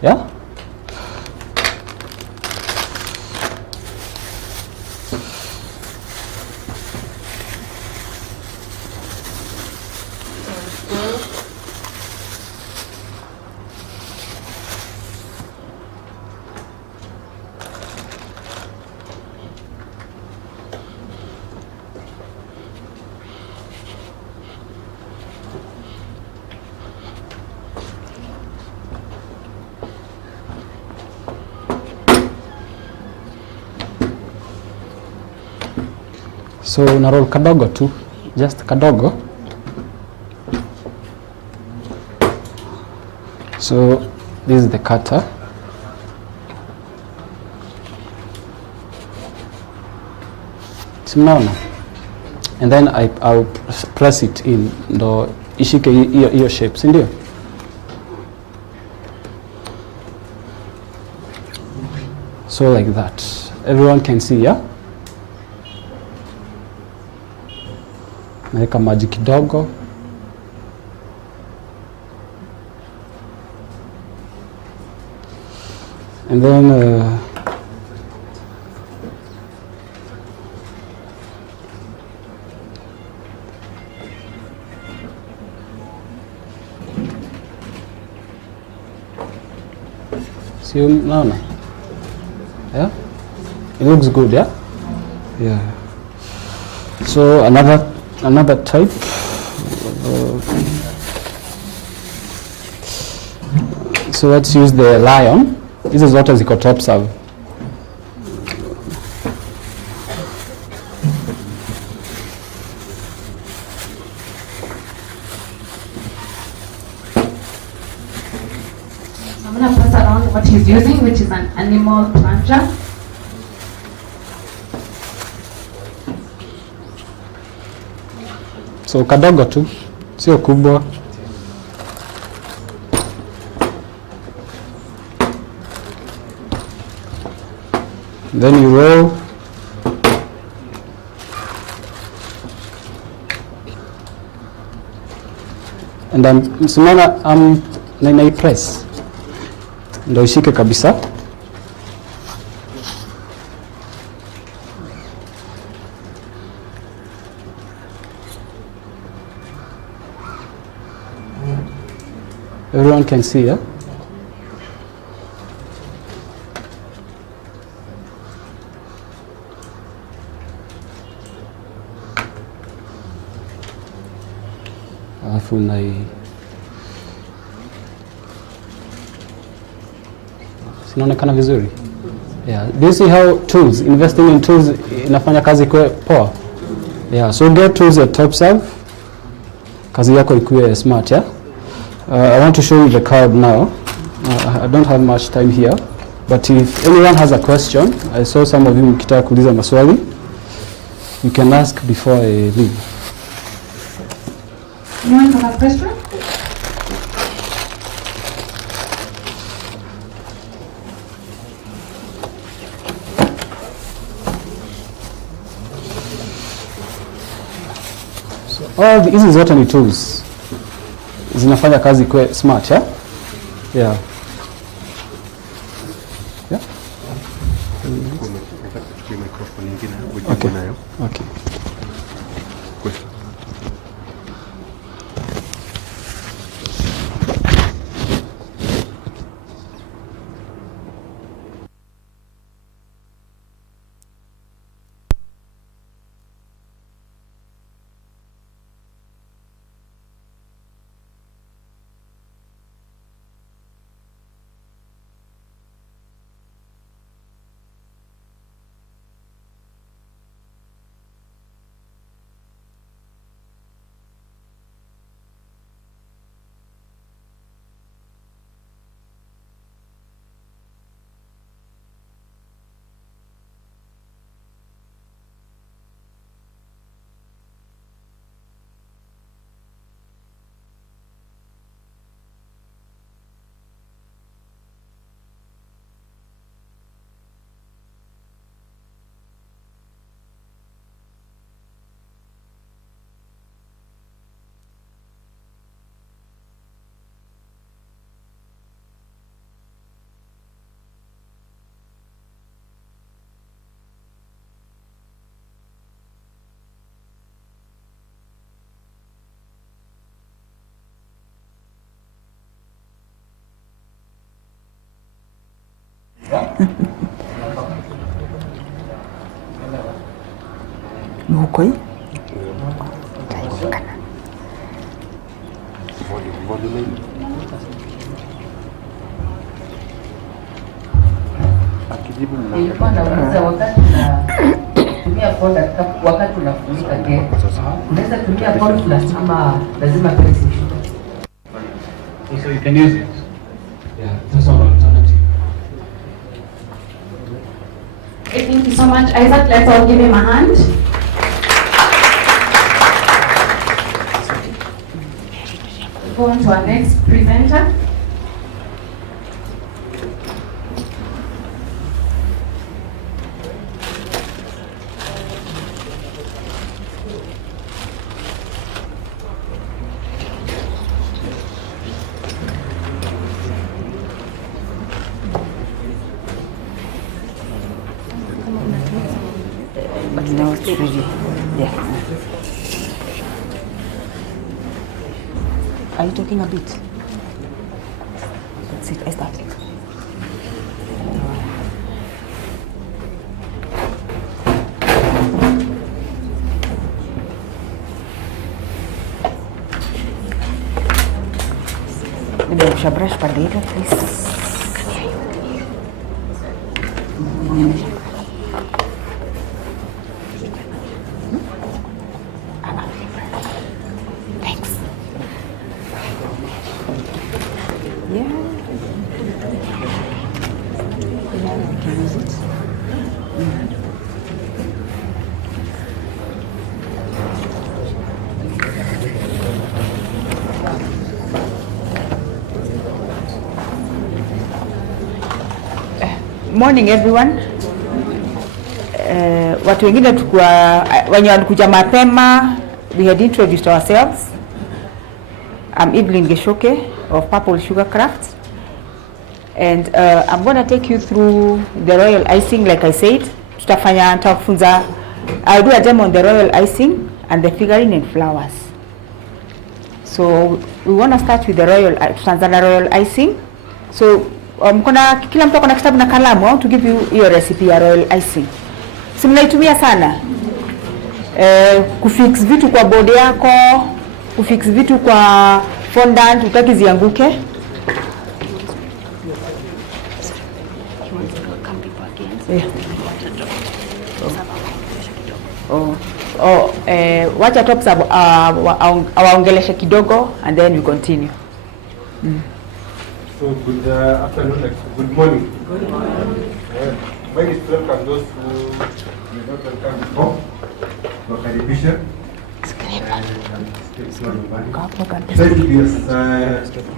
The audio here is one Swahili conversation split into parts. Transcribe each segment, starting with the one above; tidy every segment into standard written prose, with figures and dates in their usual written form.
Yeah. So na roll kadogo tu, just kadogo. So this is the cutter. Simnaona. And then I'll press it in ndo ishike hiyo shape, si ndio? So like that. Everyone can see, yeah? Naweka maji kidogo. And then see, no. Yeah? It looks good, yeah? Yeah. So another type. So let's use the lion. This is what is called Topserve. I'm going to pass around what he's using, which is an animal plunger. So kadogo tu, sio kubwa. Then you roll. And I'm na press. Ndio ishike kabisa. Everyone can see, yeah? Alafu sinaonekana vizuri. Yeah. Do you see how tools, investing in tools inafanya kazi kwa poa? Yeah, so get tools at Topserve. Kazi yako ikuwe smart, yeah? I want to show you the card now. I don't have much time here, but if anyone has a question, I saw some of you mkitaka kuuliza maswali, you can ask before I leave. Anyone have a question? So hizi zote ni tools. Zinafanya kazi kwa smart, yeah? Yeah. Yeah? Okay. Okay. Mukoi? Nilikuwa nauliza wakati unatumia product wakati unafunika gate, unaweza tumia cornflour ama lazima press sugar? So you can use it. Yeah, that's an alternative. Okay, thank you so much, Isaac. Let's all give him a hand. Go on to our next presenter. But now it's ready. Yeah. Are you talking a bit? That's it. I start. Nimeosha brush pande ile, please. Thanks. Yeah. Yeah, we can use it. Morning everyone. Watu wengine tukua wenye walikuja mapema, we had introduced ourselves. I'm Evelyn Geshoke of Purple Sugar Crafts, and I'm going to take you through the royal icing. Like I said, tutafunza. I'll do a demo on the royal icing and the figurine and flowers. So we want to start with the royal icing. So kila mtu akona kitabu na kalamu. I want to give you your recipe ya royal icing. Si mnaitumia sana kufix vitu kwa board yako, kufix vitu kwa fondant, utaki zianguke. Yeah. Wacha Topserve awaongeleshe kidogo and then we continue. So good afternoon, good morning. Good morning. My name is welcome those who may not welcome before. Wakaribisha. Try to be as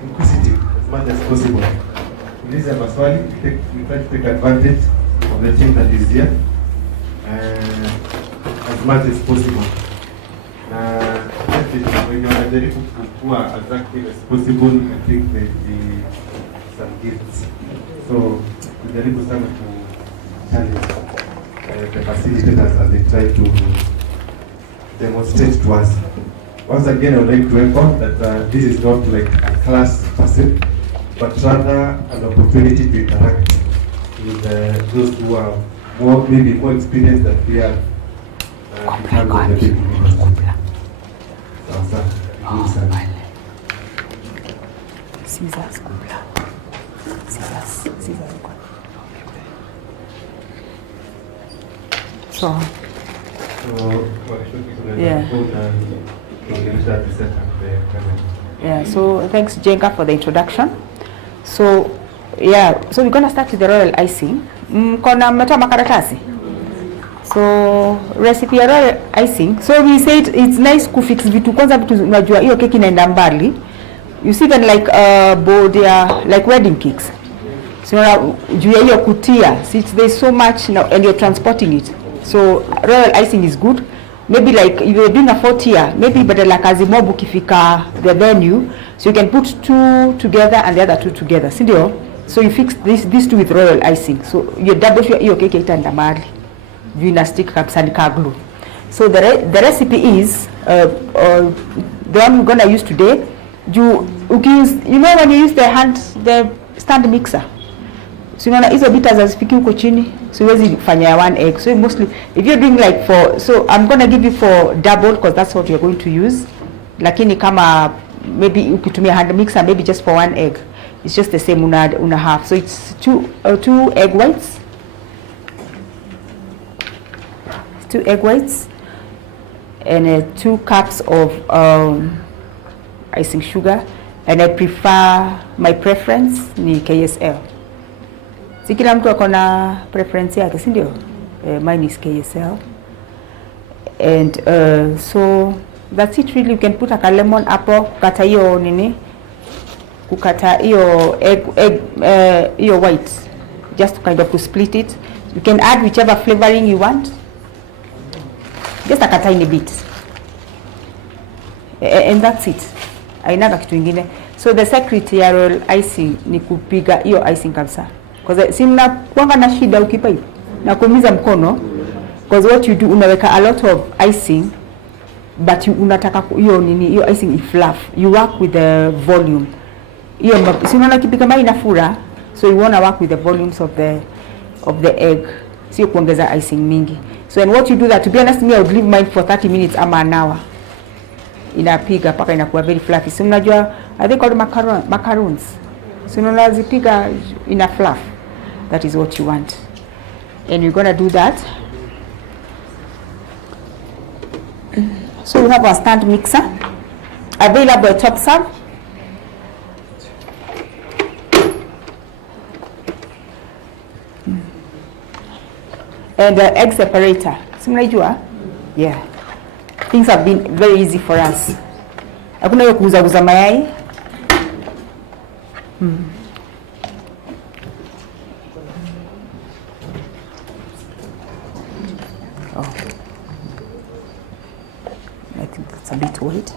inquisitive as much as possible. Uliza maswali, we try to take advantage of the team that is here as much as possible. When you are wanajaribu kukua as active as possible, I think there will be some gifts. So tujaribu sana to challenge the facilitators as they try to demonstrate to us. Once again, I would like to echo that this is not like a class per se, but rather an opportunity to interact with those who are maybe more experienced than we are in terms of the people. Yeah, so thanks Jenga for the introduction. So yeah, so we're going to start with the royal icing. Kona mmetoa makaratasi. So recipe ya royal icing. So we said it's nice kufix vitu kwanza, vitu unajua hiyo keki inaenda mbali. You see them like board ya like wedding cakes. So juu ya hiyo kutia, there's so much now and you're transporting it. So royal icing is good. Maybe like if you're doing a 4-tier, maybe badala kazi mob ukifika the venue, so you can put 2 together and the other 2 together. Sindio? So you fix these 2 with royal icing. So you double sure hiyo cake itaenda mbali. You ina stick kabisa ni ka glue. So the recipe is the one we're gonna use today. You know when you use the stand mixer. So unaona hizo bitters hazifiki huko chini, so huwezi fanya ya 1 egg. So mostly if you're doing like so I'm going to give you for double because that's what you're going to use. Lakini kama maybe ukitumia hand mixer maybe just for 1 egg, it's just the same una half. So it's 2 egg whites. 2 egg whites and 2 cups of icing sugar, and I prefer, my preference ni KSL. Si kila mtu akona preference yake, si ndio? Mine is KSL. And so that's it really. You can put a lemon hapo, kukata hiyo nini, kukata hiyo egg hiyo white, just kind of to split it. You can add whichever flavoring you want, just a tiny bit, and that's it. Ainaga kitu ingine. So the secret ya royal icing ni kupiga hiyo icing kabisa, because si mnakuanga na shida ukipa hivi na kuumiza mkono, because what you do, unaweka a lot of icing but unataka hiyo nini, hiyo icing ifluff. You work with the volume. Hiyo si unaona kipika mai inafura, so you want to work with the volumes of the egg, sio kuongeza icing mingi. So and what you do that, to be honest, me I would leave mine for 30 minutes ama an hour. Inapiga paka inakuwa very fluffy. So unajua, are they called macaroons? So unazipiga ina fluff. That is what you want. And you're going to do that. So we have our stand mixer available at Topserve. And the egg separator. Si mnaijua? Yeah. Things have been very easy for us. Hakuna hiyo kuuza mayai. Oh. I think that's a bit weight.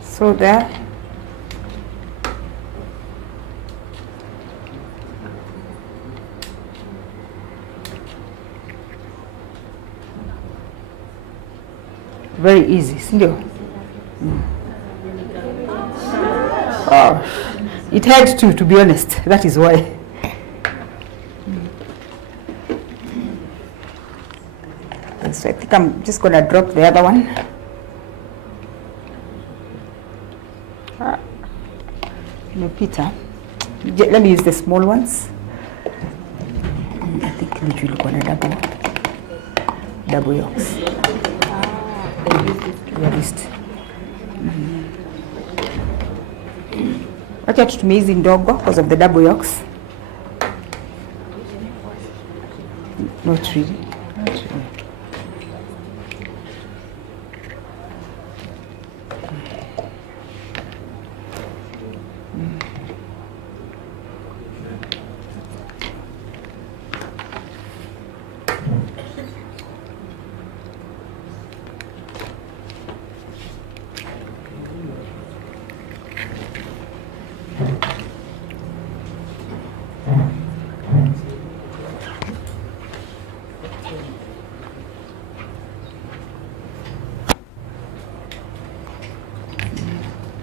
So there. Very easy, sindio? Oh, it had to be honest. That is why. So I think I'm just gonna drop the other one. Peter, let me use the small ones. I think literally gonna double yolks. Acha tutumie hizi ndogo because of the double yolks. Not really.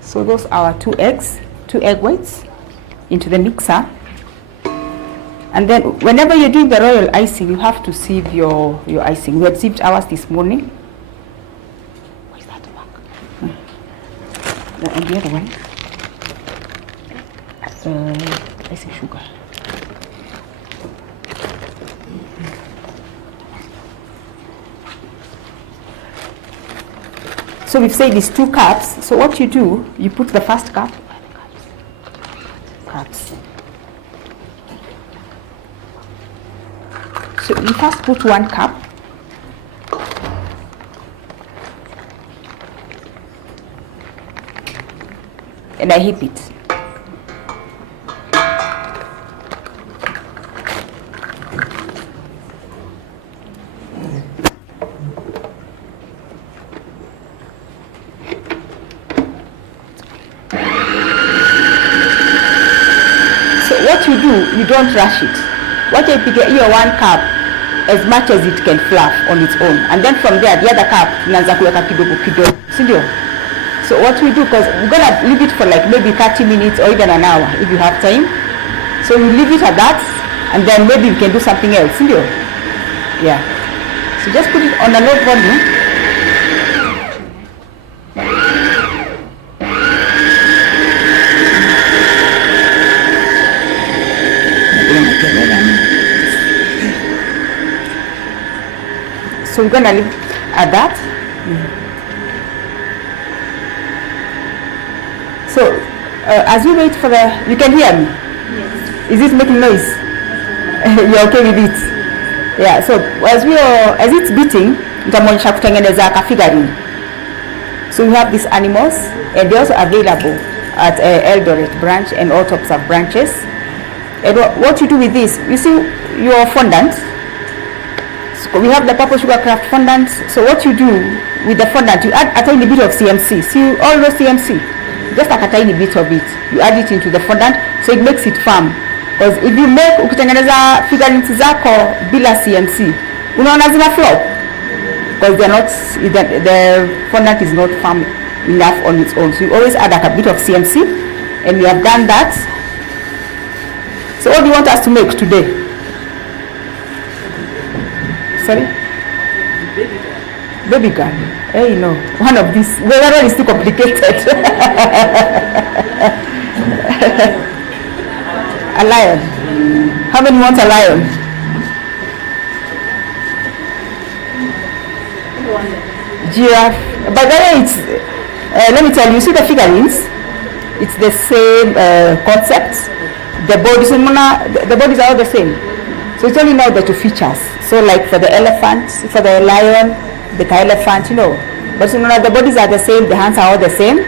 So those are 2 eggs, 2 egg whites into the mixer. And then whenever you're doing the royal icing, you have to sieve your icing. We had sieved ours this morning. Where's that mark? And the other one, icing sugar. So we've said it's 2 cups. So what you do, you put the first cup. Cups. So you first put 1 cup. And I heap it. What you do, you don't rush it. What you pick your 1 cup, as much as it can fluff on its own, and then from there the other cup tunaanza kuweka kidogo kidogo, si ndio? So what we do, because we're gonna leave it for like maybe 30 minutes or even an hour if you have time. So you leave it at that, and then maybe you can do something else, si ndio? Yeah. So just put it on a low volume. So we're gonna leave at that. So as we wait for the, you can hear me? Yes. Is it making noise? You're okay with it? Yeah, so as it's beating, nitamuonyesha kutengeneza ka figurine. So we have these animals, and they're also available at Eldoret branch and all Topserve branches. And what you do with this, you see your fondant. So we have the purple sugar craft fondant. So what you do with the fondant, you add a tiny bit of CMC. See all those CMC, just like a tiny bit of it. You add it into the fondant, so it makes it firm. Because if you make ukitengeneza figurines zako bila CMC, unaona zina flop. Because they're not, the fondant is not firm enough on its own. So you always add like a bit of CMC, and we have done that. So what do you want us to make today? Sorry? Baby girl. Hey, no. One of these. The other one is too complicated. A lion. How many want a lion? Giraffe. By the way, it's, let me tell you, see the figurines? It's the same concept. The bodies are all the same. So it's only now the two features. So like for the elephant, for the lion, the elephant, you know. But you know, the bodies are the same, the hands are all the same.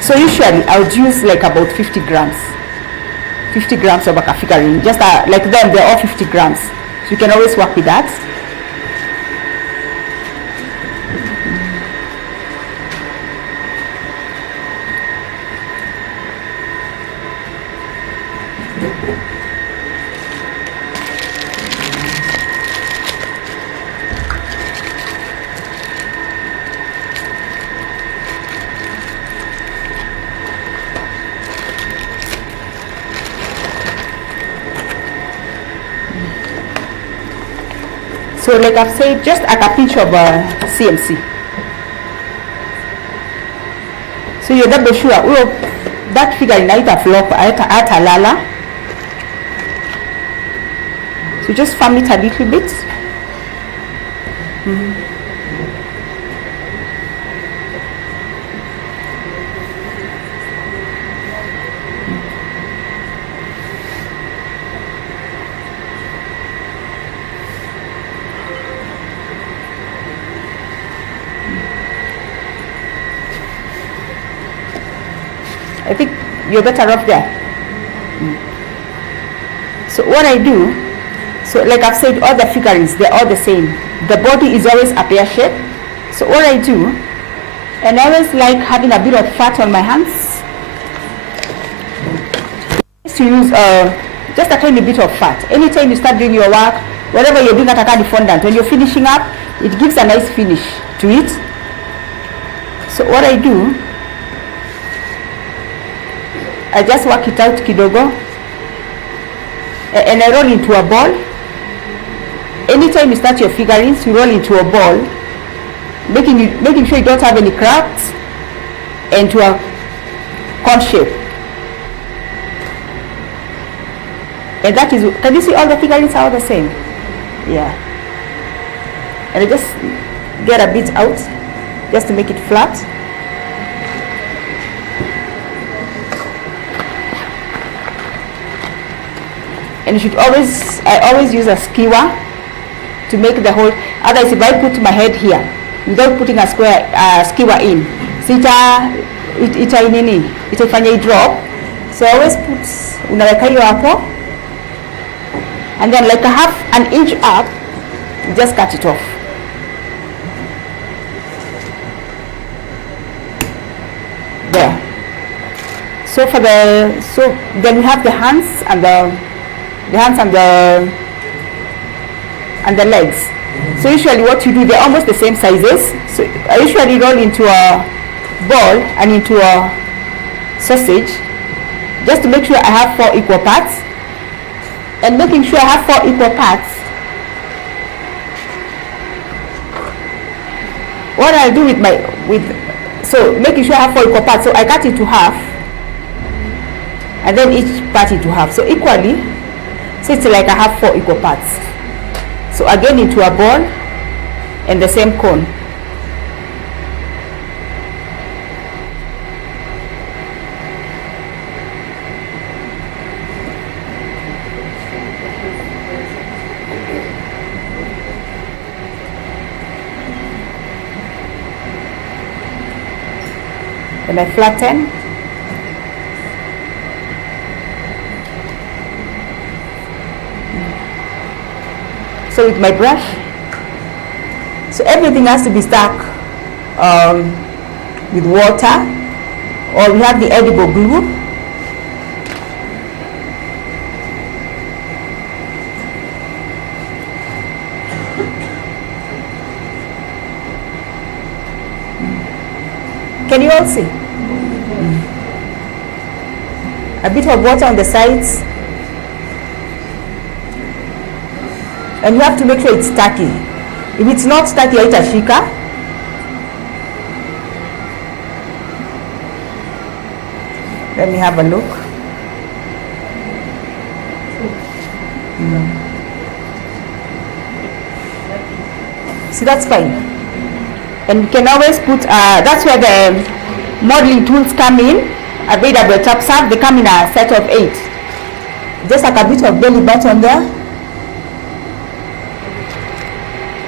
So usually I would use like about 50 grams. 50 grams of a figurine. Just like them, they're all 50 grams. So you can always work with that. So like I've said, just a pinch of CMC. So you're double sure, that figure in a flop, at a lala. So just firm it a little bit. I think you're better off there. So what I do, so like I've said, all the figurines, they're all the same. The body is always a pear shape. So what I do, and I always like having a bit of fat on my hands. To use just a tiny bit of fat. Anytime you start doing your work, whatever you're doing at a candy fondant, when you're finishing up, it gives a nice finish to it. So what I do, I just work it out kidogo, and I roll into a ball. Anytime you start your figurines, you roll into a ball, making sure you don't have any cracks, and to a cone shape. And that is, can you see all the figurines are all the same? Yeah. And I just get a bit out, just to make it flat. And you should always, I always use a skewer to make the hole. Otherwise, if I put my head here without putting a skewer in, itafanya drop. So I always put, unaweka hiyo hapo, and then like a half an inch up, you just cut it off. There. So then we have the hands and the legs. So usually what you do, they're almost the same sizes. So I usually roll into a ball and into a sausage, just to make sure I have 4 equal parts. And making sure I have 4 equal parts, what I'll do so making sure I have 4 equal parts, so I cut it to half, and then each part into half, so equally, so it's like I have 4 equal parts. So again into a ball and the same cone. And I flatten. So with my brush, so everything has to be stuck with water, or we have the edible glue. Can you all see? A bit of water on the sides. And you have to make sure it's sticky. If it's not sticky, haitashika. Let me have a look. See, that's fine. And you can always put, that's where the modeling tools come in, available at Topserve. They come in a set of 8. Just like a bit of belly button there.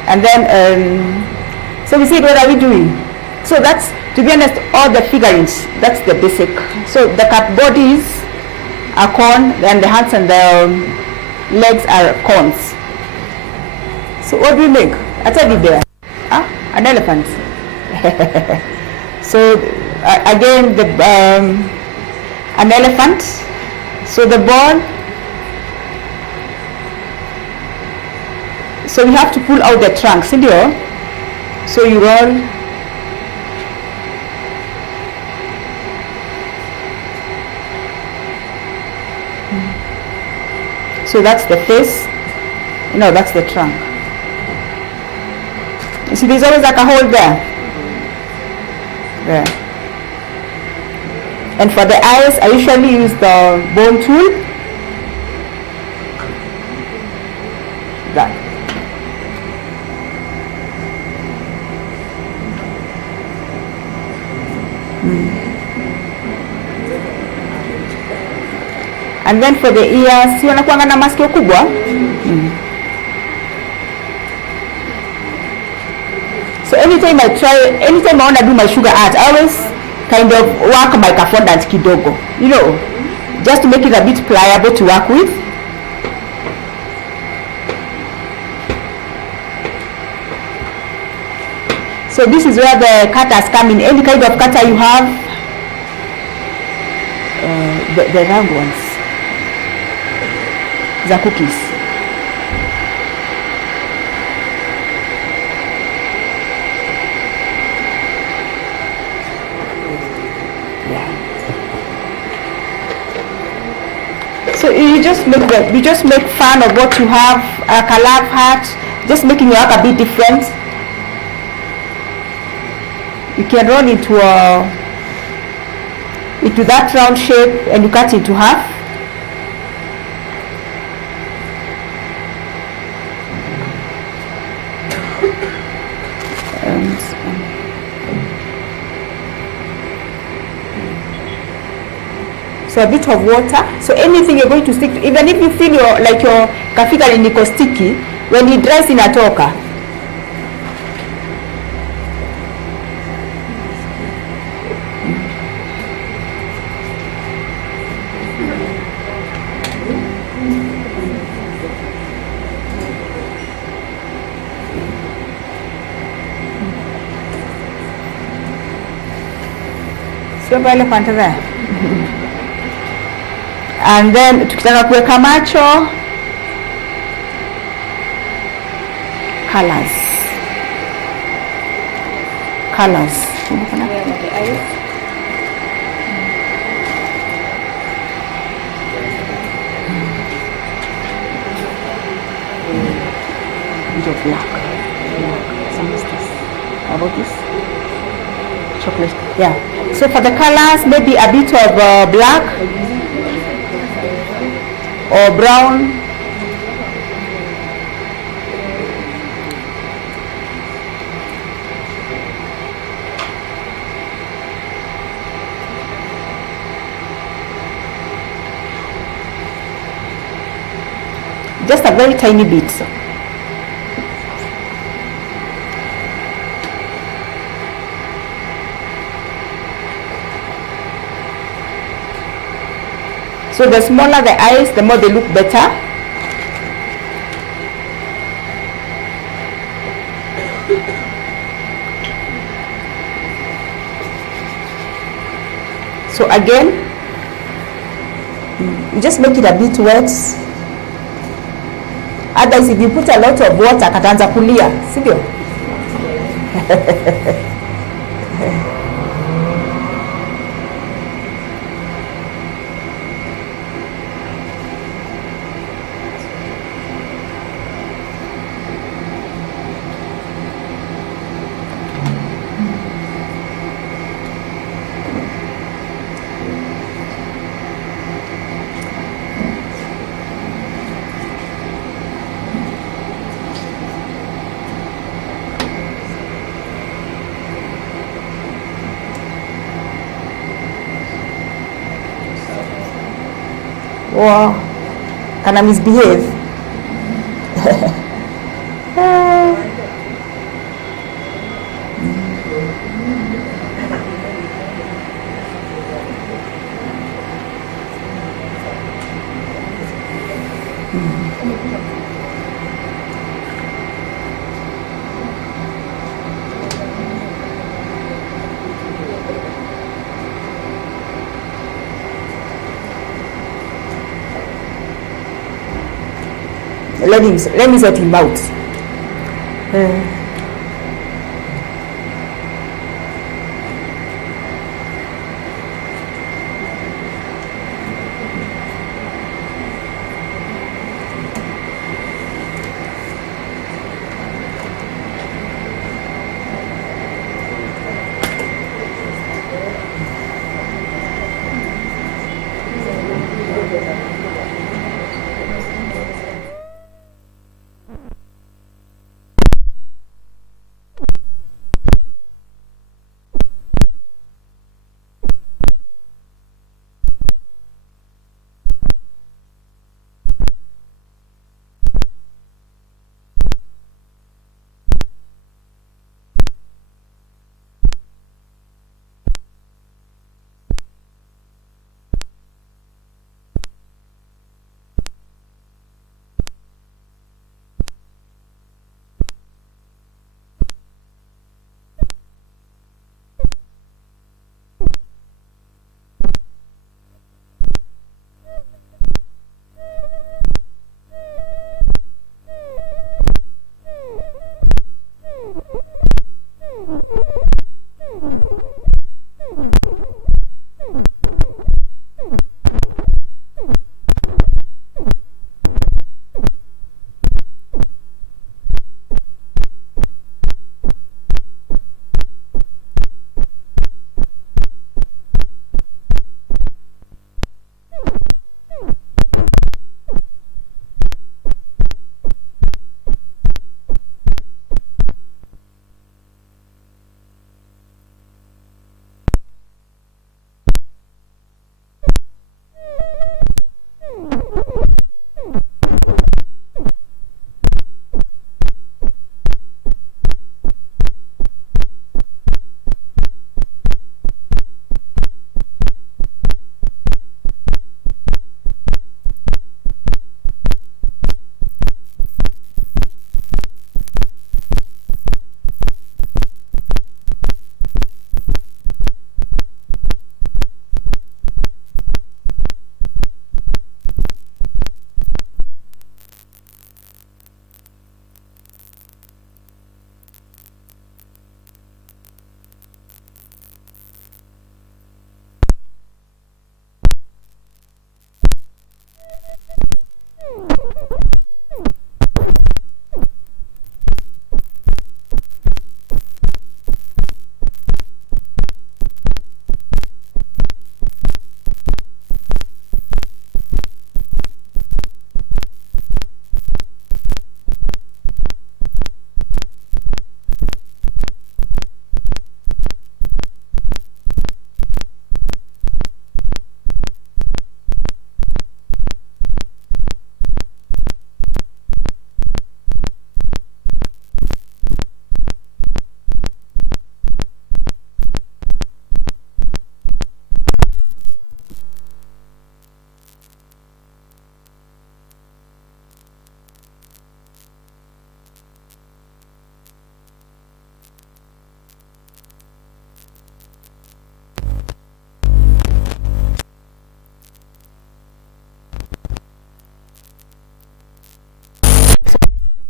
And then, so we see, what are we doing? So that's, to be honest, all the figurines, that's the basic. So the cup bodies are corn, and the hands and the legs are corns. So what do we make? I tell you there. An elephant. So again, an elephant. So the ball. So you have to pull out the trunk, see there? So you roll. So that's the face. No, that's the trunk. You see, there's always like a hole there. There. And for the eyes, I usually use the bone tool. That. And then for the ears, si wanakuanga na masikio kubwa. So anytime I want to do my sugar art, I always kind of work my fondant kidogo, you know, just to make it a bit pliable to work with. So this is where the cutters come in. Any kind of cutter you have, the round ones, the cookies. So you just make fun of what you have, a collab hat, just making your work a bit different. You can roll into that round shape and you cut into half. So a bit of water. So anything you're going to stick to, even if you feel your kafika niko sticky, when it dries inatoka. Sio pale elephant there. And then tukitaka kuweka macho, colors. Black. Some is this. How about this? Chocolate. Yeah. So for the colors, maybe a bit of black or brown. Just a very tiny bit. So the smaller the eyes, the more they look better. So again, just make it a bit wet. Otherwise, if you put a lot of water, kataanza kulia, sivyo? Wow, can I misbehave? Let me sort him out.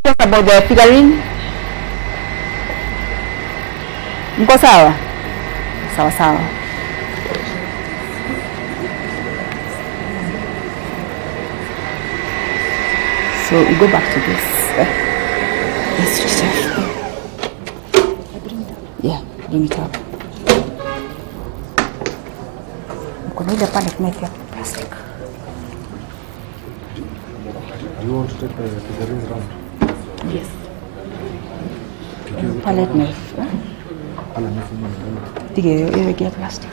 questions about the figurine? Mko sawa? Sawa sawa. So we go back to this. Yeah, bring it up. Kuna ile pale tumetia plastic. You want to take the figurines around? Yes. Palette knife. Get plastic.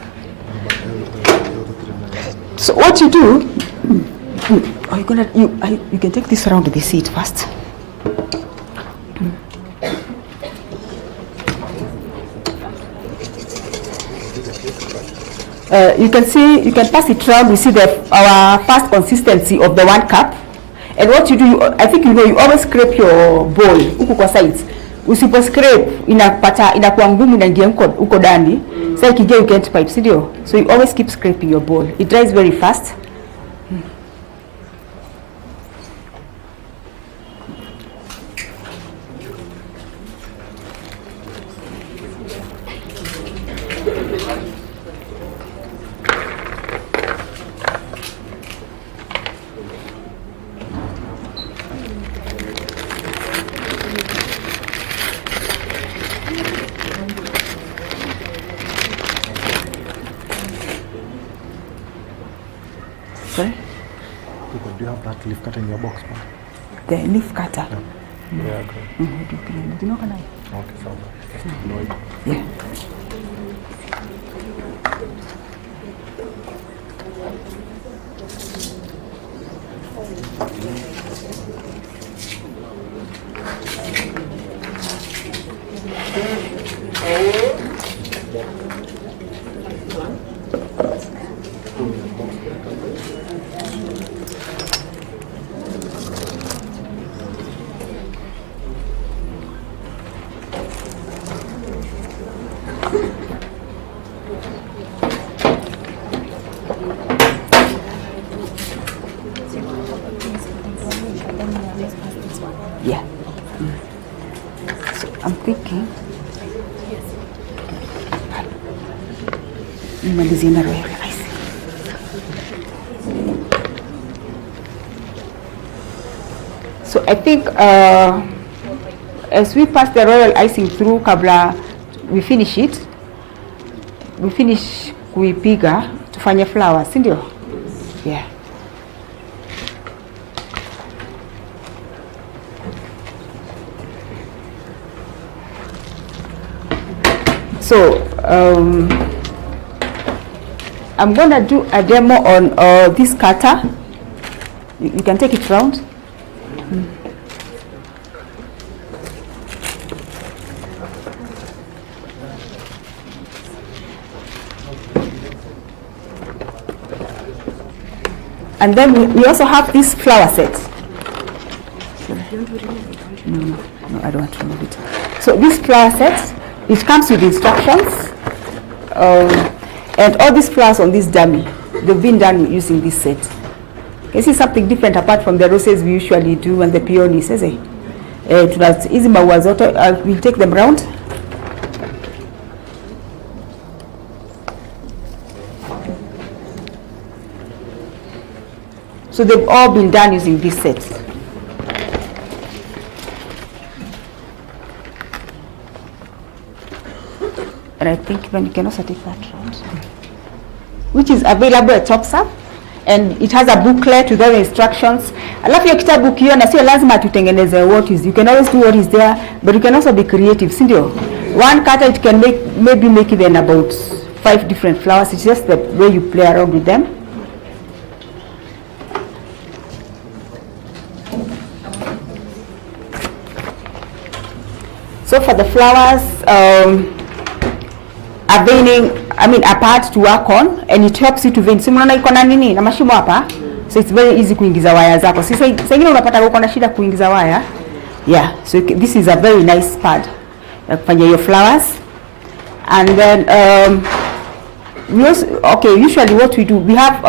So what you do? Are you gonna you can take this around the seat first. You can pass it around. We see our first consistency of the 1 cup. And what you do, I think you always scrape your bowl huku kwa sides. Usipo scrape inakuwa ngumu na ingia huko ndani. Sasa ikija you can't pipe, ndio? So you always keep scraping your bowl. It dries very fast. Sorry? Do you have that leaf cutter in your box? Man? The leaf cutter? Yeah, great. Do you know can I? Okay, so Yeah. Yeah. So I'm thinking. Nimalizie na royal ice. So I think as we pass the royal icing through kabla we finish it, we finish kuipiga tufanye flowers, si ndio? Yeah. So I'm gonna do a demo on this cutter. You can take it round. And then we also have this flower set. No, I don't want to remove it. So this flower set, it comes with instructions. And all these flowers on this dummy, they've been done using this set. This is something different apart from the roses we usually do and the peonies, is it? Hizi maua zote, we'll take them round. So they've all been done using this set. And I think even you can also take that round, which is available at Topserve, and it has a booklet with all the instructions. Alafu hiyo kitabu kiona sio lazima tutengeneze what is. You can always do what is there, but you can also be creative, si ndio? One cutter it can maybe make even about 5 different flowers. It's just the way you play around with them. So for the flowers, a part to work on, and it helps you to vein. Si mnaona iko na nini na mashimo hapa, so it's very easy kuingiza waya zako. Sasa ingine unapata uko na shida kuingiza waya. Yeah, so this is a very nice pad ya kufanya your flowers. And then we also, usually what we do, we have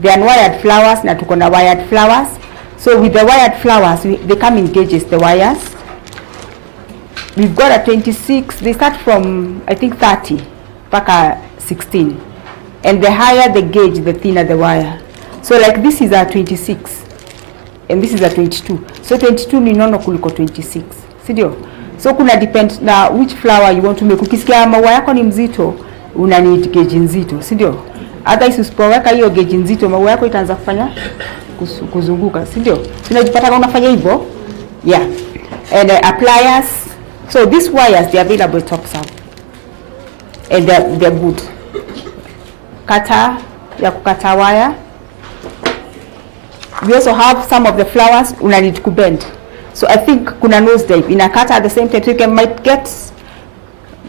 the unwired flowers na tuko na wired flowers. So with the wired flowers, they come in gauges, the wires. We've got a 26, they start from, I think, 30, mpaka 16. And the higher the gauge, the thinner the wire. So like this is a 26, and this is a 22. So 22 ni nono kuliko 26, sindio? So kuna depend na which flower you want to make. Ukisikia maua yako ni mzito, una need gauge nzito, sindio? Otherwise usipoweka hiyo gauge nzito, maua yako itaanza kufanya kuzunguka, sindio? Tunajipata kama unafanya hivyo. Yeah. And pliers. So these wires, they are available at Topserve. And they're good. Cutter, ya kukata wire. We also have some of the flowers una need to bend. So I think kuna nose dive in a cutter at the same time. So you might get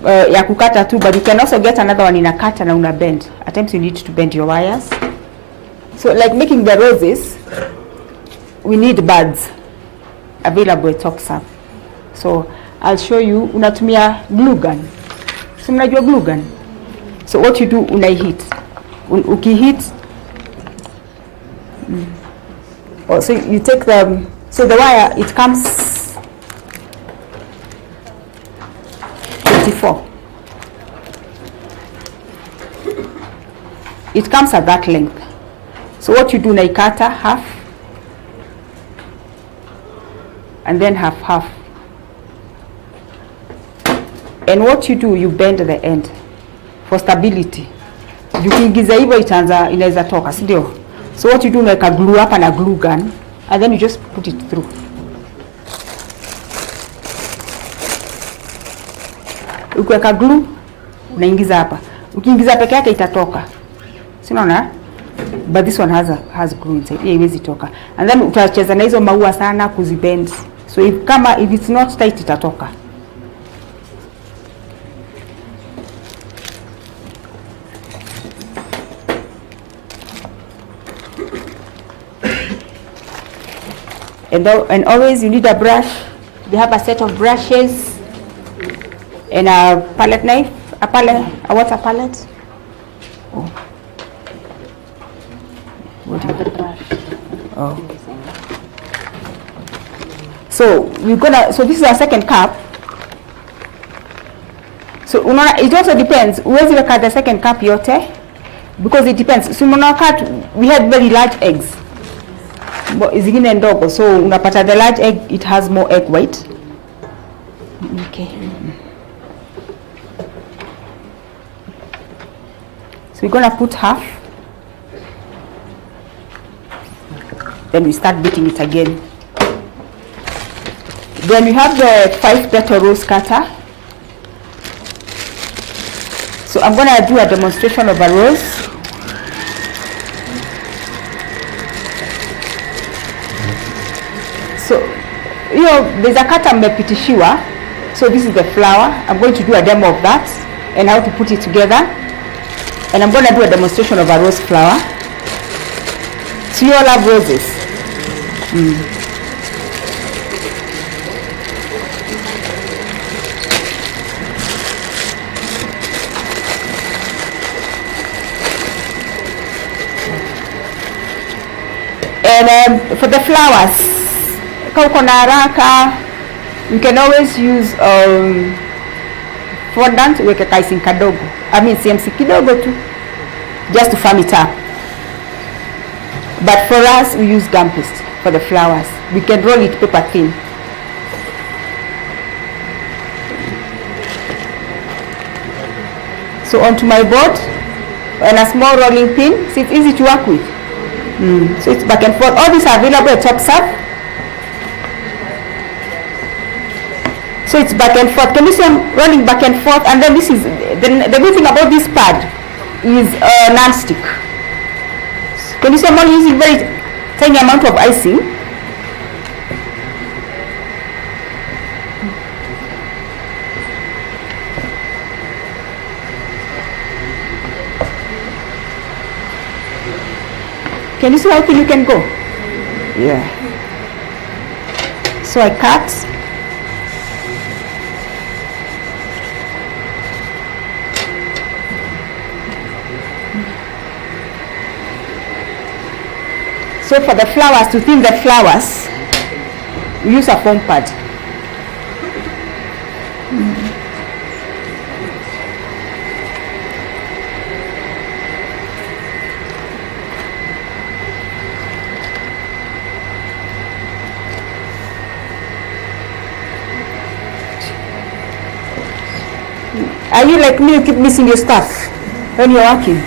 ya kukata too, but you can also get another one in a cutter na una bend. At times you need to bend your wires. So like making the roses, we need buds available at Topserve. So I'll show you. Unatumia glue gun. So mnajua glue gun. So what you do, unaihit. Ukihit, so you take the, so the wire, it comes 24. It comes at that length. So what you do, naikata half, and then half. And what you do, you bend the end for stability. Ukiingiza hivyo inaweza toka, si ndio? So what you do, like a glue up and a glue gun, and then you just put it through. Ukiweka glue, unaingiza hapa. Ukiingiza peke yake itatoka. Si unaona? But this one has glue inside. Haiwezi toka. And then utacheza na hizo maua sana kuzibend. So if it's not tight itatoka. And always you need a brush. They have a set of brushes and a palette knife. What's a palette? Oh. What is the brush? Oh. So this is our second cup. So it also depends. Where's you cut the second cup yote? Because it depends. So we had very large eggs. Zingine ndogo, so unapata the large egg, it has more egg white. Okay. So we're gonna put half. Then we start beating it again. Then we have the 5-petal rose cutter. So I'm gonna do a demonstration of a rose. So, there's a cutter mmepitishiwa. So this is the flower. I'm going to do a demo of that and how to put it together. And I'm going to do a demonstration of a rose flower. So you all love roses. And for the flowers, kama uko na haraka, you can always use fondant, weke kaising kadogo. CMC kidogo tu, just to firm it up. But for us, we use gum paste for the flowers. We can roll it paper thin. So onto my board, and a small rolling pin, so it's easy to work with. So it's back and forth. All these are available at Topserve. So it's back and forth. Can you see I'm rolling back and forth? And then this is, the good thing about this pad is non-stick. Can you see I'm only using very tiny amount of icing. Can you see how thin you can go? Yeah. So I cut. So for the flowers, to thin the flowers, we use a foam pad. Are you like me, you keep missing your stuff when you're working?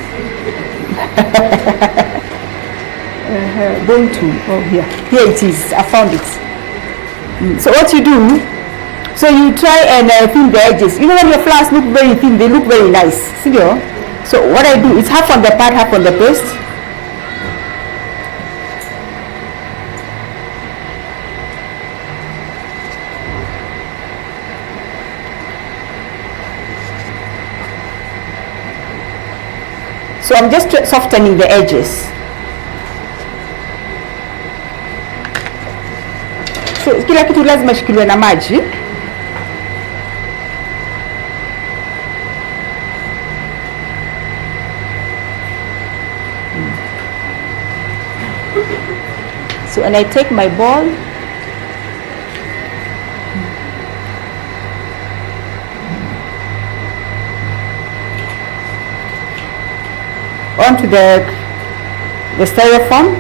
Going to, oh here it is, I found it. So what you do, so you try and thin the edges. You know when your flowers look very thin, they look very nice, see you? So what I do is half on the pad, half on the paste. So I'm just softening the edges. So kila kitu lazima shikiliwe na maji. So and I take my ball. Onto the styrofoam.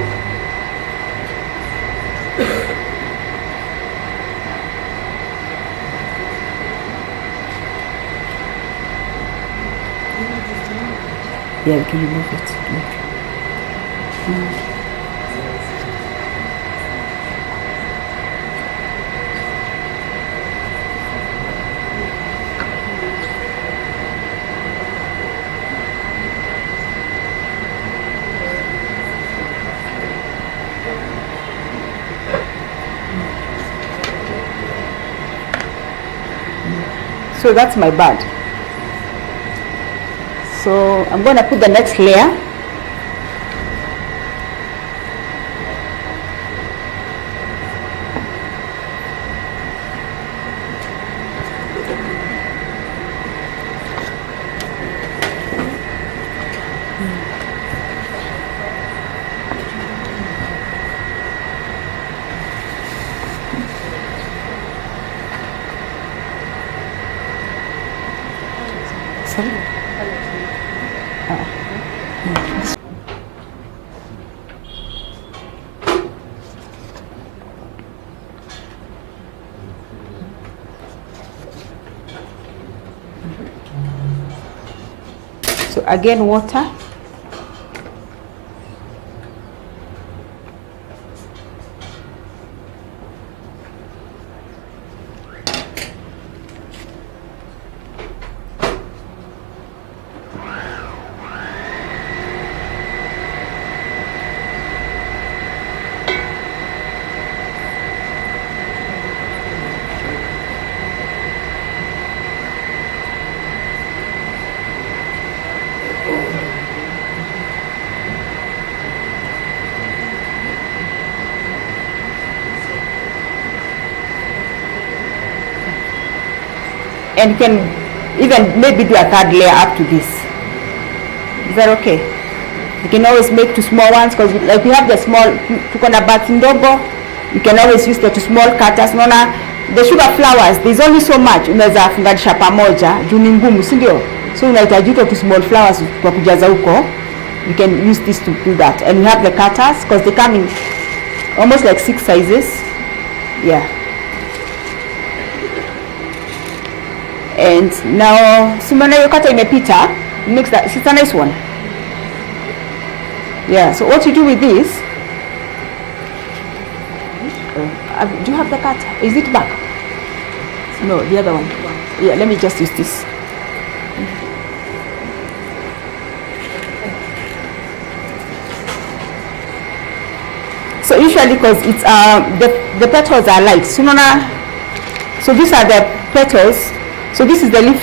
Yeah, we can remove it. So that's my bud. So I'm going to put the next layer. So again, water. And you can even maybe do a third layer up to this. Is that okay? You can always make two small ones because like we have the small, tuko na bati ndogo, you can always use the two small cutters. Unaona the sugar flowers, there's only so much unaweza funganisha pamoja juu ni ngumu, si ndio? So unahitaji two small flowers kwa kujaza huko. You can use this to do that. And we have the cutters because they come in almost like 6 sizes. Yeah. And now, simona hiyo kata imepita, makes that, it's a nice one. Yeah, so what you do with this, do you have the cutter? Is it back? No, the other one. Yeah, let me just use this. So usually, because it's the petals are light, so these are the petals. So this is the leaf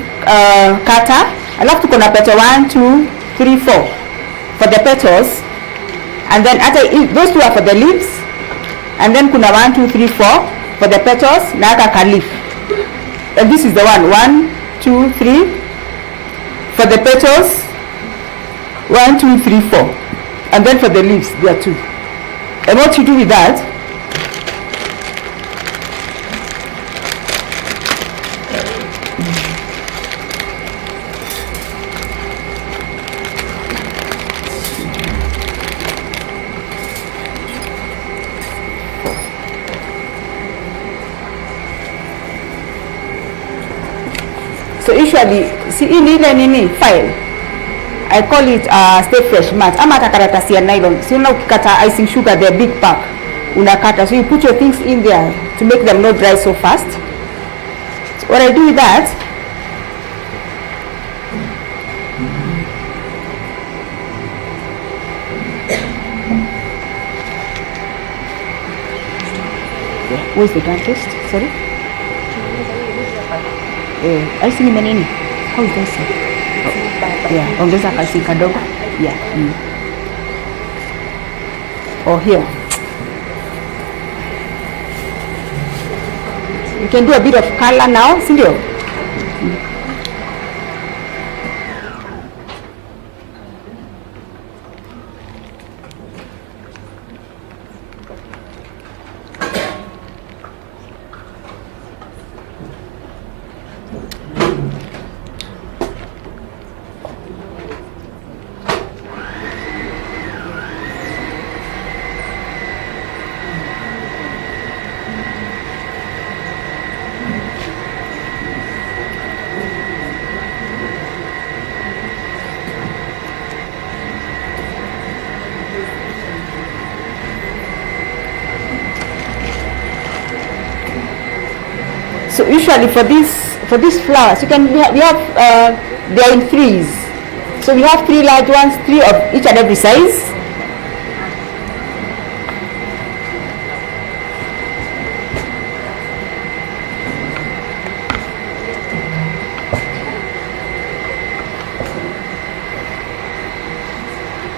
cutter. I love to kuna petal 1, 2, 3, 4 for the petals, and then after those two are for the leaves, and then kuna 1, 2, 3, 4 for the petals. Na aka leaf, and this is the 1, 2, 3 for the petals. 1, 2, 3, 4, and then for the leaves there are 2. And what you do with that, so usually, see ile nini file, I call it stay fresh mat ama hata karatasi ya nylon. Si una ukikata icing sugar, the big pack unakata, so you put your things in there to make them not dry so fast. So what I do with that, where's the dentist? Sorry? Icing ime nini? How is this? Yeah, ongeza kasi kadogo. Yeah. Or here. You can do a bit of color now, see you? So usually for these flowers, we have they are in threes. So we have 3 large ones, 3 of each and every size.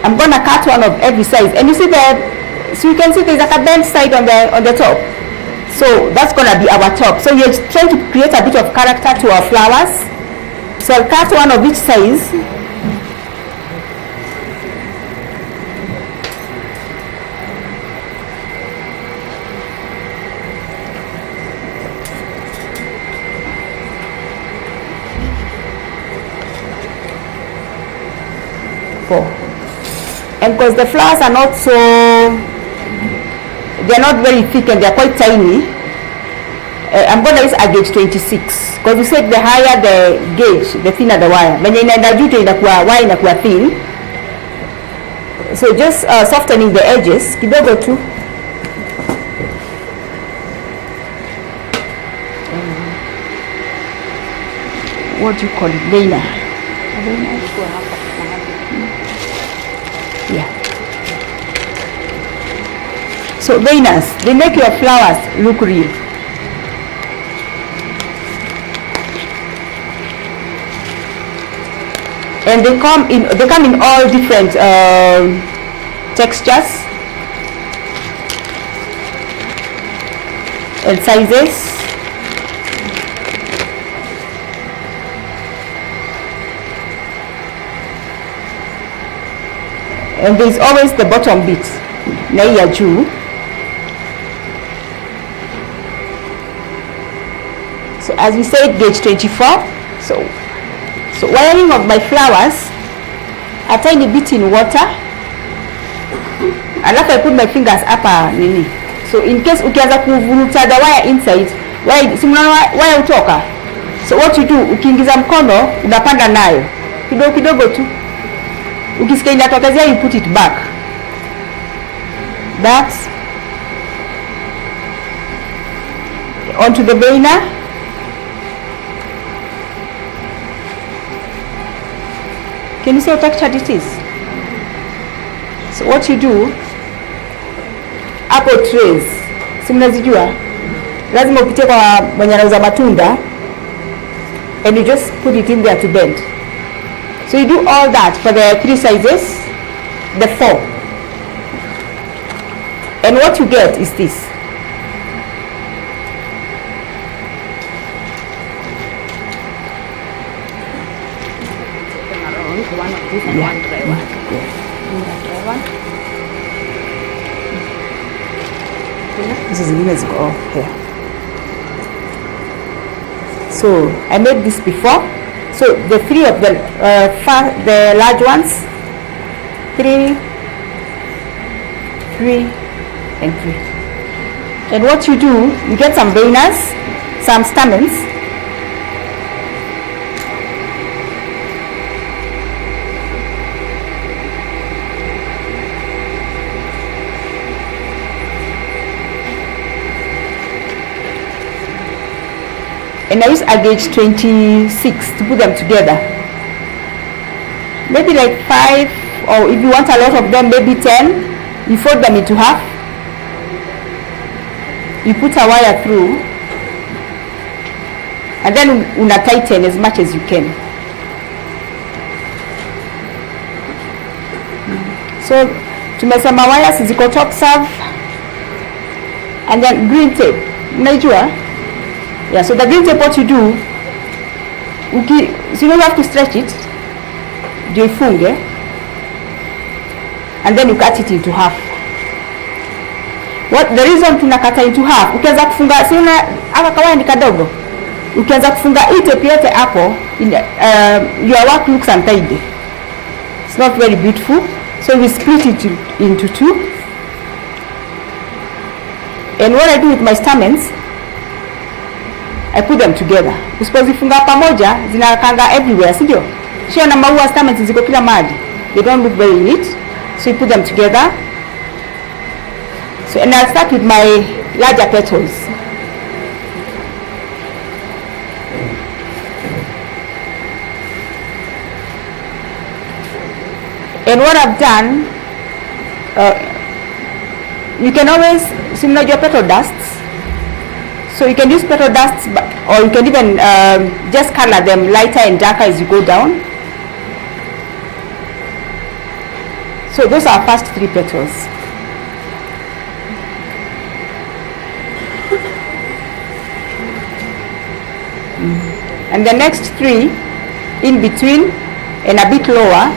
I'm gonna cut one of every size, and you see that. So you can see there's like a bent side on the top. So that's gonna be our top. So we're trying to create a bit of character to our flowers. So I'll cut one of each size. And because the flowers are not so, they're not very thick and they're quite tiny, I'm going to use a gauge 26, because we said the higher the gauge, the thinner the wire. When inaenda juu inakuwa wire inakuwa thin. So just softening the edges kidogo tu. What do you call it? Veina. Yeah. So veinas, they make your flowers look real. And they come in all different textures and sizes. And there's always the bottom bit, na hii ya juu. So as we said, gauge 24. So wiring of my flowers, a tiny bit in water. Alafu I put my fingers hapa nini. So in case ukianza kuvuruta the wire inside, wire utoka. So what you do, ukiingiza mkono, unapanda nayo. Kidogo kidogo tu. Ukisikia inatokezea, you put it back. That's onto the veiner. Can you see how textured it is? So what you do, apple trays, si mnazijua, lazima upitie kwa mwenye anauza matunda, and you just put it in there to bend. So you do all that for the 3 sizes, the 4. And what you get is this. Hizi zingine ziko here. So I made this before. So the three of the the large ones, 3, 3, and 3. And what you do, you get some veiners, some stamens. And I use a gauge 26 to put them together. Maybe like 5, or if you want a lot of them, maybe 10. You fold them into half. You put a wire through, and then una tighten as much as you can. So tumesema wires ziko Topserve, and then green tape. Unajua? Yeah, so the green tape, what you do, so you don't have to stretch it, ndio ifunge, and then you cut it into half. What the reason tunakata into half, ukianza kufunga, si una aka kawaida ni kadogo, ukianza kufunga hii tape yote hapo, your work looks untidy. It's not very beautiful, so we split it into 2. And what I do with my stamens, I put them together. Usipozifunga pamoja zinakanga everywhere, si ndio? Sio na maua stamens ziko kila mahali. They don't look very neat. So you put them together. So and I'll start with my larger petals. And what I've done, you can always simulate your petal dusts. So you can use petal dusts, or you can even just color them lighter and darker as you go down. So those are first 3 petals. And the next 3 in between and a bit lower.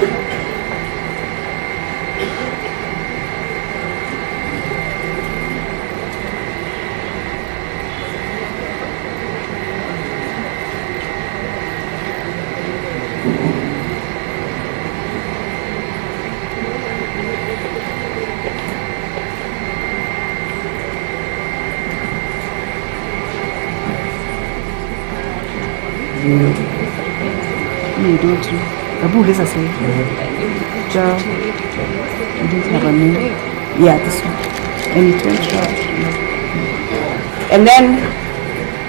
You don't know. Abu, listen, say. You don't have a name. Yeah, this one. And it went right. And then,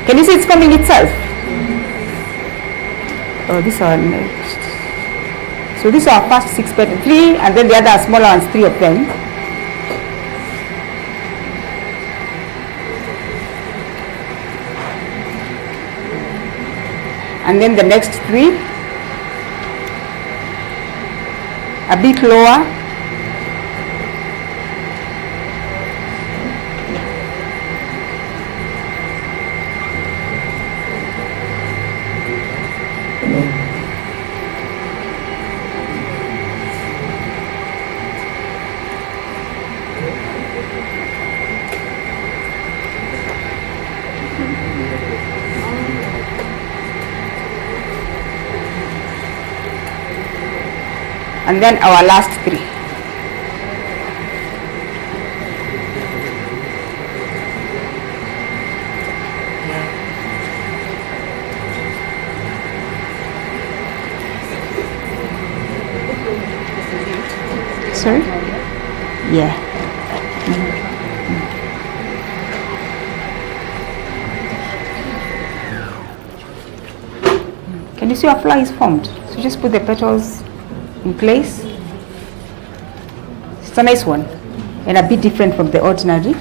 can you see it's coming itself? Oh, these are next. So these are first 6 petals, 3, and then the other are smaller ones, 3 of them. And then the next 3, a bit lower, and then our last 3. Sorry? Yeah. Can you see our flower is formed? So just put the petals in place. It's a nice one and a bit different from the ordinary.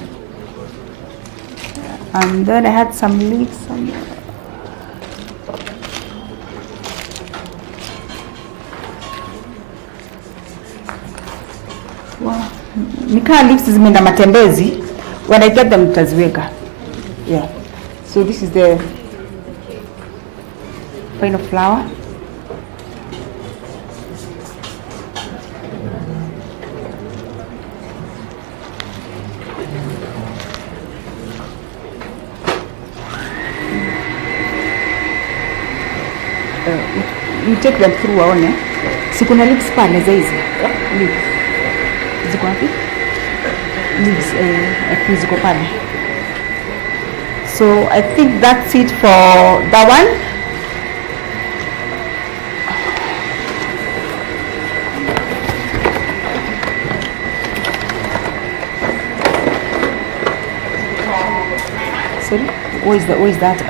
And then I had some leaves. Wow. Nikaa leaves zimeenda matembezi. When I get them nitaziweka. Yeah. So this is the final flower. you take them through waone. Si kuna lips pale za hizi. Lips. Ziko wapi? Lips ziko pale. So I think that's it for that one. Sorry, what is that?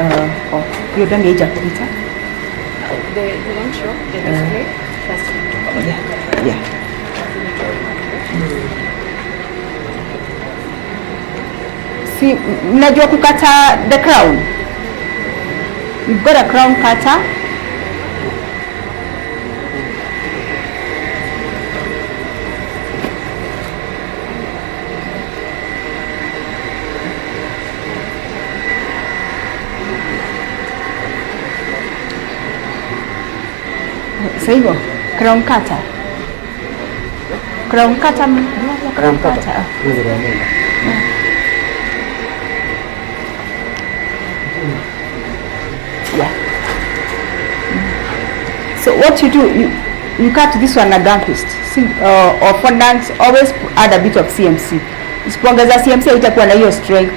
Oh, you're done age activity. The one show, the display, Yeah. See, mnajua kukata the crown. You've got a crown cutter. Sasa hivyo crown cutter. Crown cutter. Crown cutter. Yeah. So what you do, you cut this one a dampist, or fondant, always add a bit of CMC. Isipoongeza CMC itakuwa na hiyo strength.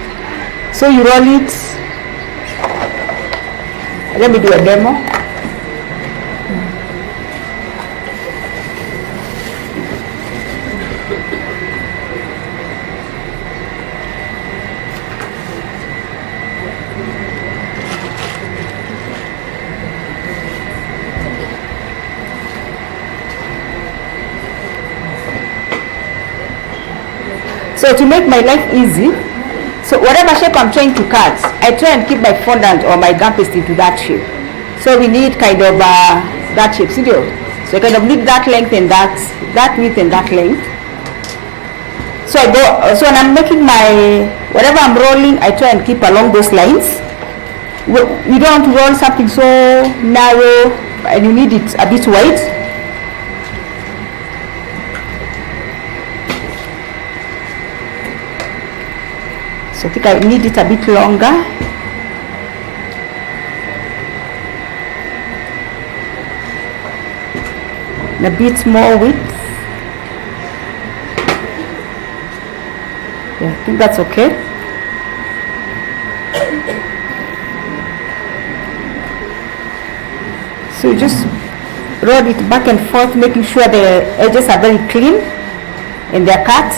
So you roll it. Let me do a demo. So to make my life easy, so whatever shape I'm trying to cut, I try and keep my fondant or my gum paste into that shape. So we need kind of that shape, see? So I kind of need that length and that width and that length. So I go, so when I'm making my, whatever I'm rolling, I try and keep along those lines. You don't want to roll something so narrow and you need it a bit wide. So I think I need it a bit longer. And a bit more width. Yeah, I think that's okay. So you just roll it back and forth, making sure the edges are very clean and they're cut.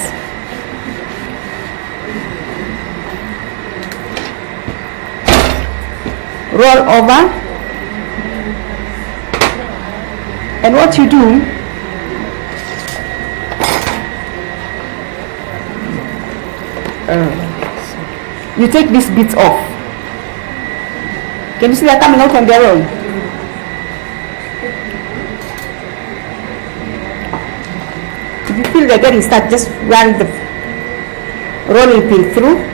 Roll over, and what you do, you take these bits off. Can you see they're coming out on their own? If you feel they're getting stuck, just run the rolling pin through.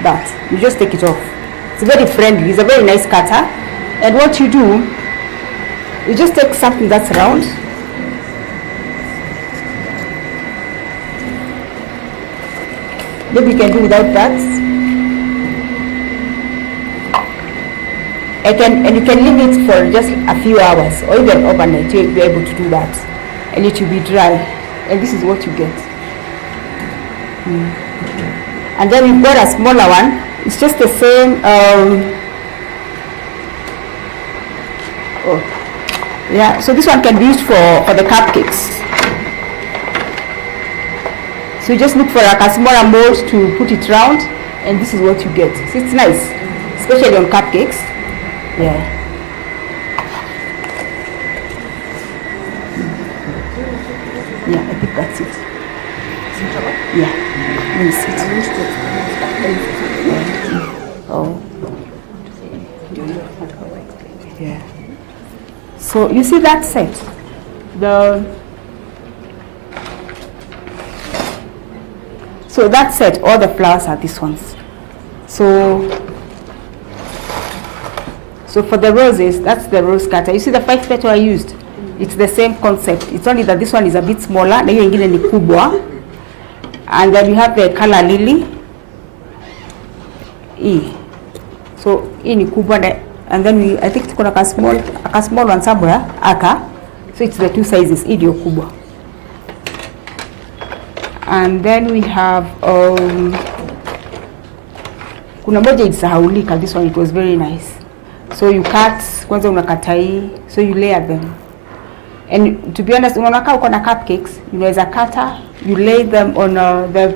That you just take it off. It's very friendly, it's a very nice cutter. And what you do, you just take something that's round, maybe you can do without that, and you can leave it for just a few hours or even overnight. You'll be able to do that and it will be dry, and this is what you get. And then you've got a smaller one. It's just the same. Yeah. So this one can be used for the cupcakes. So you just look for like a smaller mold to put it round, and this is what you get. So it's nice, especially on cupcakes. Yeah. Yeah, I think that's it. Yeah. Let me see. Oh. Yeah. So you see that set? So that's it. All the flowers are these ones. So for the roses, that's the rose cutter. You see the 5 petal I used? It's the same concept. It's only that this one is a bit smaller. Na hiyo ingine ni kubwa. And then we have the color lily. So hii ni kubwa, and then I think tuko na a small one somewhere aka. So it's the 2 sizes. Hii ndio kubwa. And then we have kuna moja isahaulika. This one, it was very nice. So you cut, kwanza unakata hii, so you layer them. And to be honest, unaona uko na cupcakes, unaweza kata, you lay them on the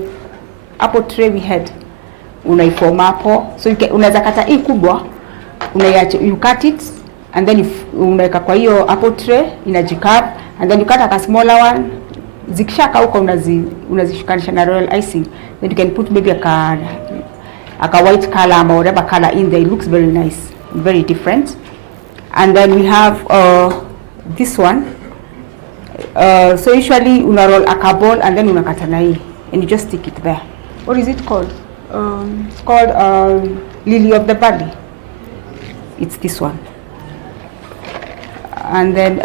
apple tray we had. Unaiform hapo. So unaweza kata hii kubwa, you cut it, and then unaweka kwa hiyo apple tray, inajikab, and then you cut a smaller one. Zikishaka huko unazishikanisha na royal icing. Then you can put maybe a white color or whatever color in there. It looks very nice, very different. And then we have this one. So usually una roll a ball and then unakata na hii, and you just stick it there. What is it called? It's called lily of the valley. It's this one. And then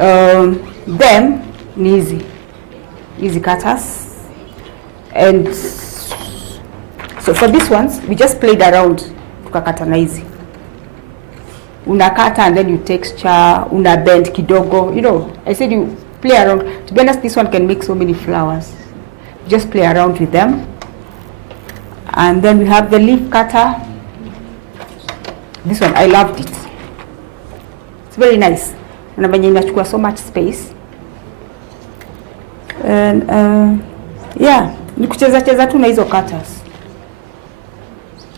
them ni easy cutters. And so for these ones we just played around, tukakata na easy. Unakata and then you texture, una bend kidogo. You know, I said you play around. To be honest, this one can make so many flowers. Just play around with them. And then we have the leaf cutter. This one, I loved it. It's very nice. Na venye inachukua so much space. And yeah, ni kucheza tu na hizo cutters.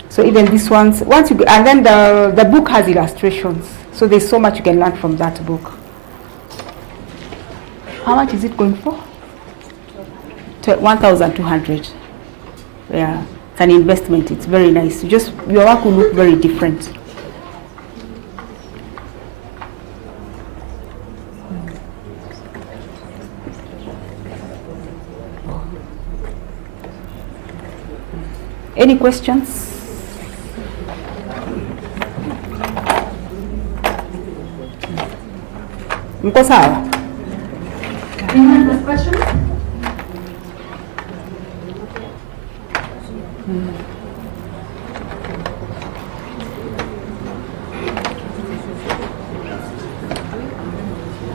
So even these ones, once you, and then the book has illustrations. So there's so much you can learn from that book. How much is it going for? 1,200. Yeah, it's an investment. It's very nice. Your work will look very different. Any questions? Mko sawa? Anyone have questions?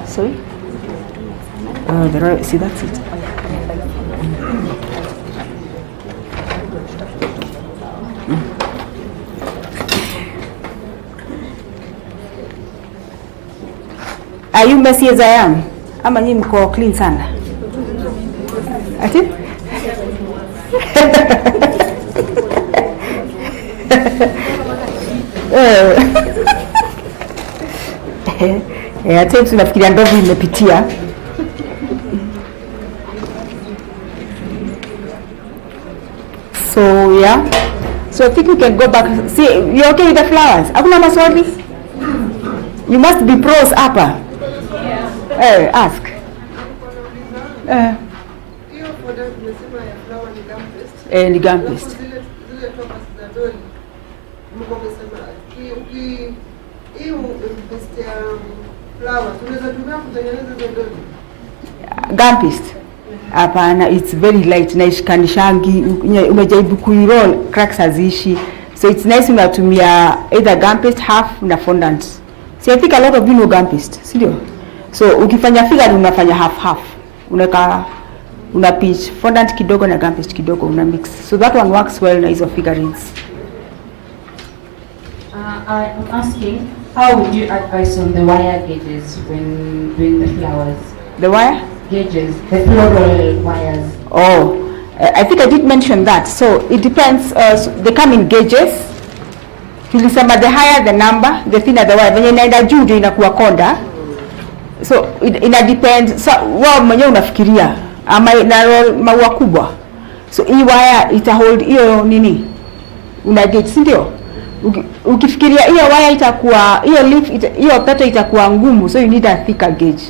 Sorry? See, that's it. Are you messy as I am? Ama nyinyi mko clean sana? Ati? Ati tunafikiria ndovu imepitia. So yeah. So I think we can go back. See, you okay with the flowers? Hakuna maswali? You must be pros hapa. Ask. Ni gum paste. Gum paste. Hapana, it's very light na ishikanishangi, umejaribu kuiroll, cracks haziishi. So it's nice unatumia either gum paste half na fondant. See, I think a lot of you know gum paste, si ndio? So ukifanya figure unafanya half. Una pitch fondant kidogo na gum paste kidogo una mix. So that one works well na hizo figurines. I'm asking, how would you advise on the wire gauges when doing the flowers? The wire? Gauges, the floral wires. Oh, I think I did mention that. So it depends. So they come in gauges. Tulisema the higher the number, the thinner the wire. Venye inaenda juu ndio inakuwa konda. So ina depend. So wao mwenyewe unafikiria ama na maua kubwa. So hii wire ita hold hiyo nini? Una gauge, si ndio? Ukifikiria hiyo wire itakuwa hiyo leaf hiyo petal itakuwa ngumu, so you need a thicker gauge.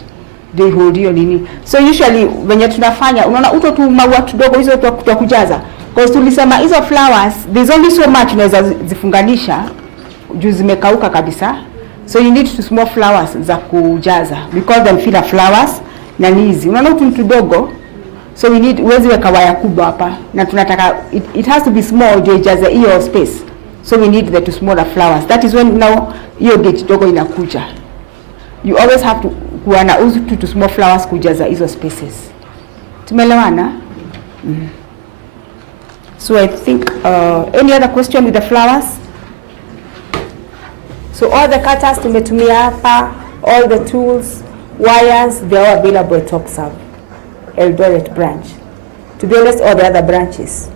They hold hiyo nini. So usually venye tunafanya unaona uto tu maua kidogo hizo tu kujaza. Because tulisema hizo flowers there's only so much unaweza zifunganisha juu zimekauka kabisa, so you need to small flowers za kujaza. We call them filler flowers na hizi unaona tu kidogo, so we need uwezi weka waya kubwa hapa na tunataka it has to be small ndio ijaze hiyo space, so we need the smaller flowers. That is when now hiyo gate kidogo inakuja. You always have to kuwa na uzu to small flowers kujaza hizo spaces. Tumeelewana? So I think any other question with the flowers? So all the cutters tumetumia hapa, all the tools, wires, they are available at Topserve, Eldoret branch. To be honest, all the other branches.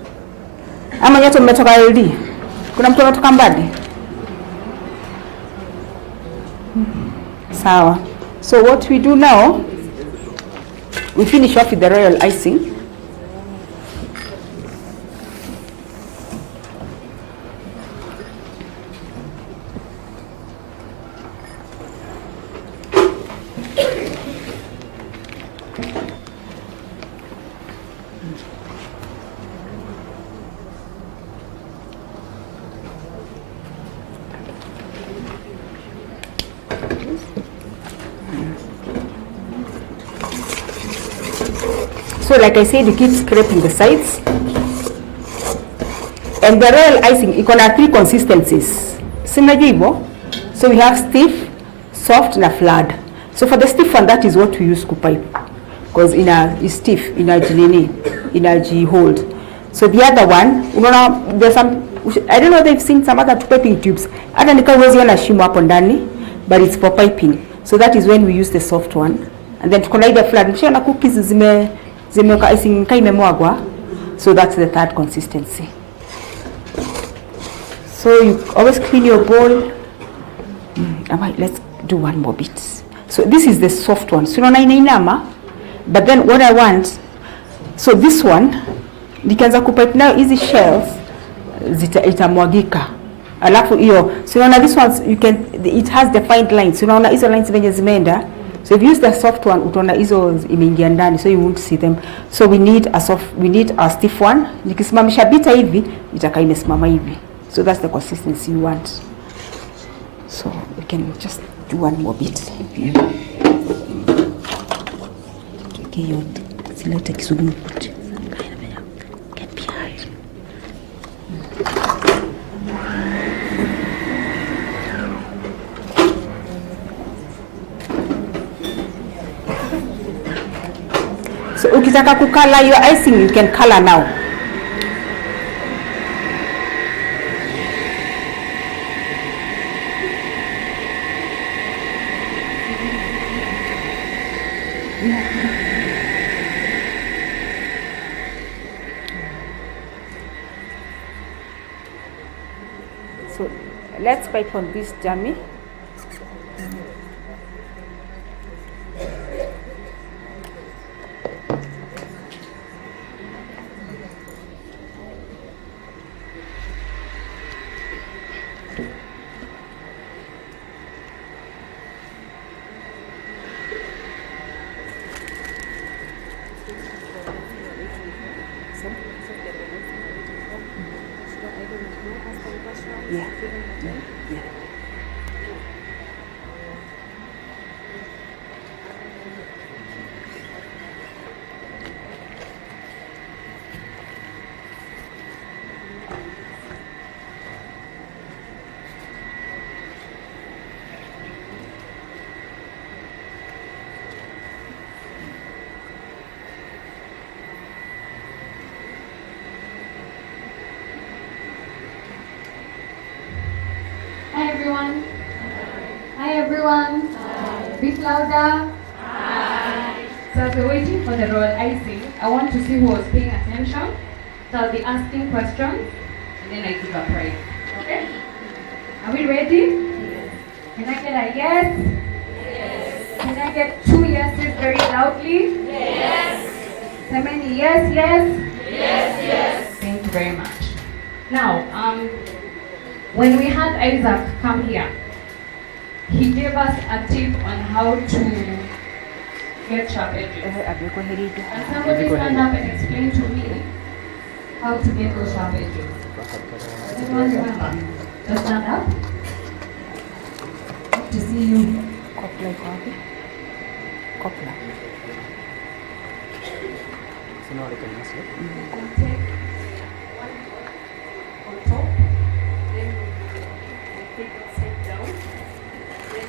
Ama nyote mmetoka LD? Kuna mtu anatoka mbali? Sawa. So what we do now, we finish off with the royal icing. So like I said, you keep scraping the sides. And the royal icing, iko na 3 consistencies. Sinajua hivyo? So we have stiff, soft na flat. So for the stiff one, that is what we use kupipe. Because is stiff, inaji hold. So the other one, unaona, there's some, I don't know if they've seen some other piping tubes. Hata nikawezi ona shimo hapo ndani, but it's for piping. So that is when we use the soft one. And then tuko na ile flat. Mshaona cookies zimeweka icing kai imemwagwa. So that's the third consistency. So you always clean your bowl. Let's do one more bit. So this is the soft one. So unaona inainama. But then what I want, so this one, nikianza kupipe now hizi shells itamwagika. Alafu hiyo, so unaona this one it has defined lines. So unaona hizo lines zenye zimeenda. So if you use the soft one, utaona hizo imeingia ndani, so you won't see them. So we need a stiff one. Nikisimamisha bita hivi, itakaa imesimama hivi. So that's the consistency you want. So we can just do one more bit. Okay, silete kisugu kuti. So ukitaka kukala your icing, you can color now. So let's pipe on this dummy. Yeah. Yeah. Hi everyone. Hi everyone. Bit louder. So as we're waiting for the royal icing, I want to see who was paying attention. So I'll be asking questions and then I give a prize. Okay? Are we ready? Yes. Can I get a yes? Yes. Can I get 2 yeses very loudly? Yes. How many yes, yes? Yes, yes. Thank you very much. Now, when we had Isaac come here, he gave us a tip on how to get sharp edges. And somebody stand up and explain to me how to get those sharp edges. Anyone remember? Just stand up. Good to see you. Kopla iko wapi? Kopla. Sina wale kwenye nasi. Take one on top, then you take it straight down. Then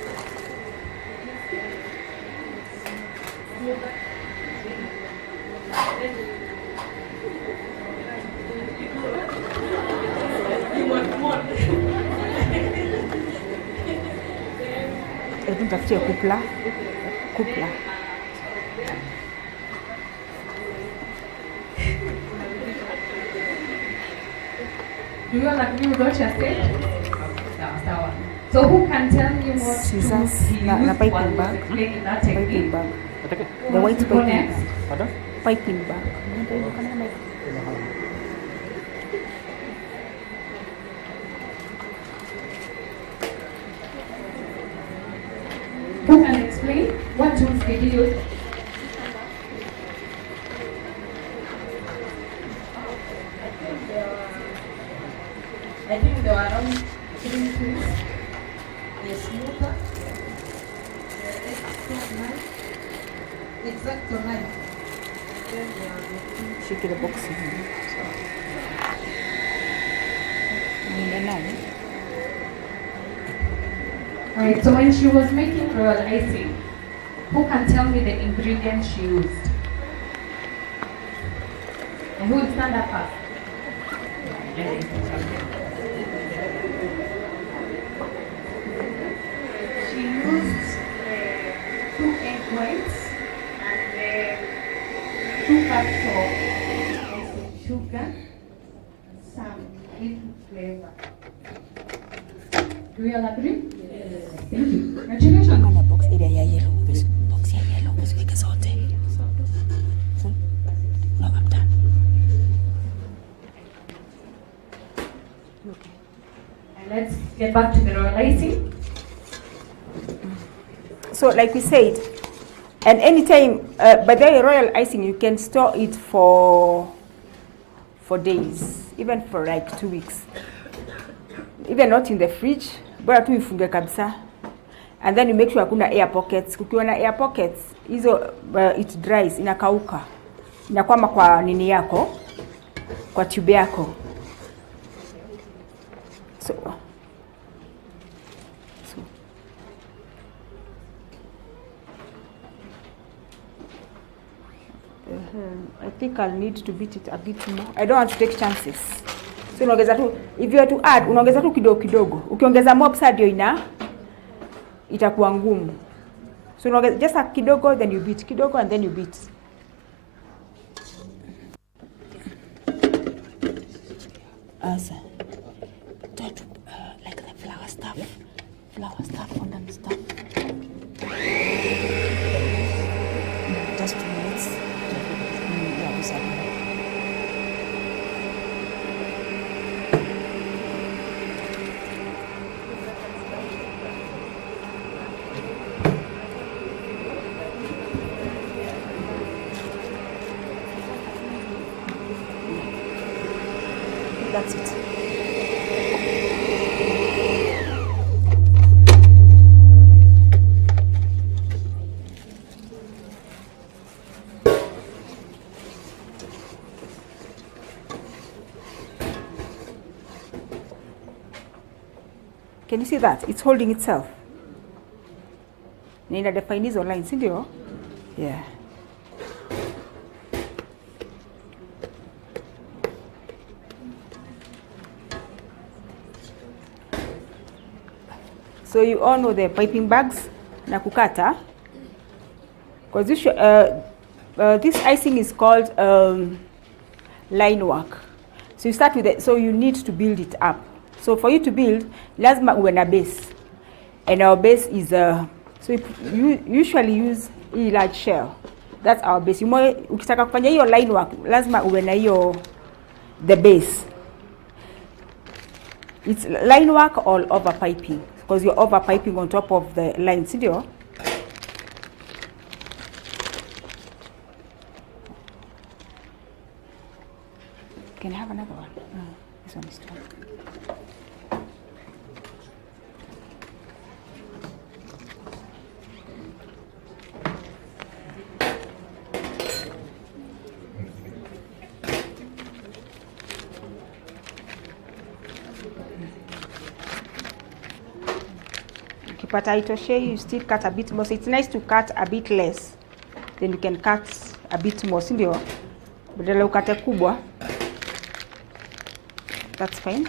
Hebu tafutie kupla. Kupla. do you all agree with what you said? Sawa. So who can tell me what Scissors tools he na used piping while bag. explaining that Piping technique? bag. Atake. The white To go piping next? bag. Pardon? Piping bag. Unaona like Who can explain what tools did he use? I think there were around 3 tools. The smoother, the exacto knife. Then there are the two. shike the box hivi. Nina nani? Alright, so when she was making royal icing, who can tell me the ingredients she used? And who will stand up first? She used 2 egg whites and 2 cups of sugar, some little flavor. Do we all agree? Yes. Thank you. Congratulations. Kana box area ya yellow. Box ya yellow usiweke zote. So, no, I'm done. Okay. And let's get back to the royal icing. So like we said, and anytime, by the way, royal icing, you can store it for days, even for like 2 weeks. Even not in the fridge, bora tu ifunge kabisa. And then you make sure hakuna air pockets. Kukiwa na air pockets, hizo it dries, inakauka. Inakwama kwa nini yako, kwa tube yako. I think I'll need to beat it a bit more. I don't want to take chances. So unaongeza tu, if you are to add, unaongeza tu kidogo kidogo. Ukiongeza mob side ndio itakuwa ngumu. So unaongeza just a kidogo, then you beat kidogo and then you beat. Asa. Don't like the flour stuff on them stuff. Just 2 minutes. Yeah, this That's it. Can you see that? It's holding itself. Nina define hizo lines, ndio? Yeah. So you all know the piping bags na kukata. Because this icing is called line work. So you start with it. So you need to build it up. So for you to build, lazima uwe na base. And our base is so you usually use a large shell. That's our base. Ukitaka kufanya hiyo line work, lazima uwe na hiyo the base. It's line work or over piping, because you're over piping on top of the line, ndio? Can I have another one? No, this one is too. Ukipata haitoshei, you still cut a bit more. So it's nice to cut a bit less. Then you can cut a bit more, si ndio? Badala ukate kubwa. That's fine.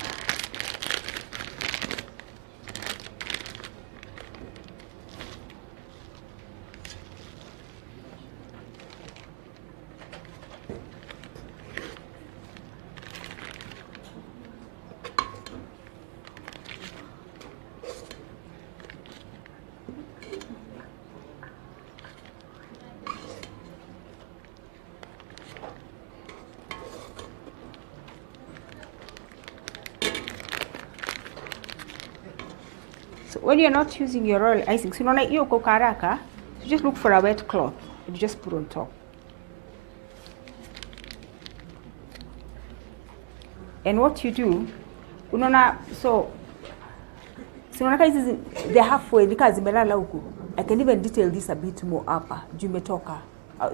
So when you're not using your royal icing, so unaona hiyo kwa haraka, you just look for a wet cloth and you just put on top. And what you do, unaona, so unaona hizi the halfway because zimelala huku. I can even detail this a bit more hapa. Juu imetoka.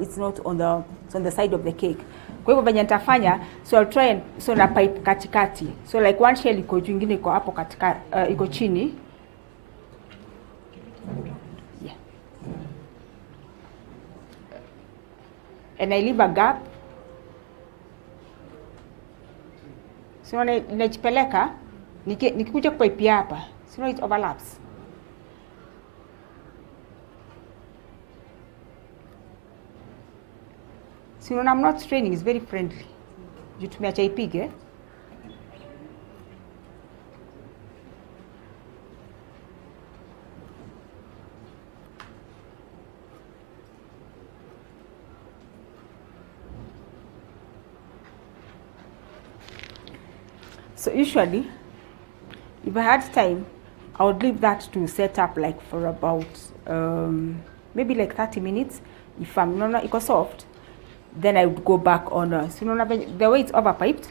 It's not on the, it's on the side of the cake. Kwa hivyo venye nitafanya, so I'll try and so na pipe katikati. So like one shell iko juu, ingine iko hapo katika iko chini. Yeah. And I leave a gap. So najipeleka nikikuja kupipe hapa. So it overlaps. So I'm not straining, it's very friendly. You tumeacha ipige. So usually, if I had time, I would leave that to set up like for about maybe like 30 minutes. If I'm not equal soft, then I would go back on so the way it's overpiped.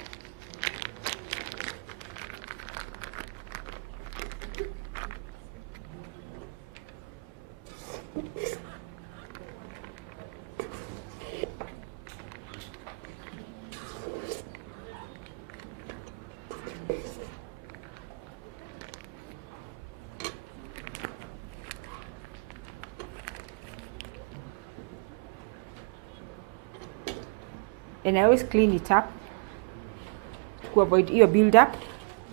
And I always clean it up to avoid your build up.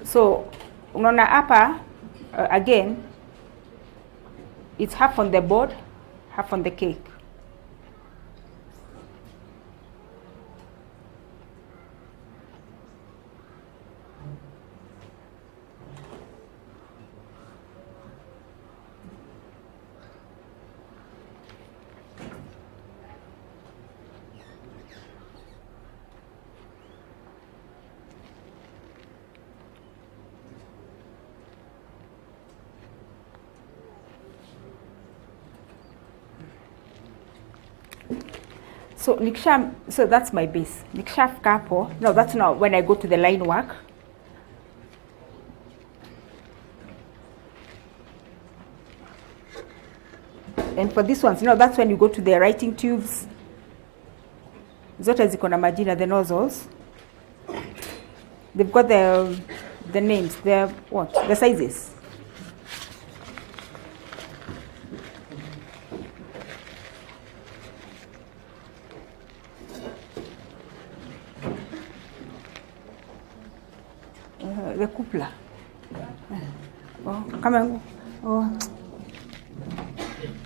So unaona hapa again it's half on the board, half on the cake. So that's my base. Nikishafika hapo, no, that's not when I go to the line work. And for this one, that's when you go to the writing tubes. Zote ziko na majina, the nozzles. They've got the names, the sizes. The kupla.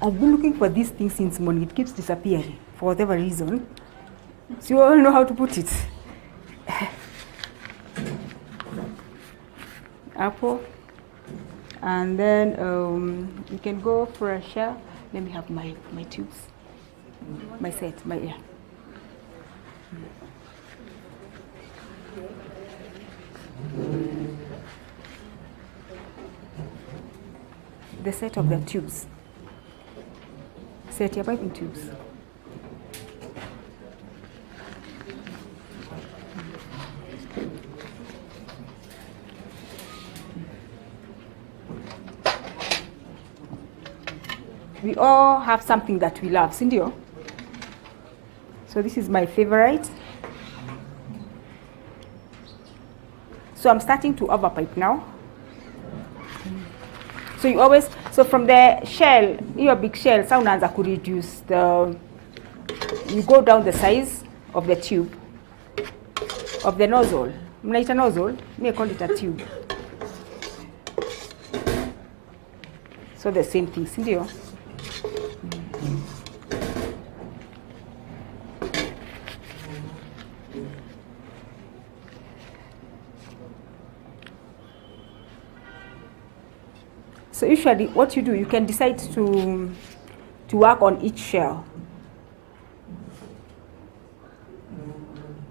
I've been looking for this thing since morning. It keeps disappearing for whatever reason. So you all know how to put it. Apple. And then you can go for a shell. Let me have my tubes. My set, yeah. The set of the tubes. Set your piping tubes. we all have something that we love, sindio? So this is my favorite. So I'm starting to overpipe now. So you always, so from the shell, your big shell, sa unaanza ku reduce you go down the size of the tube, of the nozzle. Mnaita nozzle, me call it a tube. So the same thing, sindio? So usually what you do, you can decide to work on each shell.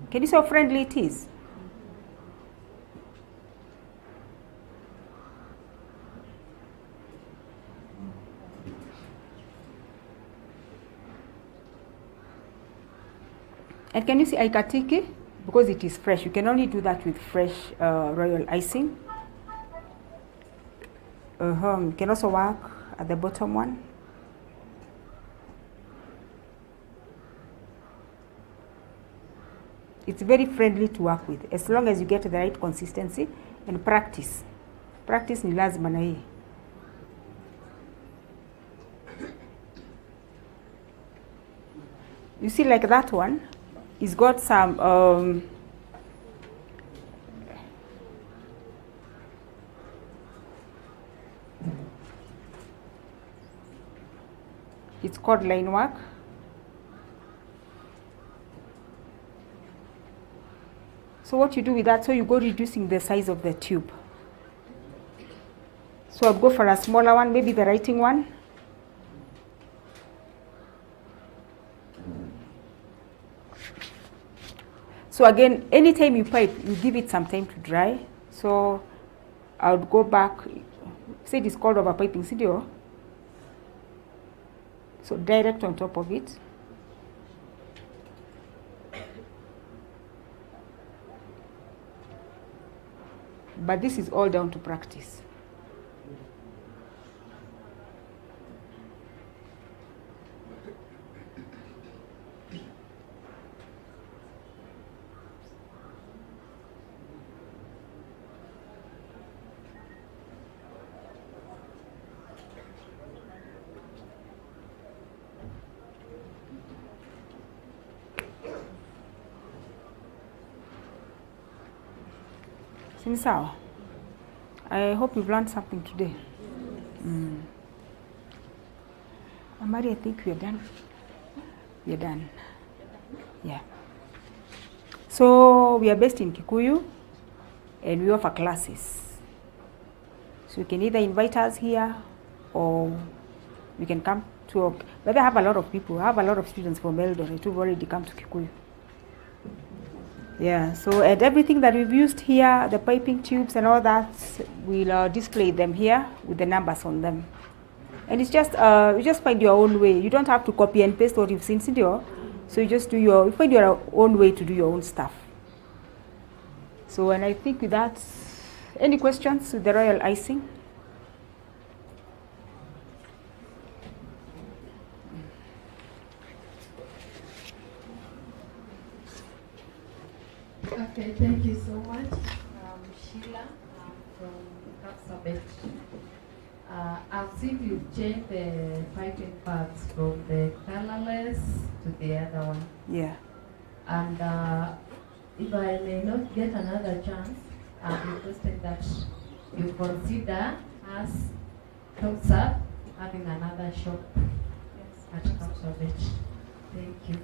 Can you see how friendly it is? And can you see aikatiki? Because it is fresh. You can only do that with fresh royal icing. You can also work at the bottom one. It's very friendly to work with, as long as you get the right consistency and practice. Practice ni lazima na hii. You see, like that one, it's got some it's called line work. So what you do with that, so you go reducing the size of the tube. So I'll go for a smaller one, maybe the writing one. So again, anytime you pipe, you give it some time to dry. So I would go back, say it is called over piping, CDO. So direct on top of it. But this is all down to practice. Sawa. I hope you've learned something today. Amari, I think we're done. We're done. Yeah. So we are based in Kikuyu and we offer classes. So you can either invite us here or we can come to, but I have a lot of people. I have a lot of students from Eldoret who've already come to Kikuyu. Yeah, so and everything that we've used here, the piping tubes and all that, we'll display them here with the numbers on them. And it's just, you just find your own way. You don't have to copy and paste what you've seen, Cindy. So you just you find your own way to do your own stuff. So, and I think with that, any questions with the royal icing? Okay, thank you so much. Sheila from Topserve. I've seen you've changed the piping parts from the colorless to the other one. Yeah. And if I may not get another chance, I'm requesting that you consider us Topserve having another shop at Topserve. Thank you.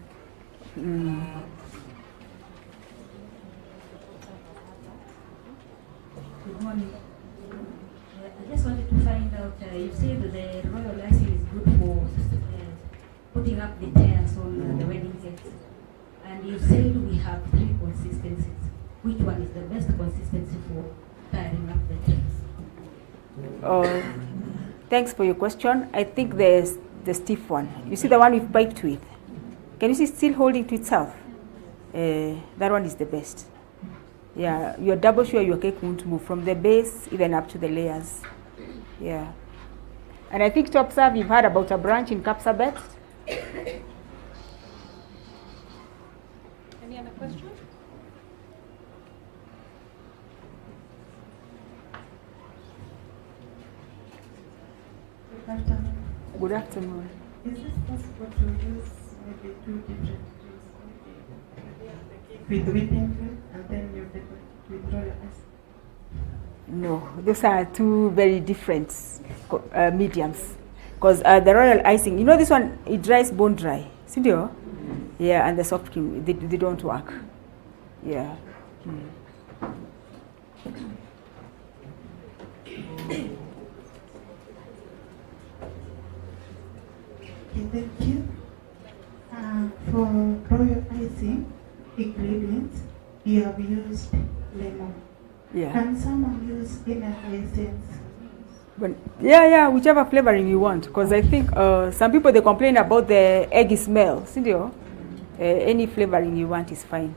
Good morning. I just wanted to find out, you said that the royal icing is good for putting up the chairs on the wedding sets. And you said we have 3 consistencies. Which one is the best consistency for tiring up the chairs? Thanks for your question. I think the stiff one. You see the one we've piped with? Can you see still holding to itself? That one is the best. Yeah, you're double sure your cake won't move from the base even up to the layers. Yeah. And I think Topserve, you've heard about a branch in Kapsabet. Any other questions? Good afternoon. Good afternoon. Is it possible to use maybe two different drinks, with whipping cream and then you decorate with royal ice? No, those are two very different mediums. Because the royal icing, you know this one, it dries bone dry. See there? Yeah, and the soft cream, they don't work. Yeah. Okay, thank you. For royal icing ingredients, you have used lemon. Yeah. Can someone use inner essence? But yeah, whichever flavoring you want. Because I think some people, they complain about the eggy smell. See there? Any flavoring you want is fine.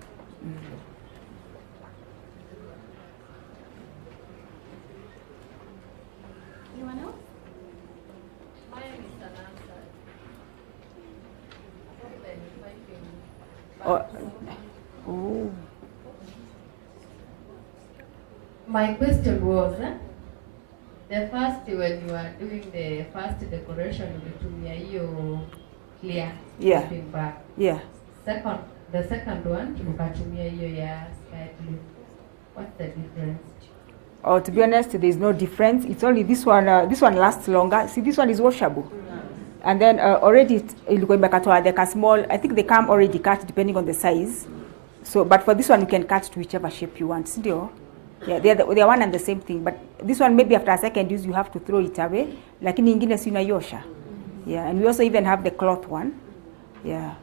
Anyone else? Oh. My question was, the first, when you are doing the first decoration, ulitumia hiyo clear Yeah. sleeping bag. Yeah. The second one, ukatumia hiyo ya sky blue. What's the difference? Oh, to be honest, there is no difference. It's only this one. This one lasts longer. See, this one is washable. And then already ilikuwa imekatwa like a small. I think they come already cut depending on the size. So, but for this one, you can cut to whichever shape you want. Sindio? Yeah, they are one and the same thing. But this one, maybe after a second use, you have to throw it away. Lakini ingine si unaiosha. Yeah, and we also even have the cloth one. Yeah.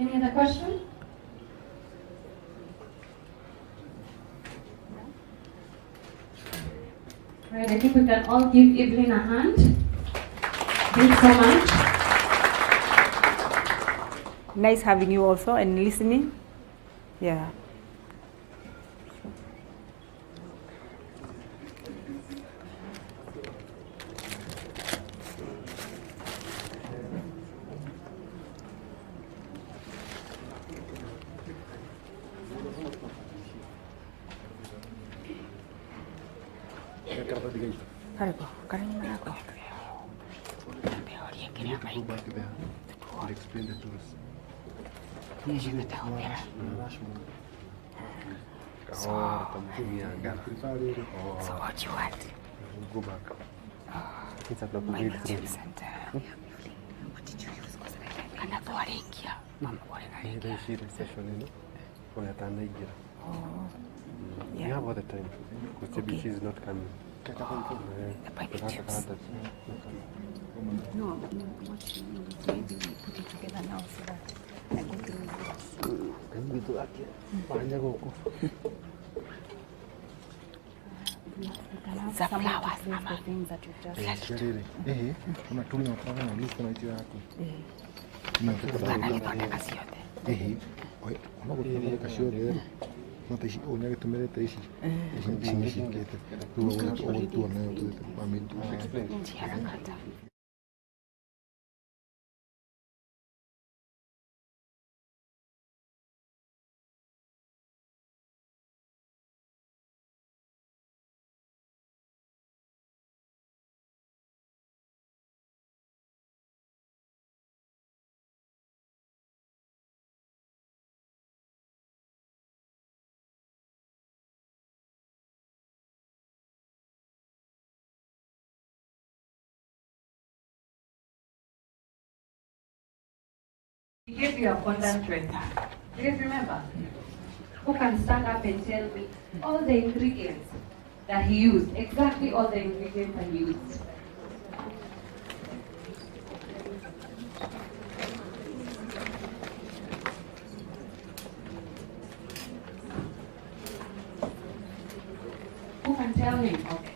Any other question? Right, I think we can all give Evelyn a hand. Thank you so much. Nice having you also and listening. Yeah. Karibu, karibu yako. Go back there and explain the tools. So what you want? Go back. It's at the My tips and what did you use? Kana kuwarengia. Mama kuwarengia. She session, you know, for a time. Oh. You have all the time because Okay. she is not coming. The piping tubes. No, but what you need, maybe we put it together now so that I go through this. Can we do that? Panja go. The flowers, Mama. Things that you've just Kuna tuli unataka na luku na hiyo yako. Nataka siote. Unakutumia kashiore. Nota ici o nage tumerete ici. Ici ni shikete. Tu o nayo tu mami explain. He gave you abundant rain. Do you remember? Who can stand up and tell me all the ingredients that he used? Exactly all the ingredients that he used. Who can tell me? Okay.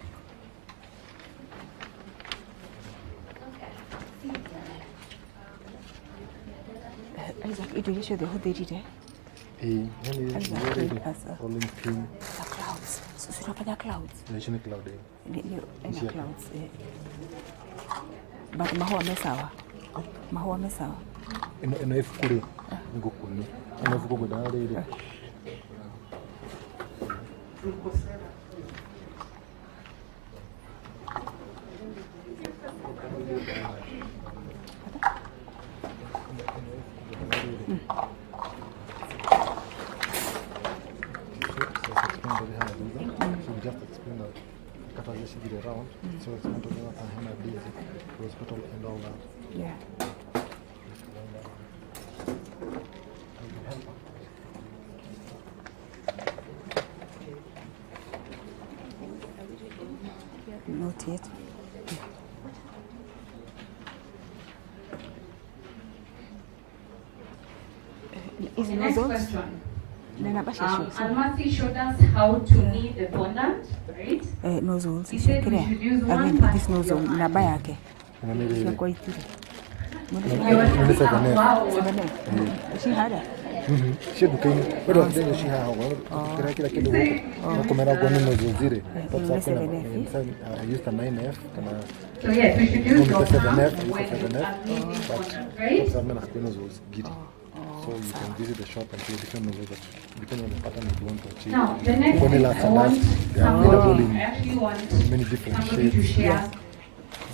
Isaac, ituonyeshe the whole they did, eh? Yani Isaac, already sasa. all in clean. The clouds. So tunafanya clouds. Nation cloud. Ndio clouds. But mahua mesawa. Ino ifukuri ngukuni. Ino ifukuri dare ile. Around, so it's not about a busy hospital and all that. Yeah. Not yet. Is the next question. Almasi showed us how to knead the fondant, right? Nozzles. He said we should use one part this nozzle of your naba hand. yake. Kwa itiri. She had it. She dukaini. Bado ndio she hawa. Kila kidogo. Na komera kwa nini nozzle zile. I used a 9F kana. So yes, we should use your hand when right? So you can visit the shop and see different nozzles that depending on the pattern you want to achieve. Now, the next thing I want they are available in many different shades. To share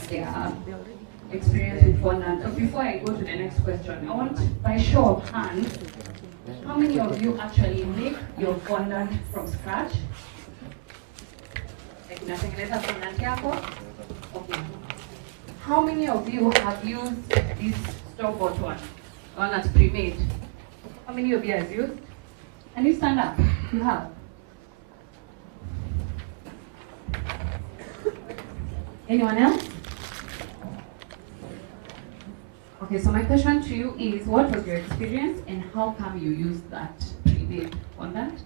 their experience with fondant. So before I go to the next question, I want, by show of hands, how many of you actually make your fondant from scratch? Like unatengeneza fondant yako? Okay. How many of you have used this store-bought one that's pre-made? How many of you have used? Can you stand up? You have. Anyone else? Okay, so my question to you is, what was your experience and how come you used that pre-made fondant?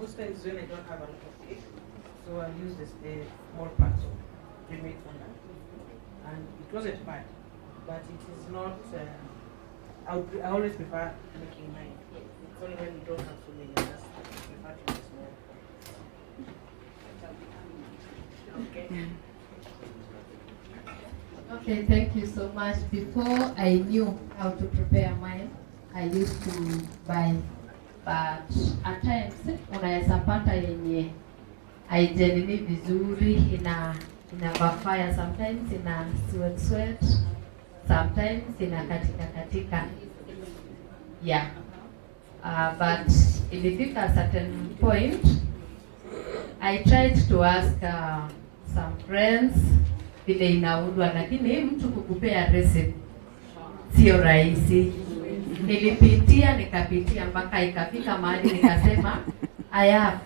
Most times when I don't have a lot of cake, so I use the small parts of pre-made fondant, and it wasn't bad, but it is not. I always prefer making mine. It's only when you don't have so many, I just prefer to use small. Okay. Okay, thank you so much. Before I knew how to prepare mine, I used to buy, but at times unaweza pata yenye haijenini vizuri, ina backfire, sometimes ina sweat, sometimes ina katika. Yeah. But ilifika a certain point, I tried to ask some friends vile inaundwa, lakini mtu kukupea recipe sio rahisi. Nikapitia mpaka ikafika mahali nikasema aya,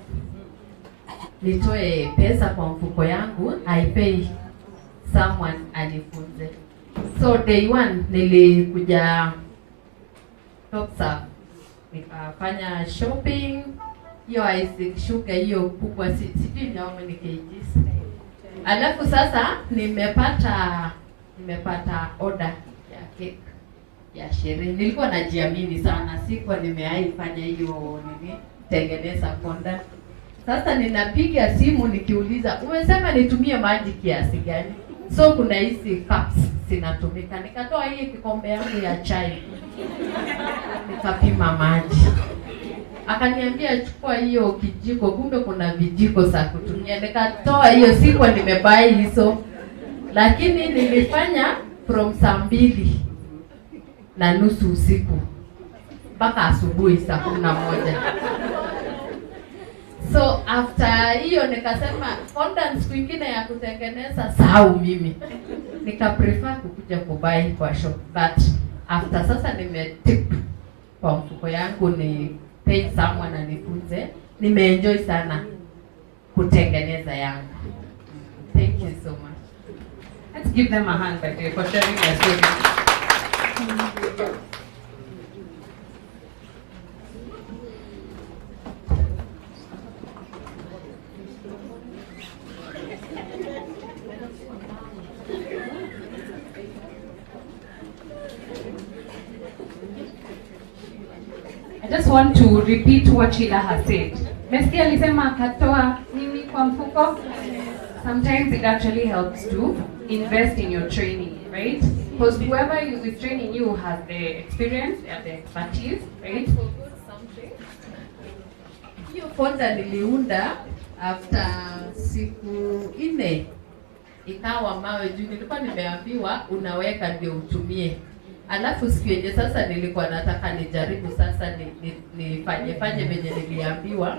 nitoe pesa kwa mfuko yangu, I pay someone anifunze. So day one nilikuja Topserve, nikafanya shopping, hiyo icing sugar hiyo kubwa sijui ni how many kgs. Alafu sasa nimepata order ya cake ya sherehe. Nilikuwa najiamini sana, sikuwa nimeaifanya hiyo tengeneza fondant. Sasa ninapiga simu nikiuliza, umesema nitumie maji kiasi gani? So kuna hizi cups zinatumika. Nikatoa hii kikombe yangu ya chai, nikapima maji. Akaniambia chukua hiyo kijiko, kumbe kuna vijiko za kutumia. Nikatoa hiyo, sikuwa nimebai hizo. Lakini nilifanya from saa 2:30 usiku mpaka asubuhi saa 11. So after hiyo nikasema fondant siku nyingine ya kutengeneza sahau mimi. Nika prefer kukuja kubai kwa shop. But after sasa nimetip kwa mfuko yangu ni pay someone anifunze. Nimeenjoy sana kutengeneza yangu. Thank you so much. Let's give them a hand by for sharing their story. I just want to repeat what Sheila has said. Meskia alisema akatoa nini kwa mfuko? Sometimes it actually helps to invest in your training, right? Because whoever is training you has the experience and the expertise, right? Hiyo folder niliunda after siku 4 ikawa mawe juu nilikuwa nimeambiwa unaweka ndio utumie. Alafu siku yenye sasa nilikuwa nataka nijaribu sasa nifanye venye niliambiwa.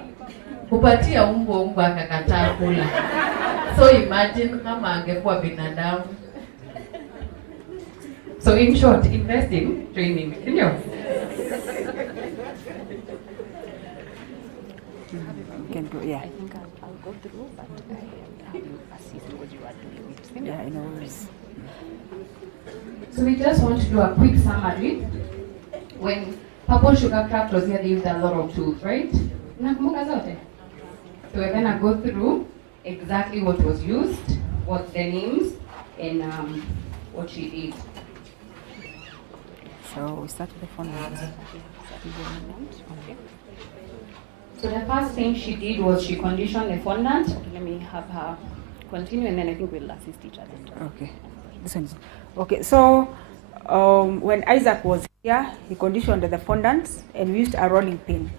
Kupatia umbo akakataa kula. So imagine kama angekuwa binadamu. So in short, invest in training. Ndio. Can go, yeah. I think I'll go through, but I have you assist because you are doing it. Yeah, I know. So we just want to do a quick summary. When Purple Sugar Craft was here, they used a lot of tools, right? Nakumbuka zote? So we're gonna go through exactly what was used, what the names, and what she did. So we start with the fondant. Okay. So the first thing she did was she conditioned the fondant. Okay, let me have her continue, and then I think we'll assist each other. Okay. This one is okay. So when Isaac was here, he conditioned the fondant and we used a rolling pin.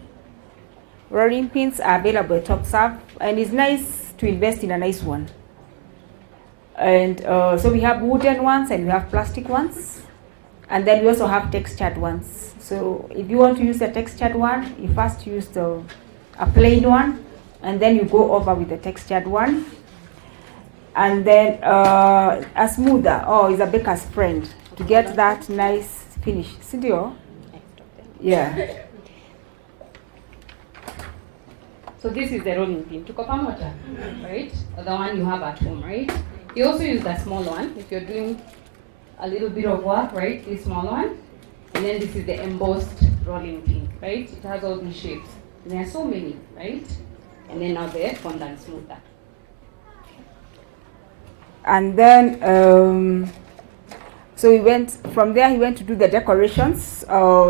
Rolling pins are available at Topserve, and it's nice to invest in a nice one. And so we have wooden ones and we have plastic ones, and then we also have textured ones. So if you want to use the textured one, you first use a plain one, and then you go over with the textured one. And then a smoother, is a baker's friend, to get that nice finish. Sindio? Yeah. So this is the rolling pin. Tuko pamoja, right? Or the one you have at home, right? You also use the small one if you're doing a little bit of work, right? This small one. And then this is the embossed rolling pin, right? It has all these shapes. And there are so many, right? And then now the fondant smoother. And then, so we went, from there he went to do the decorations,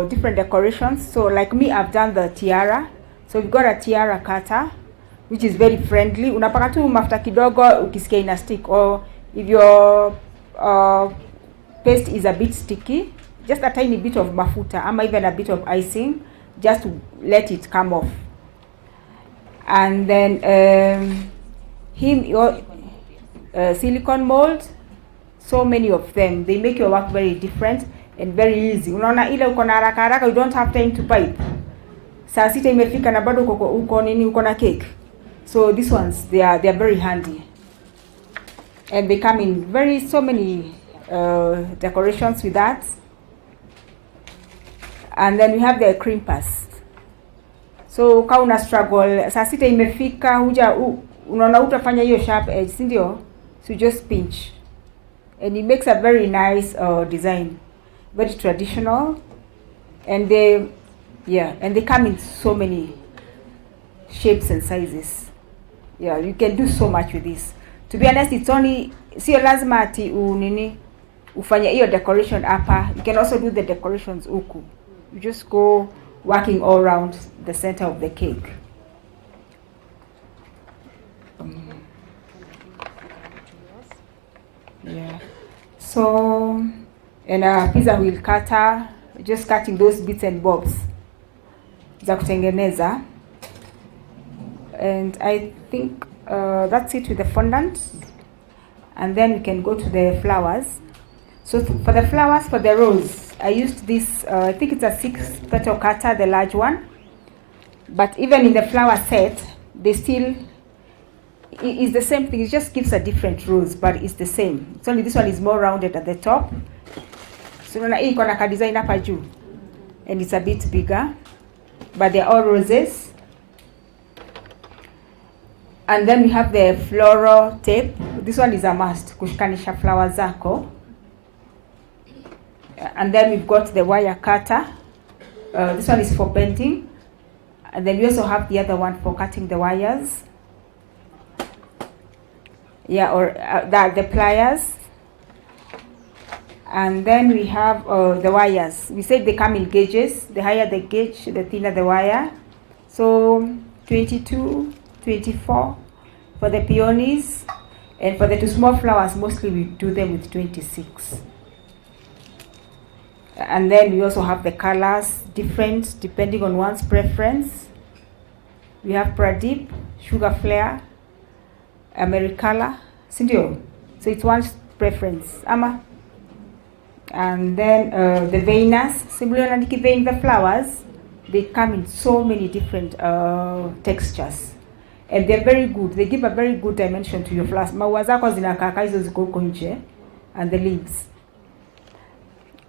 different decorations. So like me, I've done the tiara. So we've got a tiara cutter, which is very friendly. Unapaka tu mafuta kidogo ukisikia ina stick, or if your paste is a bit sticky, just a tiny bit of mafuta, ama even a bit of icing, just to let it come off. And then silicone mold, so many of them, they make your work very different and very easy. Unaona ile uko na haraka haraka, you don't have time to pipe. Saa sita imefika na bado uko na cake. So these ones, they are very handy, and they come in so many decorations with that. And then we have the crimpers. So kama una struggle, saa sita imefika, unaona utafanya hiyo sharp edge, si ndio? So just pinch, and it makes a very nice design, very traditional, and they come in so many shapes and sizes. Yeah, you can do so much with this. To be honest, it's only, sio lazima ati ufanya hiyo decoration hapa. You can also do the decorations huku. You just go working all around the center of the cake. Yeah. So, and a pizza wheel cutter, just cutting those bits and bobs za kutengeneza. And I think that's it with the fondant. And then we can go to the flowers. So for the flowers, for the rose, I used this, I think it's a 6-petal cutter, the large one. But even in the flower set, they still, it's the same thing. It just gives a different rose, but it's the same. It's only this one is more rounded at the top. So hii iko na ka design hapa juu, and it's a bit bigger, but they're all roses. And then we have the floral tape. This one is a must, kushikanisha flowers zako. And then we've got the wire cutter. This one is for bending. And then we also have the other one for cutting the wires. Yeah, or the pliers. And then we have the wires. We said they come in gauges. The higher the gauge, the thinner the wire. So 22, 24 for the peonies, and for the two small flowers, mostly we do them with 26. And then we also have the colors, different depending on one's preference. We have Pradeep, Sugar Flare, Americala, Sindio. So it's one's preference. Ama. And then the veinas, similar to the flowers, they come in so many different textures. And they're very good. They give a very good dimension to your flowers. Maua zako zinakaa hizo ziko huko nje, and the leaves.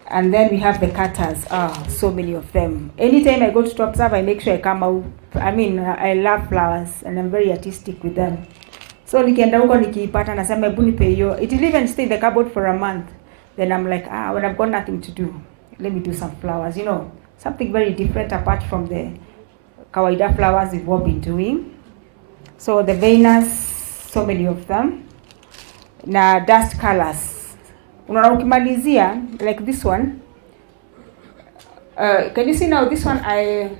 And then we have the cutters. So many of them. Anytime I go to Topserve, I make sure I come out. I mean, I love flowers and I'm very artistic with them. So nikienda huko nikiipata nasema hebu nipe hiyo. It will even stay in the cupboard for a month. Then I'm like, when I've got nothing to do, let me do some flowers. You know, something very different apart from the kawaida flowers we've all been doing. So the veinas, so many of them. Na dust colors. Unaona ukimalizia, like this one. Can you see now this one I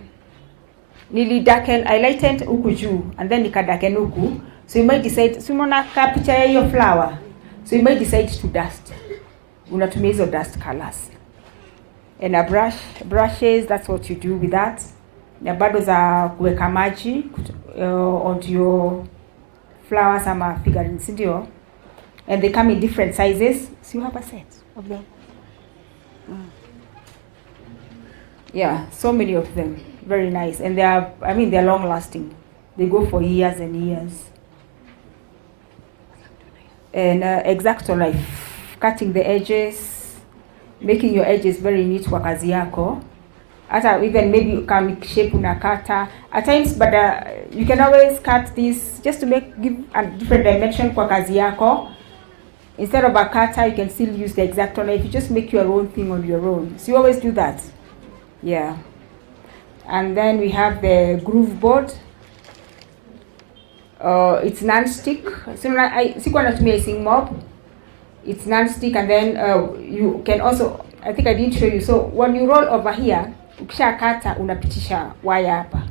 lightened huku juu and then nikadaken huku. So you might decide, so unaona picha ya hiyo flower. So you might decide to dust. Unatumia hizo dust colors. And a brushes, that's what you do with that. Na bado za kuweka maji onto your flowers ama figurines, ndio. And they come in different sizes. So you have a set of them. Yeah, so many of them. Very nice. And they're long lasting. They go for years and years. And X-Acto knife, cutting the edges, making your edges very neat kwa kazi yako. Even maybe you can make shape unakata. At times, but you can always cut this just to give a different dimension kwa kazi yako. Instead of a cutter, you can still use the X-Acto knife. You just make your own thing on your own. So you always do that. Yeah. And then we have the groove board. It's non-stick. Sikuwa natumia icing mob. It's non-stick, and then you can also, I think I didn't show you. So when you roll over here, ukisha kata unapitisha wire hapa.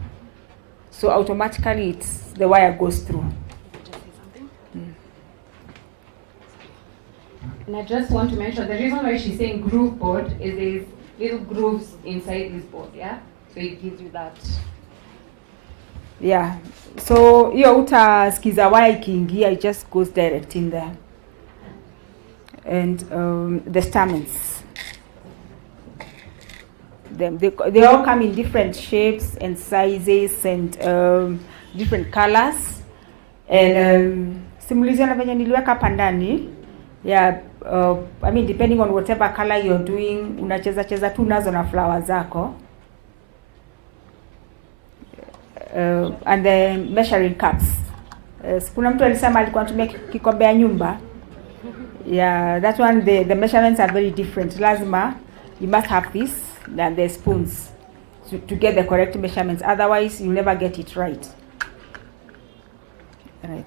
So automatically the wire goes through. And I just want to mention the reason why she's saying groove board is there's little grooves inside this board, yeah? So it gives you that. Yeah. So hiyo utasikiza wire ikiingia, it just goes direct in there. And the stamens. They all come in different shapes and sizes and different colors. And simulizi na venye niliweka hapa ndani. Yeah, I mean depending on whatever color you're doing, unacheza tu nazo na flowers zako. And the measuring cups. Kuna mtu alisema alikuwa anatumia kikombe ya nyumba. Yeah, that one the measurements are very different. Lazima you must have this and the spoons to get the correct measurements. Otherwise, you never get it right. Right.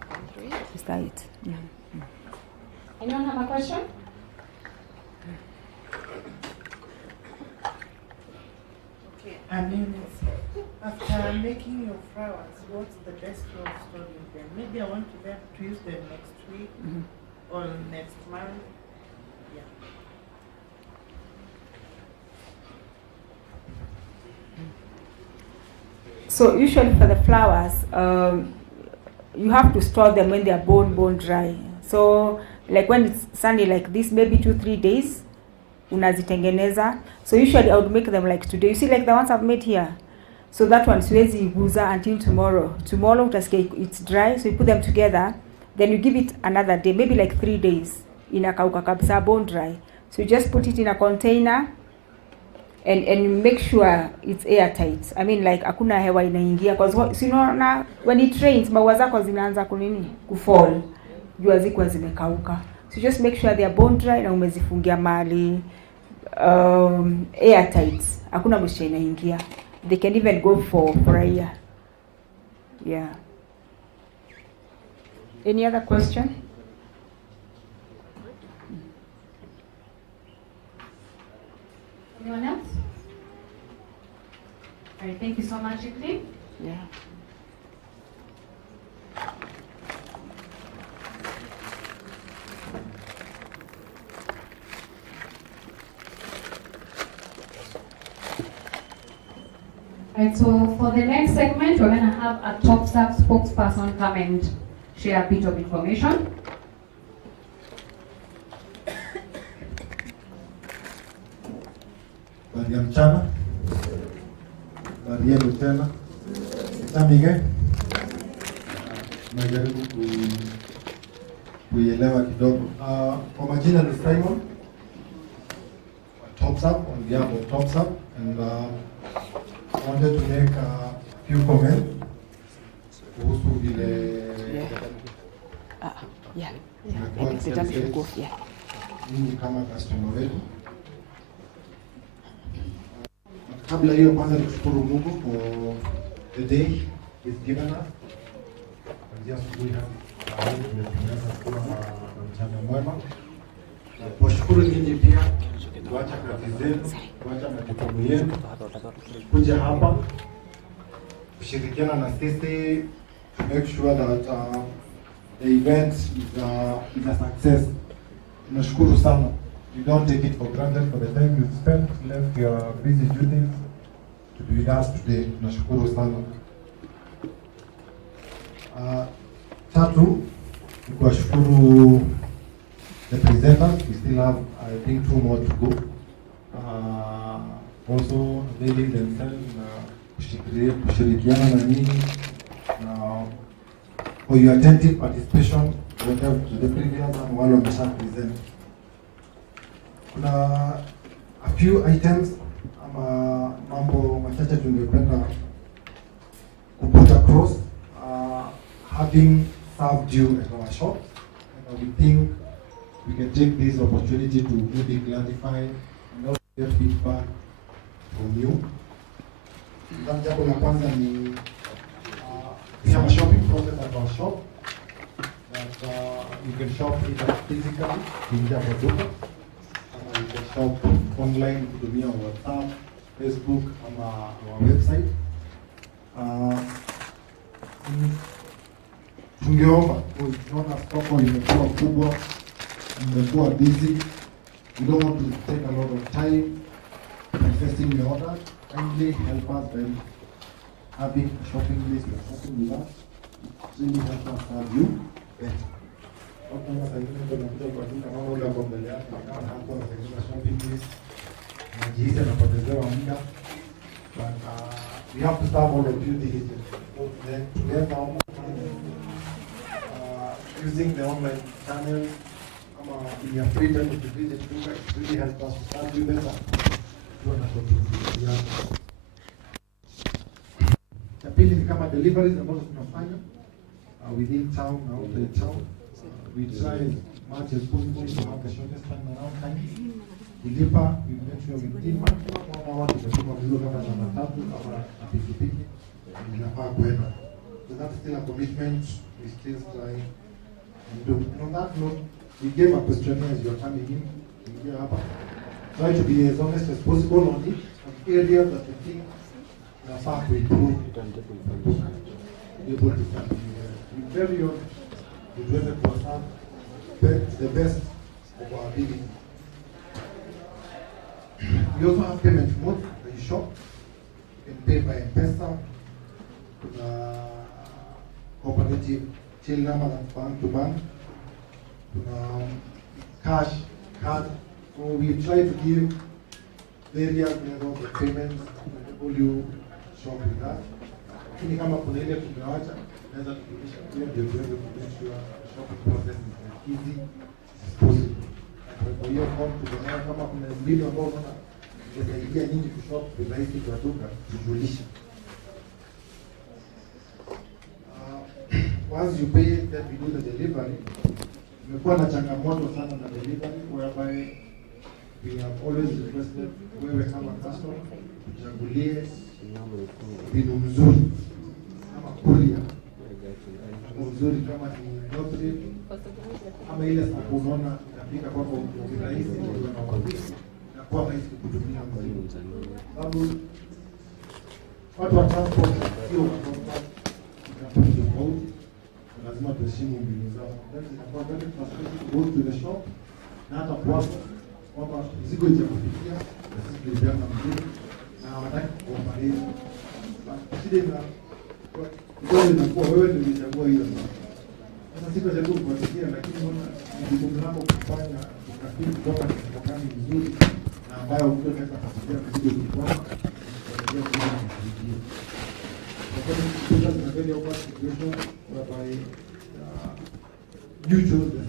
Is that it? Mm-hmm. Anyone have a question? Okay, I mean, after making your flowers, what's the best way of storing them? Maybe I want to use them next week or next month. Yeah. So usually for the flowers, you have to store them when they are bone dry. So like when it's sunny like this, maybe 2-3 days, unazitengeneza. So usually I would make them like today. You see like the ones I've made here. So that one siwezi iguza until tomorrow. Tomorrow utasikia it's dry, so you put them together. Then you give it another day, maybe like 3 days. Inakauka kabisa, bone dry. So you just put it in a container and you make sure it's airtight. I mean like hakuna hewa inaingia, because you know when it rains maua zako zinaanza kufall. Jua ziko zimekauka. So just make sure they are bone dry na umezifungia mahali airtight. Hakuna moisture inaingia. They can even go for a year. Yeah. Any other question? Anyone else? All right, thank you so much, Evelyn. Yeah. Right, so for the next segment, we're going to have a Topserve spokesperson come and share a bit of information. Habari ya mchana, habari yenu tena. Samige, najaribu kuielewa kidogo. Kwa majina ni Simon, Topserve, on behalf of Topserve, and I wanted to make a few comments kuhusu vile mimi kama customer wetu. Kabla hiyo kwanza nikushukuru Mungu for the day he's given us. Kuanzia asubuhi hadi tumeweza kuwa na mchana mwema. Na kuwashukuru nyinyi pia kuacha kazi zenu, kuacha majukumu yenu, kuja hapa kushirikiana na sisi to make sure that the event is a success. Tunashukuru sana. We don't take it for granted for the time you spent, left your busy duties to be with us today. Tunashukuru sana. Tatu, ni kuwashukuru the presenters. We still have, I think, 2 more to go. Also availing themselves kushirikiana na nyinyi for your attentive participation to the previous and wale wamesha present. Kuna a few items ama mambo machache tungependa put across having served you at our shop, and we think we can take this opportunity to maybe clarify and also get feedback from you. Jambo la kwanza ni we have a shopping process at our shop that you can shop either physically kuingia kwa duka, ama you can shop online kutumia WhatsApp, Facebook ama our website. Tungeomba tunaona soko imekuwa kubwa, imekuwa busy, we don't want to take a lot of time processing the orders. Kindly help us by having a shopping list or shopping with us. Really help us serve you better. Kama sasa hivi tunakuja kwa duka kama ule hapo mbele yako, kama hapo na shopping list, najihisi napotezewa muda, but we have to serve all of you diligently. So then together, using the online channels, in your free time to visit duka, it really helps us to serve you better. Ya pili ni kama deliveries ambazo tunafanya within town na outside town. We try as much as possible to have the shortest time around time. Deliver, we make sure we deliver. Kama watu tunatuma vile kama na matatu kama na pikipiki inafaa kwenda. So that's still a commitment we still try and do. And on that note, we gave a questionnaire as you are coming in here hapa. Try to be as honest as possible on it, on areas that we think are far to improve. Able to be very honest, to do it for us, the best of our ability. We also have payment mode when you shop. You can pay by M-Pesa, cooperative till number that's bank to bank, cash, card. So we try to give various methods of payments enable you shop with us. Lakini kama kuna ile tumewacha, naweza kufikisha pia ndio tuweze make sure shopping process is as easy as possible. Kwa hiyo tunaona kama kuna mbinu ambayo unaona inasaidia nyinyi kushop rahisi kwa duka, tujulishe. Once you pay, then we do the delivery. Tumekuwa na changamoto sana na delivery whereby we have always requested wewe kama customer tuchagulie mbinu mzuri kama kulia mzuri kama ni grocery ama ile sababu unaona inafika kwako kwa rahisi na kwa rahisi kutumia mzigo. Sababu watu wa transport sio watu tofauti, lazima tuheshimu mbinu zao. That's inakuwa very frustrating to go to the shop na hata kwamba mzigo itakufikia na sisi tulipeana mzigo na hawataki kuoperate Shida inakuwa wewe ndio umechagua hiyo. Sasa sitachagua kufuatilia, lakini mbona jukumu lako kufanya utafiti kutoka katika kani nzuri na ambayo mtu anaweza kufikia vizuri kwa a very awkward situation whereby you chose the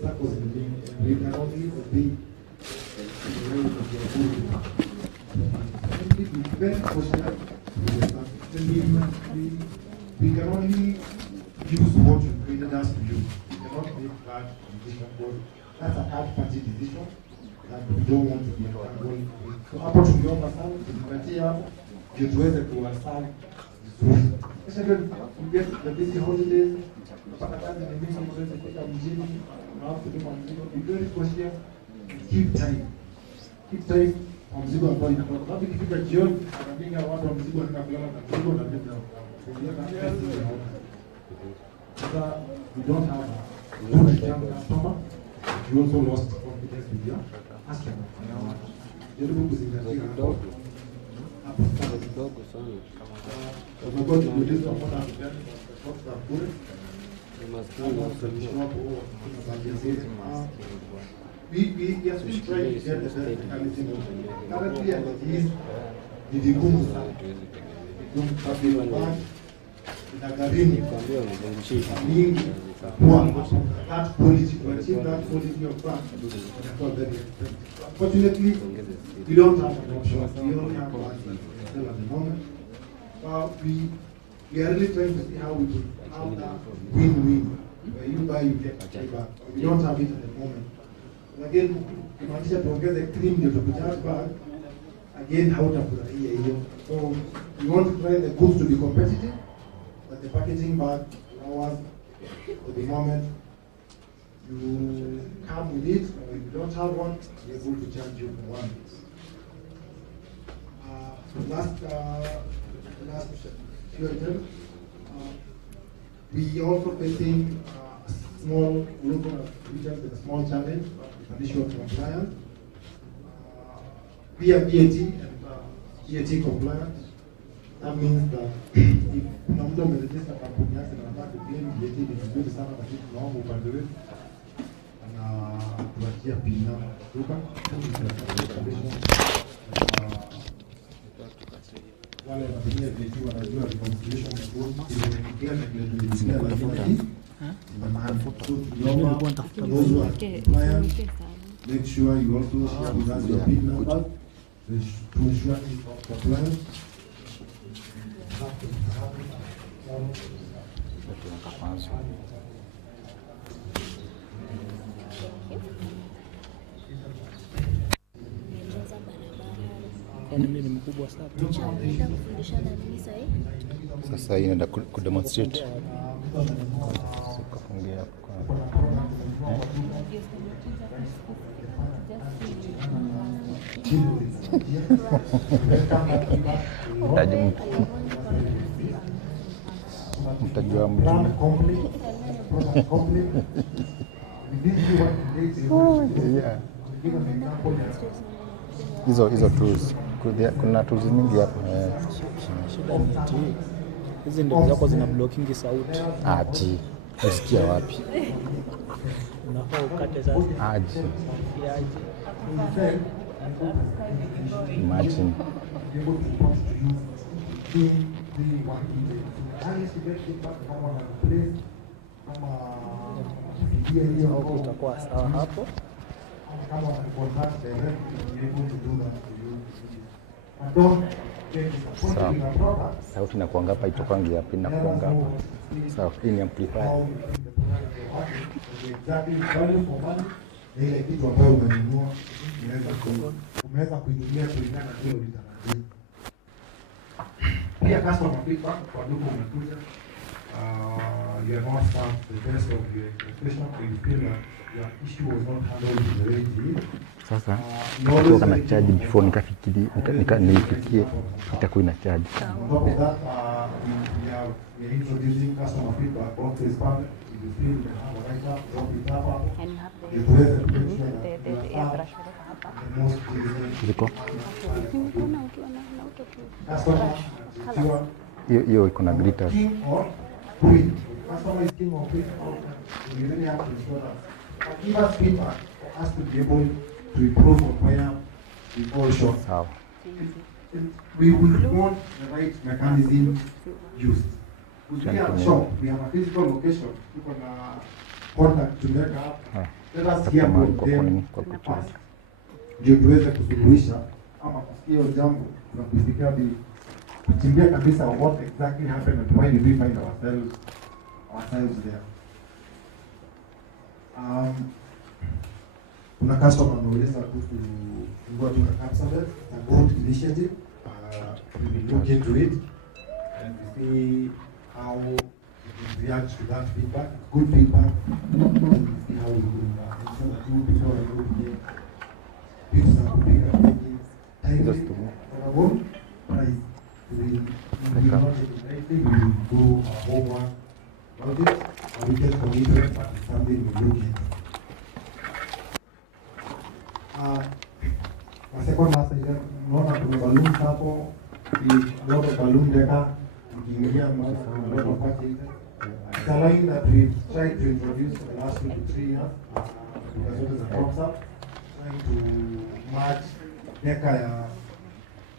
circles in the game, and we can only obey the way that you are doing. It is very fortunate we can only use what you created us to use. We cannot make bad decision because that's a third party decision that we don't want to be involved with. So hapo tungeomba sana tuzingatie hapo ndio tuweze kuwasawa vizuri. Especially we get the busy holidays, napata kazi ni mingi, tuweze kufika mjini, na hapo kama mzigo, be very cautious, keep time kwa mzigo ambao inatoka. Sababu ikifika jioni, anapiga watu wa mzigo wanaenda kulala na mzigo na ndio we don't have a good return customer. We also lost confidence with your customer. Jaribu kuzingatia hapo. Umekuwa tukiuliza mbona hatujani kwa sababu kule. We are still trying to get the best quality. Currently at least ni vigumu sana. Inagharimu mingi kuwa that quality, to achieve that quality of brand inakuwa very expensive. Unfortunately, we don't have an option. We only have one still at the moment. We are really trying to see how we can have that win-win, where you buy, you get back. We don't have it at the moment. And again, kumaanisha tuongeze cream ndio tukujudge back. Again, hautafurahia hiyo. So we want to try the goods to be competitive, but the packaging bag allows for the moment you come with it, or if you don't have one, we're able to charge you for one. Last few items, we also facing small local regions with a small challenge, an issue of compliance. We are VAT and VAT compliant. That means that if kuna mtu ameregister kampuni yake na anataka kuclaim VAT ni vizuri sana, lakini tunaomba upande wetu na tuachia PIN number kutoka wale wanatumia VAT wanajua reconciliation code ile na kile tulisikia make sure you also share with us your PIN number to ensure compliance. Mimi ni mkubwa sana. Sasa hii inaenda kudemonstrate. Sikufungia hapo. Mtajua mtu. Hizo tools. Kuna tools nyingi hapa. Shida ni ati hizi ndio zako zina blocking sauti. Ati usikia wapi? Unafaa ukate sasa. Aje. Imagine. Utakuwa sawa hapo. Sawa. Sauti inakuanga hapa, itokangi hapa, inakuanga hapa. Sawa, hii ni amplifier. Ile kitu ambayo umenunua umeweza kuitumia kulingana na kile ulitarajia. Pia customer feedback kwa duka umekuja, you are not served the best of your expectation, so you feel that your issue was not handled in the way it is. Sasa kutoka na charge before nikafikirie niifikie itakuwa ina charge. On top of that, we are introducing customer feedback box is public. If you feel you have a right up, drop it up. You tuweze kuhakikisha the most Ziko. customer Ikiwa hiyo iko na glitters. king or queen. Customer is king or queen. We really have to ensure that. But give us feedback for us to be able to improve on where we fall short. We will want the right mechanism used. We are shop, we have a physical location, people are contact to make up. Let us hear from them first. Ndio tuweze kusuluhisha ama kusikia hiyo jambo na kufikia kuchimbia kabisa what exactly happened and why did we find ourselves there. Kuna customer ameuliza kuhusu kufungua tu na Topserve. It's a good initiative. We will look into it and see how we react to that feedback. Good feedback. And see how we can ensure that people are able to get pieces of bigger things. Timely, affordable price. We will not take it lightly. We will do our homework about it. And we get commitment, but it's something we look into. My second last item, unaona kuna balloons hapo, a lot of balloon deca, ukiingia a lot of purchases. It's a line that we've tried to introduce for the last 2 to 3 years, because it is a Topserve, trying to match deca ya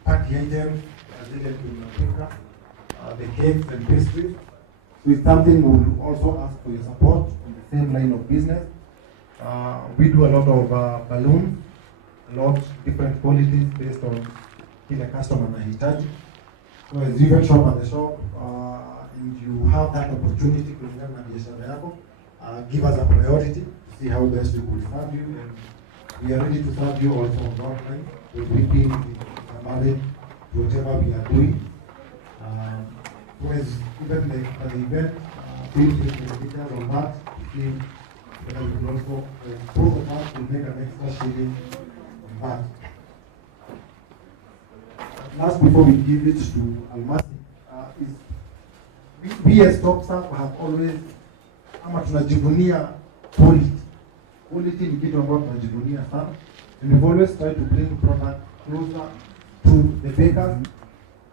party items, zile tunapika, the cakes and pastries. So it's something we'll also ask for your support on the same line of business. We do a lot of balloons, a lot different qualities based on kile customer anahitaji. So as you can shop at the shop and you have that opportunity kulingana na biashara yako, give us a priority to see how best we could serve you, and we are ready to serve you also on online. We're working married to whatever we are doing. So as even the event, feel free to details on that. But I will also both of us will make an extra shading on that. Last, before we give it to Almasi, we as Topserve have always tunajivunia quality. Quality ni kitu ambacho tunajivunia sana, and we've always tried to bring product closer to the bakers,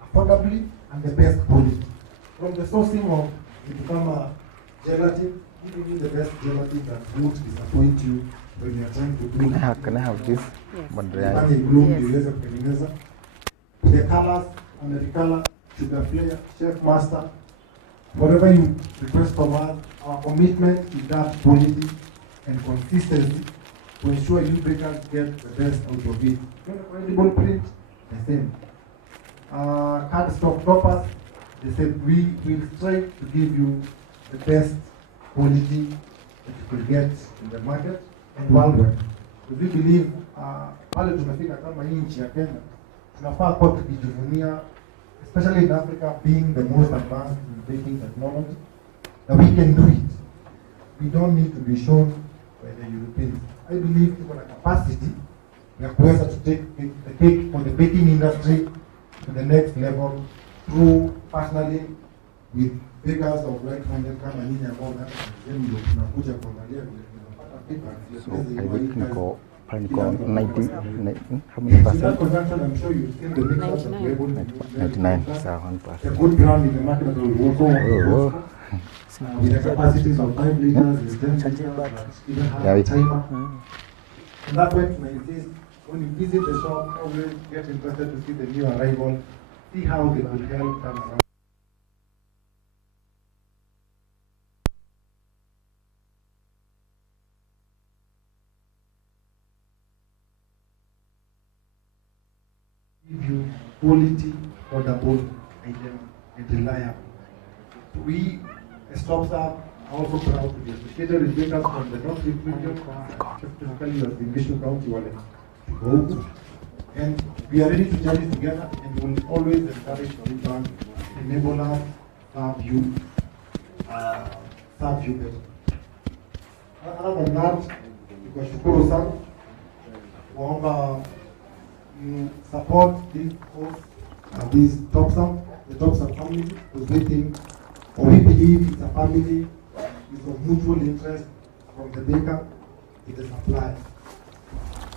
affordably and the best quality. From the sourcing of kama gelatin, giving you the best gelatin that won't disappoint you when you are trying to bloom. Can I have this? Yes. Yes. The colors, Americana, sugar player, chef master, whatever you request from us, our commitment is that quality and consistency to ensure you bakers get the best out of it. Edible print, the same. Cardstock toppers, they said we will strive to give you the best quality that you could get in the market and worldwide. Because we believe pale tunafika kama hii nchi ya Kenya, tunafaa kwa tukijivunia, especially in Africa being the most advanced in baking technology, that we can do it. We don't need to be shown by the Europeans. I believe tuko na capacity ya kuweza to take the cake for the baking industry to the next level through partnering with bakers of like-minded kama nyinyi ambao ndio tunakuja kuangalia vile tunapata feedback. So I think niko 90, how many percent? That consumption, I'm sure you've seen the mixers that we're able to use. 99, so 1%. A good brand in the market that will also with the capacities of 5 liters, with 10 liters, even have a timer. And that way, when you visit the shop, always get interested to see the new arrival, see how they could help come around. Give you quality, affordable item and reliable. We, as Topserve, are also proud to be associated with bakers from the North Rift region, specifically of the Mission County Wallet. And we are ready to journey together, and we will always encourage feedback, enable us, serve you better. Other than that, tukashukuru sana kuomba you support this course, this Topserve, the Topserve family, because we think, or we believe it's a family is of mutual interest from the baker to the supplier.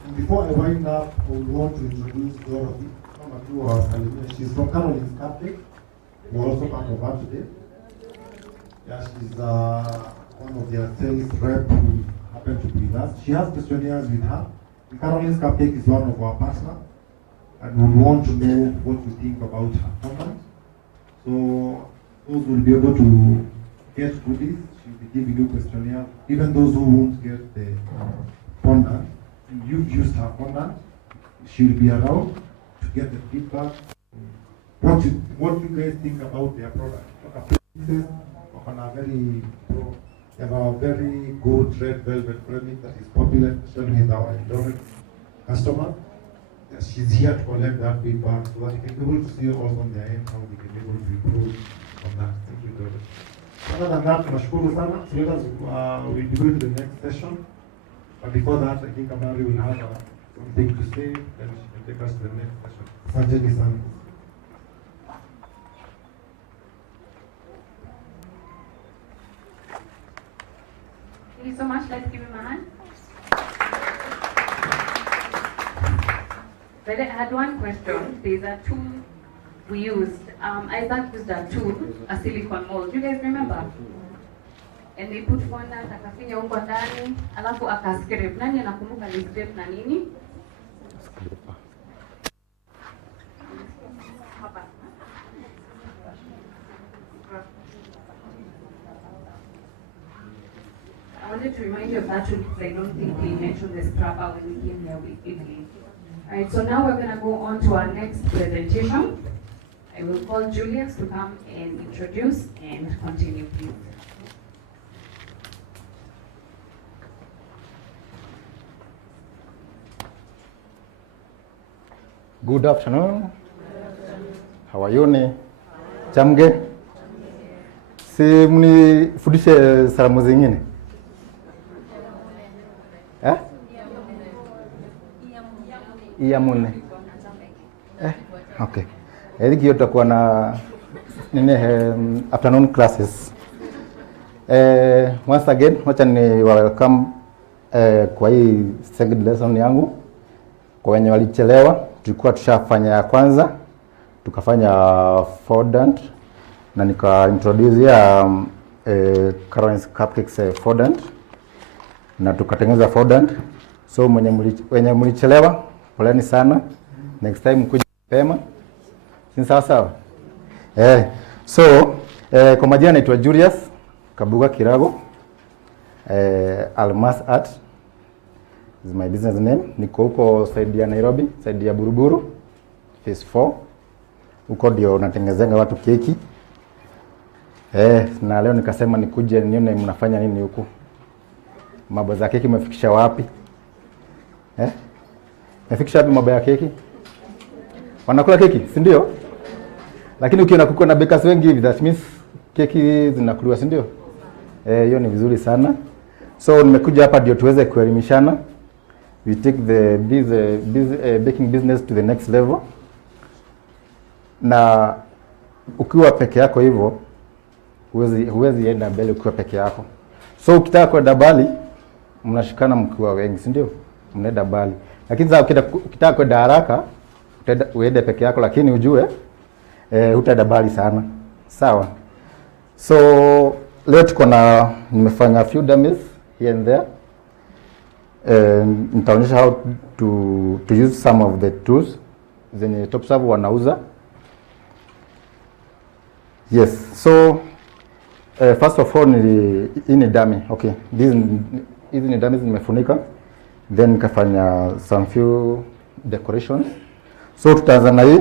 And before I wind up, I would want to introduce Dorothy. She's from Caroline's Cupcake. who are also part of her today. Yeah, she's one of their sales rep who happened to be with us. She has questionnaires with her. The Caroline's Cupcake is one of our partners, and we want to know what you think about her content. So those will be able to get goodies. She'll be giving you questionnaires. Even those who won't get the fondant, you've used her fondant, she'll be around to get the feedback. What you guys think about their product? They have a very good red velvet premix that is popular, especially with our Eldoret customers. She's here to collect that feedback so that you can be able to see also on their end how they can be able to improve on that. Thank you, Eldoret. Other than that, tunashukuru sana. So let us we'll be going to the next session. But before that, I think Amari will have something to say, then she can take us to the next session. Sanjay San. Thank you so much. Let's give him a hand. But I had one question. There's a tool we used. Isaac used a tool, a silicone mold. You guys remember? And they put fondant, akafinya huko ndani, alafu akascrape. Nani anakumbuka ni scrape na nini? I wanted to remind you of that tool because I don't think we mentioned the scrapper when we came here with Italy. Alright, so now we're going to go on to our next presentation. I will call Julius to come and introduce and continue, please. Good afternoon. How are you? Chamge? Si mnifundishe salamu zingine? Eh? Iyamune. Okay. I think hiyo tutakuwa na afternoon classes. Once again, wacha ni welcome kwa hii second lesson yangu. Kwa wenye walichelewa, tulikuwa tushafanya ya kwanza, tukafanya fondant na nika introduce ya Caroline's Cupcakes fondant na tukatengeneza fondant. So wenye mlichelewa, poleni sana. Next time mkuje mapema. Si sawa sawa? So kwa majina naitwa Julius Kabuga Kirago. Almas Art is my business name. Niko huko side ya Nairobi, side ya Buruburu, phase 4. Huko ndio natengenezanga watu keki. Na leo nikasema nikuje nione mnafanya nini huko. Mambo za keki mmefikisha wapi? Mmefikisha wapi mambo ya keki? Wanakula keki, si ndio? Lakini ukiona kuko na bakers wengi hivi, that means keki zinakuliwa, si ndio? Hiyo ni vizuri sana. So nimekuja hapa ndio tuweze kuelimishana. We take the baking business to the next level. Na ukiwa peke yako hivyo, huwezi enda mbele ukiwa peke yako. So ukitaka kwenda mbali, mnashikana mkiwa wengi, si ndio? Mnaenda mbali. Lakini sasa ukitaka kwenda haraka, uende peke yako, lakini ujue hutaenda mbali sana. Sawa? So leo tuko na nimefanya a few dummies here and there. Nitaonyesha how to use some of the tools zenye Topserve wanauza. Yes, so first of all hii ni dummy. Okay, hizi ni dummies nimefunika. Then nikafanya some few decorations. So tutaanza na hii.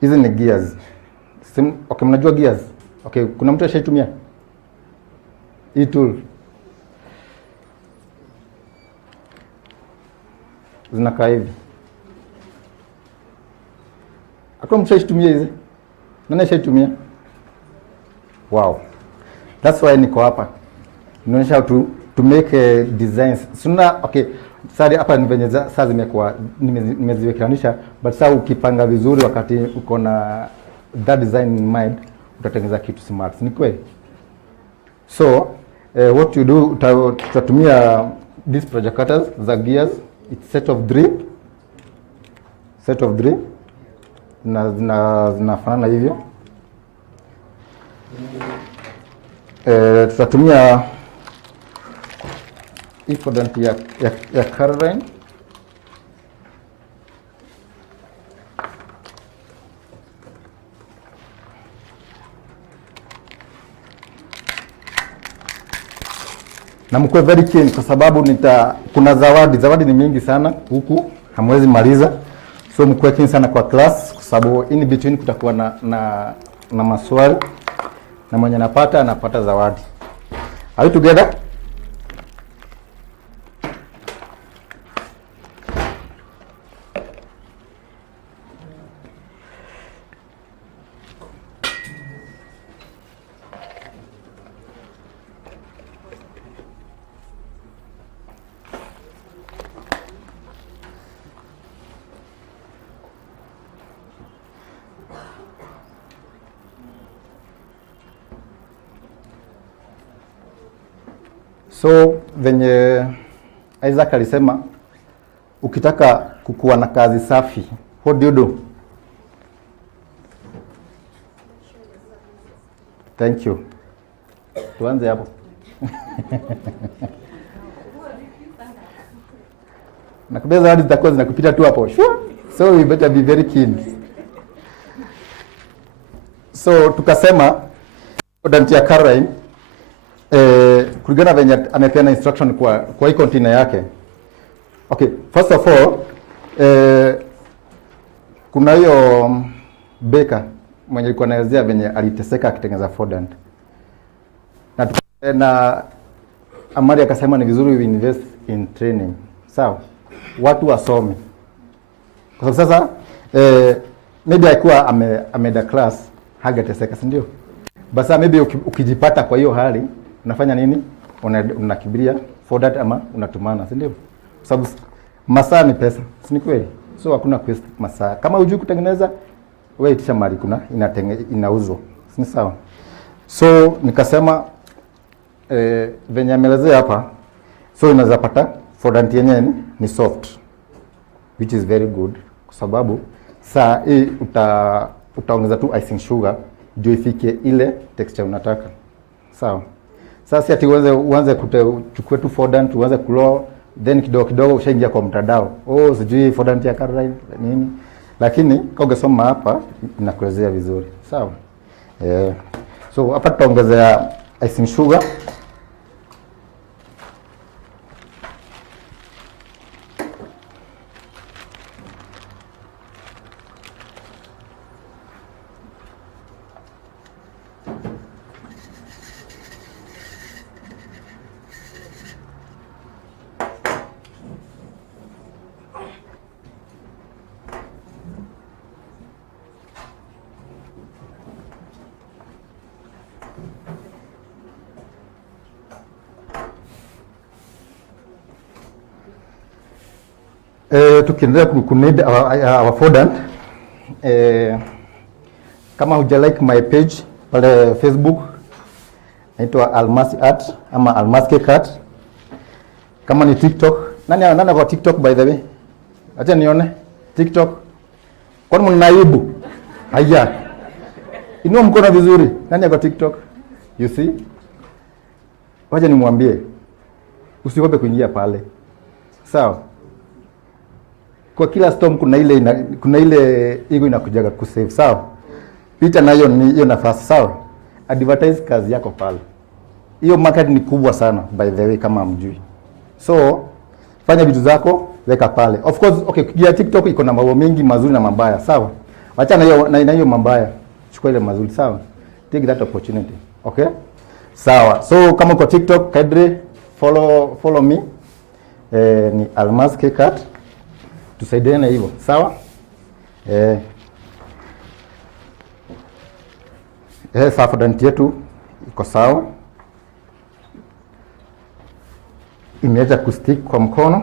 Hizi ni gears. Okay, mnajua gears? Okay, kuna mtu ashaitumia hii tool? Zinakaa hivi. Hakuna mtu ashaitumia hizi? Nani ashaitumia? Wow. That's why niko hapa. Nionyesha how to make designs. Suna, okay, sasa hapa ni venye sasa zimekuwa nimeziwekanisha, but sasa ukipanga vizuri wakati uko na that design in mind, utatengeneza kitu smart. Ni kweli? So, what you do, tutatumia these project cutters za gears. It's set of 3. zinafanana hivyo. Tutatumia hii fondant ya Caroline. Na mkuwe very keen kwa sababu kuna zawadi ni mingi sana huku, hamwezi maliza. So mkuwe keen sana kwa class kwa sababu in between kutakuwa na maswali na mwenye anapata zawadi. Are we together? So venye Isaac alisema ukitaka kukuwa na kazi safi, what do you do? Thank you. Tuanze hapo. Nakubeza zawadi zitakuwa zinakupita tu hapo. Sure. So you better be very keen. So tukasema fondant ya Caroline kulingana venye amepeana instruction kwa hii container yake. Okay, first of all kuna hiyo baker mwenye alikuwa anaelezea venye aliteseka akitengeneza fondant. Na Amari akasema ni vizuri we invest in training. Sawa? Watu wasome. Kwa sababu sasa maybe alikuwa ameda class hagateseka, si ndio? Basa maybe ukijipata kwa hiyo hali unafanya nini? Unakibiria fondant ama unatumana, si ndio? Kwa sababu masaa ni pesa, si ni kweli? So hakuna quest masaa. Kama hujui kutengeneza, wewe itisha mali kuna inauzwa. Si sawa? So nikasema venye amelezea hapa, so unaweza pata fondant yenyewe ni soft, which is very good kwa sababu saa hii utaongeza tu icing sugar ndio ifike ile texture unataka. Sawa? Sasa ati uanze kuchukua tu fondant uanze kuloa, then kidogo ushaingia kwa mtandao. Oh, sijui fondant ya Caroline nini. Lakini kama ungesoma hapa inakuelezea vizuri. Sawa? So hapa tutaongezea icing sugar. Tukiendelea kunid our fondant, kama huja like my page pale Facebook naitwa Almasi Art ama Almasi Cake Art. Kama ni TikTok, nani kwa TikTok by the way? Acha nione TikTok. Kwani mnaibu? Haya. Inua mkono vizuri. Nani kwa TikTok? You see? Wacha nimwambie. Usiogope kuingia pale. Sawa? Kwa kila storm kuna ile ego inakujaga kusave. Sawa? Pita nayo ni hiyo nafasi. Sawa? Advertise kazi yako pale. Hiyo market ni kubwa sana by the way kama mjui. So fanya vitu zako weka pale. Of course, okay, ya TikTok iko na mambo mengi mazuri na mabaya. Sawa? Acha na hiyo mabaya. Chukua ile mazuri. Sawa? Take that opportunity. Okay? Sawa. So kama kwa TikTok, kadri follow me. Ni Almasi Cake Art. Tusaidiane hivyo. Sawa? Sasa fondant yetu iko sawa. Imeacha kustick kwa mkono.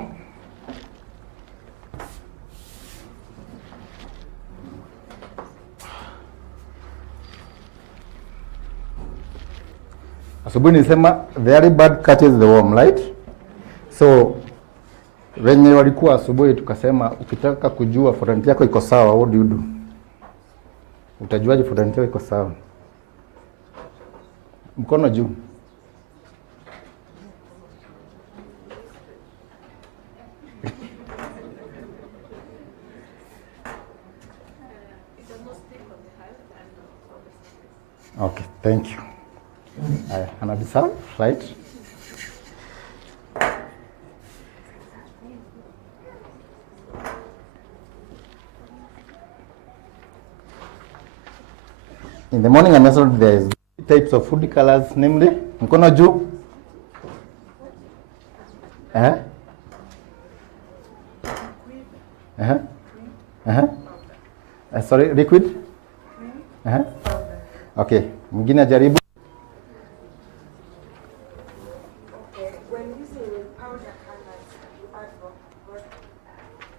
Asubuhi nilisema very bad catches the worm, right? So wenye walikuwa asubuhi tukasema ukitaka kujua fondant yako iko sawa, what do you do? Utajuaje fondant yako iko sawa? Mkono juu. Okay, thank you. Anabisa, right? In the morning I mentioned there is types of food colors, namely mkono juu. Sorry, liquid. Okay, mwingine jaribu.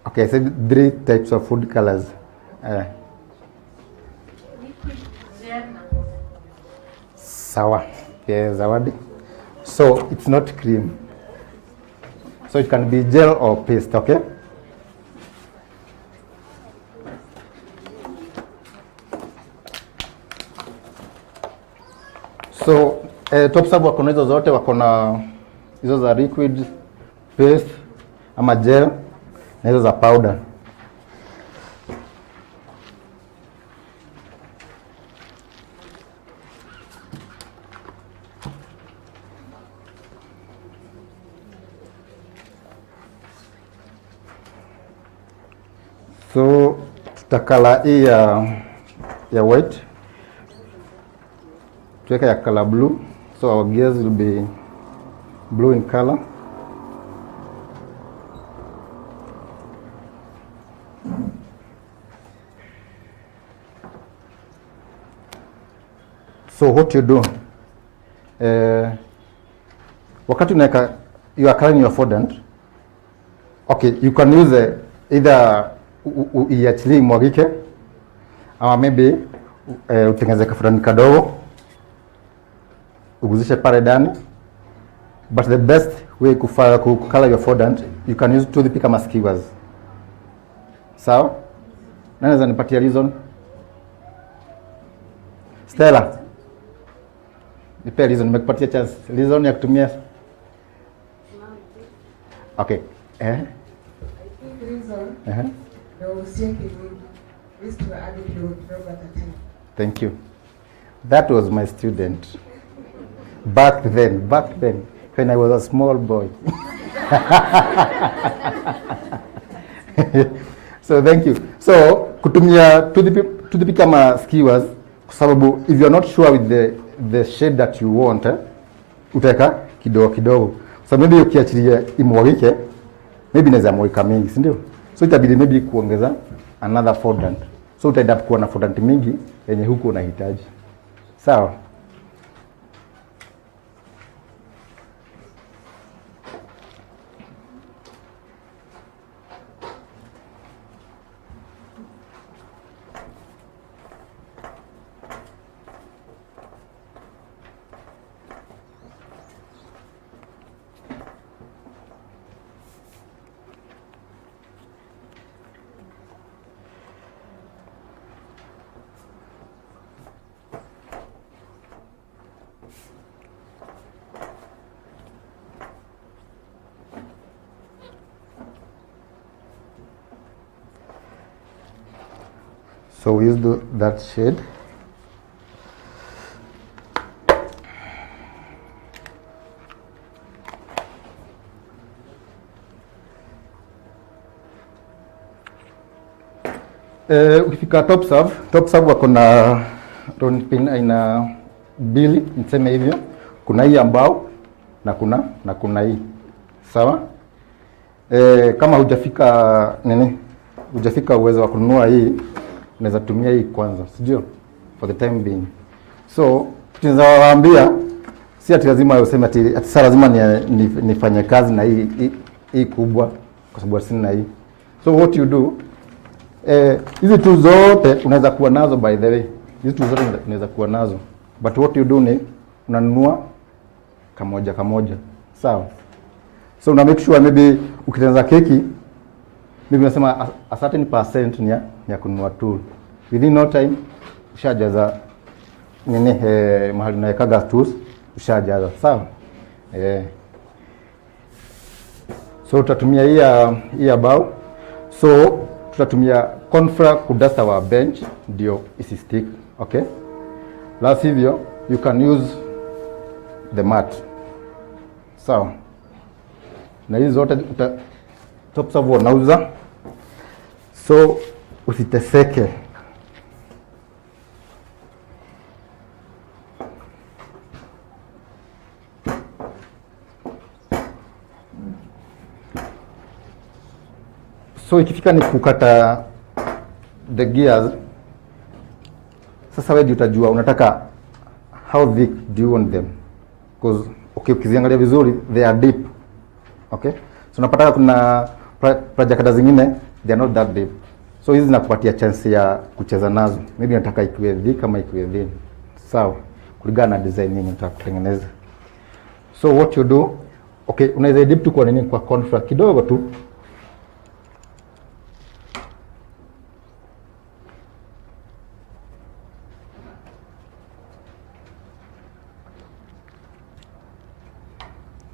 Okay, I said 3 types of food colors. Sawa. Yeah, zawadi. So it's not cream. So it can be gel or paste, okay? So Topserve wako na hizo zote, wako na hizo za liquid, paste ama gel na hizo za powder. So tutakala hii ya white, tuweka ya color blue, so our gears will be blue in color. So what you do, wakati unaweka, you are coloring your fondant, okay, you can use either iachilie mwagike ama maybe utengeneze kafurani kadogo uguzishe pale ndani, but the best way to color your fondant, you can use toothpick kama skewers. Sawa? Nani anaweza nipatia reason? Stella, nipe reason, nimekupatia chance. Reason ya kutumia. Okay. I think reason. Thank you. That was my student. Back then, when I was a small boy. So thank you. So kutumia toothpick kama skewers, kwa sababu if you are not sure with the shade that you want, utaweka kidogo kidogo. So maybe ukiachilia imwagike, maybe inaweza mwagika mingi, si ndio? So itabidi maybe kuongeza another fondant. So utaenda kuwa na fondant mingi yenye huku unahitaji. Sawa? So we use that shade. Ukifika Topserve wako na rolling pin aina mbili, niseme hivyo. Kuna hii ambao na kuna hii. Sawa? Kama hujafika uwezo wa kununua hii, unaweza tumia hii kwanza, sio? For the time being. So, tunawaambia si ati lazima useme ati sasa lazima nifanye kazi na hii kubwa kwa sababu sina hii. So what you do, hizi tu zote unaweza kuwa nazo, by the way. Hizi tu zote unaweza kuwa nazo. But what you do ni unanunua kamoja. Sawa? So una make sure maybe ukitengeneza keki, maybe unasema a certain percent ni ya kununua tool. Within no time ushajaza nini mahali unawekaga tools ushajaza, sawa. So tutatumia hii bao, so tutatumia cornflour kudasta wa bench ndio isistick, okay. La sivyo you can use the mat, sawa. Na hizo zote Topserve wanauza, so usiteseke. So ikifika ni kukata the gears, sasa wewe utajua unataka how thick do you want them, because okay, ukiziangalia vizuri they are deep, okay. So unapata kuna project zingine they are not that deep, so hizi zinakupatia chance ya kucheza nazo, maybe nataka ikiwe thick kama ikiwe thin, sawa, kulingana na design nyingi unataka kutengeneza. So what you do, okay, unaweza dip tu kwa nini, kwa cornflour kidogo tu.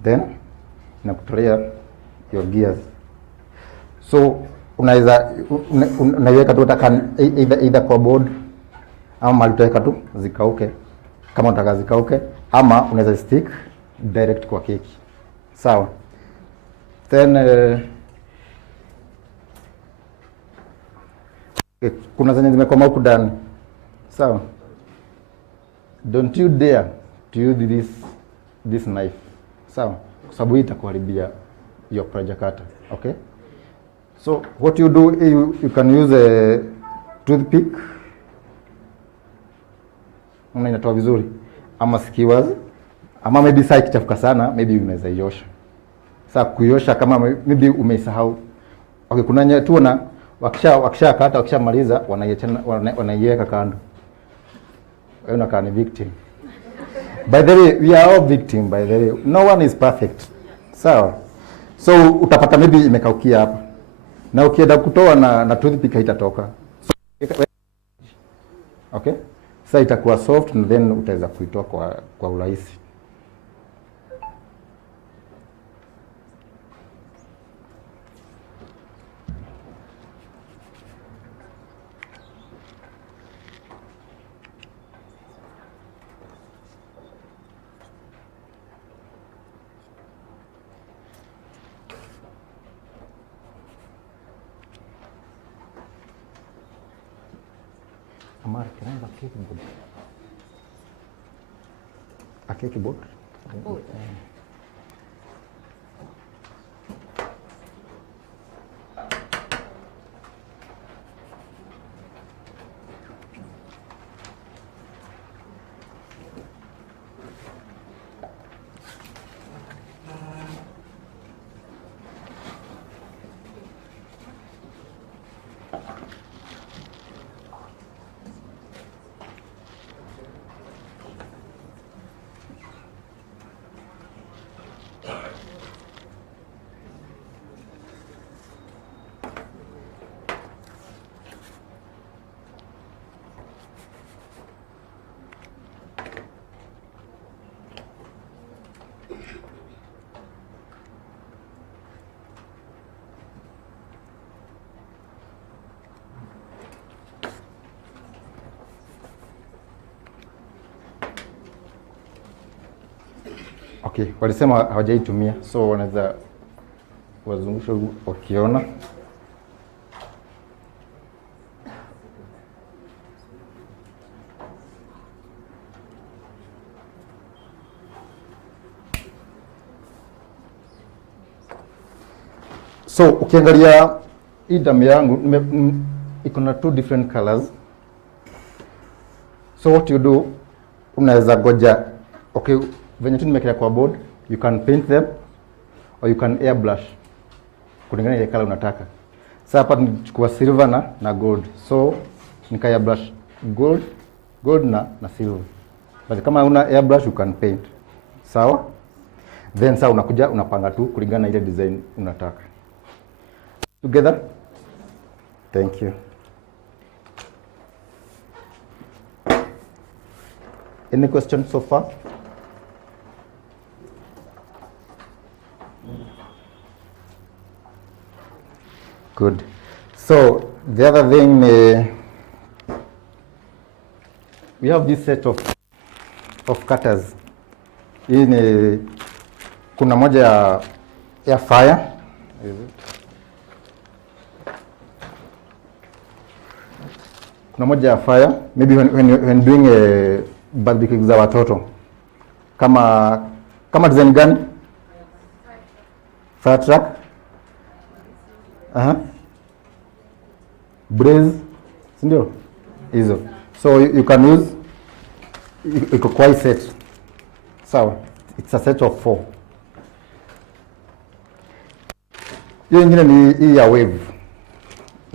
Then nakutolea your gears. So unaweka tu either kwa board ama mahali utaweka tu zikauke, kama unataka zikauke, ama unaweza stick direct kwa keki, sawa. Then kuna zenye zimekoma huku ndani, sawa. Don't you dare to use this knife, sawa, kwa sababu hii itakuharibia your project cutter, okay. So what you do, you can use a toothpick, inatoa vizuri, ama skewers, ama maybe saa ikichafuka sana maybe unaweza iosha. Sasa kuiosha kama maybe umeisahau, okay, kuna nye tu na wakisha wakishamaliza wanaiweka kando, wewe unakaa ni victim. By the way, we are all victim, by the way. No one is perfect. Sawa. So utapata maybe imekaukia hapa. Na ukienda kutoa na toothpick haitatoka. Okay? Sasa itakuwa soft and then utaweza kuitoa kwa urahisi. Amar, can I have a cake board? A cake board? A board. Okay, walisema hawajaitumia, so wanaweza wazungusha wakiona. So ukiangalia hii damu yangu iko na 2 different colors. So what you do, unaweza goja, okay, venye tu nimekelea kwa board, you can paint them or you can airbrush kulingana ile color unataka. Sasa hapa nichukua silver na gold, so nika airbrush gold na silver. But kama una airbrush you can paint, sawa. Then sasa unakuja unapanga tu kulingana na ile design unataka. Together. Thank you. Any questions so far? Good. So the other thing, we have this set of cutters. Hii ni kuna moja ya fire. Kuna moja ya fire, maybe when doing a barbecue za watoto. Kama design gani? Fire truck. Braze, sindio? Hizo. So you can use, iko kwa set. So it's a set of 4. Hiyo ingine ni hii ya wave.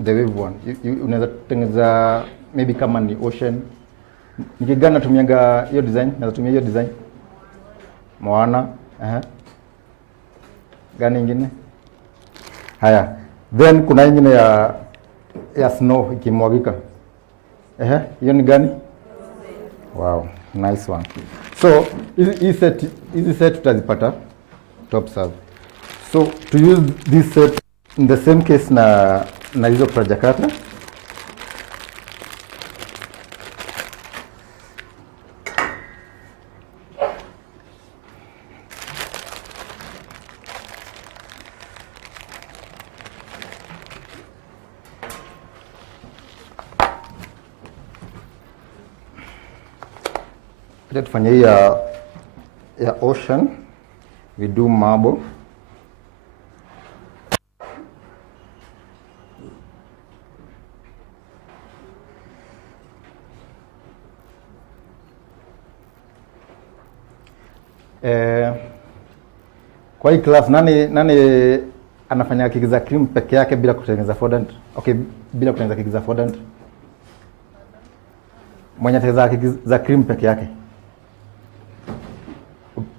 The wave one. Unaweza tengeneza maybe kama ni ocean. Nikigana natumiaga hiyo design, naweza tumia hiyo design. Moana, gani ingine? Haya. Then kuna ingine ya snow ikimwagika. Hiyo ni gani? Wow, nice one. So hizi set tutazipata Topserve. So to use this set in the same case na hizo prajakata. Acha tufanye hii ya ocean. We do marble. Kwa hii class nani anafanya keki za cream peke yake bila kutengeneza fondant? Okay, bila kutengeneza keki za fondant. Mwenye atengeneza keki za cream peke yake.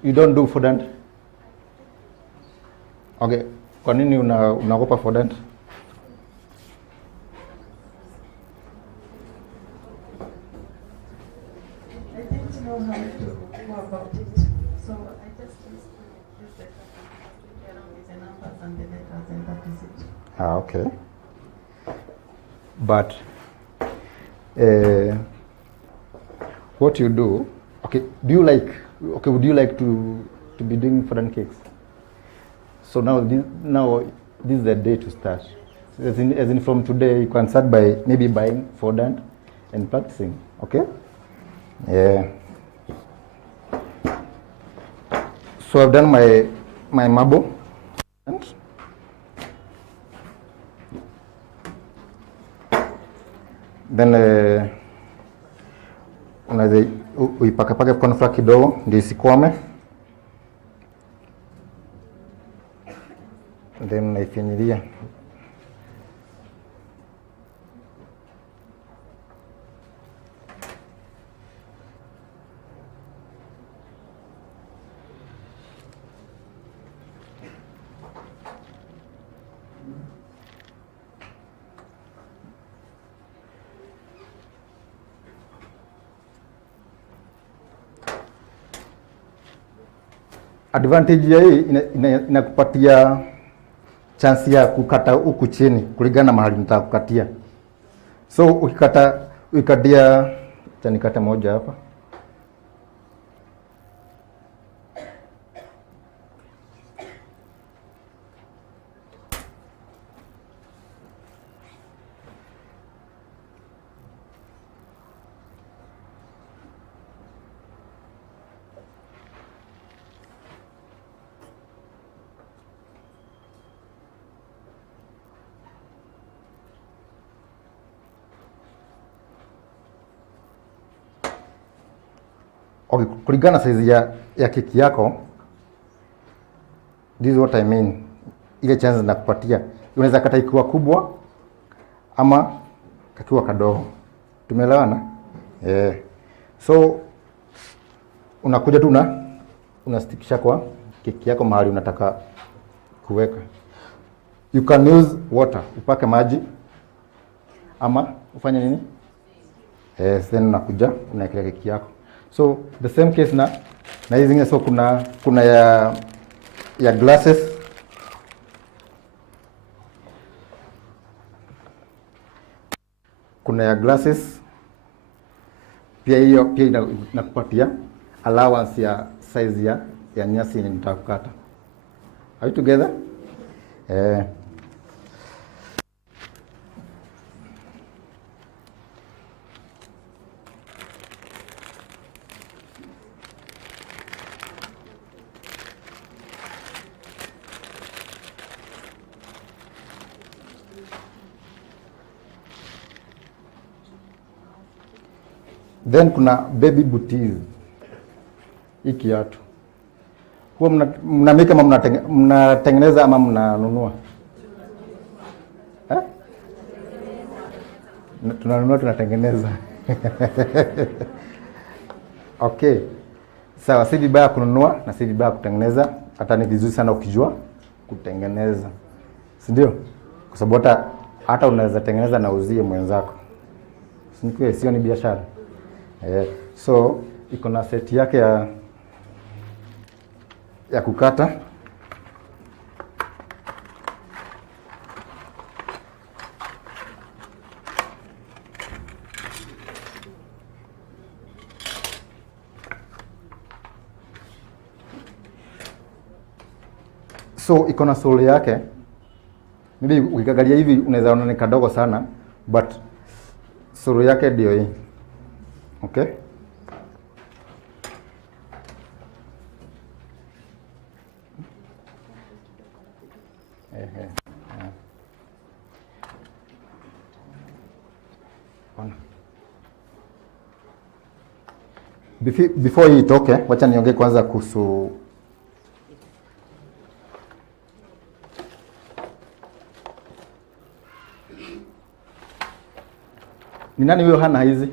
You don't do fondant? Okay, kwa nini unaogopa fondant? I didn't know how to go about it, so I just used to use the around with the numbers and the letters, and that is it. Okay. But what you do? Okay, would you like to be doing fondant cakes? So now this is the day to start. As in from today, you can start by maybe buying fondant and practicing. Okay? Yeah. So I've done my marble. Then unaweza uipakapake cornflour kidogo ndio isikwame. Then unaifinyilia. Advantage ya hii inakupatia chance ya kukata huku chini kulingana na mahali nataka kukatia. So ukikatia nikate moja hapa. Okay, kulingana na size ya keki yako, this is what I mean. Ile chance nakupatia. Unaweza kata ikiwa kubwa ama kakiwa kadogo. Tumeelewana? So unakuja tu unastikisha kwa keki yako mahali unataka kuweka. You can use water, upake maji ama ufanye nini? Then unakuja unaekea keki yako. So the same case na hizi zingine, so kuna ya glasses, kuna ya glasses pia, hiyo pia inakupatia allowance ya size ya nyasi yenye nitakukata. Are you together? Then kuna baby booties. Hii kiatu huwa mnamika ama mnatengeneza ama mnanunua? Tunanunua, tunatengeneza. Okay, sawa. Si vibaya kununua na si vibaya kutengeneza, hata ni vizuri sana ukijua kutengeneza, si ndio? Kwa sababu hata unaweza tengeneza na uzie mwenzako, sio ni biashara. So iko na seti yake ya kukata. So iko na sole yake. Maybe ukikaangalia hivi unaweza ona ni kadogo sana, but sole yake ndio hii. Okay? Before hii itoke, wacha niongee kwanza kuhusu ni nani huyo hana hizi?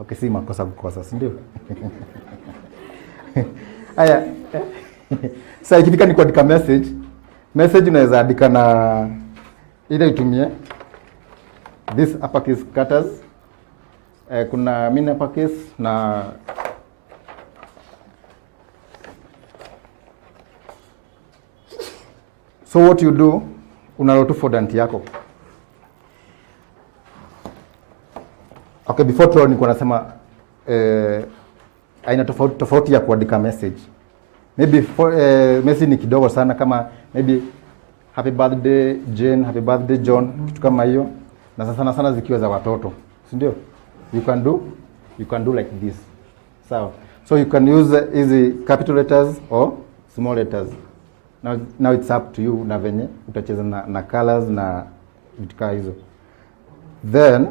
Okay, si makosa kukosa, si ndio? Haya. Sasa ikifika ni kuandika message unaweza andika na ile itumie this uppercase cutters. Kuna mini uppercase na so what you do, unalotu fondant yako. Okay, before to nilikuwa nasema aina tofauti ya kuandika message. Maybe message ni kidogo sana, kama maybe happy birthday Jane, happy birthday John, kitu kama hiyo. Na sana zikiwa za watoto, si ndio? You can do like this. So you can use easy capital letters or small letters. Now it's up to you na venye utacheza na colors na vitu kama hizo. Then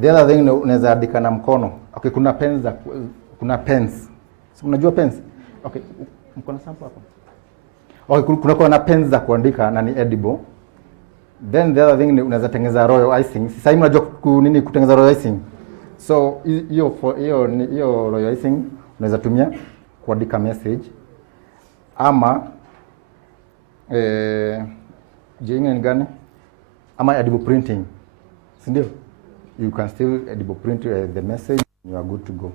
the other thing, unaweza andika na mkono. Okay, kuna pens. So, unajua pens? Okay, mkono sample hapo. Okay, kuna na pens za kuandika na ni edible. Then the other thing ni unaweza tengeneza royal icing. Sasa hivi unajua kutengeneza royal icing. So hiyo royal icing unaweza tumia kuandika message ama jingine ni gani? Ama edible printing. Si ndio? You can still edible print the message, you are good to go.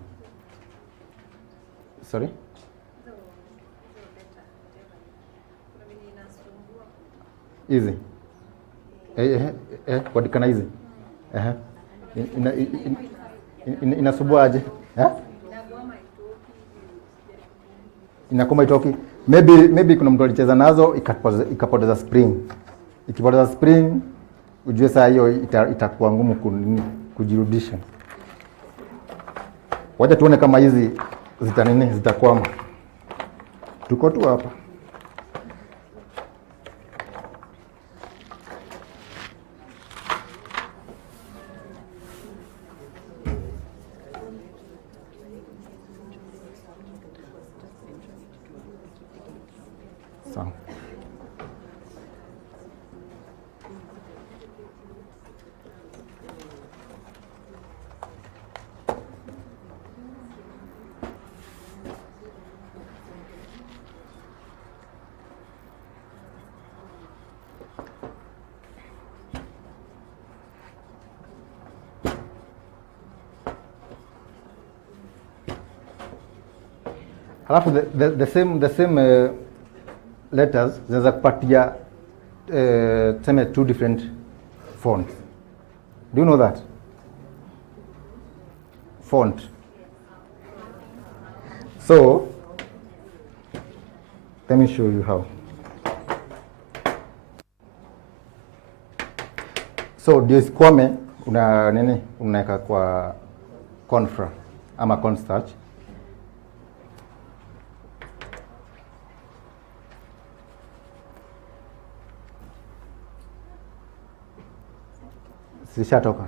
Sorry? Easy. Kuandika na hizi. Inasumbua aje? Inakoma itoki. Maybe kuna mtu alicheza nazo ikapoteza spring. Ikipoteza spring, ujue saa hiyo itakuwa ngumu kujirudisha. Wacha tuone kama hizi zitakwama. Tuko tu hapa. Sawa. Halafu the same letters zinaweza kupatia tuseme 2 different fonts. Do you know that? Font. So let me show you how. So ndio isikwame, unaweka kwa confra ama cornstarch. Zishatoka.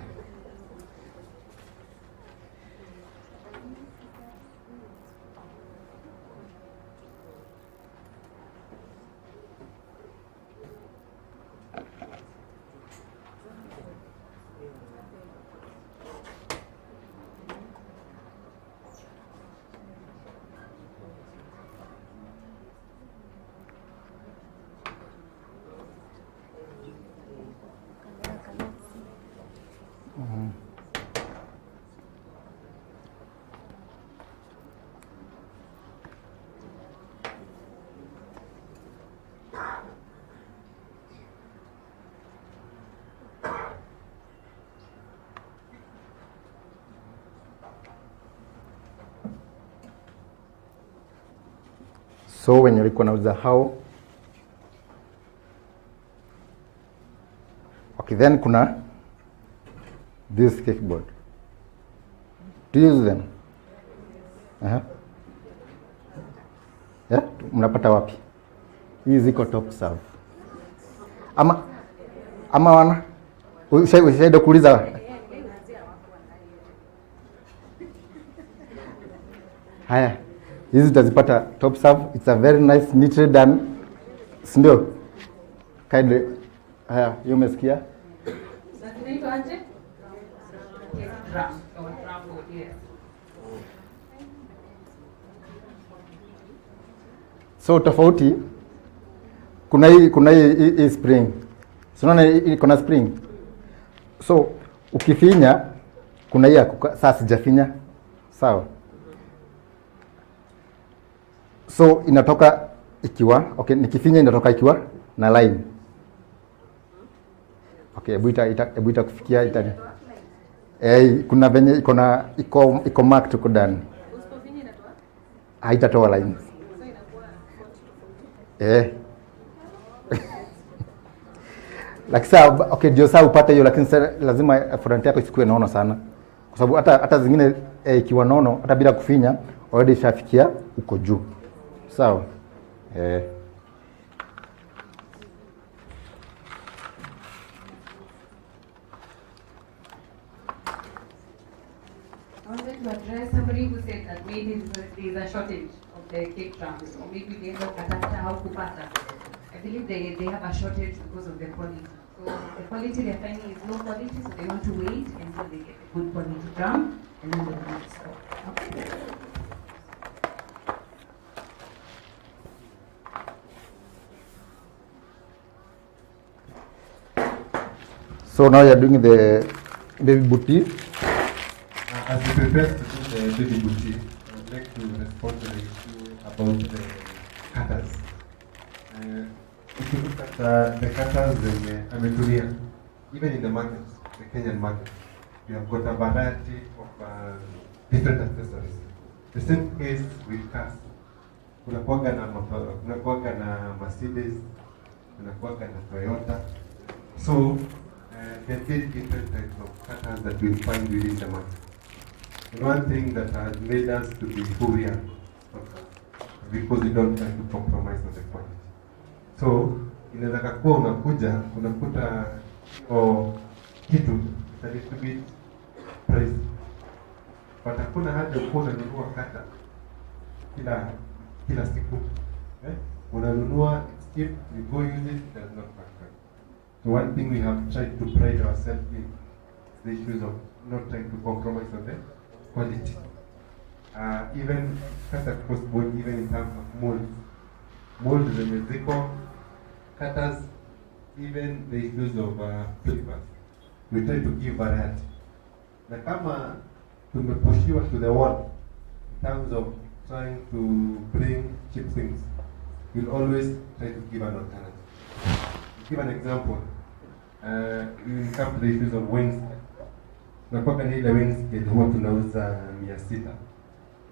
So when walikuwa nauza hao, okay, then kuna this cakeboard. Do you use them? Yeah, mnapata wapi? Hii ziko Topserve. Ama wana ushaida kuuliza. Haya, hizi utazipata Topserve. It's a very nice neatly done. Ndio. Kaide. Haya, hiyo umesikia? So tofauti kuna hii spring. So unaona kuna spring. So ukifinya kuna hii sasa sijafinya. Sawa. So inatoka ikiwa, okay, nikifinya inatoka ikiwa na line. Okay, hebu itakufikia itani. Kuna venye iko mark tuko ndani. Haitatoa line. Lakini sasa okay, ndio sasa upate hiyo, lakini lazima front yako isikue nono sana. Kwa sababu hata zingine ikiwa nono hata bila kufinya already ishafikia uko juu. Sawa. I wanted to address somebody who said that maybe there is a shortage of the cake drums, or maybe they don't adapt how to pattern. I believe they have a shortage because of the quality. So the quality they're finding is low quality, so they want to wait until they get a good quality drum, and then they can stop. Okay. So now you're doing the baby booty. As we prepare to do the baby booty, I would like to respond to the issue about the cutters. If you look at the cutters in Ameturia, even in the market, the Kenyan market, we have got a variety of different accessories. The same case with cars. Kunakuwaga na Mercedes, kunakuwaga na Toyota. So there are very different types of cutters that we find within the market. And one thing that has made us to be Korean, because we don't try to compromise on the quality. So inaweza kuwa unakuja unakuta kitu a little bit price, but hakuna haja kuwa unanunua kata kila siku. Unanunua, it's cheap, you go use it, it does not factor. So one thing we have tried to pride ourselves in is the issues of not trying to compromise on the quality. Even cut across board, even in terms of molds zenye ziko, cutters, even the issues of flavors. We try to give variety. Na kama tumepushiwa to the wall in terms of trying to bring cheap things, we'll always try to give an alternative. Give an example. We come to the issues of wings. Tunakuwa na ile wings ile huwa tunauza 600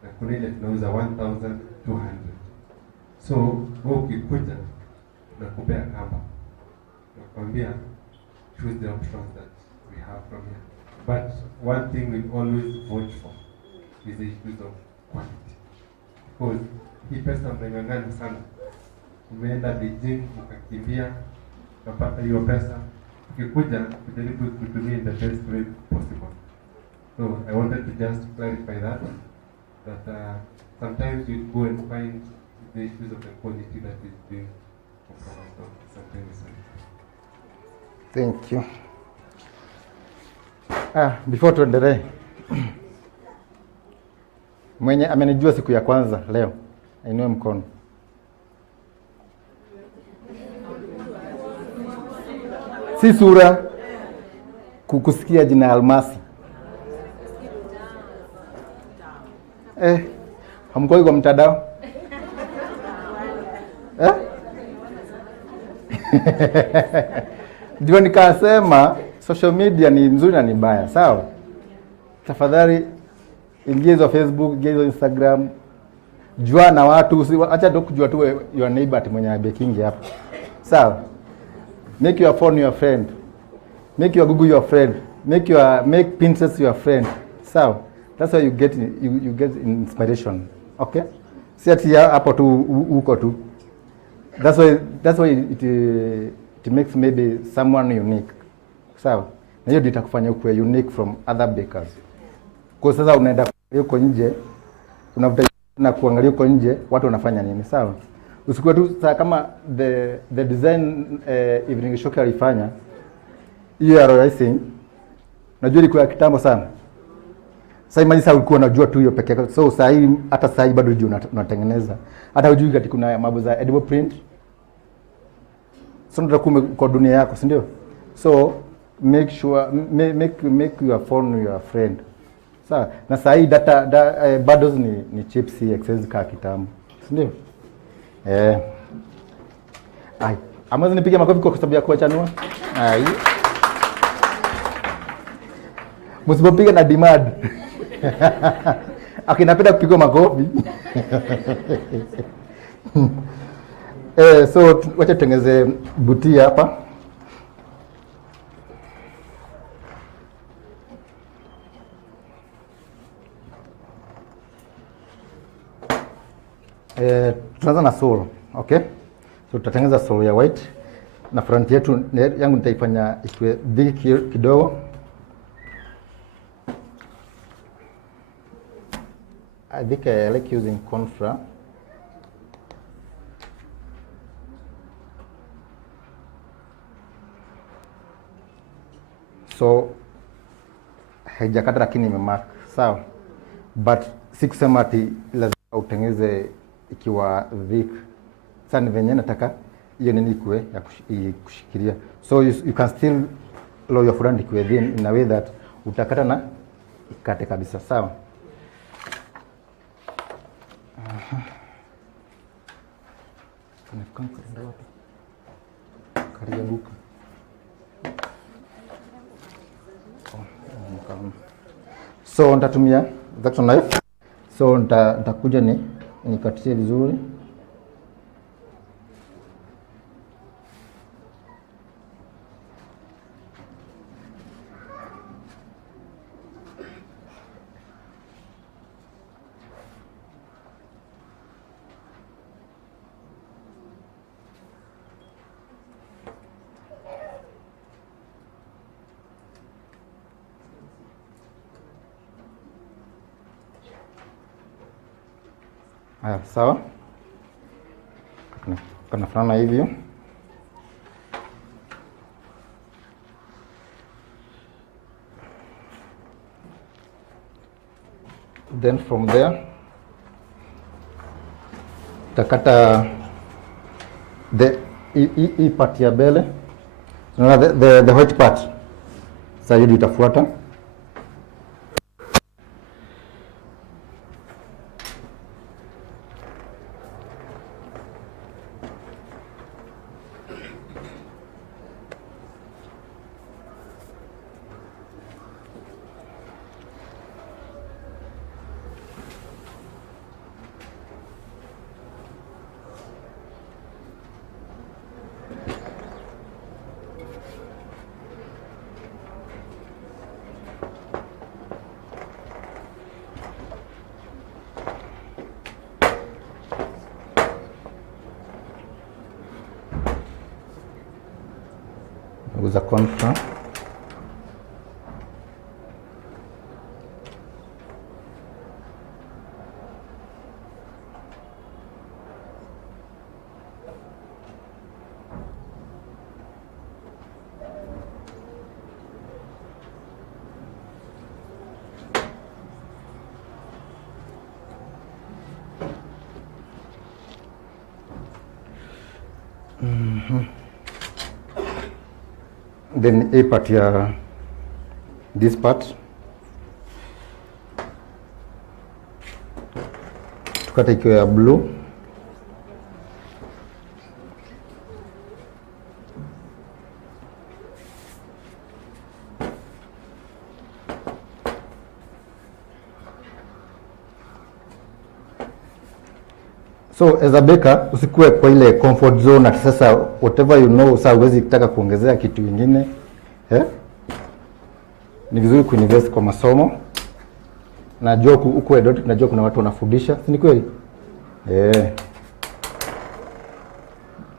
na kuna ile tunauza 1200. So wewe ukikuja tunakupea kamba, tunakwambia choose the options that we have from here. But one thing we always vote for is the issues of quality, because hii pesa mnang'ang'ana sana. Umeenda Beijing ukakimbia ukapata hiyo pesa, ukikuja kujaribu kutumia in the best way possible. So I wanted to just clarify that sometimes you go and find the issues of the quality that is being compromised on sometimes. Thank you. Before tuendelee, mwenye amenijua siku ya kwanza leo ainue mkono. Si sura, kukusikia jina Almasi. Hamkoi kwa mtandao? Ndio nikasema social media ni nzuri na ni mbaya, sawa? Tafadhali ingia hizo Facebook, ingia hizo Instagram, jua na watu, acha tu kujua tu your neighbor mwenye abekingi hapa. Sawa? Make your phone your friend. Make your Google your friend. Make Pinterest your friend. Sawa? That's how you get inspiration. Okay? Si ati hapo tu uko tu. That's why it makes maybe someone unique. Sawa? Na hiyo itakufanya ukue unique from other bakers. Kwa sasa unaenda huko nje, unavuta na kuangalia huko nje watu wanafanya nini, sawa? Usikue tu kama the design evening show alifanya hiyo ya Royal Icing. Najua ilikuwa kitambo sana. Sasa imagine sasa ulikuwa unajua tu hiyo peke yake. So sasa hii hata sasa hii bado unajua unatengeneza. Hata hujui kati kuna mambo za edible print. So ndio kwa dunia yako, si ndio? So make sure make your phone your friend. Sawa? Na sasa hii data bado ni chips excess ka kitambo. Si ndio? Amazon nipige makofi kwa sababu ya kuachanua. Msipopiga na demand. Akinapenda kupigwa makofi. So wacha tengeze buti hapa. Tunaanza na sole, okay? So tutatengeneza sole ya white na front yetu yangu nitaifanya ikiwe big kidogo. I think I like using corn flour. So haijakata lakini imemark, sawa? But sikusema ati lazima utengeze ikiwa thick. Sasa ni venye nataka hiyo nini ikuwe ya kushikilia. So you can still roll your front ikiwe thin in a way that utakata na ikate kabisa, sawa? So nitatumia exacto knife. So nitakuja nikatie vizuri. Sawa? Kanafanana hivyo. Then from there takata hii part ya mbele. The white part. Sasa hiyo itafuata. Nitaguza confirm. Then a part ya this part tukate ikiwa ya blue. So as a baker usikue kwa ile comfort zone ati sasa whatever you know sasa huwezi kutaka kuongezea kitu kingine. Ni vizuri kuinvest kwa masomo. Najua huko Eldoret najua kuna watu wanafundisha, si ni kweli?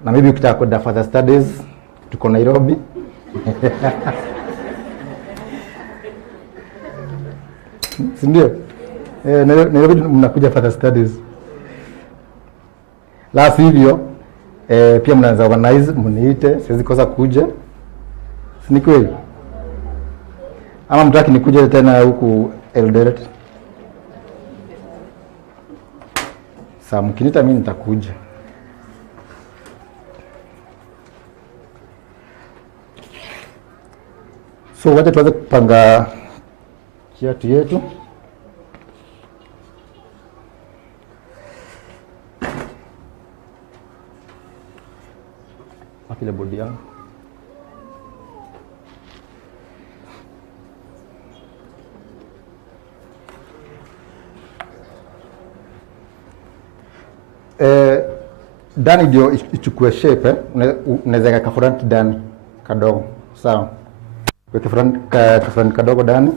Na maybe ukitaka kwenda further studies tuko Nairobi. Si ndio? Nairobi mnakuja further studies. La hivyo pia mnaanza organize, mniite, siwezi kosa kuja. Si ni kweli? Ama mtaki nikuje tena huku Eldoret? Sasa mkinita mimi nitakuja. So wacha tuanze kupanga kiatu yetu. Ile bodi yangu. Ndani ndio ichukue shape unaweza weka front ndani kadogo. Sawa. Weka front kadogo ndani.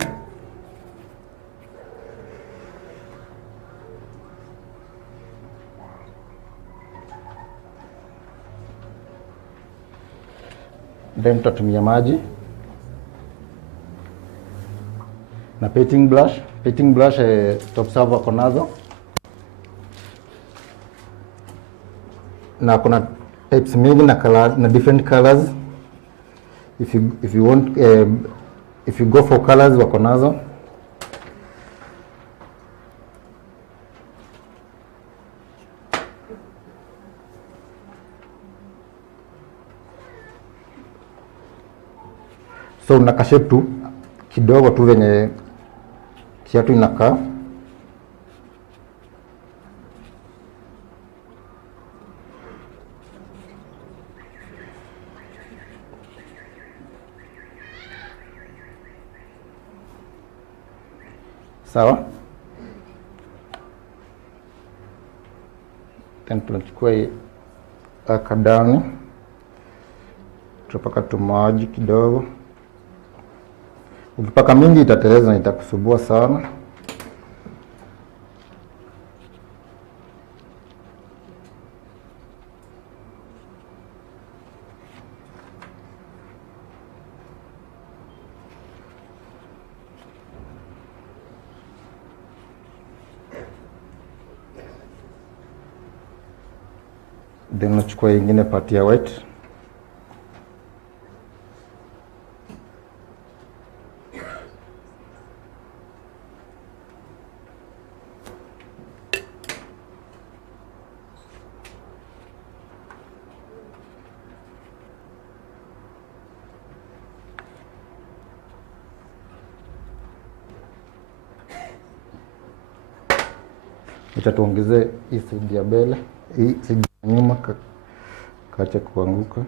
Then tutatumia maji na painting brush. Painting brush Topserve wako nazo, na kuna types mingi na color na different colors. If you want if you go for colors wako nazo. So unakashape tu kidogo tu venye kiatu inakaa. Sawa? Then tunachukua akadani, tupaka tu maji kidogo. Ukipaka mingi itateleza na itakusubua sana. Then nachukua ingine part ya white. Acha tuongeze hii side ya mbele, hii side ya nyuma kaacha kuanguka.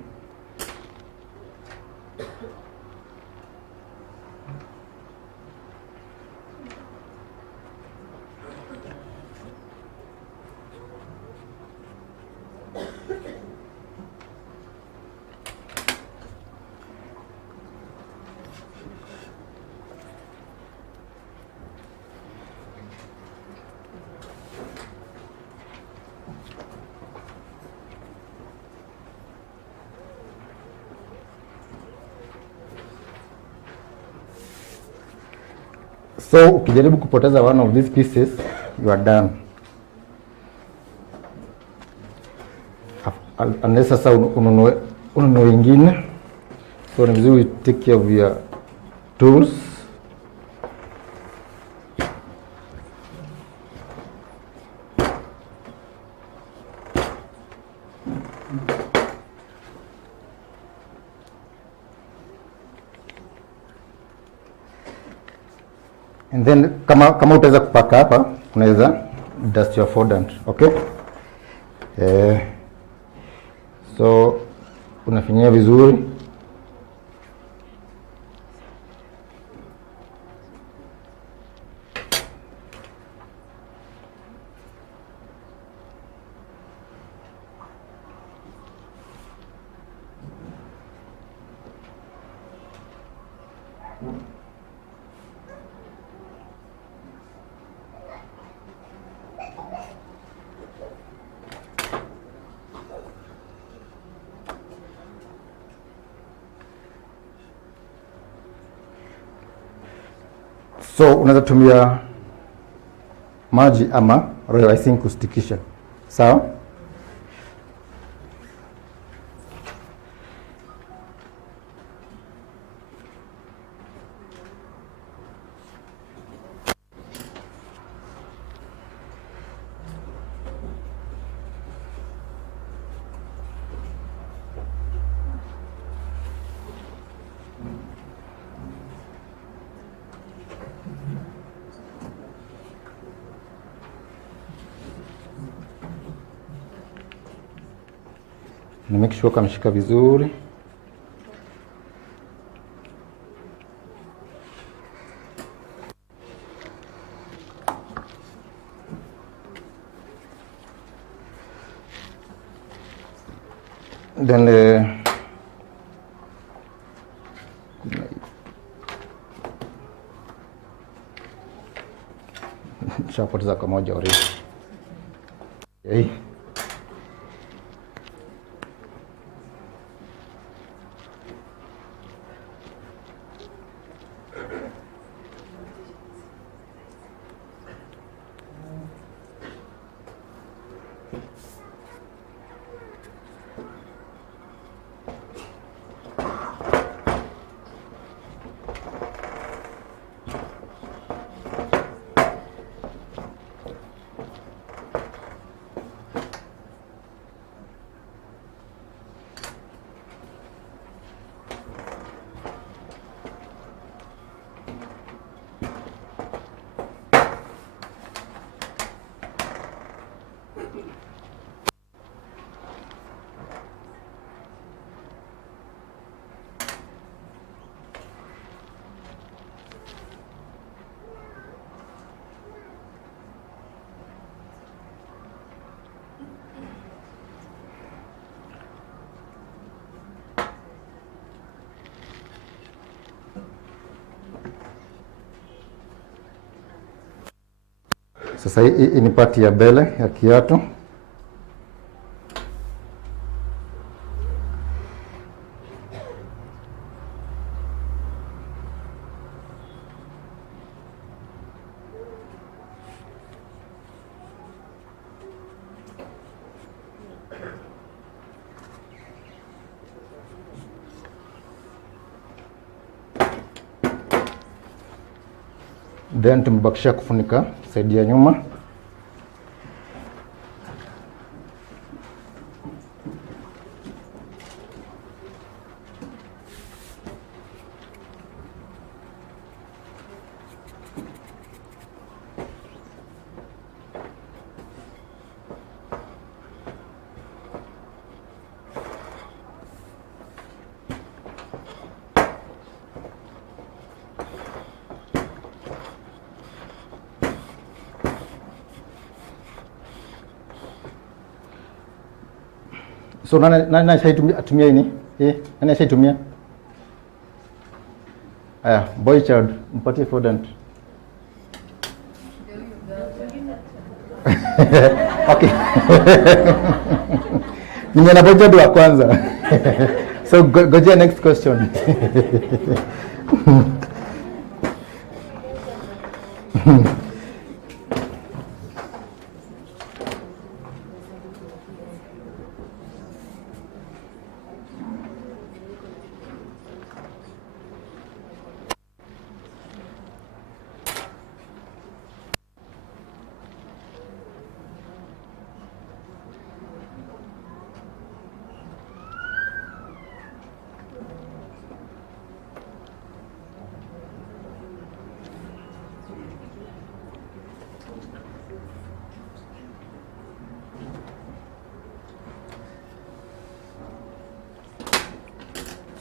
So ukijaribu kupoteza one of these pieces, you are done. Unless sasa ununue ingine. So ni vizuri take care of your tools. And then kama utaweza kupaka hapa, unaweza dust your fondant, okay? So unafinyia vizuri. So unaweza tumia maji ama royal icing kustikisha. Sawa? Na make sure kamshika vizuri. Then shapoteza kamoja already. Okay. Sasa hii ni pati ya mbele ya kiatu. Then tumebakisha kufunika side ya nyuma. So nani ashaitumia ini? Nani ashaitumia? Aya, boy child, mpatie fondant. Okay. Nimeona boy child wa kwanza. So gojea next question.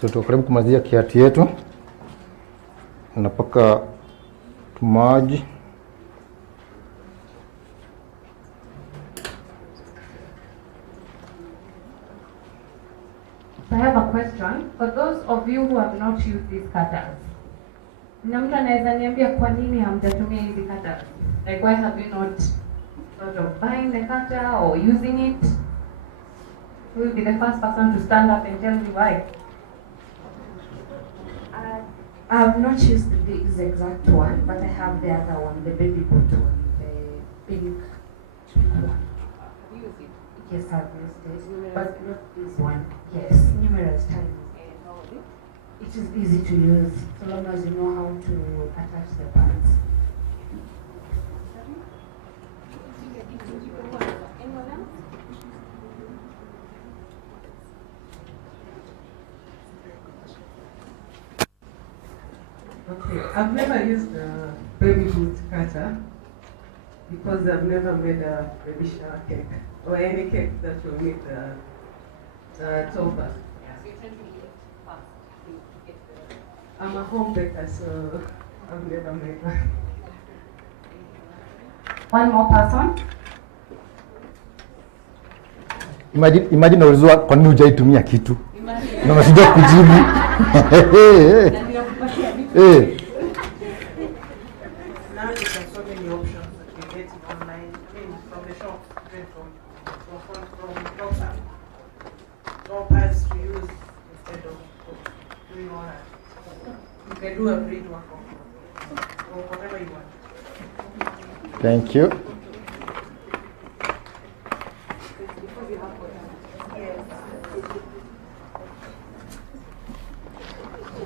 So tuko karibu kumalizia kiatu yetu. Napaka maji. I have a question for those of you who have not used these cutters. Na mtu anaweza niambia kwa nini hamjatumia hizi cutters? Like why have you not sort of buying the cutter or using it? Who will be the first person to stand up and tell me why? I have not used this exact one, but I have the other one, the baby boot one, the pink one. Have you used it? Yes, I've used it, Numerous but not this one. Yes, numerous times. It is easy to use, so long as you know how to attach the pants. Okay, I've never used a baby boot cutter because I've never made a baby shower cake or any cake that will meet the topper. I'm a home baker, so I've never made one. One more person. Imagine ulizwa kwa nini hujaitumia kitu. Na unashindwa kujibu. Now there are so many options that you get online, from the shop, from Topserve. Toppers to use instead of doing all that. You can do a great work or whatever you want. Thank you.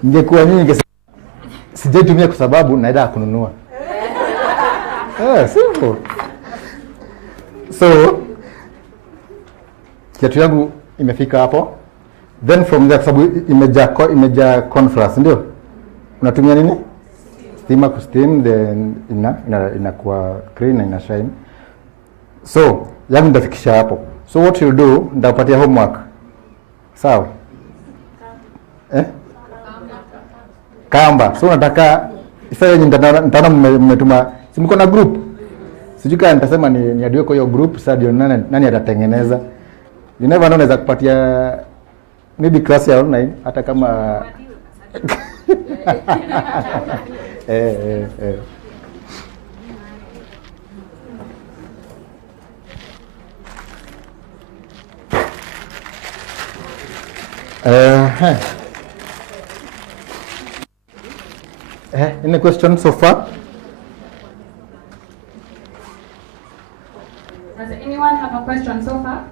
Ningekuwa nyingi sijaitumia kwa sababu naenda kununua. Simple. So kiatu yangu imefika hapo. Then from there, kwa sababu imejaa cornflakes, ndio unatumia nini? Steamer ku steam, then inakuwa clean na ina shine. So yangu ndafikisha hapo. So what you do, ndapatia homework. Sawa? Kamba. So nataka sasa yenye nitaona mmetuma, si mko na group. Sijui kama nitasema ni adiwe kwa hiyo group, sasa ndio nani atatengeneza. You never know, naweza kupatia maybe class ya online hata kama any question so far? Does anyone have a question so far?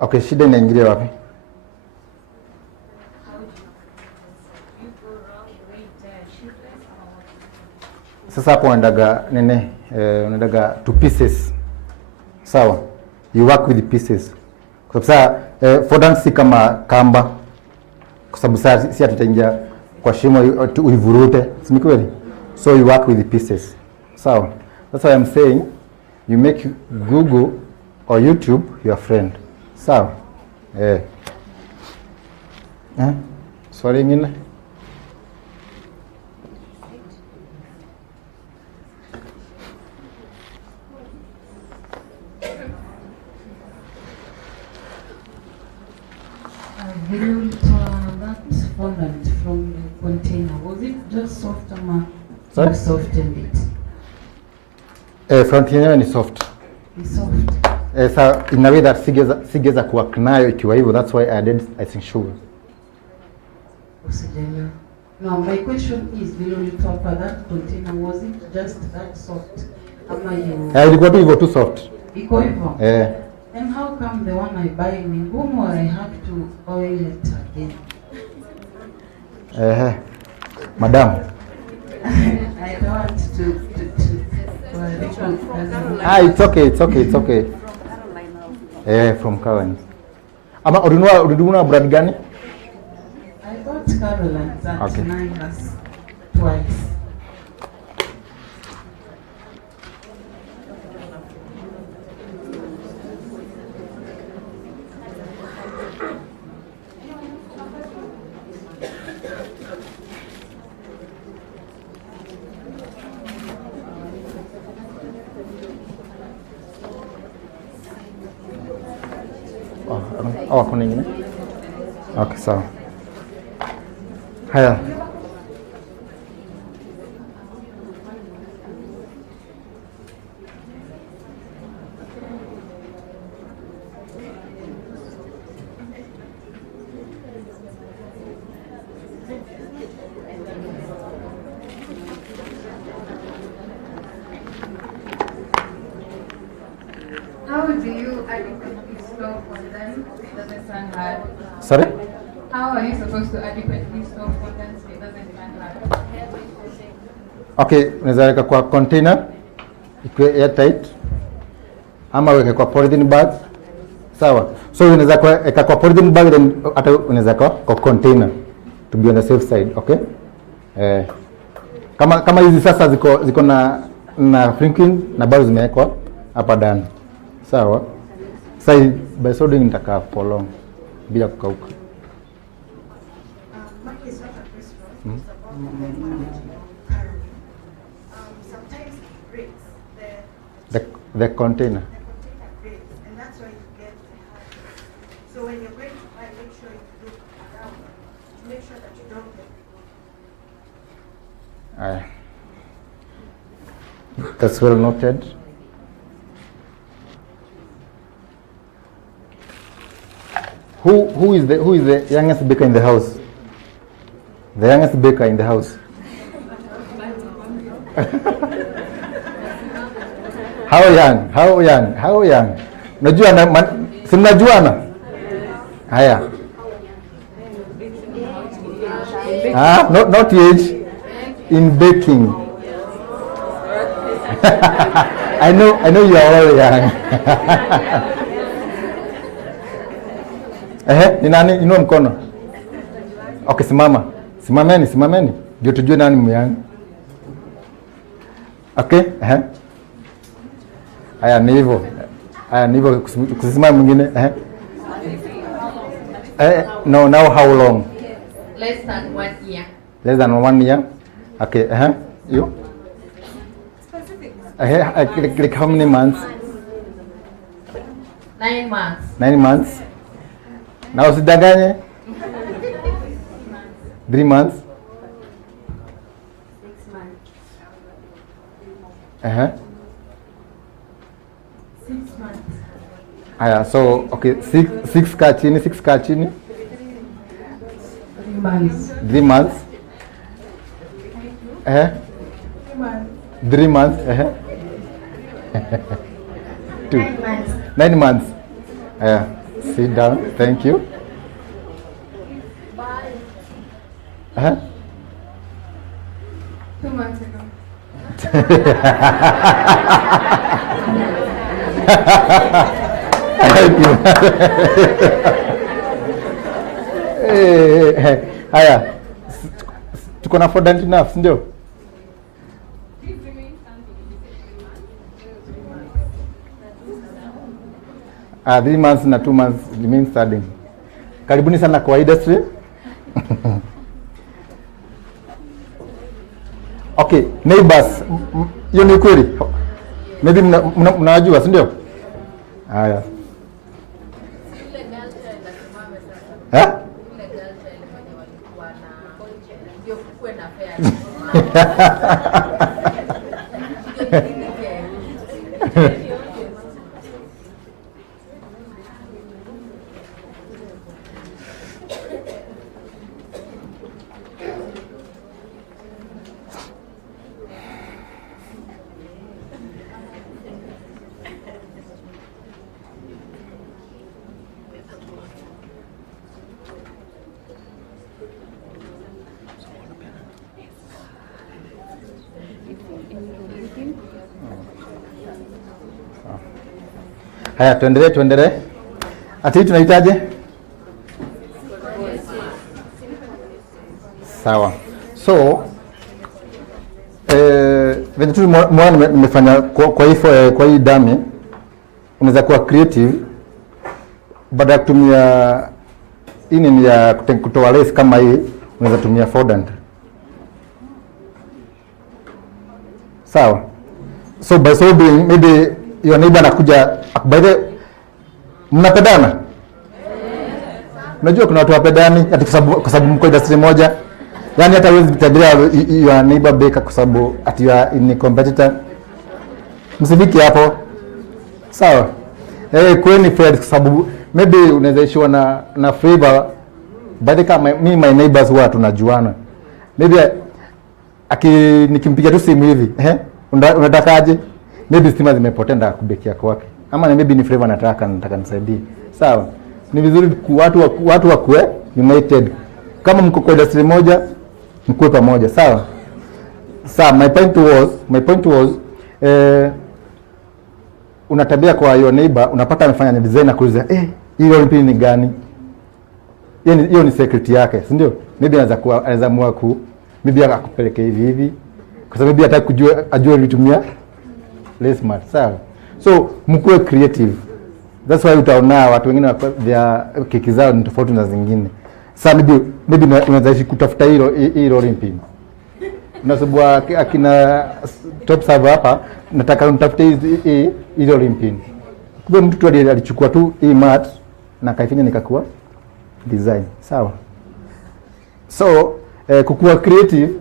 Okay, shida inaingilia wapi? Sasa hapo unaendaga to pieces. Sawa. You work with the pieces. Kwa sababu for dance kama kamba. Kwa sababu sasa si tutaingia kwa shimo uivurute. Si kweli? So you work with the pieces. Sawa. That's why I'm saying you make Google or YouTube your friend. Sawa. Swali lingine? That fondant from the container, was it just soft or you softened it? Front yenyewe ni soft. It's soft. So in a way that sigeza kuwork nayo ikiwa hivyo, that's why I added icing sugar. Usijelewa. No, my question is, vile ulitoa kwa that container, was it just that soft? Ama you... Ilikuwa tu hivyo, too soft. Iko hivyo? And how come the one I buy ni ngumu or I have to oil it again? Madam. I don't want to It's okay. From Caroline. Ama ulinunua brand gani? I bought Caroline's at Naivas twice. Kuna nyingine? Okay, sawa. Haya. How do you adequately store fondant so it doesn't turn hard? Sorry? How are you supposed to adequately store fondant so it doesn't turn hard? Okay, unaweza weka kwa container ikuwe airtight ama weke kwa polythene bag. Sawa. So unaweza weka kwa polythene bag, then hata unaweza kwa container to be on the safe side, okay? Kama hizi sasa ziko na flinking na bado zimewekwa hapa ndani. Sawa. Sasa by so doing nitakaa for long bila kukauka. Sometimes it breaks The container. and that's why you get the hard. So when you're going to buy, make sure you look around to make sure that you don't get That's well noted. Who is the youngest baker in the house? The youngest baker in the house. How young? Unajua si mnajuana? Haya. Not age, in baking. I know you are all young. Ni nani? Inua mkono. Okay, simameni. Ndio tujue nani myang. Okay? Haya ni hivyo kusimama mwingine. No, now how long? Less than 1 year. Less than 1 year? Okay, you? Like how many months? 9 months. 9 months? Na usidanganye? 3 months? 6 months. 6 months. Haya, so okay, 6 kaa chini. 3 months. 3 months? 3 months? 2. 9 months. Sit down. Thank you. 2 months ago. Haya, tuko na fondant enough, ndio? 3 months na 2 months remain studying. Karibuni sana kwa industry. Okay, neighbors, hiyo ni kweli? Maybe mnawajua, si ndio? Haya. Haya, tuendelee. Ati tunahitaje? Sawa. So venye tu mwana nimefanya kwa hii dami, unaweza kuwa creative baada ya kutumia hii ni ya kutoa lace kama hii, unaweza tumia fondant. Sawa. So by so doing, maybe your neighbor anakuja, by the mnapendana? Unajua kuna watu wapendani ati kwa sababu mko industry moja. Yaani hata huwezi kutabia your neighbor baker kwa sababu ati you are in competitor. Msifiki hapo. Sawa. Kweni friends kwa sababu maybe unaweza ishiwa na favor by the kama my neighbors huwa tunajuana. Maybe nikimpigia tu simu hivi, unatakaje? Maybe stima zimepotea ndio kubekia kwake. Ama maybe ni favor nataka nisaidie. Sawa. Ni vizuri watu wakuwe united. Kama mko kwa industry moja, mkuwe pamoja. Sawa. Sawa, my point was unatabia kwa your neighbor, unapata amefanya design na kuuliza, hiyo mpini ni gani? Hiyo ni secret yake, si ndio? Maybe anaweza amua maybe akupeleke hivi. Kwa sababu maybe hataki ajue ulitumia less smart. Sawa. So mkuwe creative. That's why utaona watu wengine vya keki zao ni tofauti na zingine. Sasa maybe unaweza kutafuta hilo rolling pin. Unasubua akina Topserve hapa, nataka nitafute hii rolling pin. Kumbe mtu tu alichukua tu hii mat na kaifanya nikakuwa design. Sawa. So kukuwa creative,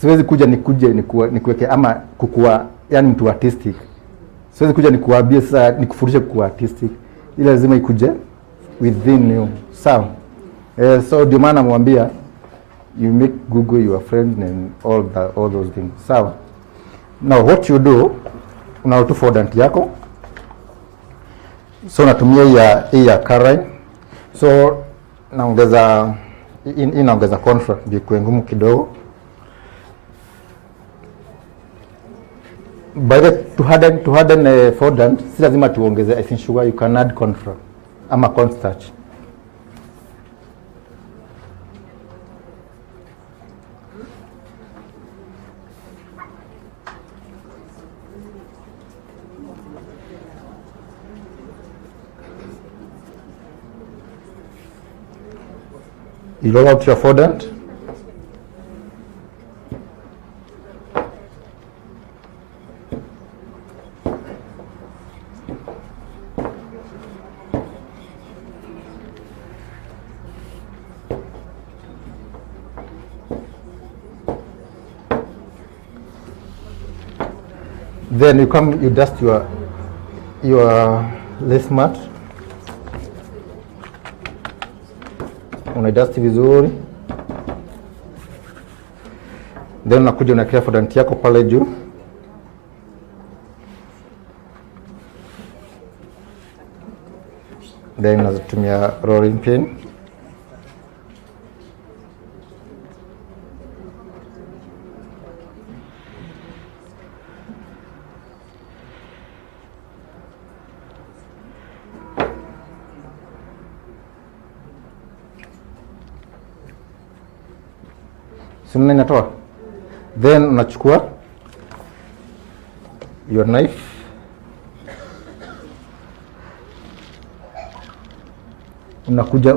siwezi kuja nikuweke ama kukuwa yani mtu artistic. Siwezi kuja nikuambie sasa nikufundishe kuwa artistic. Ile lazima ikuje within you. Sawa. So ndio maana namwambia you make Google your friend and all those things. Sawa. Now what you do, unautu fondant yako. So natumia hii ya Carine. So naongeza contrast ndio kuwe ngumu kidogo. By the to harden fondant, si lazima tuongeze icing sugar, you can add contrast ama cornstarch. You roll out your fondant. Then you dust your lace mat. Unaidust vizuri. Then unakuja unaweka fondant yako pale juu. Then unatumia rolling pin. Simna inatoa. Then unachukua your knife. Unakuja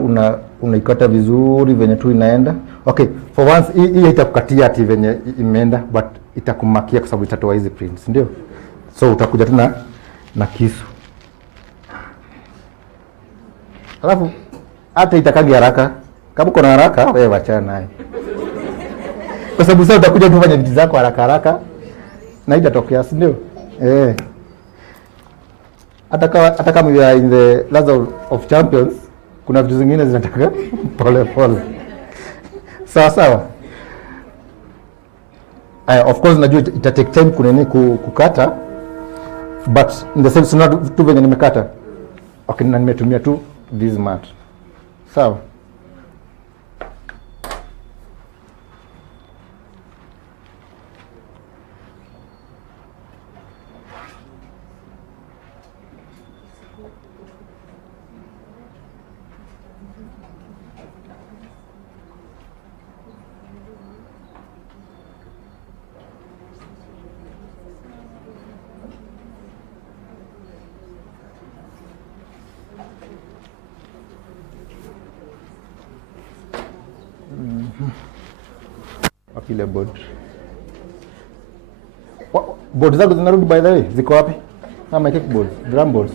unaikata vizuri venye tu inaenda. Okay, for once hii itakukatia ati venye imeenda, but itakumakia kwa sababu itatoa hizi prints, ndio? So utakuja tu na kisu. Alafu hata itakagi haraka. Kama uko na haraka, wewe wachana naye. Kwa sababu sasa utakuja kufanya vitu zako haraka na itatokea, si ndio? Hata kama you are in the last of champions, kuna vitu zingine zinataka pole. Sawa. Of course najua ita take time kuneni kukata, but in the sense not tu venye nimekata. Okay, na nimetumia tu this mat. Sawa. Wapi ile board? Board zako zinarudi by the way, ziko wapi? Kama cake boards, drum boards.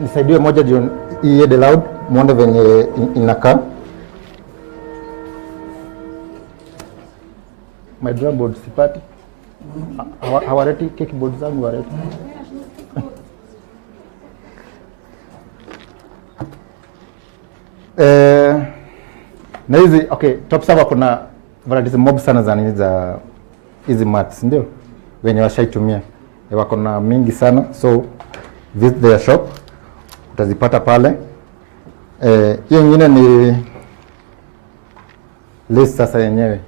Nisaidie moja juu iende loud, muone venye inakaa. My drum board sipati. Hawareti cake board zangu wareti. Na hizi okay, Topserve kuna varieties mob sana za nini za hizi mats ndio wenye washaitumia. Wako na mingi sana, so visit their shop utazipata pale. Hiyo nyingine ni list sasa yenyewe.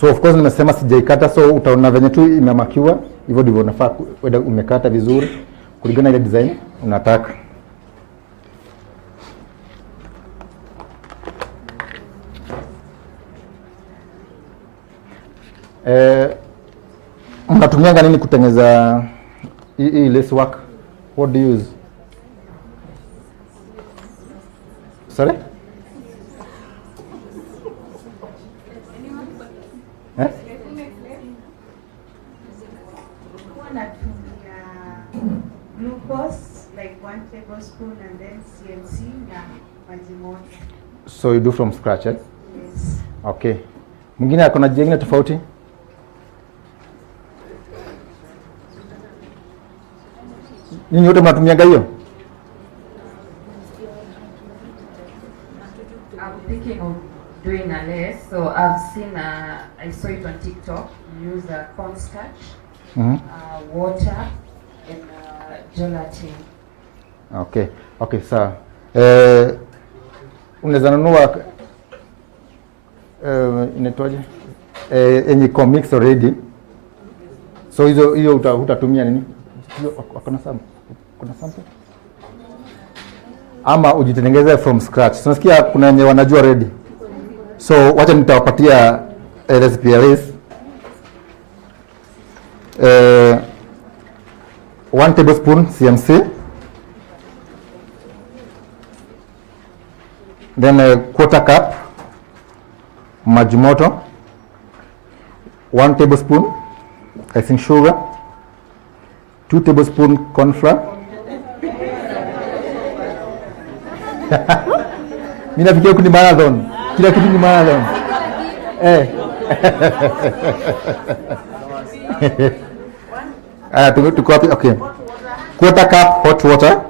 So of course nimesema sijaikata, so utaona venye tu imemakiwa hivyo ndivyo unafaa umekata vizuri kulingana ile design unataka. Mnatumianga nini kutengeneza hii lace work? What do you use? Sorry? Eh? Glucose, like 1 tablespoon, and then CMC na maji moto. So you do from scratch, eh? Yes. Okay. Mwingine akona jingine tofauti? Ninyi wote mnatumiaga hiyo? I'm thinking of doing a lace, so I've seen I saw it on TikTok. You use cornstarch, water, and gelatin. Okay. Okay, sawa. Unaweza nunua inaitwaje? Yenye comics already. So hiyo utatumia nini? Kuna sample? Ama ujitengeneze from scratch. Tunasikia kuna wenye wanajua ready. So wacha nitawapatia recipe ya lace. 1 tablespoon CMC. Then a quarter cup maji moto. 1 tablespoon icing sugar. 2 tablespoon corn flour. Mimi nafikiria kuni marathon. Kila kitu ni marathon. Tuko wapi? Okay. Quarter cup hot water.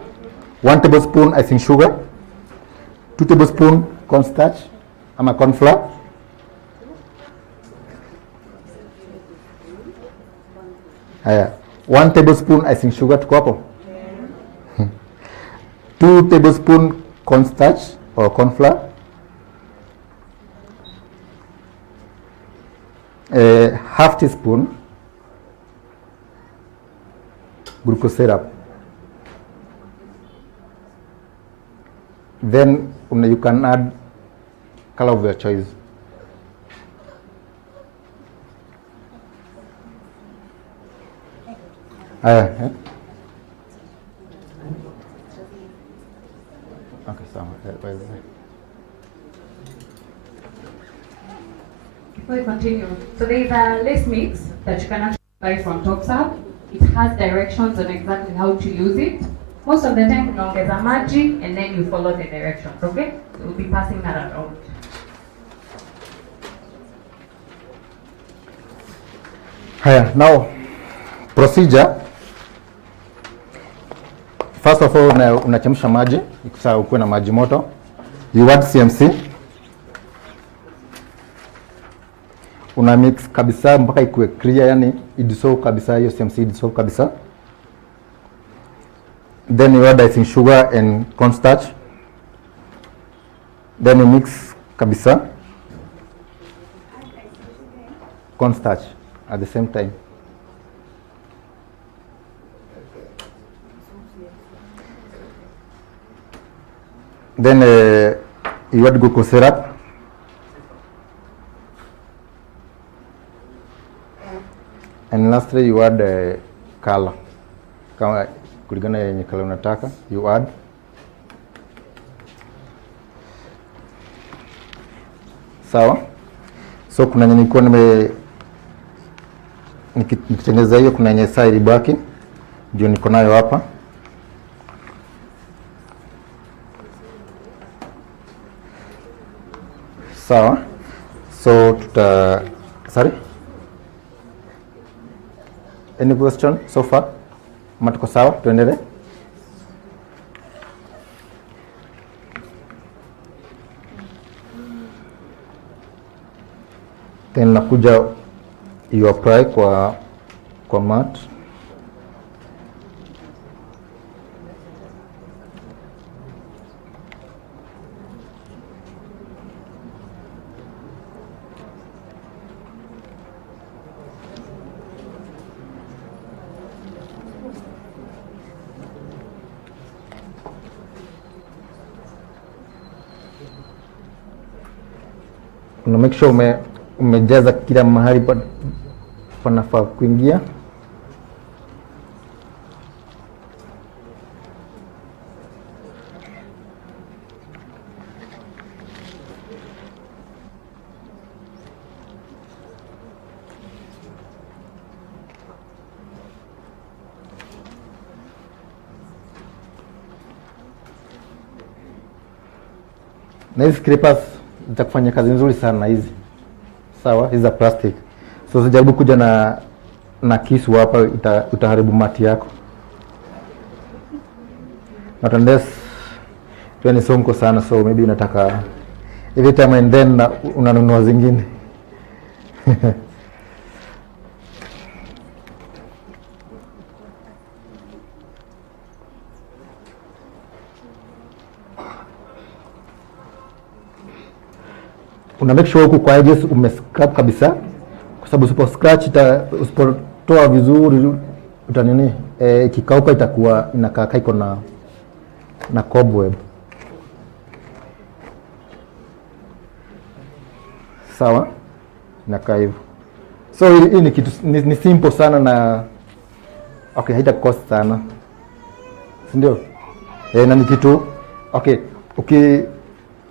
1 tablespoon icing sugar. 2 tablespoon cornstarch ama corn flour. Haya. 1 tablespoon icing sugar tuko hapo. 2 tablespoon cornstarch or corn flour. Half teaspoon glucose syrup. Then you can add color of your choice. Okay, so Before we continue, so there is a lace mix that you can actually buy from Topserve. It has directions on exactly how to use it. Most of the time, unaongeza maji and then you follow the directions, okay? So we'll be passing that around. Now, procedure. First of all, unachemsha maji, ikisha ukuwe na maji moto. You add CMC. Una mix kabisa mpaka ikuwe clear, yani idissolve kabisa, hiyo CMC idissolve kabisa. Then you add icing sugar and cornstarch. Then you mix kabisa. Cornstarch at the same time. Then you add glucose syrup. And lastly you add color. kama kulingana yenye kala unataka you add. Sawa. So kuna yenye nilikuwa nikitengeneza hiyo, kuna yenye side baki ndio niko nayo hapa. Sawa. So sorry, any question so far? Matuko sawa, tuendelee. Then nakuja you apply kwa mat. Una make sure umejaza kila mahali panafaa kuingia. Na hizi scrapers zitakufanya kazi nzuri sana hizi. Sawa, hizi za plastic. So sijaribu kuja na kisu hapa, utaharibu mati yako. Not unless ni sonko sana, so maybe unataka every time and then unanunua zingine. Una make sure huku kwa edges umescrap kabisa, kwa sababu usipo scratch usipotoa vizuri utanini ikikauka itakuwa inakaa iko na cobweb. Sawa, inakaa hivyo. So hii ni kitu ni simple sana na okay, haita cost sana, si ndio? Na ni kitu okay,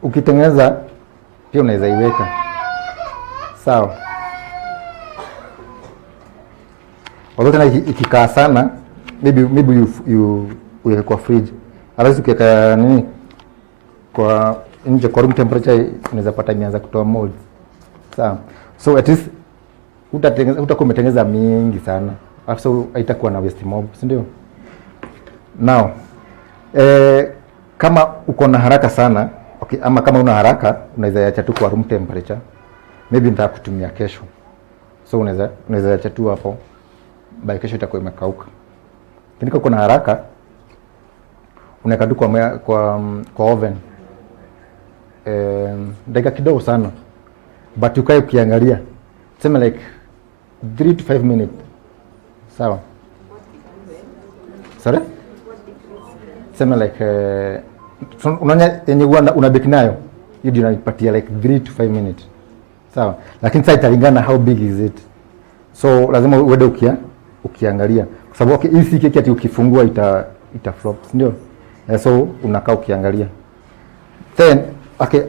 ukitengeneza pia unaweza iweka. Sawa. Although tena ikikaa sana maybe you uweke kwa fridge. Alafu ukiweka nini kwa nje kwa room temperature unaweza pata imeanza kutoa mold. Sawa. So at least utakuwa umetengeneza mingi sana. Alafu haitakuwa na waste mob, si ndio? Now kama uko na haraka sana, okay, ama kama una haraka unaweza acha tu kwa room temperature. Maybe nitaka kutumia kesho. So unaweza acha tu hapo. By kesho itakuwa imekauka. Lakini kama kuna haraka unaweka tu kwa oven. Dakika kidogo sana. But ukae ukiangalia. Sema like 3 to 5 minutes. Sawa. Sorry? Sema like unaona yenye unabeki nayo, hiyo ndio inanipatia like 3 to 5 minutes. Sawa. Lakini sasa italingana how big is it. So lazima uende ukiangalia. Kwa sababu okay, hii si keki ati ukifungua ita flop, ndio? So unakaa ukiangalia. Then okay,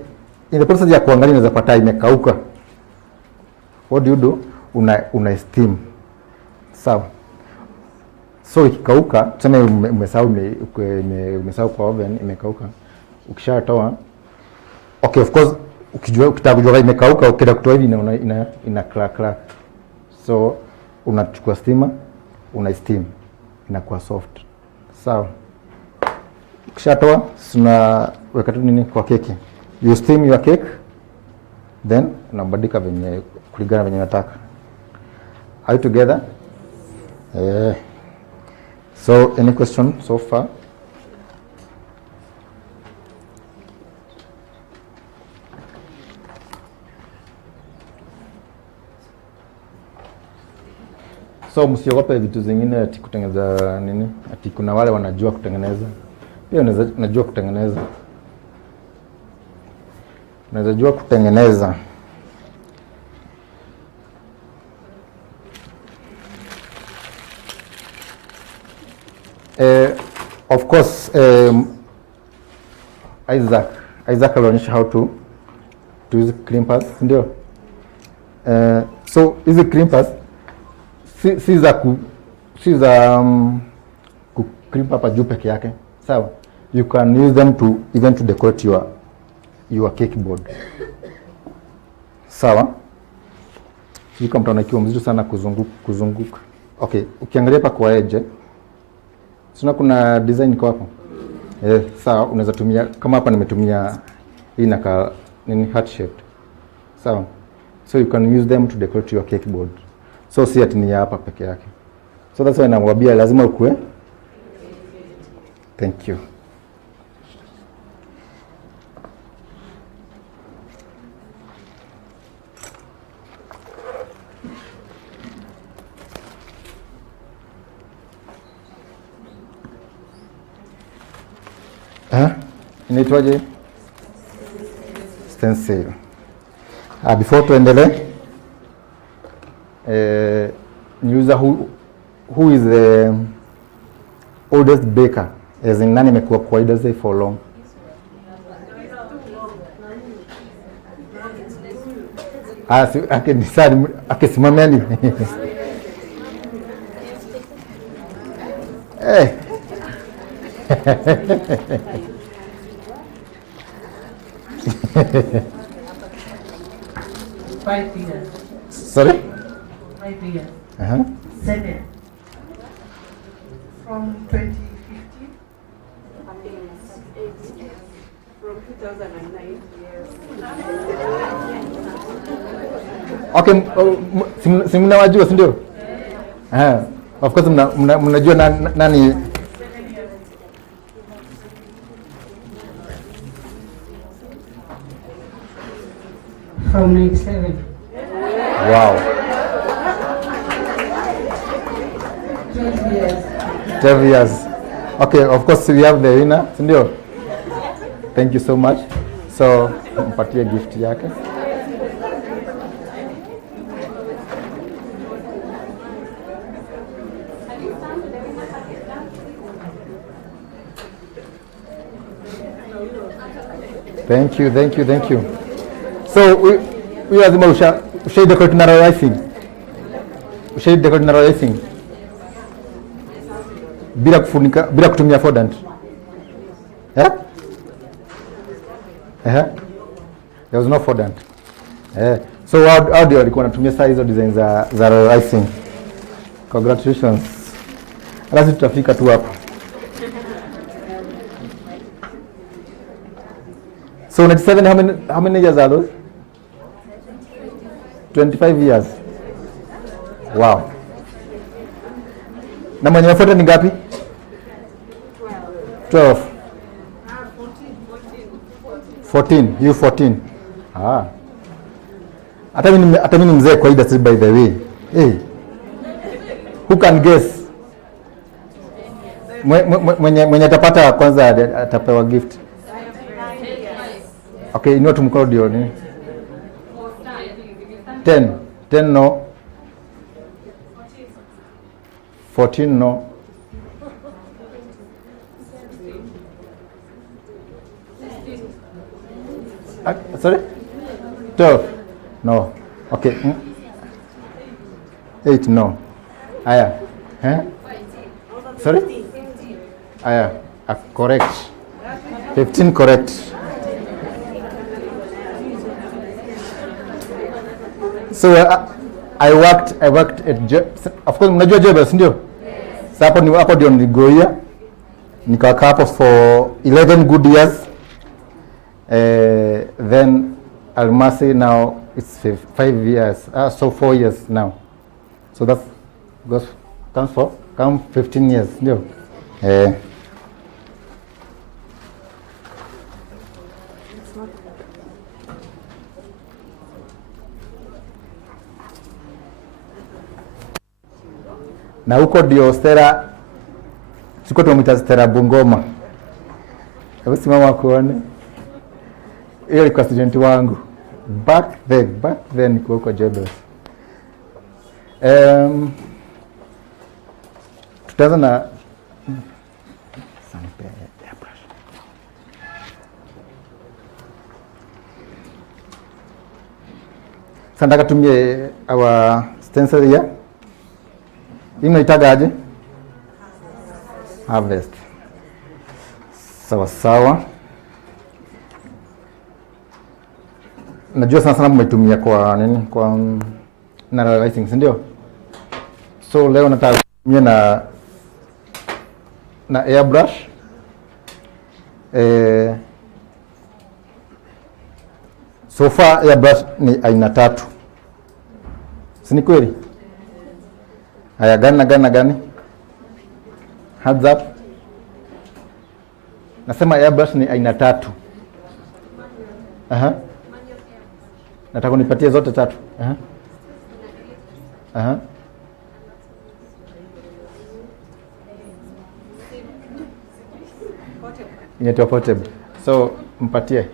in the process ya kuangalia unaweza pata imekauka. What do you do? Una steam. Sawa. So ikikauka, tuseme umesahau kwa oven imekauka. Ukishatoa, okay, of course ukitaka kujua imekauka, ukenda kutoa hivi ina crack. So unachukua steamer, una steam, inakuwa soft. Sawa. Ukishatoa, unaweka tu nini kwa keki. You steam your cake, then unabadika venye kulingana venye unataka. Are you together? So any question so far? So msiogope vitu zingine ati kutengeneza nini? Ati kuna wale wanajua kutengeneza. Pia unajua kutengeneza. Unaweza jua kutengeneza. Of course, Isaac alionyesha how to use crimpers, ndio. So hizi crimpers si za ku crimp hapa juu peke yake, sawa? You can use them to even to decorate your cake board, sawa? Hii kama mtaona ikiwa mzuri sana kuzunguka. Okay, ukiangalia hapa kwa edge, sina kuna design iko hapo. Sawa, unaweza tumia kama hapa nimetumia hii na heart shaped. Sawa. So you can use them to decorate your cake board. So si ati ni hapa peke yake. So that's why namwambia lazima ukue. Thank you. Inaitwaje? Stencil. Before tuendelee, user who is the oldest baker, as in nani amekuwa kwa industry for long? Akisimameni. Hey. 5 years. Sorry? 5 years. 7. From 2015. From 2009. Okay, si mnawajua, si ndio? Of course mnajua nani. From 97. Wow. 12 years. 12 years. Okay, of course we have the winner, si ndio? Thank you so much. So, mpatie gift yake. Thank you, thank you, thank you. So we lazima ushai decorate na royal icing. Ushai decorate na royal icing. Bila kufunika, bila kutumia fondant. There was no fondant. So how do walikuwa wanatumia saa hizo design za royal icing. Congratulations. Alafu tutafika tu hapa. So 97, how many years are those? 25 years. Wow. Na mwenye mafuta ni ngapi? 12. 14. You 14. Hata mimi mzee kwa industry by the way. Hey. Who can guess? Mwenye atapata kwanza atapewa gift. Okay, inua tumkono ndio ni 10 no, 14 no, 12 no. Okay, 8 no. Aya, sorry? Aya, correct. 15 correct. So I worked at of course mnajua Jebel, ndio? Sasa hapo ndio niligoia. Nikakaa hapo for 11 good years. Then Almasi now it's 5 years. So 4 years now. So that comes 15 years, ndio? Na huko ndio Stella, siko tumwita Stella Bungoma. Hebu simama kuone. Hiyo ilikuwa student wangu. Back then niko huko Jebel. Tutaanza na Sasa nataka tumie our stencil here. Hii inaitaga aje? Harvest. Sawa sawa. Najua sana mmetumia kwa nini? Kwa na icing, si ndio? So leo nataka kutumia na airbrush. So far airbrush ni aina 3. Si ni kweli? Haya, gani? Heads up. Nasema airbrush ni aina 3. Aha. Nataka unipatie zote 3. Aha. Aha. Inaitwa portable. So mpatie.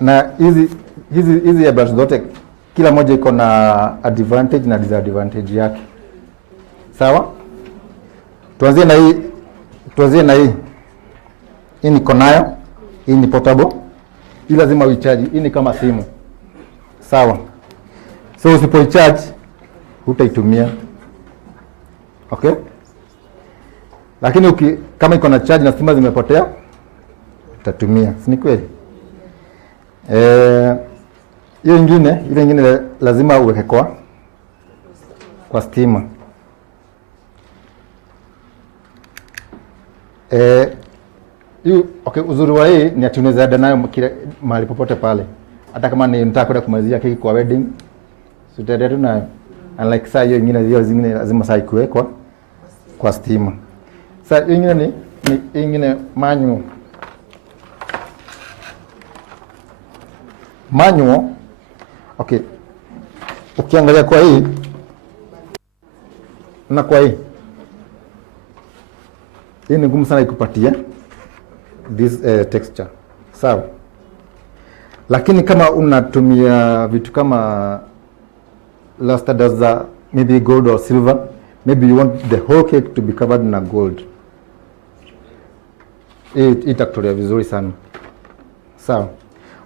Na hizi ya brush zote kila moja iko na advantage na disadvantage yake. Sawa? Tuanzie na hii. Hii niko nayo. Hii ni portable. Hii lazima uicharge. Hii ni kama simu. Sawa? So usipoicharge hutaitumia. Okay? Lakini kama iko na charge na stima zimepotea utatumia. Si ni kweli? Ile ingine lazima uweke kwa stima. Okay, uzuri wa hii ni ati unaweza enda nayo mahali popote pale. Hata kama ni nataka kwenda kumalizia keki kwa wedding, so utaenda nayo. Unlike saa hiyo ingine lazima saa ikuwekwa kwa stima. Saa hiyo ingine manual. Okay. Ukiangalia kwa hii na kwa hii ni ngumu sana ikupatia this texture. Sawa. Lakini kama unatumia vitu kama luster za maybe gold or silver, maybe you want the whole cake to be covered na gold, itakutolea vizuri sana. Sawa.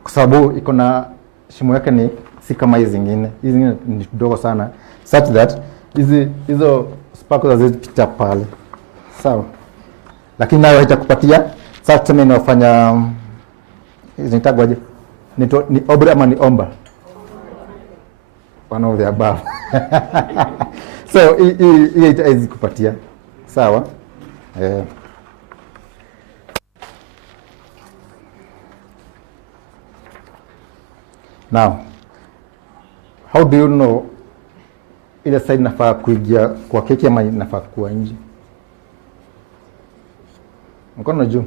Kwa sababu iko na shimo yake ni si kama hizi zingine. Hizi zingine ni ndogo sana such that hizo sparkles hazipita pale. Sawa. Lakini nayo haitakupatia sasa tuseme inafanya zinitagwaje? Ni obre ama ni omba? One of the above. So hii itaweza kupatia. Sawa? Now, how do you know ile side nafaa kuingia kwa keki ama nafaa kuwa nje? Mkono juu.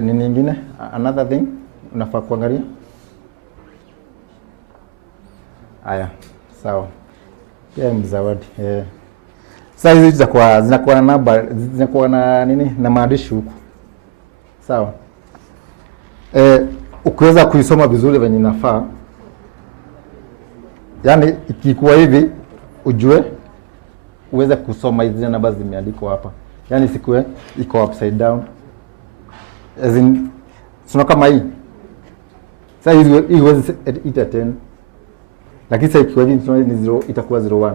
Ni nyingine? Another thing unafaa kuangalia. Aya, sawa. Pia mzawadi. Sasa hizi zinakuwa na namba, zinakuwa na nini? Na maandishi huku. Sawa. Ukiweza kuisoma vizuri venye inafaa. Yaani ikikuwa hivi ujue uweze kusoma hizi namba zimeandikwa hapa. Yaani sikuwe iko upside down. As in sio kama hii. Sasa hii huwezi ita 10. Lakini sasa ikiwa hivi ni 0 itakuwa 01.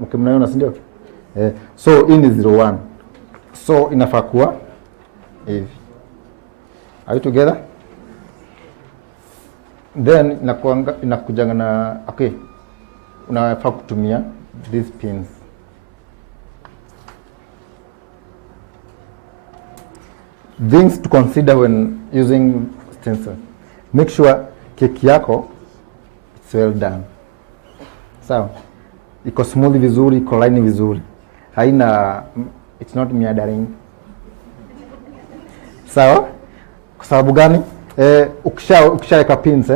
Mkimnaona si ndio? So hii ni 01. So inafaa kuwa hivi. Are you together? Then inakujanga na okay. Unafaa kutumia these pins. Things to consider when using stencil. Make sure keki yako it's well done. Sawa. Iko smooth vizuri, iko line vizuri. Haina it's not meandering. Sawa? Kwa sababu gani? Ukishaweka pins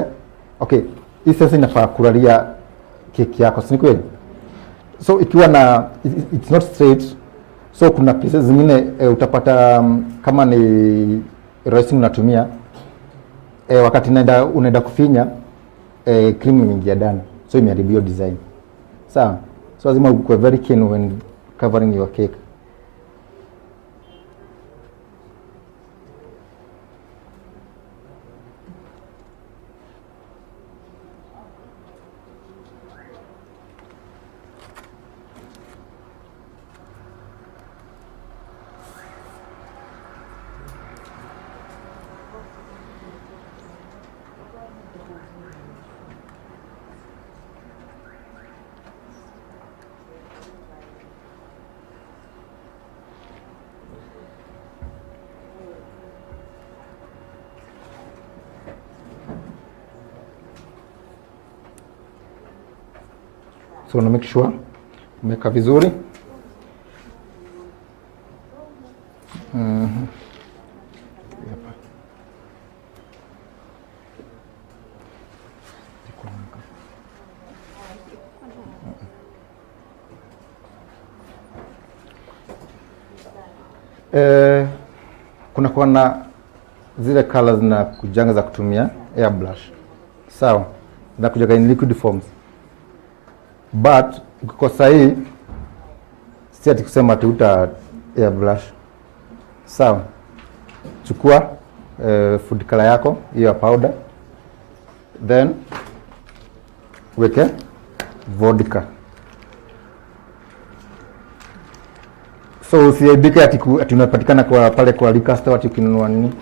okay, hii sasa inafaa kulalia keki yako, si kweli? So ikiwa na it's not straight, so kuna pieces zingine utapata kama ni racing unatumia wakati unaenda kufinya cream imeingia ndani. so imeharibu design. Sawa, so lazima ukue very keen when covering your cake. So na make sure umeka vizuri. Kuna kwa na zile colors na kujanga za kutumia airbrush. Sawa, na kujaga in liquid forms. But ukikosa hii si ati kusema ati uta airbrush. Sawa, chukua food color yako hiyo powder, then weke vodka. So usiaibike ati unapatikana kwa pale kwa liquor store ati ukinunua nini.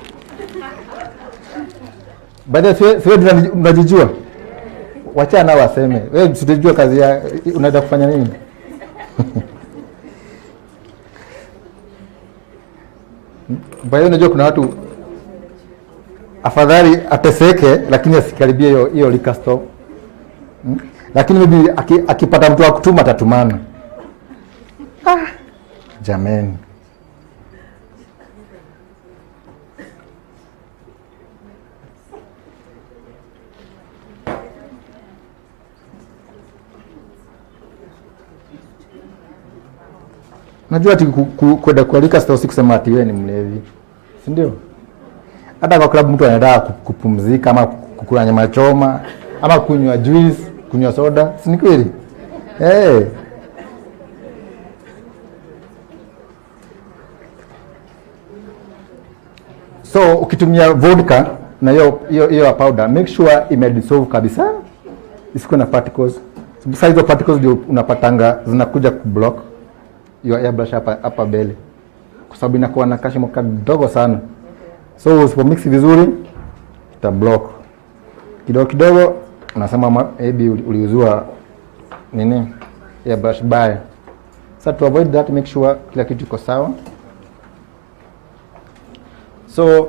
Baada siwe unajijua. Wachana waseme. Wewe usijue kazi ya unaenda kufanya nini? Baada unajua kuna watu afadhali ateseke lakini asikaribie hiyo liquor store. Lakini maybe akipata mtu wa kutuma atatumana. Jameni. Najua ati kwenda kualika sio kusema ati wewe ni mlevi. Si ndio? Hata kwa club mtu anaenda kupumzika ama kukula nyama choma ama kunywa juice, kunywa soda, si ni kweli? So ukitumia vodka na hiyo powder, make sure imedissolve kabisa. Isikuwe na particles. Besides hizo particles ndio unapatanga zinakuja kublock your airbrush hapa mbele. Kwa sababu inakuwa na kashimo kadogo sana. So usipomix vizuri ita block. Kidogo kidogo unasema maybe uliuzua nini? Airbrush baya. So to avoid that, make sure kila kitu iko sawa. So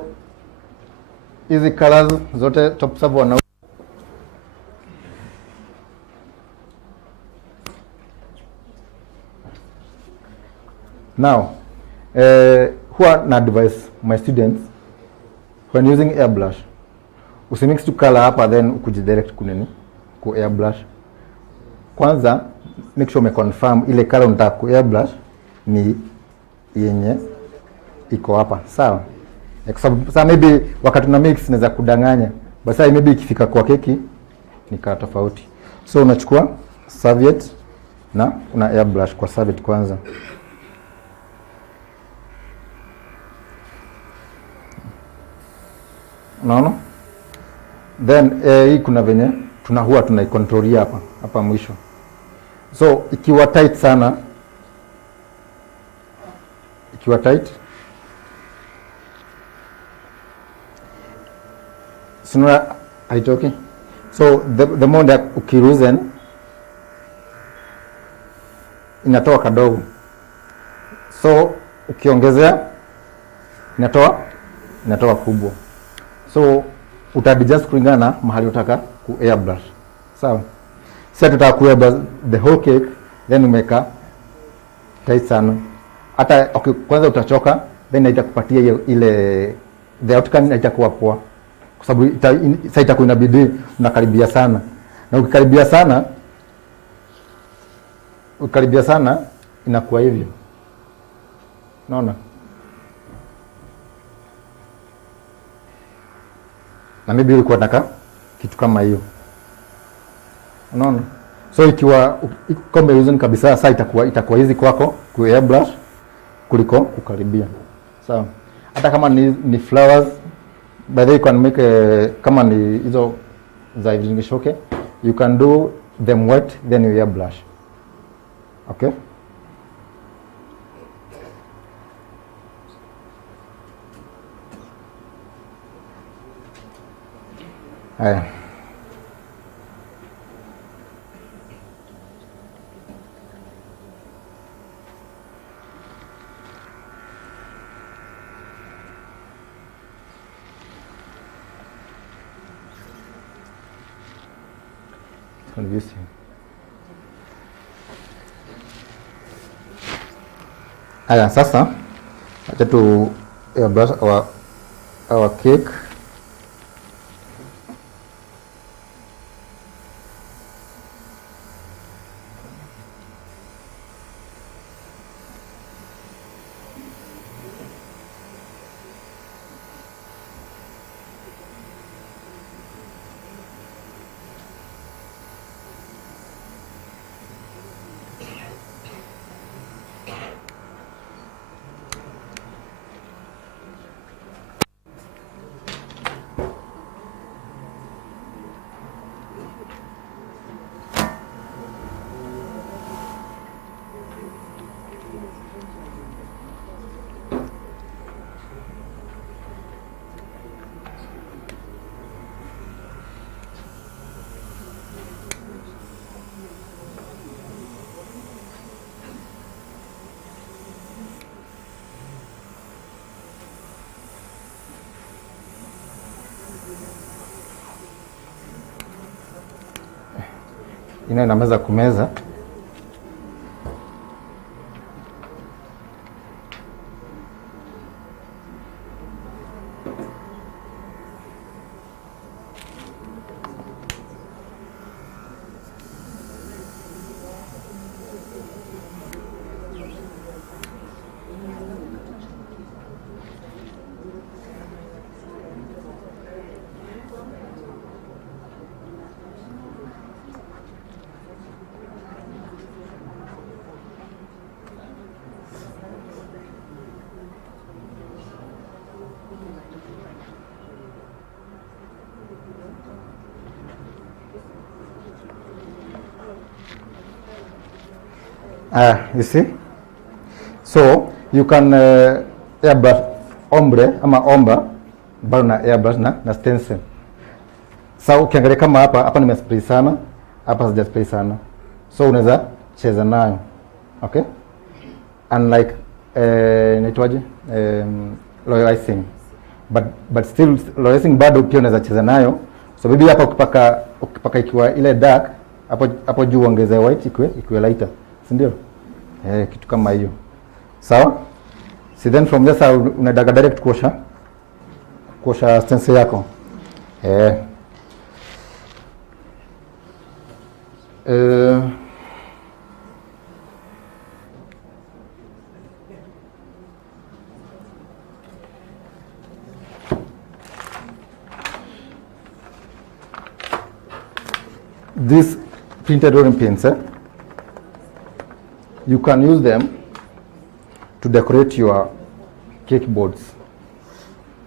hizi colors zote Topserve wana now huwa na advise my students when using airbrush usimix tu color hapa then ukujidirect kunini ku airbrush. Kwanza make sure umeconfirm ile color unataka ku airbrush ni yenye iko hapa, sawa? Kwa sababu maybe wakati una mix inaweza kudanganya, basi maybe ikifika kwa keki ni kama tofauti. So unachukua serviette na una airbrush kwa serviette kwanza. Unaona? Then hii kuna venye huwa tunaicontrolia hapa mwisho. So ikiwa tight sana, sina haitoki. So the more that ukiruzen inatoa kadogo. So ukiongezea inatoa kubwa. So utadjust kulingana na mahali utaka ku airbrush. Sawa? Sasa tutaka ku airbrush the whole cake, then umeka tight sana. Hata kwanza utachoka, then itakupatia ile the outcome itakuwa poa. Kwa sababu sasa itakuwa inabidi unakaribia sana. Na ukikaribia sana inakuwa hivyo. Unaona? Na maybe ulikuwa unataka kitu kama hiyo. Unaona? So ikiwa kombe using kabisa, sasa itakuwa hizi kwako ku airbrush kuliko kukaribia. Sawa. Hata kama ni flowers, by the way, you can make kama ni hizo za vizingishoke, you can do them wet then you airbrush. Okay? Haya. Confusing. Haya, sasa acha tu airbrush our cake. Inaweza kumeza. You see? So you can airbrush ombre ama omba bado na airbrush na stencil. Sasa ukiangalia kama hapa nimespray sana, hapa sijaspray sana. So unaweza cheza nayo. Okay? Unlike inaitwaje? Royal icing. But still royal icing bado pia unaweza cheza nayo. So maybe hapa ukipaka ikiwa ile dark, hapo juu ongeze white ikiwa lighter. Si ndio? Kitu kama hiyo. Sawa? Si then from there unadaga direct kuosha stencil yako. These printed rolling pins, you can use them to decorate your cake boards.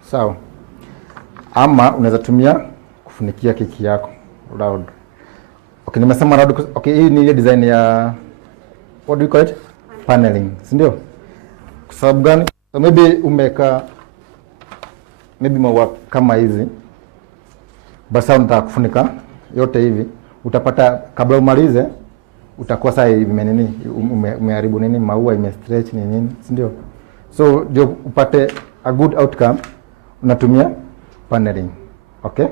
Sawa. Ama unaweza tumia kufunikia keki yako round. Okay, nimesema round. Okay, hii ni ile design ya what do you call it? Paneling, si ndio? Kwa sababu gani? So maybe umeka maua kama hizi. Basi unataka kufunika yote hivi. Utapata kabla umalize utakuwa sasa umeharibu nini, maua imestretch nini, si ndio? So ndio upate a good outcome unatumia paneling. Okay?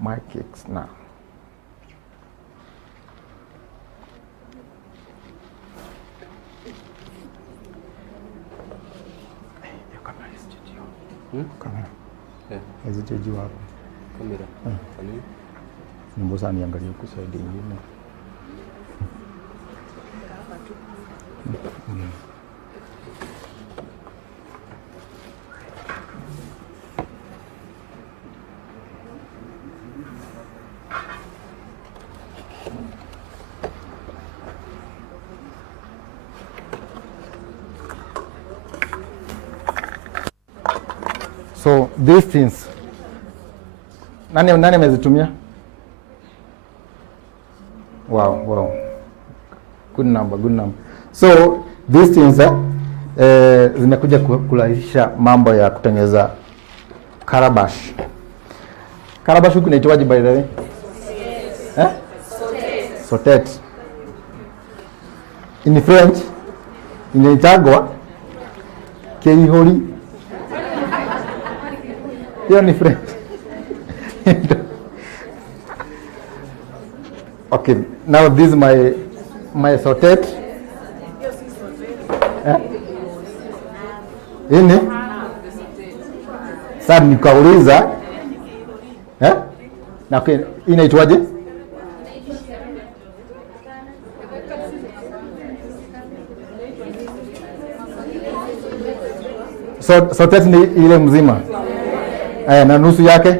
My cakes now. Kamera. Hazitaji hapo. Kamera. Kani? Nimbosa niangalie huko side nyingine. So these things nani amezitumia? Wow. Good number. So these things zimekuja kurahisisha mambo ya kutengeneza calabash. Calabash huku inaitwaje by the way? Sautet. In French inaitagwa keihori. Hiyo ni French. Okay, now this is my sautet. Ini sasa nikauliza na okay, inaitwaje? Sautet ni ile mzima. Na nusu yake?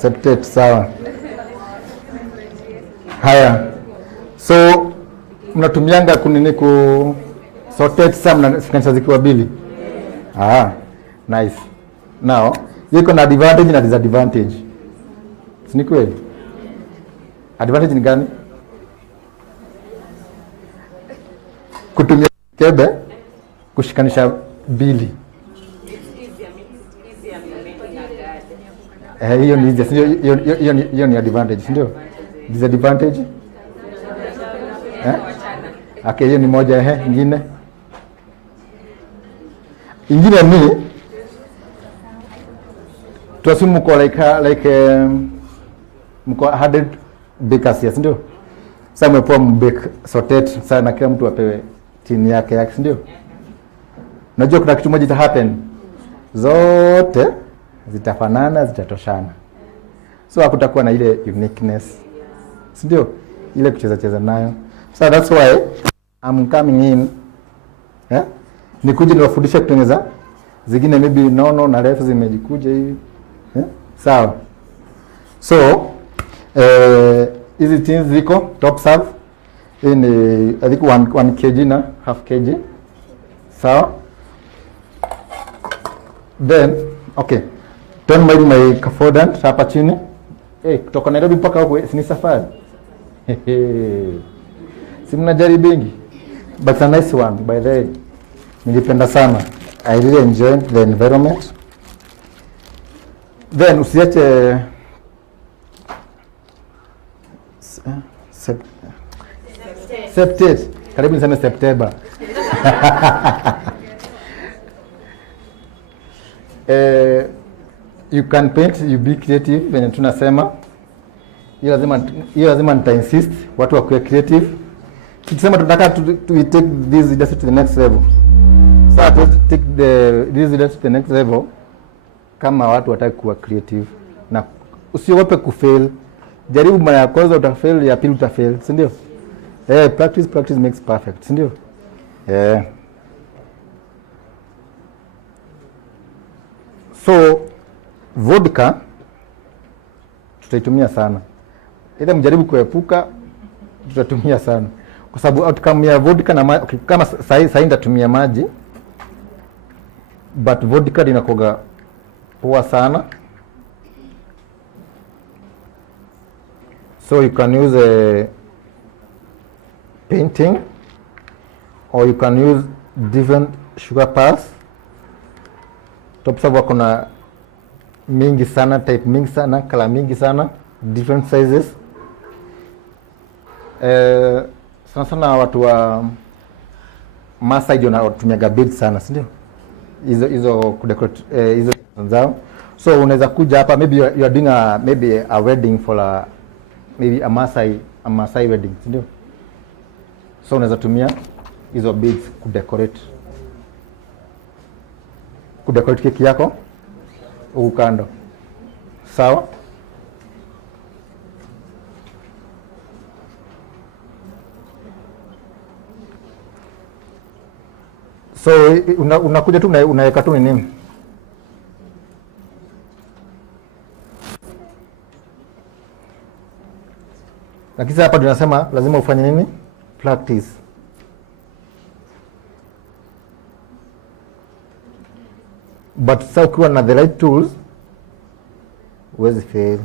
Septet, sawa. Haya. So mnatumianga kunini ku sautet sasa mnafikanisha zikiwa mbili. Nice. Now, yiko na advantage na disadvantage. Si ni kweli? Advantage ni gani? Kutumia kebe kushikanisha mbili. Hiyo ni easy. Hiyo ni advantage, ndio? Disadvantage? Okay, hiyo ni moja nyingine. Ingine ni tuasimu mko mko 100 bakers, yes, ndio? Sasa mmepewa mbake sautet sana, kila mtu apewe chini yake, ndio? Unajua kuna kitu moja happen. Zote zitafanana, zitatoshana. So hakutakuwa na ile uniqueness. Ndio? Ile kucheza nayo. So that's why I'm coming in. Nikuje niwafundishe kutengeneza zingine maybe nono na refu zimejikuja hivi. Sawa. So hizi things ziko Topserve in I think 1 kg na half kg. Sawa. Then okay. Don't mind my confidant hapa chini. Kutoka Nairobi mpaka huko si ni safari. Si mnajaribingi. But a nice one by the way. Nilipenda sana. I really enjoyed the environment. Then usiache Septet. Karibu niseme September. You can paint, you be creative, venye tunasema. Hiyo lazima nita insist watu wakuwe creative. Tukisema tunataka to take this industry to the next level. So take this industry to the next level kama watu wataki kuwa creative na usiogope kufail. Jaribu mara ya kwanza utafail, ya pili utafail, si ndio? Practice makes perfect, si ndio? So vodka tutaitumia sana. Ile mjaribu kuepuka, tutatumia sana. Kwa sababu outcome ya vodka na okay, kama sasa nitatumia maji, but vodka inakoga poa sana. So you can use painting or you can use different sugar pearls. Topserve wako na mingi sana, type mingi sana, color mingi sana, different sizes. Sana watu wa Masai ndio wanatumia beads sana, si ndio? Hizo kudecorate hizo zao. So unaweza kuja hapa, maybe you are doing maybe a wedding for maybe a Masai wedding, si ndio? So unaweza tumia hizo beads kudecorate keki yako huko kando. Sawa? So unakuja tu unaweka tu nini? Lakini hapa tunasema lazima ufanye nini? Practice. But sasa ukiwa na the right tools huwezi fail.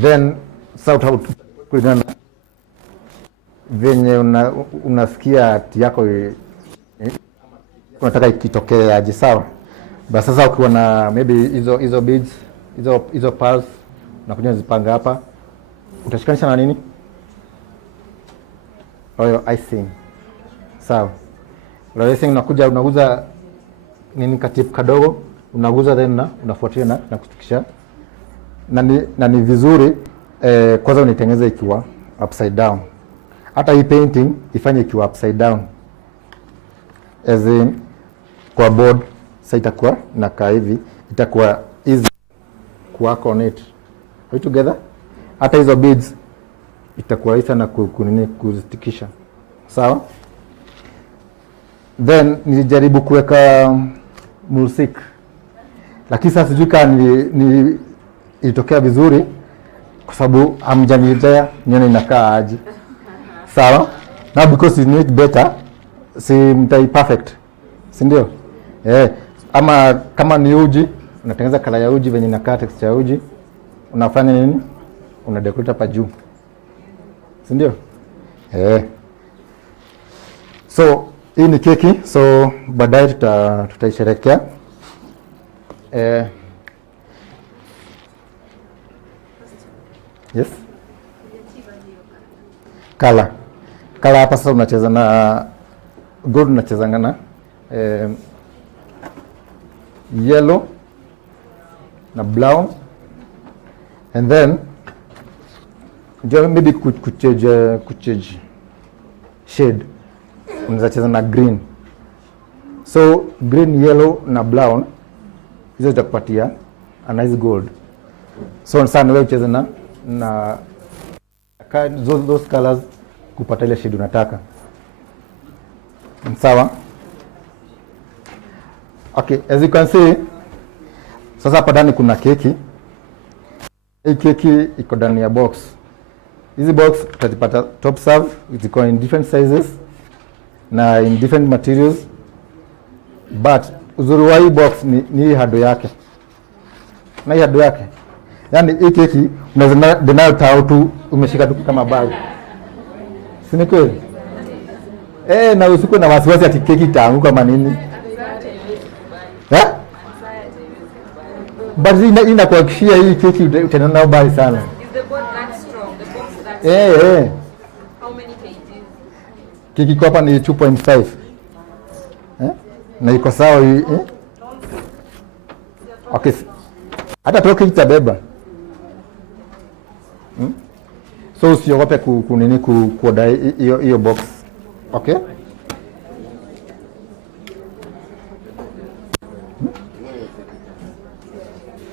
Then sasa kulingana venye unasikia ati yako unataka ikitokea aje, sawa. Basi sasa ukiwa na maybe hizo beads, hizo pearls unakuja zipanga hapa, utashikanisha na nini? Royal icing. Sawa. Royal icing unaguza nini katipu kadogo, unaguza then unafuatia na kushikisha. Na ni vizuri kwanza unitengeneze ikiwa upside down. Hata hii painting ifanye ikiwa upside down. As in kwa board sasa itakuwa nakaa hivi, itakuwa easy kuwork on it. Are we together? Hata hizo beads itakuwa rahisi sana kuzistikisha. Sawa? Then nilijaribu kuweka mulsik. Lakini sasa sijui kama ilitokea vizuri kwa sababu hamjanilea nione inakaa aje. Sawa? Now because you need better, si mtai perfect. Si ndio? Ama kama ni uji, unatengeneza kala ya uji venye inakaa texture ya uji, unafanya nini? Una decorate hapa juu. Si ndio? So, hii ni keki, so baadaye tutaisherehekea. Yes? Kala hapa sasa unacheza na gold, unacheza na yellow na brown, and then maybe kuchange shade, unaweza cheza na green. So green, yellow na brown hizo zitakupatia a nice gold. So sana wewe ucheze na those colors kupata ile shade unataka. Sawa? Okay, as you can see, sasa hapa ndani kuna keki. Hii keki iko ndani ya box. Hizi box tutazipata Topserve, ziko in different sizes na in different materials. But uzuri wa hii box ni hii hado yake. Na hii hado yake. Yaani hii keki unaweza deny tao tu umeshika tu kama bag. Si ni kweli? Na usiku na wasiwasi ati keki itaanguka kama nini? But inakuhakikishia hii keki utaona mbali sana. Is the board that strong? The box that strong? How many kgs? Keki kwa hapa ni 2.5. Na iko sawa hii. Okay. Hata toki itabeba. So usiogope kuoda hiyo box. Okay?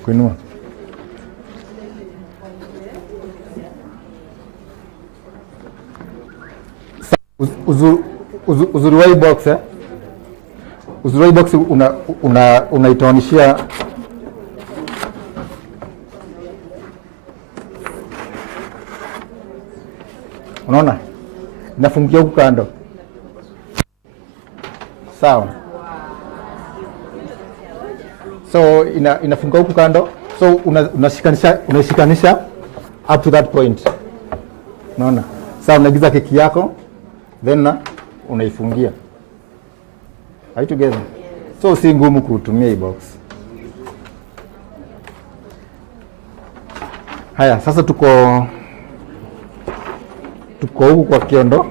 Kuinua. Uzuri wa hii box uzuri wa hii box unaitoanishia unaona? Inafungia huku kando. Sawa. So inafunga huku kando. So unashikanisha up to that point. Unaona? Sasa unaingiza keki yako then unaifungia. Are you together? So si ngumu kutumia hii box. Haya, sasa tuko huku kwa kiondo.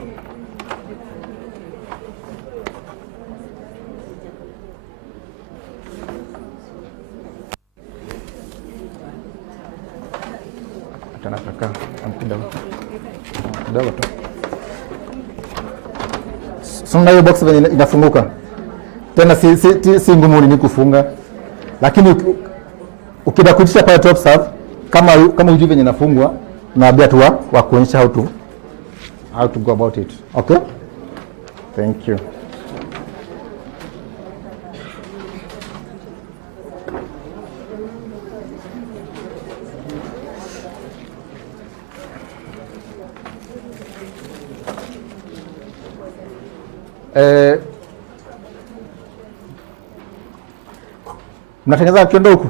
Atanataka kidogo tu. Songa hiyo box venye inafunguka. Tena si ngumu ni kufunga. Lakini ukidakutisha pale Topserve kama ujue venye inafungwa, naambia tu wa kuonyesha how to go about it. Okay? Thank you. Mnatengeneza kiondo huku?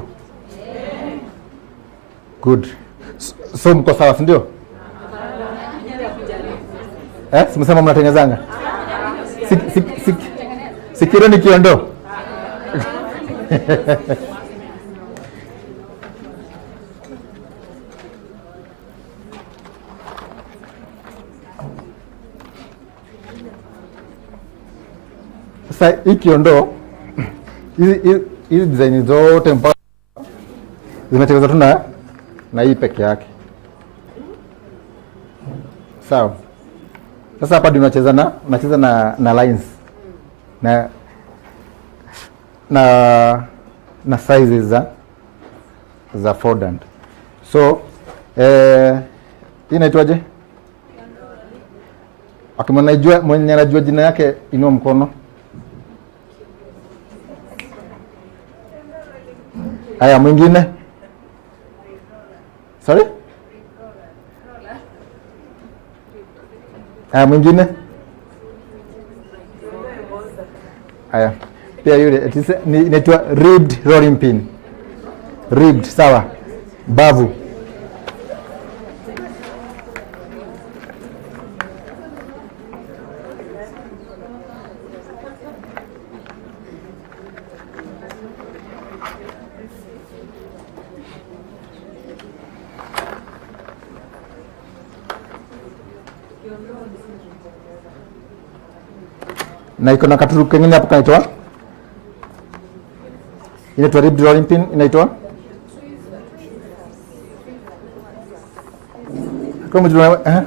Good. So mko sawa, si ndio? Simsema mnatengenezanga? Sikireni kiondo. Sasa hii kiondo hizi design zote mpaka zimetengenezwa tu na hii peke yake. Sawa. Sasa hapa ndio unacheza na lines na sizes za fordant. So hii inaitwaje? Mwenye anajua jina yake inua mkono. Haya, mwingine? Sorry? Haya, mwingine? Haya, pia yule inaitwa ribbed rolling pin. Ribbed, sawa. Bavu. Na iko na katuru kengine hapo kanaitwa? Inaitwa ribbed rolling pin, inaitwa? Kama jua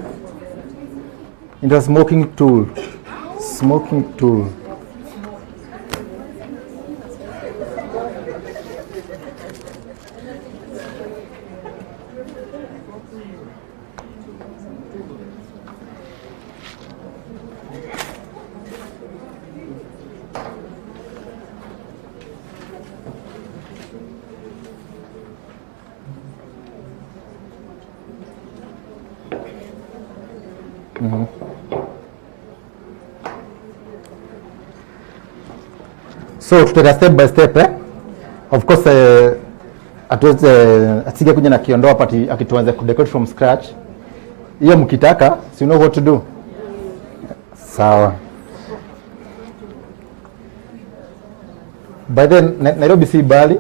Inaitwa smoking tool. Smoking tool. So tutaka step by step Of course asije kuja na kiondoa hapa akituanza kudecorate from scratch. Hiyo mkitaka, so you know what to do. Sawa. By then Nairobi si bali.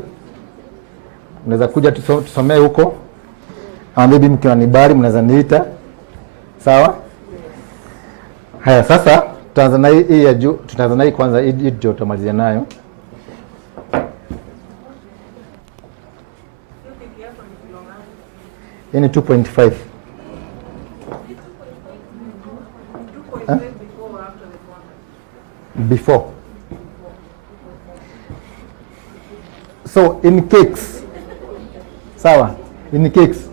Unaweza kuja tusomee huko. Ama maybe mkiwa ni bali mnaweza niita. Sawa? Haya, sasa tutaanza na hii ya juu, tutaanza na hii kwanza, hii ndio tutamalizia nayo. Hii ni 2.5. Before. So in cakes, sawa, in cakes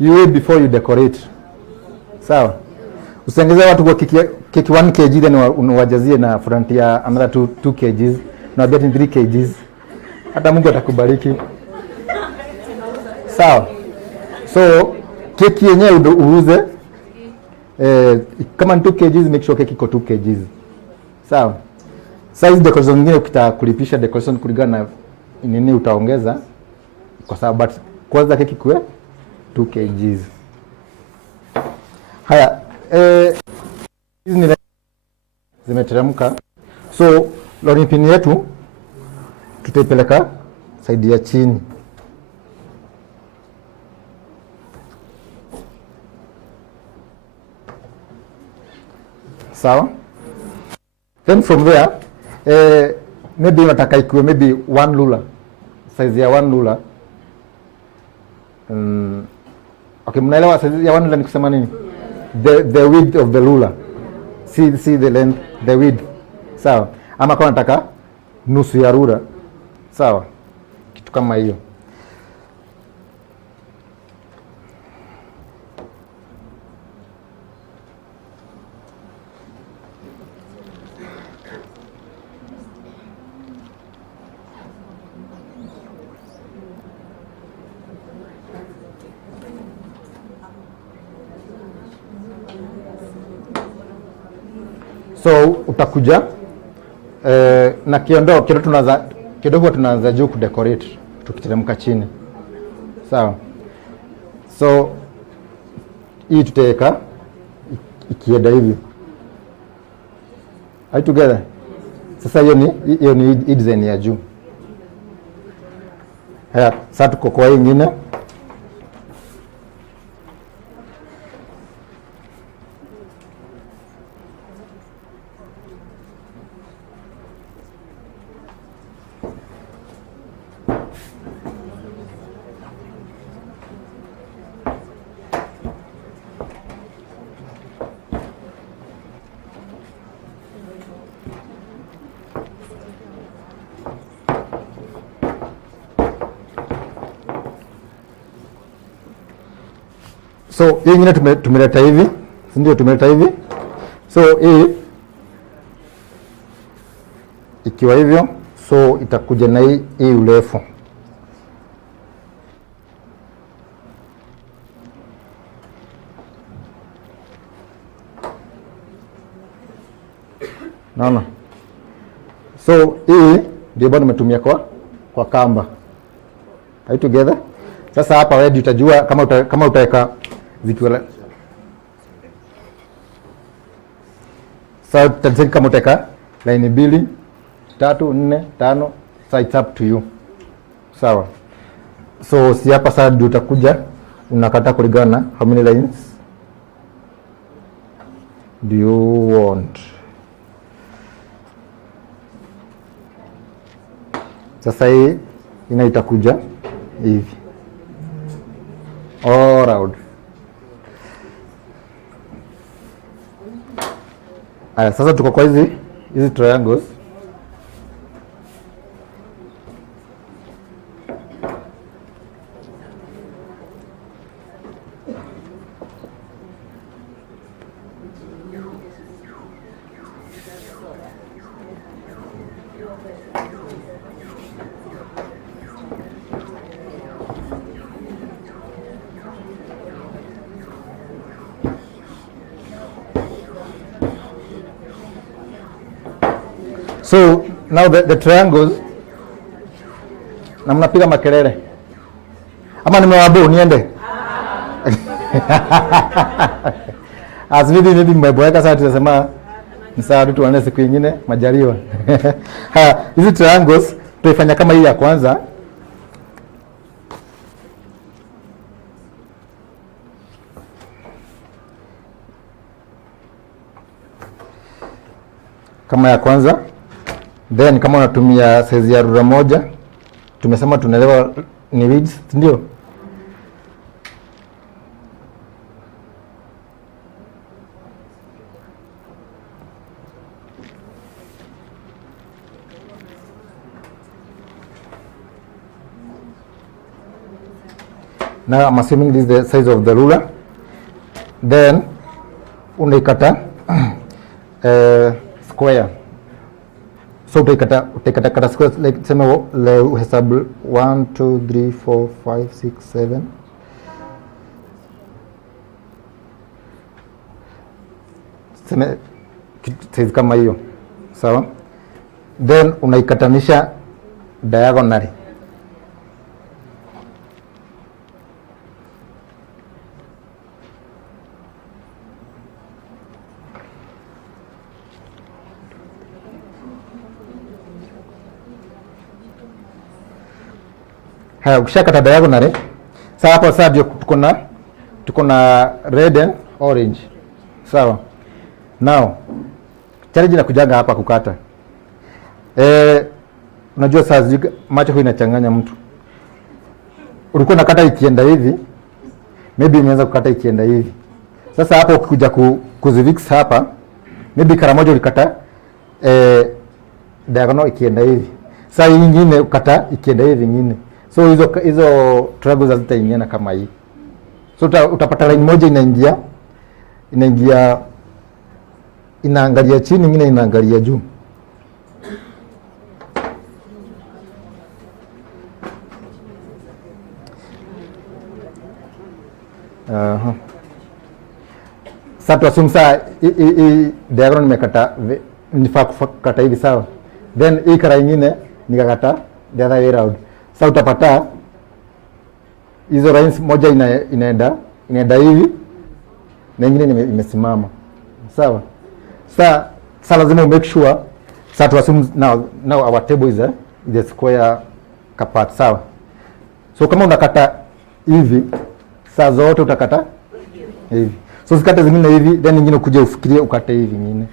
you wait before you decorate. Sawa. Usiongeze watu kwa keki 1 kg then unawajazie na frontier another 2 kgs na getting 3 kgs. Hata Mungu atakubariki. Sawa. So keki yenyewe uuze kama 2 kgs, make sure keki iko 2 kgs. Sawa. Size decoration nyingine ukitaka kulipisha decoration kulingana na nini utaongeza, kwa sababu but kwanza keki kwa 2 kgs. Haya, hizi ni zimeteremka. So rolling pin yetu tutaipeleka side ya chini. Sawa. Then from there maybe unataka ikuwe maybe 1 ruler, size ya 1 ruler. Okay, mnaelewa size ya 1 ruler ni kusema nini? The width of the ruler. See the length, the width. Sawa. Ama kama nataka nusu ya ruler. Sawa. Kitu kama hiyo. So utakuja na kiondoo kidogo tunaanza juu kudecorate tukiteremka chini. Sawa. So hii tutaweka ikienda hivyo. Are you together? Sasa hiyo ni design ya juu. Haya, sasa tuko kwa hii nyingine. So hii nyingine tumeleta hivi, si ndio? Tumeleta hivi. So hii ikiwa hivyo, so itakuja na hii urefu. Naona. So hii ndio bado nimetumia kwa kamba. Are you together? Sasa hapa wewe utajua kama utaweka vitu sasa tutasema kama utaweka line 2, 3, 4, 5, so it's up to you. Sawa. So si hapa sasa ndio utakuja unakata kulingana how many lines do you want. Sasa hii itakuja hivi all round. Aya, sasa tuko kwa hizi triangles. So now the triangles, na mnapiga makelele ama nimewaambia niende? Asibidi maybe mmeboeka sasa, tunasema ni sawa, tuone siku nyingine majaliwa. Hizi triangles tuifanya kama hii ya kwanza. Kama ya kwanza, then kama unatumia size ya rula moja, tumesema tunaelewa ni width, ndio? Now I'm assuming this is the size of the ruler. Then unaikata square. So utakata square, like sema uhesabu 1 2 3 4 5 6 7. Sema size kama hiyo. Sawa? Then unaikatanisha diagonally. Haya, ukishakata diagonally, sasa hapo sasa ndio tuko na red and orange. Sawa? Now, challenge inakujaga hapa kukata. Unajua sasa macho huwa inachanganya mtu. Ulikuwa unakata ikienda hivi, maybe umeanza kukata ikienda hivi. Sasa hapo ukikuja kuzivix hapa, maybe kara moja ulikata diagonal ikienda hivi. Sasa hii nyingine ukata ikienda hivi nyingine. So hizo triangles hazitaingiana kama hii. So utapata line moja inaingia inaangalia chini, nyingine inaangalia juu. Sasa tuassume saa hii diagonal nimekata nifaa kukata hivi sawa. Then hii kara nyingine nikakata the other way round. Sasa utapata hizo lines moja inaenda hivi na nyingine imesimama. Sawa? Sasa lazima make sure sasa tuassume now our table is the square part, sawa? So kama unakata hivi, saa zote utakata hivi. So sikate zingine hivi, then nyingine ukuje ufikirie ukate hivi nyingine.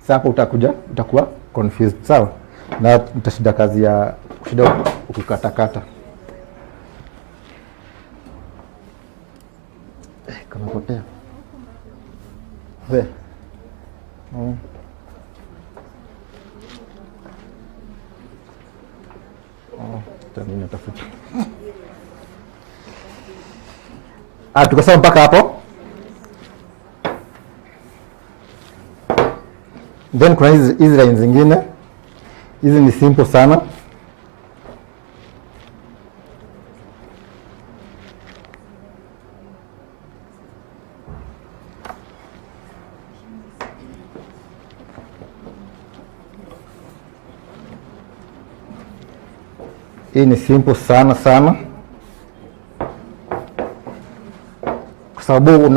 Sasa hapo utakuwa confused, sawa? Na utashida kazi ya kushida ukikata. Kama potea. Mimi natafuta. Tukasema mpaka hapo. Then kuna hizi lines zingine. Hizi ni simple sana. Hii ni simple sana kwa sababu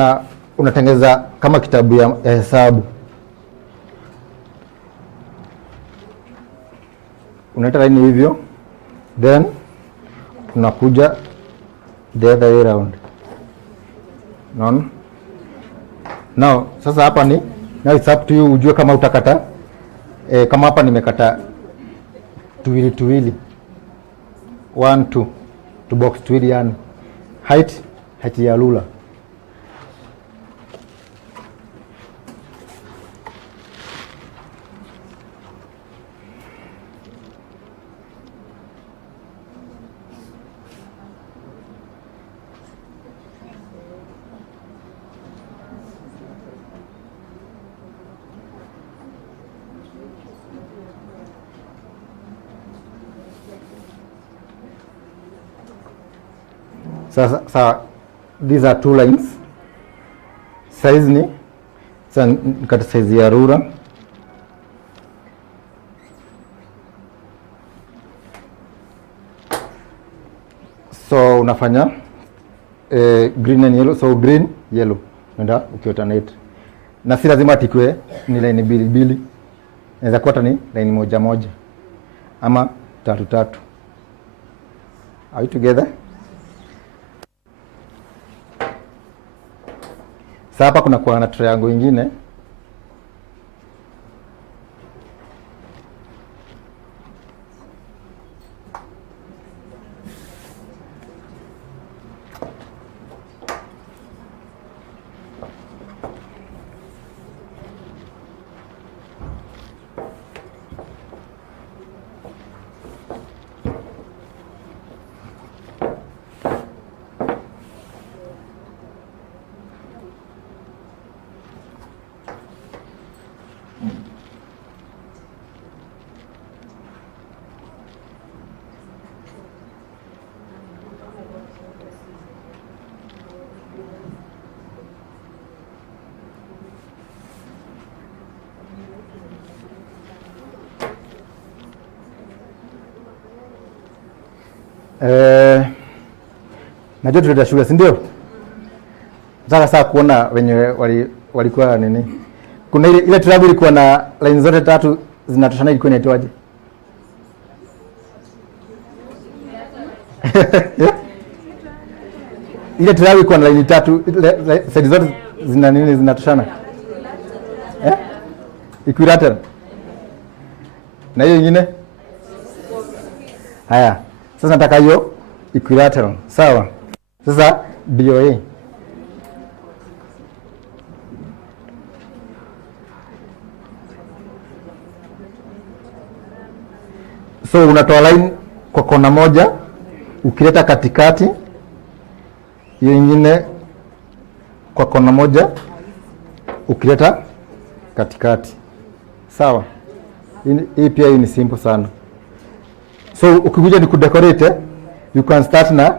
unatengeza kama kitabu ya hesabu. Unaita line hivyo, then unakuja the other way round. Unaona? Now sasa hapa now it's up to you ujue kama utakata kama hapa nimekata tuwili 1 2 to box tuwili, yani height ya ruler. Sasa these are two lines. Size ni kata size ya ruler. So unafanya green and yellow. So green yellow nenda ukioternate, na si lazima tikwe ni line mbili. Inaweza kuwa ni line moja ama tatu. Are you together? Sasa hapa kuna kwa na triangle nyingine. Najua tuleta shule, si ndio? Sasa kuona wenye walikuwa nini? Kuna ile triangle ilikuwa na line zote tatu zinatoshana, ilikuwa inaitwaje? Ile triangle ilikuwa na line tatu, side zote zina nini zinatoshana? Equilateral. Na hiyo nyingine? Haya. Sasa nataka hiyo equilateral. Sawa. Sasa BOA. So unatoa line kwa kona moja, ukileta katikati, hiyo nyingine kwa kona moja, ukileta katikati. Sawa. Hii pia ni simple sana. So ukikuja ni kudecorate, you can start na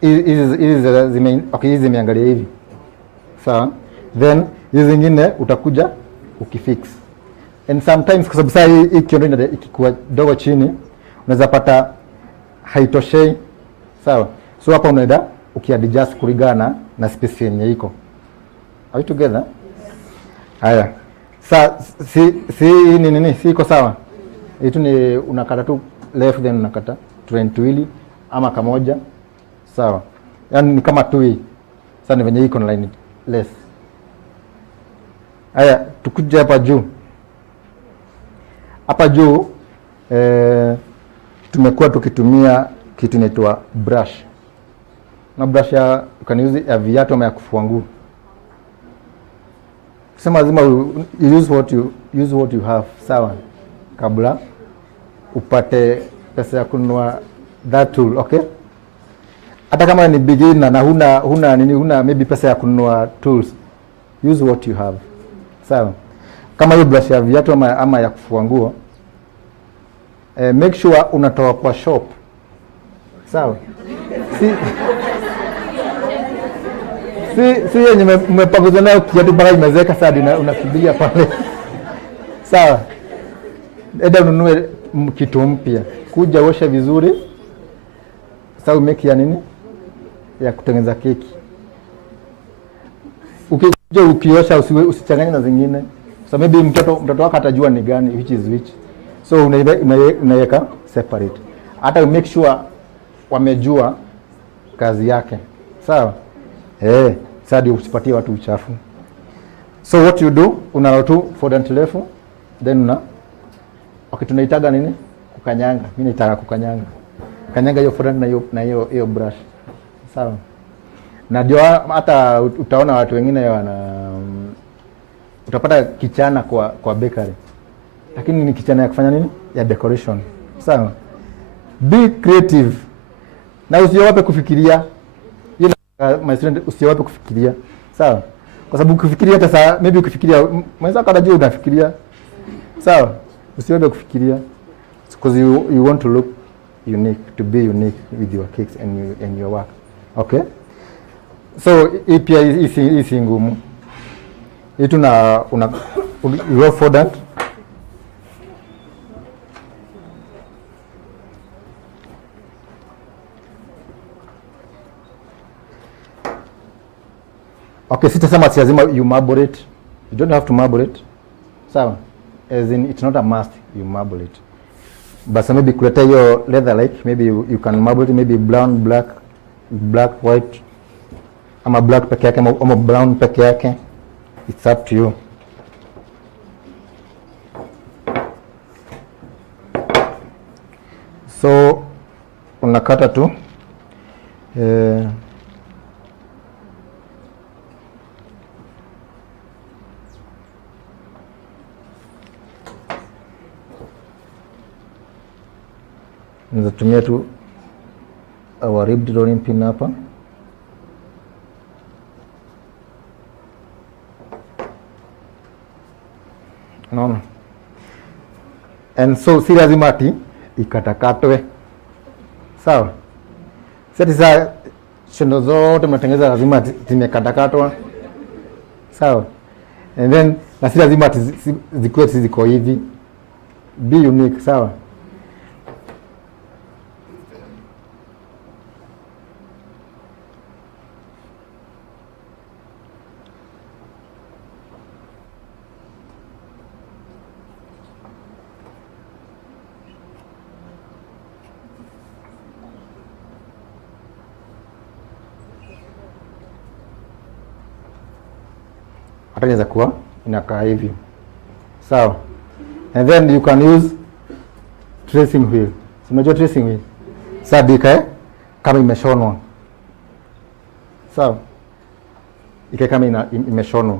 hizi zimeangalia hivi. Sawa? then hizi zingine utakuja ukifix. And sometimes kwa sababu saa hii kiondo ikikuwa dogo chini unaweza pata haitoshei, sawa. So hapa unaenda ukiadjust kulingana na space yenye iko. Are we together? Haya. Si nini si iko sawa? Hitu ni unakata tu left then unakata tuwili ama kamoja. Sawa. Yaani ni kama tui. Sasa ni venye iko na line less. Haya, tukuje hapa juu. Hapa juu tumekuwa tukitumia kitu inaitwa brush. Na brush ya ya viatu ama ya kufua nguo. Sema lazima use what you have, sawa, kabla upate pesa ya kununua that tool, okay? Hata kama ni beginner na huna maybe pesa ya kununua tools, use what you have, sawa. Kama hiyo brush ya viatu ama ya kufua nguo, make sure unatoa kwa shop, sawa. Si yenye mmepaguza nayo kiatu mpaka imezeka sasa unakimbia pale. Sawa. Eda ununue kitu mpya. Kuja osha vizuri. Sasa umeki ya nini? Ya kutengeneza keki. Ukija ukiosha usichanganye na zingine. So maybe mtoto wako atajua ni gani which is which. So unaweka separate. Hata make sure wamejua kazi yake. Sawa? Sadi usipatie watu uchafu. So what you do, unalo tu fondant refu, then tunaitaga nini? Kukanyanga. Mimi naitaka kukanyanga. Kanyanga hiyo fondant na hiyo brush. Sawa. Na ndio hata utaona watu wengine utapata kichana kwa bakery. Lakini ni kichana ya kufanya nini? Ya decoration. Sawa. Be creative. Na usiogope kufikiria. My student, usiogope kufikiria. Sawa? Kwa sababu ukifikiria hata saa maybe ukifikiria mwenzako atajua unafikiria. Sawa? Usiogope kufikiria. Because you want to look unique, to be unique with your cakes and your work. Okay? So hii pia hii ngumu. Hii tuna you fondant. Okay, sitasema si lazima you marble it. You don't have to marble it. Sawa? As in, it's not a must you marble it. But so maybe kuleta hiyo leather like, maybe you can marble it, maybe brown, black, white. Ama black peke yake, ama brown peke yake. It's up to you. So, unakata tu. Nitatumia tu our ribbed rolling pin hapa. Naona. And so si lazima ati ikatakatwe. Sawa? Sasa za shondo zote mnatengeneza lazima zimekatakatwa. Sawa? And then na si lazima ati ziko hivi. Be unique, sawa? Hata inaweza kuwa inakaa hivi. Sawa. And then you can use tracing wheel. Unajua tracing wheel? Sadika kama imeshonwa. Sawa. Ikae kama imeshonwa.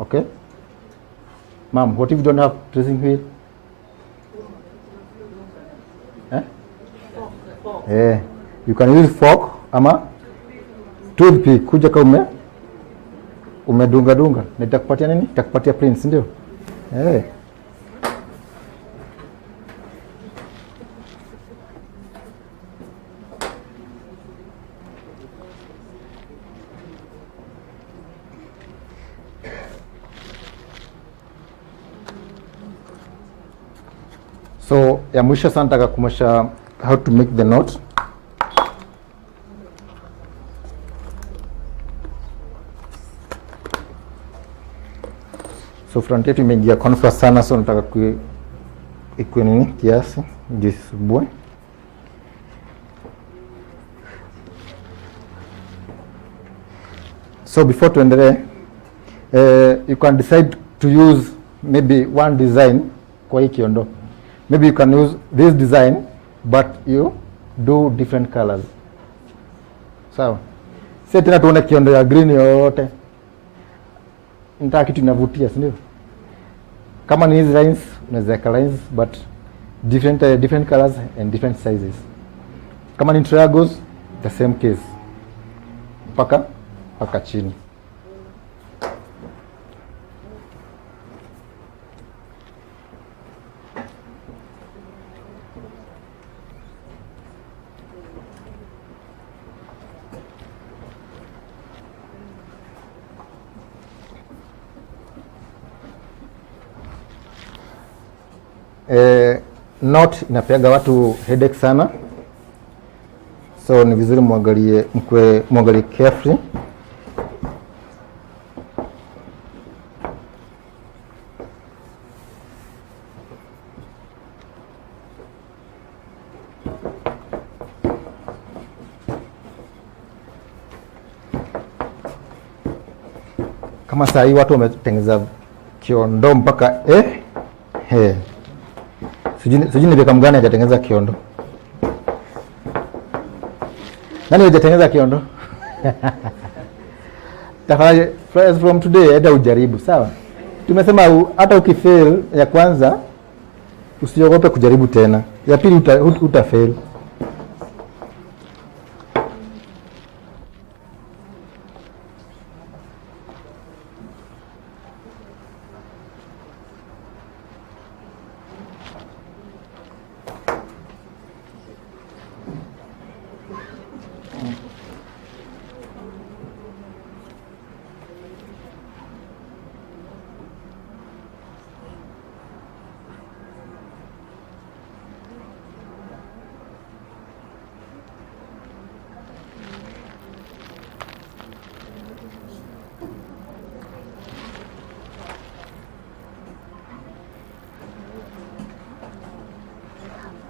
Okay? Mom, what if you don't have tracing wheel? You can use fork ama toothpick kuja kama umedunga. Nitakupatia nini? Nitakupatia prints, ndio? So ya mwisho sana nataka kumwonyesha how to make the knot. So front yetu imeingia confirm sana, so nataka ikuwe nini kiasi jisubue. So before tuendelee, you can decide to use maybe one design kwa hii kiondo. Maybe you can use this design but you do different colors. Sawa. Sasa tena tuone kiondo ya green yote. Nitaka kitu inavutia, si ndio? Kama ni hizi lines, unaweza weka lines but different colors and different sizes. Kama ni triangles, the same case. Paka chini. Knot inapeaga watu headache sana, so ni vizuri muangalie carefully. Kama saa hii watu wametengeneza kiondo mpaka sijui ni beka mgani hajatengeneza kiondo. Nani hajatengeneza kiondo? Tafadhali from today hata ujaribu, sawa? Tumesema hata ukifail ya kwanza usiogope kujaribu tena. Ya pili utafail.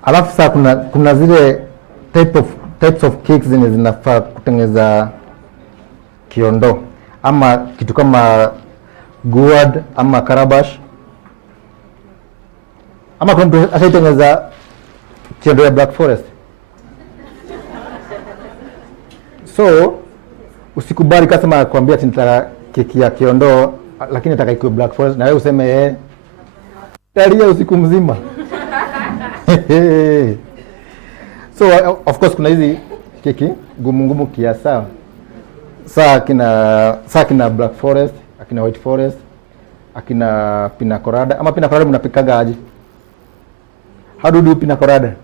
Alafu sasa kuna zile types of cakes zenye zinafaa kutengeneza kiondo ama kitu kama gourd ama karabash, ama kuna mtu ashaitengeneza kiondo ya Black Forest. So usikubali kasema kuambia ati nitaka keki ya kiondo lakini nataka ikuwe Black Forest na wewe useme talia usiku mzima. So of course kuna hizi keki ngumu kiasi, sawa. Saa kina Black Forest, akina White Forest, akina pina colada. Ama pina colada mnapikaga aje? How do you do pina colada?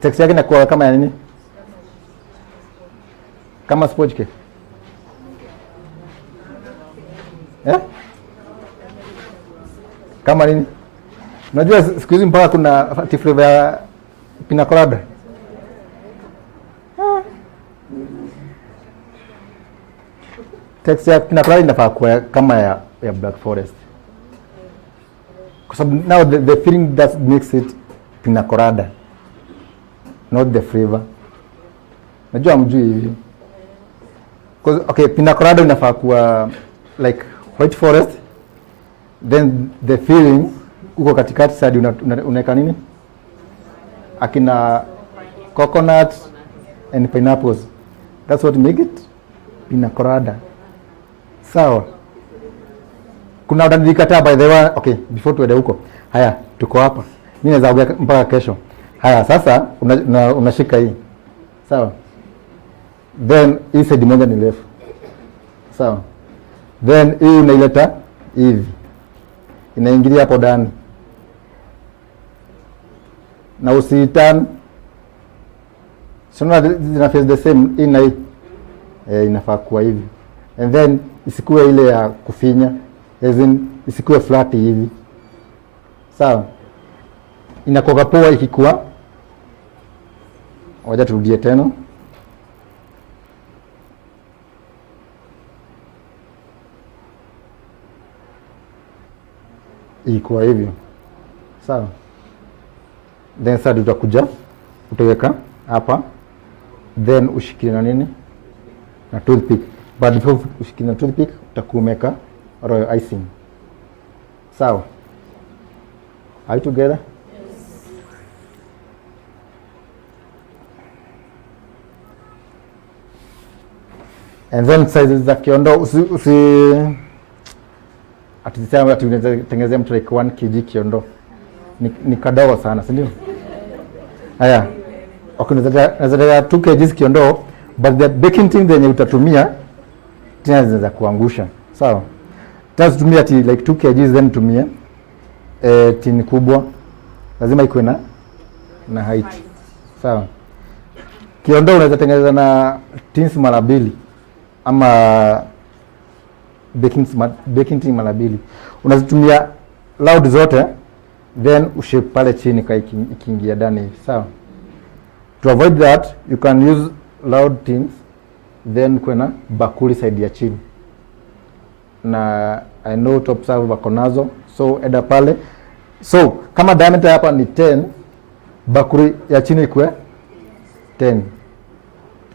Texture yake inakuwa kama ya nini? Kama sponge cake. Kama nini? Unajua siku hizi mpaka kuna flavor ya pina colada. Texture ya pina colada inafaa kuwa kama ya Black Forest. Kwa sababu now the feeling that makes it pina colada, not the flavor. Najua mjui hivi. Okay, pina colada inafaa kuwa like White Forest, then the feeling uko katikati sadi unaweka nini? Akina coconut and pineapples. That's what make it pina colada. Sawa. Kuna utanikataa by the way. Okay, before tuende huko. Haya, tuko hapa. Mimi naweza ongea mpaka kesho. Haya, sasa unashika hii. Sawa. Then hii side moja ni left. Sawa. Then hii unaileta hivi. Inaingilia hapo ndani. Na usiitan. Sio zina face the same in hii. Inafaa kuwa hivi. And then isikuwe ile ya kufinya. As in isikuwe flat hivi. Sawa. inakuwa poa ikikuwa. Wacha turudie tena. Ikuwa hivyo. Sawa. Then sasa tutakuja utaweka hapa, then ushikilie na nini na toothpick, but before ushikilie na toothpick utakumeka royal icing. Sawa. Are you together? Yes. And then sizes za kiondo atisema tutengenezea mtu like 1 kg kiondo ni kadogo sana, si ndio? Haya. Okay, nazataka 2 kg kiondo, but the baking tin zenye utatumia tena zinaweza kuangusha. Sawa. Tena tutumia like 2 kg, then tumie tin kubwa. Lazima ikuwe na height. Sawa. Kiondo unaweza tengeneza na tins mara 2 ama baking tin mara 2. Unazitumia loud zote, then ushape pale chini kai ikiingia ndani. Sawa. To avoid that, you can use loud tins, then kuna bakuli side ya chini. Na I know Topserve wako nazo, so enda pale. So kama diameter hapa ni 10, bakuli ya chini ikuwe 10.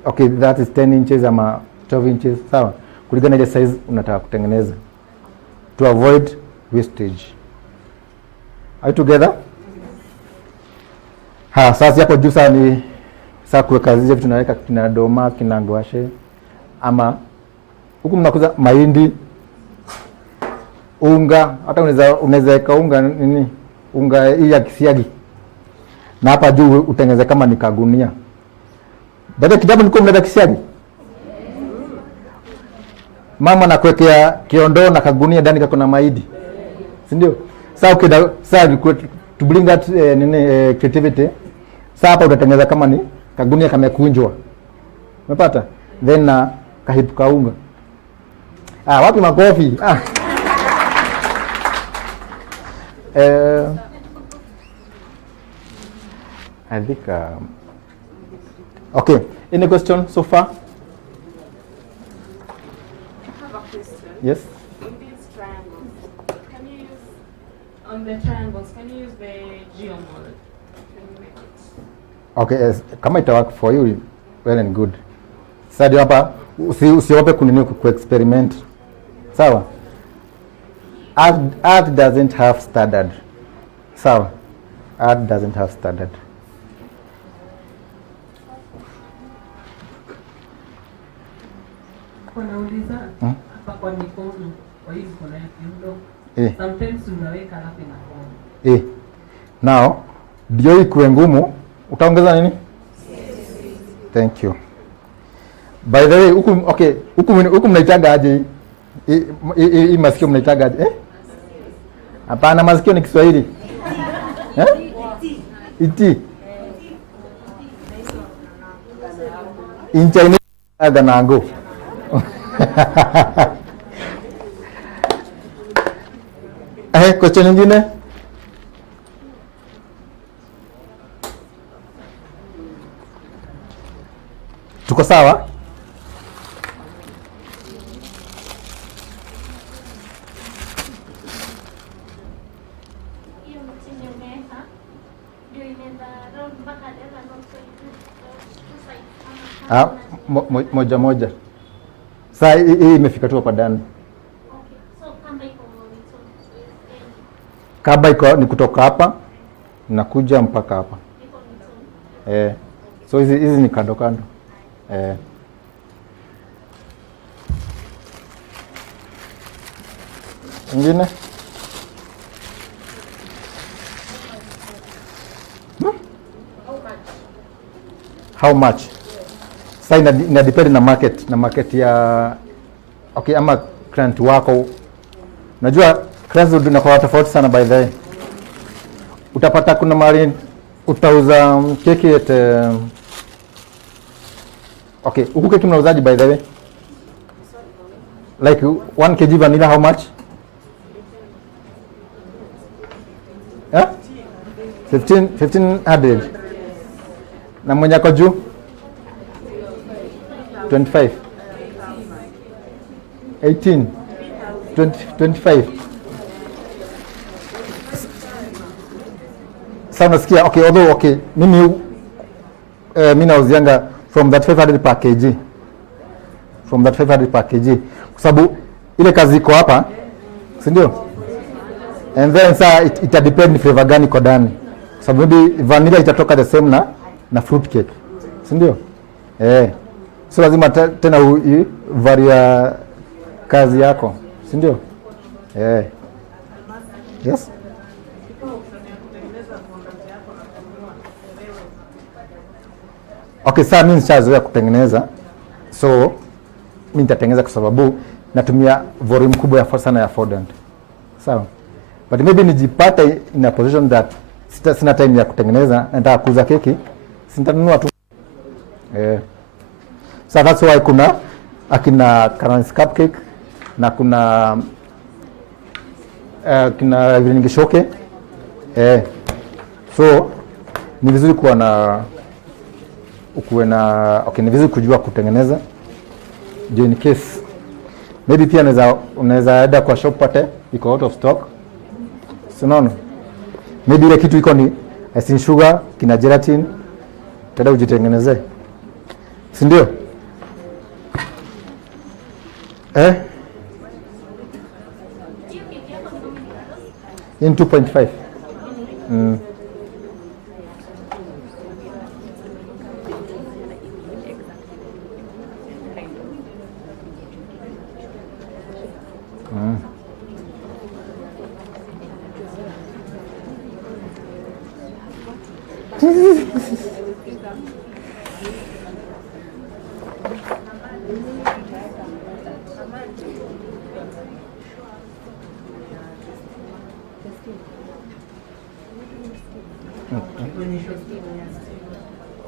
Okay, that is 10 inches ama 12 inches. Sawa. Kulingana na ile size unataka kutengeneza. To avoid wastage. Are you together? Sasa hapo juu sasa ni sasa kuweka zile vitu tunaweka kina doma, kina ngwashe ama huku mnakuza mahindi, unga, hata unaweza weka unga nini? Unga hii ya kisiagi. Na hapa juu utengeneze kama ni kagunia. Baada kidogo niko mnaweka kisiagi. Mama nakuwekea kiondo na kagunia ndani kako na mahindi. Si ndio? Sasa to bring that creativity. Sasa hapa utatengeneza kama ni kagunia kamekunjwa. Umepata? Then na kahipu kaunga. Wapi makofi? I think okay, any question so far? I have a question. Yes. In these triangles, can you use on the triangles? Can you use the geomold? Can you make it? Okay, yes. Kama ita work for you, well and good. Sasa hapa usiope kunini ku experiment. Sawa? Art doesn't have standard. Sawa? Art doesn't have standard. Wanauliza hapa kwa mikono, kwa hii mikono ya kiundo. Sometimes unaweka hapa inakuwa. Now, ndio ikuwe ngumu, utaongeza nini? Thank you. By the way, huku mnaitaga aje? Hii masikio mnaitaga aje? Hapana, masikio ni Kiswahili. Iti. In Chinese ganango. Question nyingine? Tuko sawa? Moja moja. Sasa hii imefika tu hapa ndani. Kaba iko ni kutoka hapa nakuja mpaka hapa. So hizi ni kando kando. Ingine? How much? Sasa ina depend na market ya ama client wako. Najua clients zinakuwa tofauti sana by the way. Utapata kuna mahali utauza keki at huku keki mnauzaji by the way? Like 1 kg vanilla how much? 1500. Na mwenye ako juu 25, 18, 25. Sasa unasikia, okay, although okay, mimi nauzianga from that 500 per kg, from that 500 per kg, kwa sababu ile kazi iko hapa, si ndio? And then saa ita depend ni flavor gani iko ndani, kwa sababu maybe vanilla itatoka the same na fruit cake, si ndio? So lazima tena varia kazi yako, si ndio? Yes. Okay, sasa mimi nishazoea kutengeneza, so mimi nitatengeneza kwa sababu natumia volume kubwa ya sana ya fondant. Sawa. But maybe nijipate in a position that sina time ya kutengeneza, nataka kuuza keki, sitanunua tu. So that's why kuna akina currants cupcake na kuna kina viringishoke. So ni vizuri kuwa na okay, ni vizuri kujua kutengeneza ndio in case maybe pia unaweza enda kwa shop pate iko out of stock, so no, maybe ile kitu iko ni icing sugar kina gelatin, tada ujitengenezee, si ndio? In 2.5.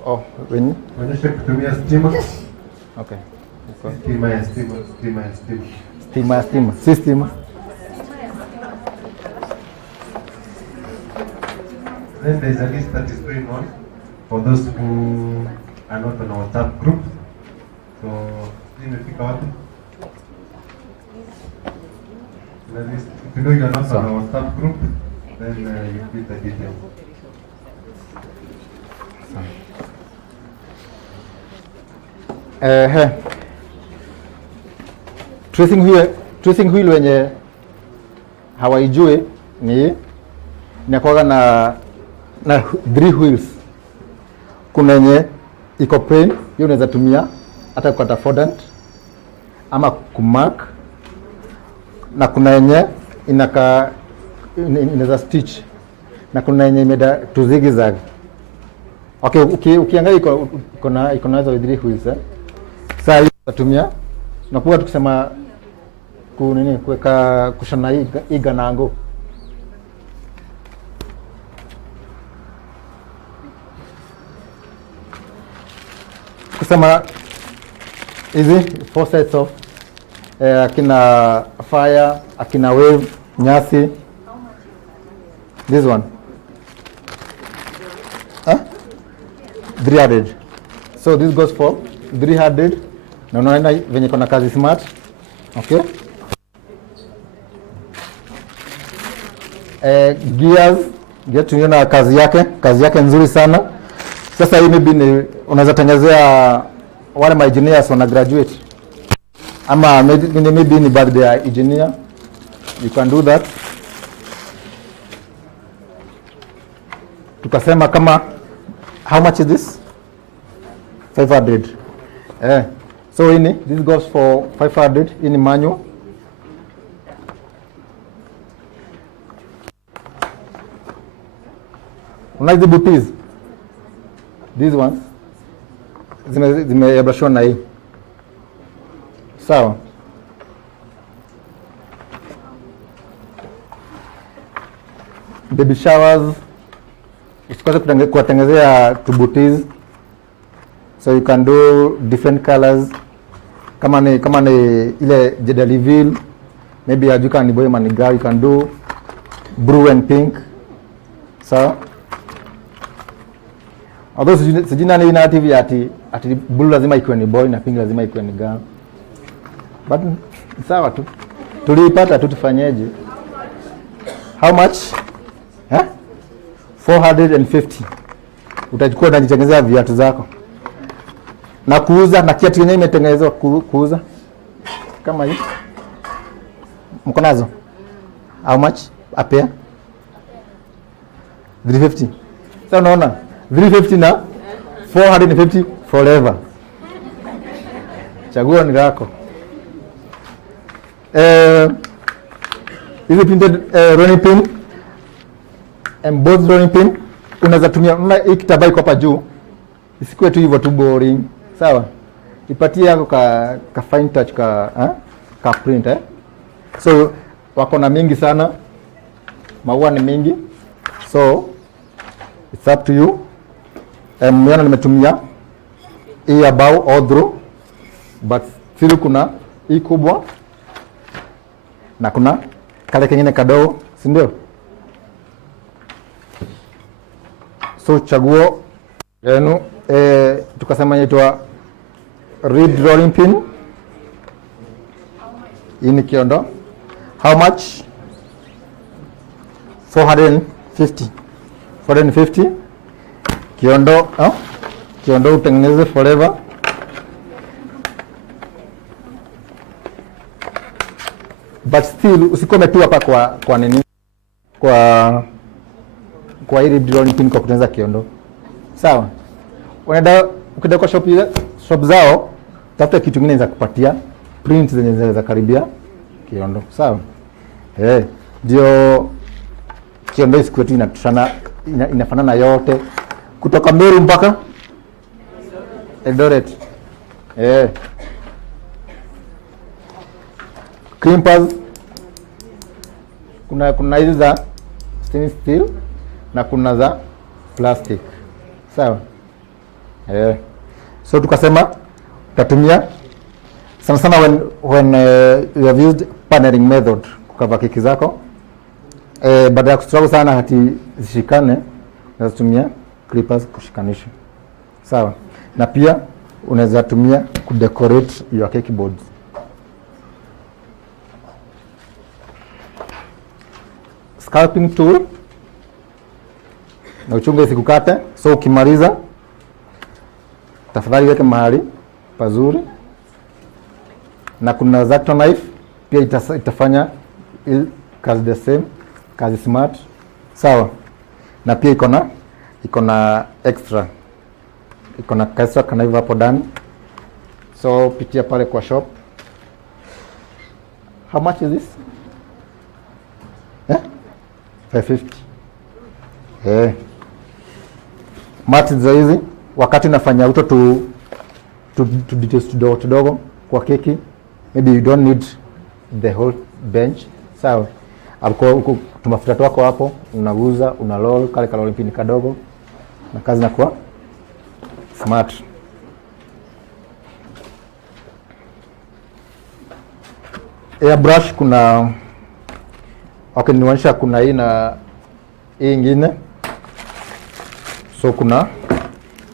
Oh, when? Onyesha kutumia stima. Okay. Stima ya stima. Stima ya stima. Si stima. Then there is a list that is going on for those who are not on our WhatsApp group. So, imefika wapi? If you know you are not on our WhatsApp group, then you fill the details. Tracing wheel wenye hawaijui ni inakuwa na 3 wheels. Kuna yenye iko plain, hiyo unaweza tumia hata kukata fondant ama kumark, na kuna yenye inaweza stitch, na kuna yenye imeda to zigzag. Okay, ukiangalia iko na hizo 3 wheels. Sasa hiyo tunatumia tunakuwa tukisema kuweka kushona hii ganango. Kusema hizi 4 sets of akina fire, akina wave, nyasi. This one 300. So this goes for 300. Na unaona venye kuna kazi smart. Okay. Gears tunaona kazi yake nzuri sana. Sasa hii maybe unaweza tengenezea wale ma engineers wana graduate, ama maybe ni birthday ya engineer, you can do that. Tukasema kama how much is this? 500. So this goes for 500 in manual. Unlike the booties, these ones zimebrashwa na hii. Sawa. Baby showers, usikose kutengenezea booties, so you can do different colors. Kama ni ile jedaliville, maybe ajuka ni boy maniga, you can do blue and pink. So Although sijui nani ina TV ati blue lazima ikuwe ni boy na pink lazima ikuwe ni girl. But sawa tu. Tuliipata tu tufanyeje? How much? 450. Utachukua unajitengenezea viatu zako. Na kuuza na kiatu yenyewe imetengenezwa kuuza. Kama hii. Mko nazo? How much? A pair? 350. Sasa unaona 350 na 450 forever. Chagua ni lako. Hizi printed rolling pin, embossed rolling pin unaweza tumia. Hii kitambaa iko hapa juu, isikuwe tu hivyo tu boring, sawa? Ipatie yako ka fine touch ka print So wako na mingi sana, maua ni mingi, so it's up to you. Mwana nimetumia hii above all through, but still kuna hii kubwa na kuna kale kengine kadogo, si ndio? So chaguo lenu tukasema inaitwa reed rolling pin. Hii ni kiondo. How much? 450. Kiondo, kiondo utengeneze forever. But still usikome tu hapa kwa nini? Kwa hili rolling pin kwa kutengeneza kiondo. Sawa? Ukida kwa shop zao, tafuta kitu kingine za kupatia print zenye zinaweza karibia kiondo. Sawa? Ndio kiondo isikuwe tu inafanana yote kutoka Meru mpaka Eldoret. Crimpers kuna hizi za stainless steel na kuna za plastic. Sawa? So tukasema utatumia sana when you have used paneling method kukava keki zako. Baada ya kustruggle sana hati zishikane, unaweza tumia clippers kushikanisha. Sawa? Na pia unaweza tumia kudecorate your cake boards. Scalping tool na uchunge isikukate. So ukimaliza tafadhali weke mahali pazuri, na kuna X-Acto knife pia itafanya kazi the same, kazi smart. Sawa? Na pia iko na extra knife hapo ndani. So pitia pale kwa shop. How much is this? 550. Mati za hizi wakati unafanya uto tu details tudogo kwa keki, maybe you don't need the whole bench. Sawa? Hapo tumafuta twako hapo unaguza, una roll kale rolling pin kadogo na kazi inakuwa smart. Airbrush kuna nionyesha kuna hii na hii ingine. So kuna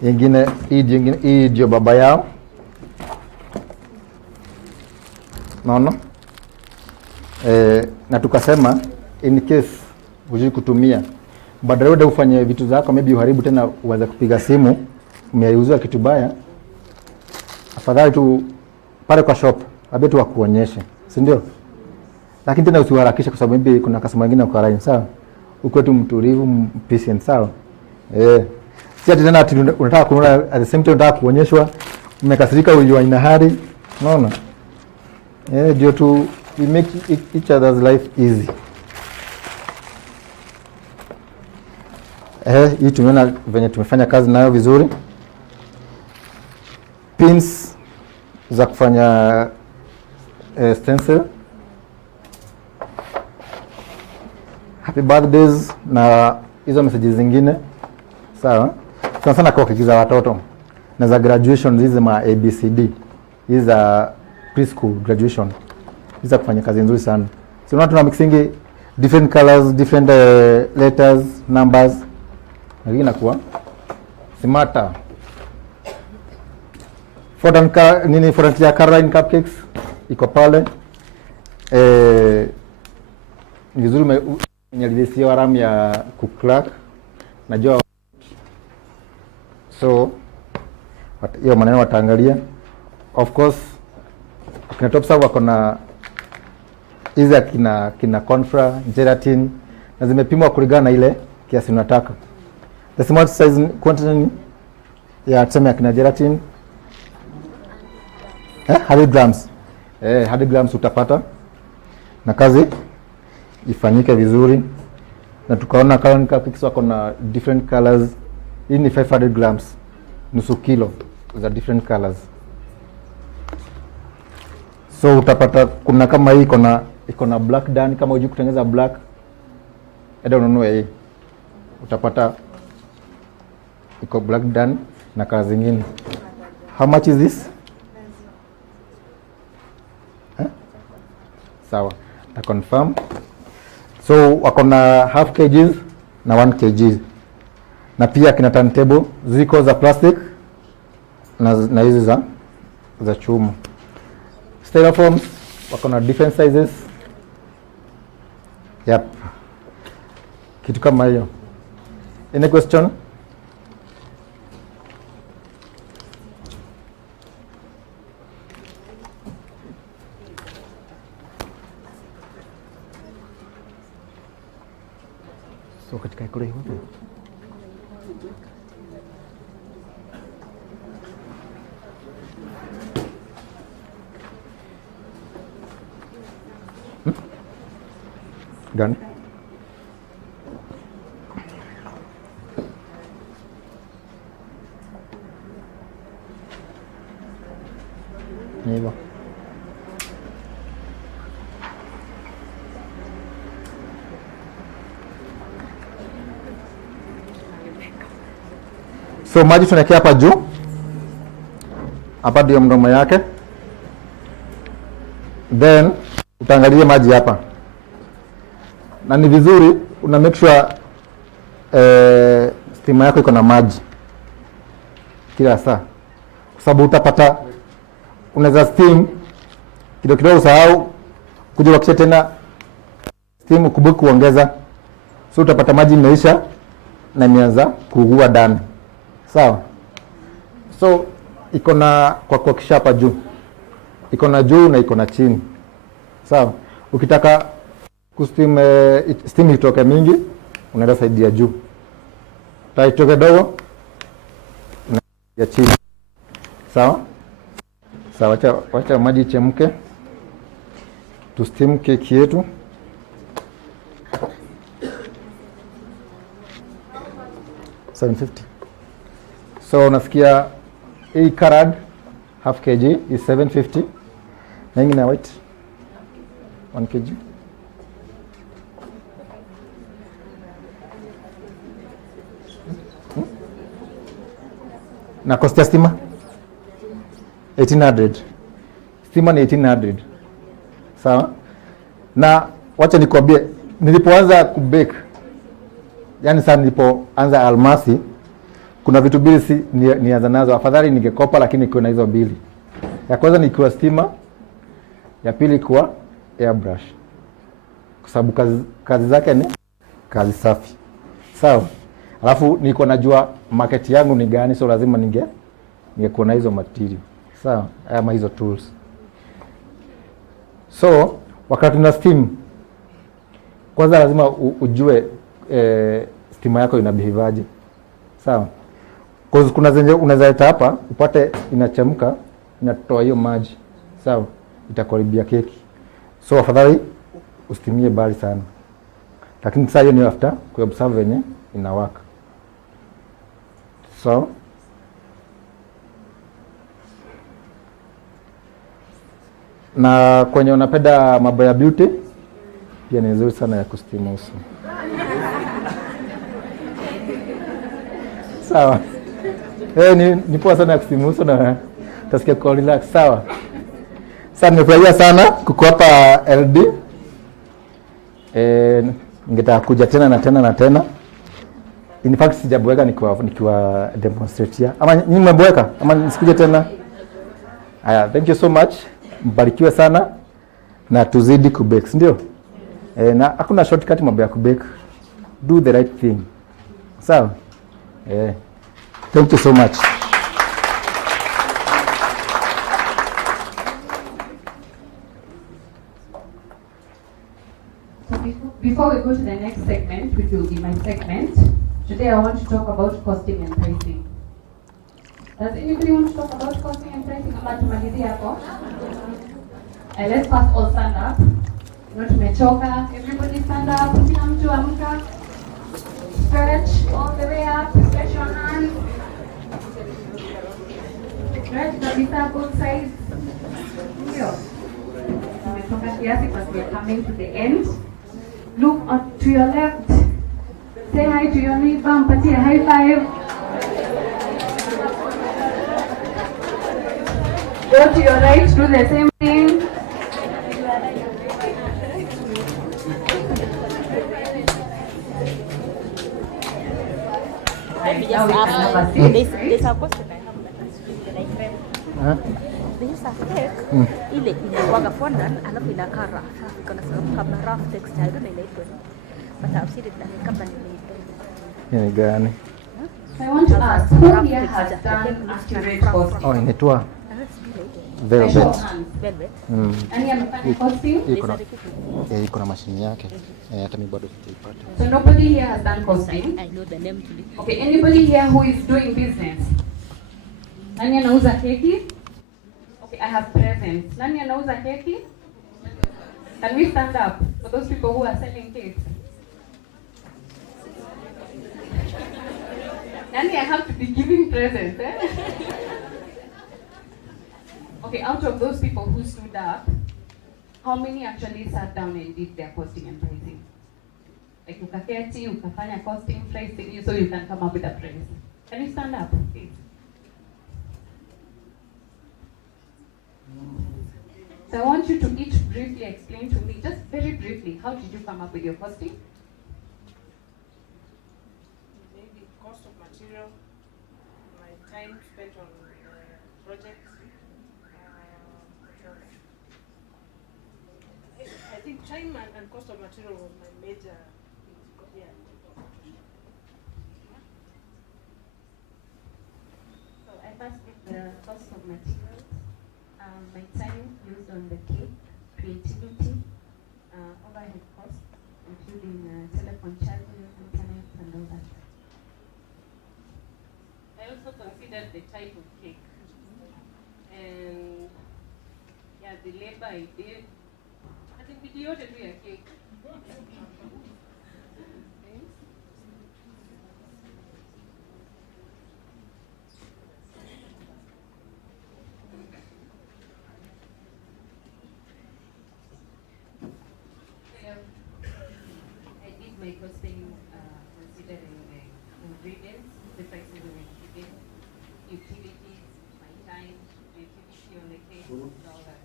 ingine hii ndio baba yao. Naona? Na tukasema in case hujui kutumia, badala ya ufanye vitu zako maybe uharibu tena uanze kupiga simu, umeiuzia kitu baya, afadhali tu pale kwa shop abetu wakuonyeshe, si ndio? Lakini tena usiharakishe kwa sababu maybe kuna customer wengine wako line. Sawa? Uko tu mtulivu, patient. Sawa? Si ati tena unataka kununua at the same time unataka kuonyeshwa, umekasirika ujua ina hali. Unaona? Ndio tu we make each other's life easy. Hii tumeona venye tumefanya kazi nayo vizuri. Pins za kufanya stencil, happy birthdays na hizo messages zingine. Sawa? Sana kwa keki za watoto na za graduation, hizi ma ABCD, hizi za preschool graduation, hizi za kufanya kazi nzuri sana. So tuna mixing different colors, different letters, numbers, na hii inakuwa Smarter. Fondant ya Caroline Cupcakes iko pale. Ni vizuri unyalisia alarm ya kucrack. Najua so hiyo maneno wataangalia. Of course kina Topserve wako na hizi kina confra, gelatin na zimepimwa kulingana na ile kiasi unataka. The small size quantity ya tuseme kina gelatin 100 grams. 100 grams utapata na kazi ifanyike vizuri. Na tukaona Caroline Cupcakes wako na different colors. Hii ni 500 grams, nusu kilo za different colors. So utapata kuna kama hii iko na black ndani, kama hujui kutengeneza black enda ununue hii. Utapata iko black ndani na colors zingine. How much is this? Sawa, na confirm. So wako na half kg na 1 kg. Na pia kina turntable ziko za plastic na hizi za chuma. Styrofoams wako na different sizes. Yep. Kitu kama hiyo. Any question? So katika kule hiyo. Done. Hivyo. So maji tunawekea hapa juu. Hapa ndio mdomo yake. Then utaangalia maji hapa. Na ni vizuri una make sure steamer yako iko na maji kila saa. Kwa sababu utapata unaweza steam kidogo usahau kuja wakisha tena steam kubuki kuongeza. So utapata maji imeisha na imeanza kuugua ndani. Sawa? So iko na kwa kisha hapa juu. Iko na juu na iko na chini. Sawa? Ukitaka kustim steam itoke mingi unaenda side ya juu. Taitoke dogo ya chini. Sawa? Sawa, wacha maji chemke. Tu steam keki yetu. $750. So unasikia hii carrad half kg is $750. Na ingine white 1 kg. Na cost ya stima 1800. Stima ni 1800. Sawa? Na wacha nikwambie nilipoanza kubake, yani sasa nilipoanza almasi, kuna vitu mbili nianza nazo. Afadhali ningekopa lakini kuna hizo mbili. Ya kwanza ni kwa stima, ya pili kwa airbrush. Kwa sababu kazi zake ni kazi safi. Sawa? Alafu niko najua market yangu ni gani, so lazima ningekuwa na hizo material. Sawa? Ama hizo tools. So wakati una steam, kwanza lazima ujue steamer yako ina behave. Sawa? Cause kuna zenye unaweza leta hapa upate inachemka, inatoa hiyo maji. Sawa? Itakaribia keki. So afadhali ustimie bali sana. Lakini sasa hiyo ni after kuobserve venye inawaka. So na kwenye unapenda mambo ya beauty pia ni nzuri sana ya kusteam uso. Sawa. Ni poa sana ya kusteam uso na utasikia kwa relax. Sawa. Sasa nimefurahia sana kuko hapa LD. Ningetaka kuja tena na tena na tena In fact sijaboeka nikiwa demonstrate. Ama nyinyi mmeboeka ama nisikuje tena? Aya, thank you so much. Mbarikiwe sana na tuzidi kubake, ndio? Na hakuna shortcut mambo ya kubake. Do the right thing. Sawa? Thank you so much. So before we go to the next segment, which will be my segment, today I want to talk about costing and pricing. Does anybody want to talk about costing and pricing? Let's first all stand up. Tumechoka. Everybody stand up. Kila mtu amka. Stretch all the way up. Stretch your hands. Stretch kabisa both sides. Ndio. Tumetoka kiasi but we are coming to the end. Look to your left. Say hi to your neighbor. Mpatie high five. Go to your right. Do the same thing. Let me just ask, there's a question I have that there's a cake ile inakuanga fondant alafu inakaa rough, iko na kama rough texture, I don't know inaitwa, but I've seen it kama inaitwa. Ni gani? I want to ask, who here has done accurate costing? Oh, inaitwa velvet. Velvet. Nani amefanya costing? Iko na mashine yake. Hata mimi bado sitaipata. So nobody here has done costing? I know the name to it. Okay, anybody here who is doing business? Nani anauza keki? Okay, I have presents. Nani anauza keki? Can we stand up for those people who are selling cakes? Nani, I have to be giving presents, eh? Okay, out of those people who stood up, how many actually sat down and did their costing and pricing? Like ukaketi, ukafanya costing, pricing, so you can come up with a price. Can you stand up, please? So I want you to each briefly explain to me, just very briefly, how did you come up with your costing? Maybe cost of material, my time spent on projects. I think time and cost of material was my major. Yeah. So I first did the cost of materials, my time used on the cake, creativity, overhead costs, including telephone charges, internet, and all that. I also considered the type of cake and the labor I did. I think video to do a cake. I did my costing considering the ingredients, the prices of ingredients, utilities, my time, creativity on the cake, all that.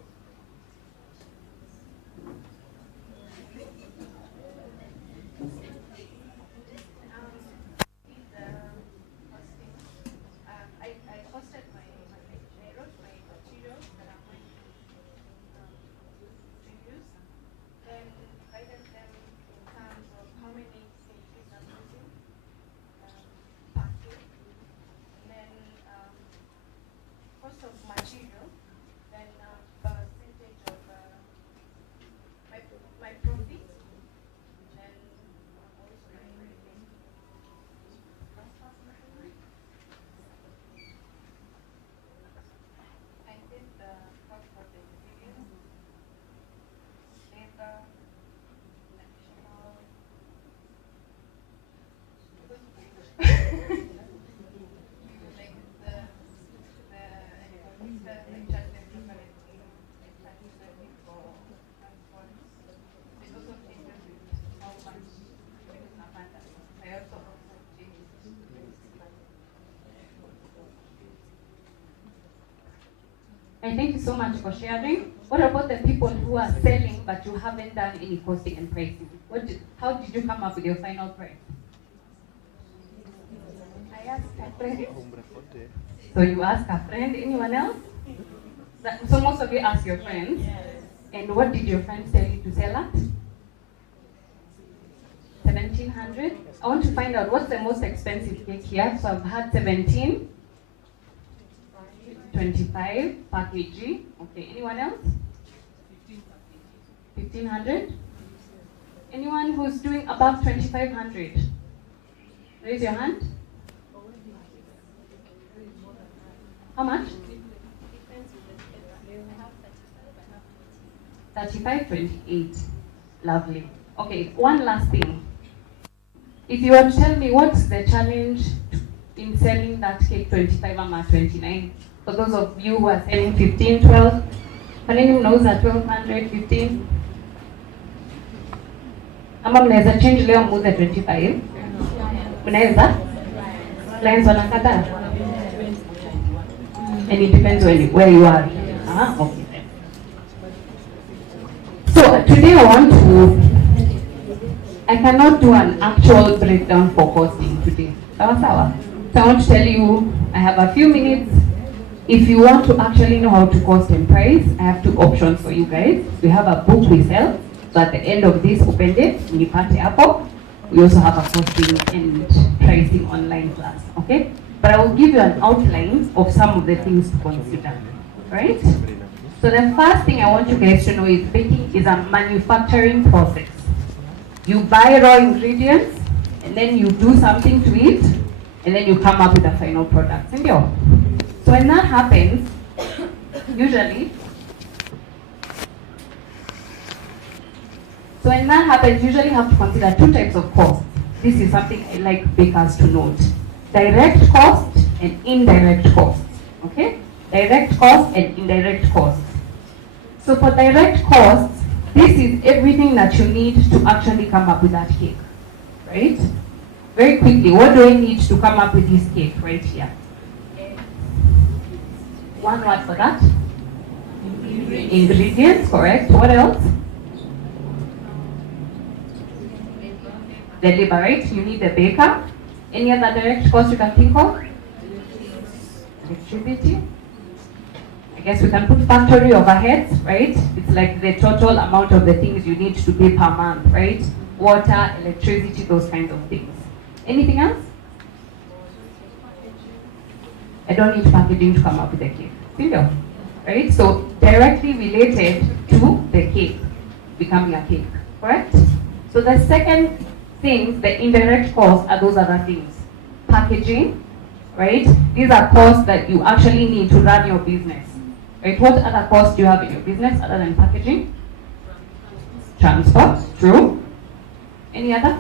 I costed I wrote my materials that I'm going to use, then divided them in terms of how many pages I'm using per cake, and then cost of material, then percentage of my profit, then also my revenue. I did the cost of the ingredients, labor, additional. Like the I charge them differently. I charge them for transport. It also changes with how much I also changes. And thank you so much for sharing. What about the people who are selling but you haven't done any costing and pricing? How did you come up with your final price? friend? So you ask a friend, anyone else? So most of you ask your friends. And what did your friends tell you to sell at? 1700? I want to find out what's the most expensive cake here. So I've had 17, 25 per kg. Okay, anyone else? 1500? Anyone who's doing above 2500? Raise your hand. How much? 35, 28. Lovely. Okay, one last thing. If you were to tell me what's the challenge in selling that cake 25 or 29, for those of you who are selling 15, 12, can anyone knows at 1200, 15? Ama mnaweza change leo muuze 25? Mnaweza? Clients wanakataa? And it depends where you are. Okay. So today I cannot do an actual breakdown for costing today. Sawa sawa. So I want to tell you, I have a few minutes. If you want to actually know how to cost and price, I have two options for you guys. We have a book we sell. So at the end of this open day, nipate hapo. We also have a costing and pricing online class, okay? But I will give you an outline of some of the things to consider, right? So the first thing I want you guys to know is baking is a manufacturing process. You buy raw ingredients, and then you do something to it, and then you come up with a final product. So when that happens, usually you have to consider two types of costs. This is something I like bakers to note. Direct cost and indirect costs, okay? Direct cost and indirect costs. So for direct costs, this is everything that you need to actually come up with that cake, right? Very quickly, what do I need to come up with this cake right here? One word for that? Ingredients, correct. What else? The labor, right? You need the baker. Any other direct cost you can think of? Electricity. I guess we can put factory overheads, right? It's like the total amount of the things you need to pay per month, right? Water, electricity, those kinds of things. Anything else? I don't need packaging to come up with a cake. Simple, right? So directly related to the cake becoming a cake, correct? So the second things, the indirect costs, are those other things. Packaging, right? These are costs that you actually need to run your business, right? What other costs do you have in your business other than packaging? Transport, true. Any other?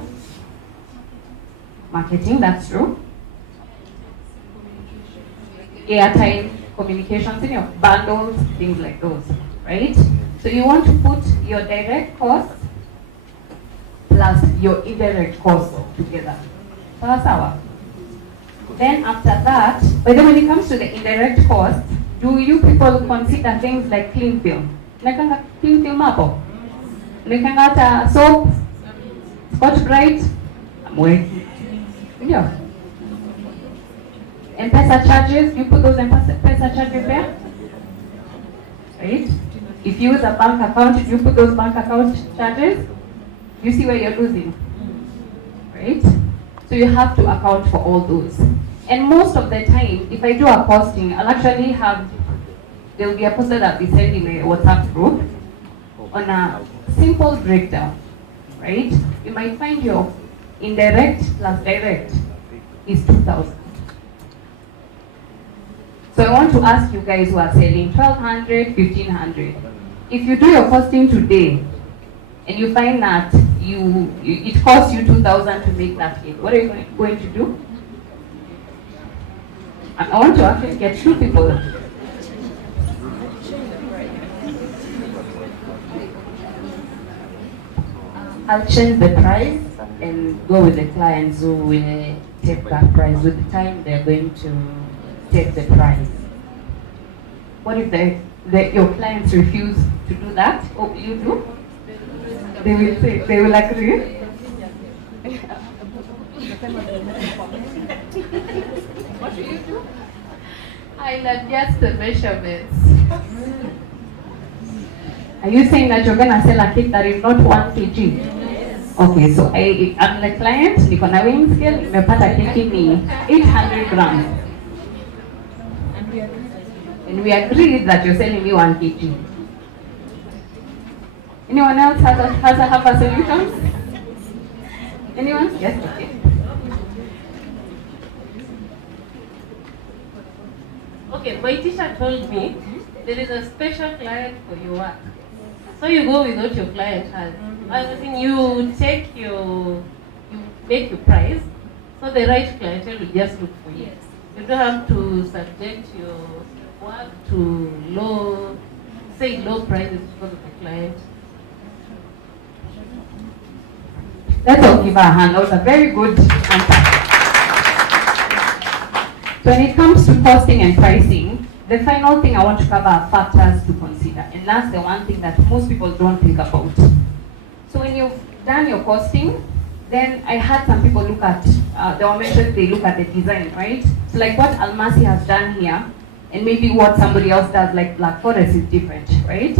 Marketing, that's true. Airtime, communications, in your bundles, things like those, right? So you want to put your direct costs plus your indirect costs together. Sawa. Then after that, but then when it comes to the indirect costs, do you people consider things like clean film? Nakanga clean film hapo? Nakanga hata soap, Scotch Brite, amweki. Ndio. M-Pesa charges, you put those M-Pesa charges there? Right? If you use a bank account, you put those bank account charges? You see where you're losing, right? So you have to account for all those. And most of the time, if I do a costing, I'll actually have, there'll be a poster that we send in a WhatsApp group on a simple breakdown, right? You might find your indirect plus direct is 2,000. So I want to ask you guys who are selling 1,200, 1,500. If you do your costing today, and you find that it costs you 2,000 to make that cake, what are you going to do? I want to actually get two people. I'll change the price and go with the clients who will take that price with the time they're going to take the price. What if your clients refuse to do that? Oh, you do? They will agree. I'll adjust the measurements. Are you saying that you're gonna sell a cake that is not 1 kg? Okay, so I'm the client, niko na weighing scale, nimepata keki ni 800 grams. And we agreed that you're selling me 1 kg. Anyone else have a solution? Anyone? Yes, okay. Okay, my teacher told me there is a special client for your work. So you go with what your client has. I think you make your price, so the right clientele will just look for you. You don't have to subject your work to low prices because of the client. Let's all give her a hand. That was a very good answer. So when it comes to costing and pricing, the final thing I want to cover are factors to consider. And that's the one thing that most people don't think about. So when you've done your costing, then I had some people look at, they were mentioned they look at the design, right? So like what Almasi has done here, and maybe what somebody else does, like Black Forest, is different, right?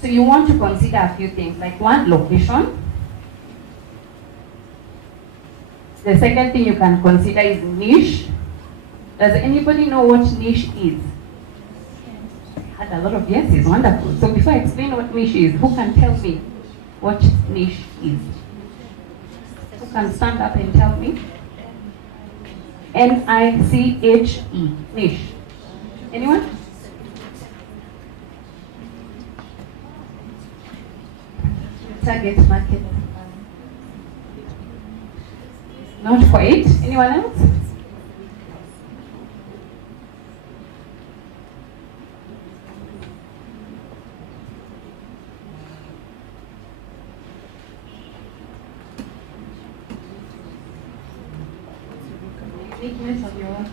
So you want to consider a few things, like one, location. The second thing you can consider is niche. Does anybody know what niche is? I had a lot of yeses, wonderful. So before I explain what niche is, who can tell me what niche is? Who can stand up and tell me? N-I-C-H-E, niche. Anyone? Target market. Not quite. Anyone else? Uniqueness of your work.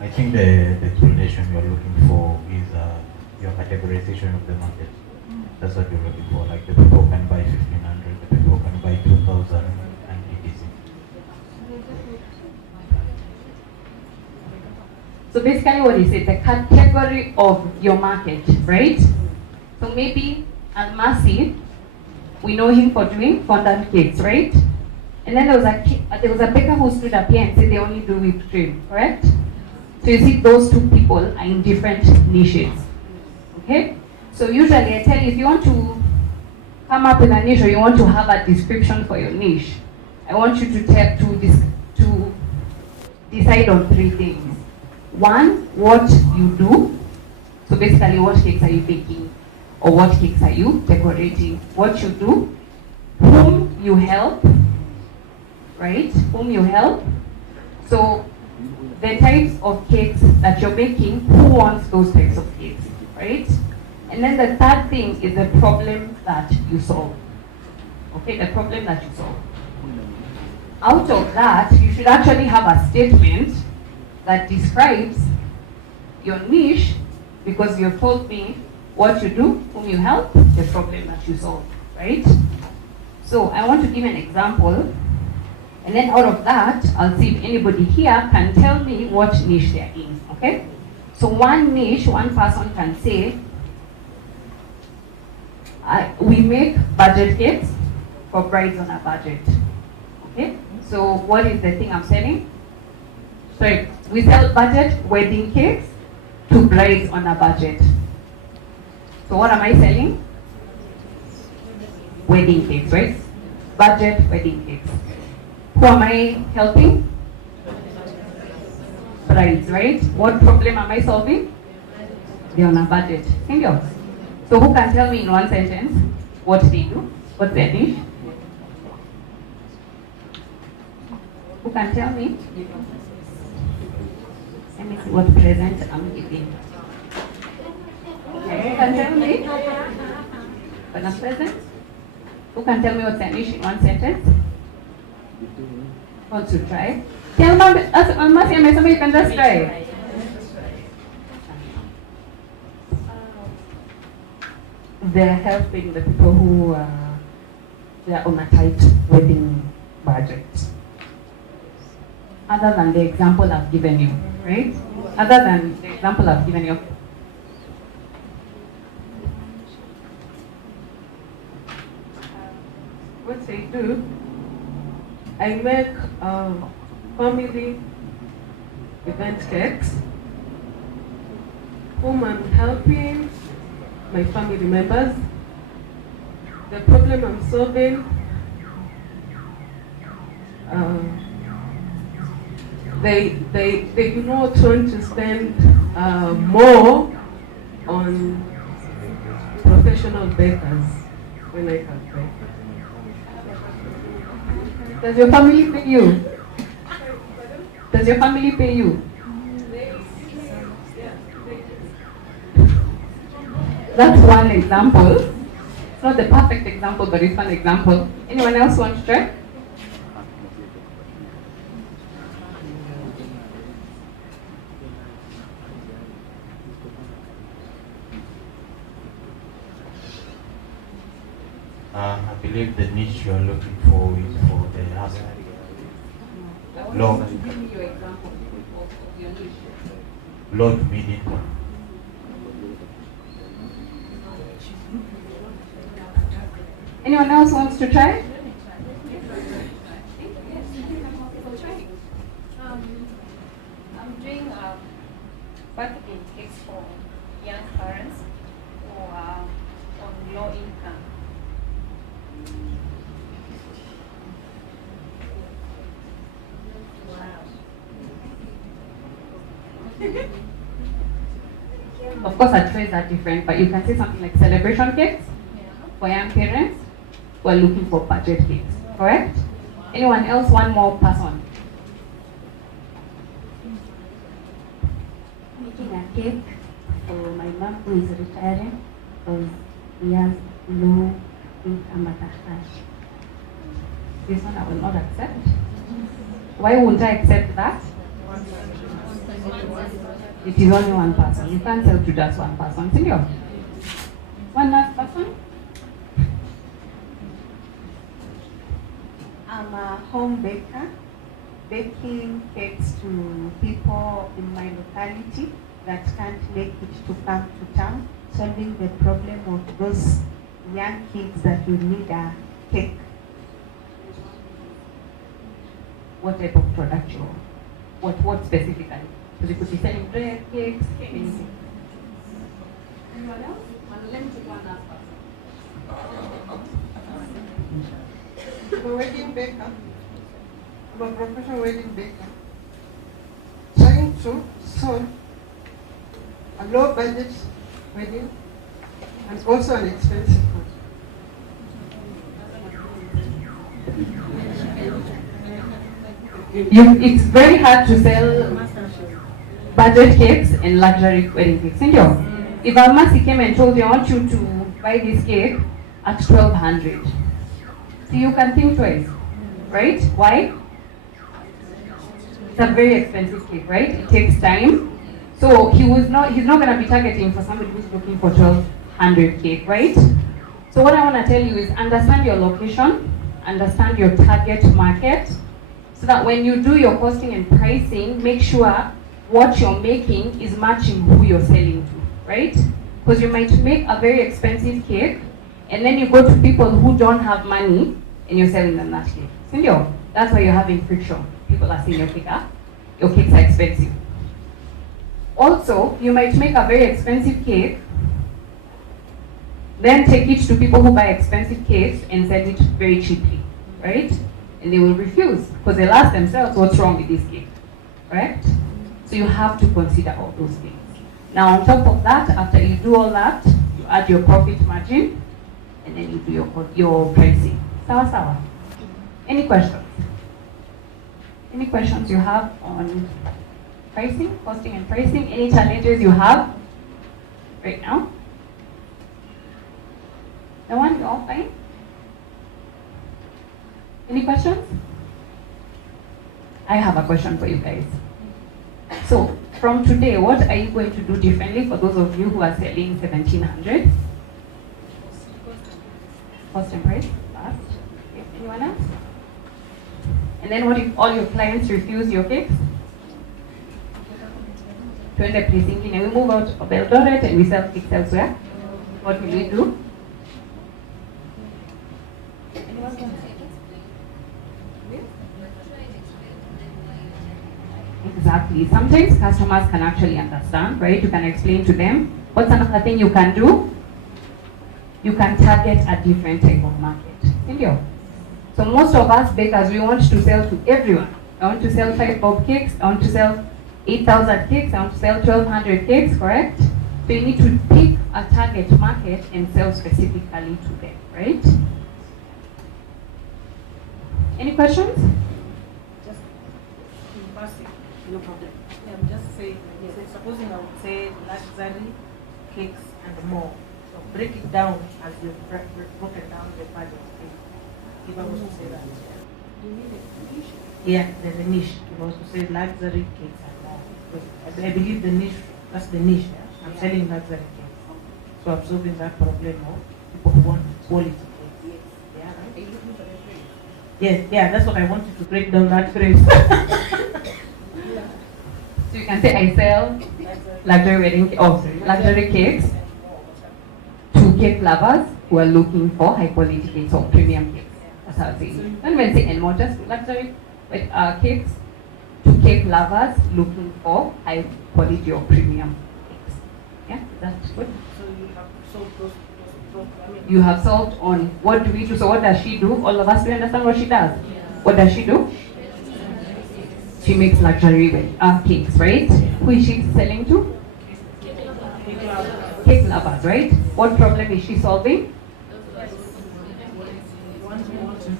I think the explanation you're looking for is your categorization of the market. That's what you're looking for. Like the people can buy 1,500, the people can buy 2,000, and etc. So basically what is it? The category of your market, right? So maybe Almasi, we know him for doing fondant cakes, right? And then there was a baker who stood up here and said they only do whipped cream, correct? So you see those two people are in different niches, okay? So usually I tell you, if you want to come up with a niche or you want to have a description for your niche, I want you to decide on 3 things. 1, what you do. So basically, what cakes are you baking? Or what cakes are you decorating? What you do, whom you help, right? Whom you help. So the types of cakes that you're making, who wants those types of cakes, right? And then the third thing is the problem that you solve. Okay, the problem that you solve. Out of that, you should actually have a statement that describes your niche, because you've told me what you do, whom you help, the problem that you solve, right? So I want to give an example, and then out of that, I'll see if anybody here can tell me what niche they're in, okay? So one niche, one person can say, we make budget cakes for brides on a budget, okay? So what is the thing I'm selling? Sorry, we sell budget wedding cakes to brides on a budget. So what am I selling? Wedding cakes, right? Budget wedding cakes. Who am I helping? Brides, right? What problem am I solving? They're on a budget. Thank you. So who can tell me in one sentence what they do? What's their niche? Who can tell me? Let me see what present I'm giving. Okay, who can tell me? When I'm present? Who can tell me what's their niche in one sentence? Want to try? Tell me, you can just try. They're helping the people who they're on a tight wedding budget. Other than the example I've given you, right? Other than the example I've given you. What I do, I make family event cakes, whom I'm helping my family members. The problem I'm solving, they do not want to spend more on professional bakers when I can bake. Does your family pay you? Does your family pay you? That's one example. It's not the perfect example, but it's one example. Anyone else want to try? I believe the niche you are looking for is for the husband. Low, Give me your example of your niche. low to mid income. Anyone else wants to try? I'm doing birthday cakes for young parents who are on low income. Of course, our trays are different, but you can say something like celebration cakes for young parents who are looking for budget cakes, correct? Anyone else? One more person. Making a cake for my mom who is retiring because he has low income at that. This one I will not accept. Why wouldn't I accept that? It is only one person. You can't sell to just one person. Sindio? One last person? I'm a home baker, baking cakes to people in my locality that can't make it to come to town, solving the problem of those young kids that will need a cake. What type of product you what specifically? Because you could be selling bread, cakes, anything. Anyone else? Let me take one last person. I'm a wedding baker. I'm a professional wedding baker. Trying to solve a low budget wedding and also an expensive one. It's very hard to sell budget cakes and luxury wedding cakes. If Almasi came and told you, I want you to buy this cake at 1,200, so you can think twice, right? Why? It's a very expensive cake, right? It takes time. So he's not going to be targeting for somebody who's looking for 1,200 cake, right? So what I want to tell you is understand your location, understand your target market, so that when you do your costing and pricing, make sure what you're making is matching who you're selling to, right? Because you might make a very expensive cake, and then you go to people who don't have money, and you're selling them that cake. Sindio? That's why you're having friction. People are saying your cakes are expensive. Also, you might make a very expensive cake, then take it to people who buy expensive cakes and sell it very cheaply, right? And they will refuse because they'll ask themselves, what's wrong with this cake, correct? So you have to consider all those things. Now on top of that, after you do all that, you add your profit margin, and then you do your pricing. Sawa sawa. Any questions? Any questions you have on pricing, costing and pricing? Any challenges you have right now? No one? You all fine? Any questions? I have a question for you guys. So, from today, what are you going to do differently for those of you who are selling 1,700? Cost and price, last. Anyone else? And then what if all your clients refuse your cakes? Twende place ingine. We move out of Eldoret and we sell cakes elsewhere. What will we do? Exactly. Sometimes customers can actually understand, right? You can explain to them. What's another thing you can do? You can target a different type of market. So most of us bakers, we want to sell to everyone. I want to sell 5 bob cakes. I want to sell 8,000 cakes. I want to sell 1,200 cakes, correct? So you need to pick a target market and sell specifically to them, right? Any questions? Just basic, no problem. I'm just saying, supposing I would say luxury cakes and more. So break it down as you've broken down the budget. If I was to say that. You need a niche? Yeah, there's a niche. If I was to say luxury cakes and more. I believe the niche, that's the niche. Yeah? I'm selling luxury cakes. So I'm solving that problem of people who want quality cakes. Yeah, right? Yes, yeah, that's what I wanted to break down that phrase. So you can say I sell luxury cakes to cake lovers who are looking for high quality cakes or premium cakes. That's how I say it. And when say and more, just luxury cakes to cake lovers looking for high quality or premium cakes. Yeah, that's good. So you have solved those problems. You have solved on what do we do. So what does she do? All of us, do you understand what she does? Yeah. What does she do? She makes luxury cakes, right? Who is she selling to? Cake lovers, right? What problem is she solving?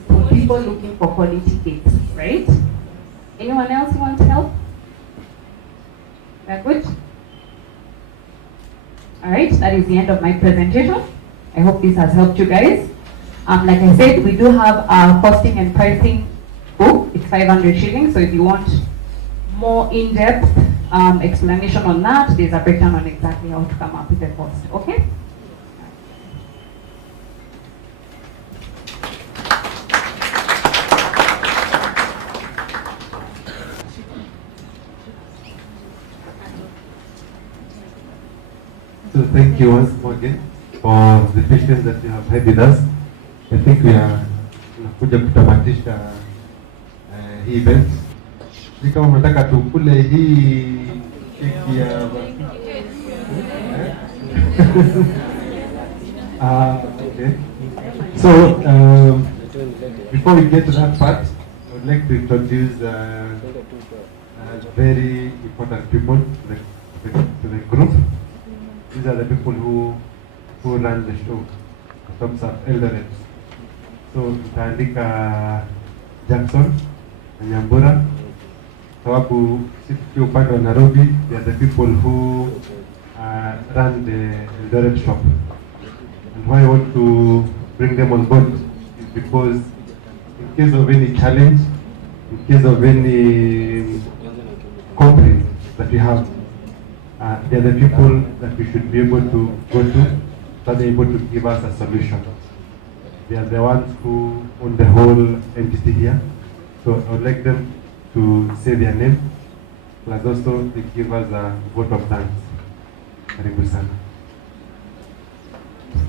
For people looking for quality cakes, right? Anyone else want to help? We're good? Alright, that is the end of my presentation. I hope this has helped you guys. Like I said, we do have a costing and pricing book. It's 500 shillings, so if you want more in-depth explanation on that, there's a breakdown on exactly how to come up with the cost, okay? So thank you once more again for the patience that you have had with us. I think we are tunakuja kutamatisha hii event. Ni kama mnataka tukule hii keki ya okay. So before we get to that part, I would like to introduce very important people to the group. These are the people who run the show, Topserve Eldoret. So tutaandika Jackson na Nyambura, sababu sisi upande wa Nairobi, they are the people who run the Eldoret shop. And why I want to bring them on board is because in case of any challenge, in case of any complaint that we have, they are the people that we should be able to go to, so they're able to give us a solution. They are the ones who own the whole entity here. So I would like them to say their name, plus also they give us a vote of thanks. Karibu sana.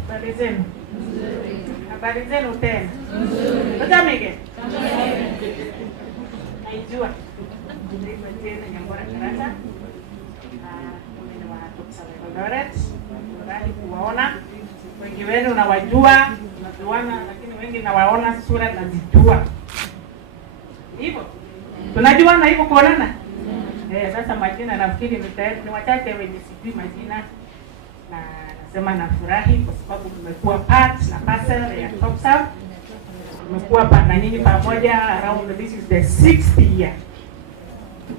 Habari zenu. Habari zenu tena. Utamege. Naijua. Naitwa tena Nyambura Karata. Mimi wa Topserve Eldoret. Furahi kuwaona. Wengi wenu nawajua, tunajuana, lakini wengi nawaona sura nazijua. Hivyo. Tunajuana hivyo kuonana? Sasa majina nafikiri ni wachache wenye sijui majina. Na nasema nafurahi kwa sababu tumekuwa part na parcel ya Topserve. Tumekuwa na nyinyi pamoja around this is the 6th year.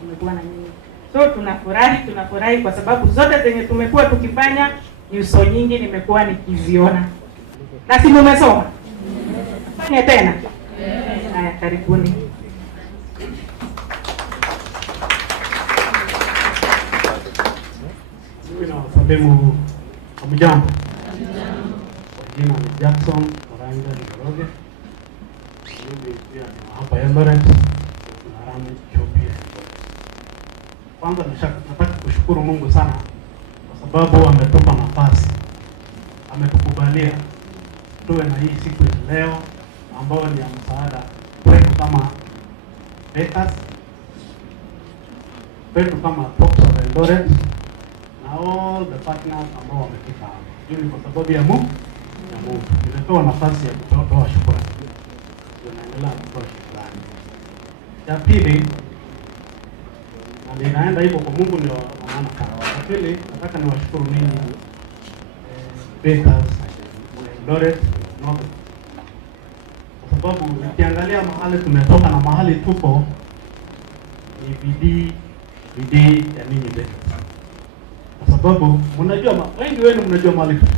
Tumekuwa na nyinyi. So tunafurahi kwa sababu zote zenye tumekuwa tukifanya nyuso nyingi nimekuwa nikiziona. Na si mmesoma? Fanya tena. Haya, karibuni. Na wasalimu hamjambo. Jina ni Jackson Oranga Njoroge. pia ni hapa Eldoret, tuna run show pia. Kwanza nataka kushukuru Mungu sana kwa sababu ametupa nafasi, ametukubalia tuwe na hii siku ya leo ambayo ni ya msaada kwetu kama bakers, kwetu kama Topserve Eldoret na all the partners ambao wamefika hapa. Hii ni kwa sababu ya Mungu. Nimepewa nafasi ya kutoa shukrani. Naendelea kutoa shukrani. Ya pili, na ninaenda hivyo kwa Mungu ndio maana sana. Ya pili, nataka niwashukuru ninyi bakers wa Eldoret North. Kwa sababu ukiangalia mahali tumetoka na mahali tuko ni bidii ya ninyi bakers. Kwa sababu mnajua wengi wenu mnajua mahali tuko.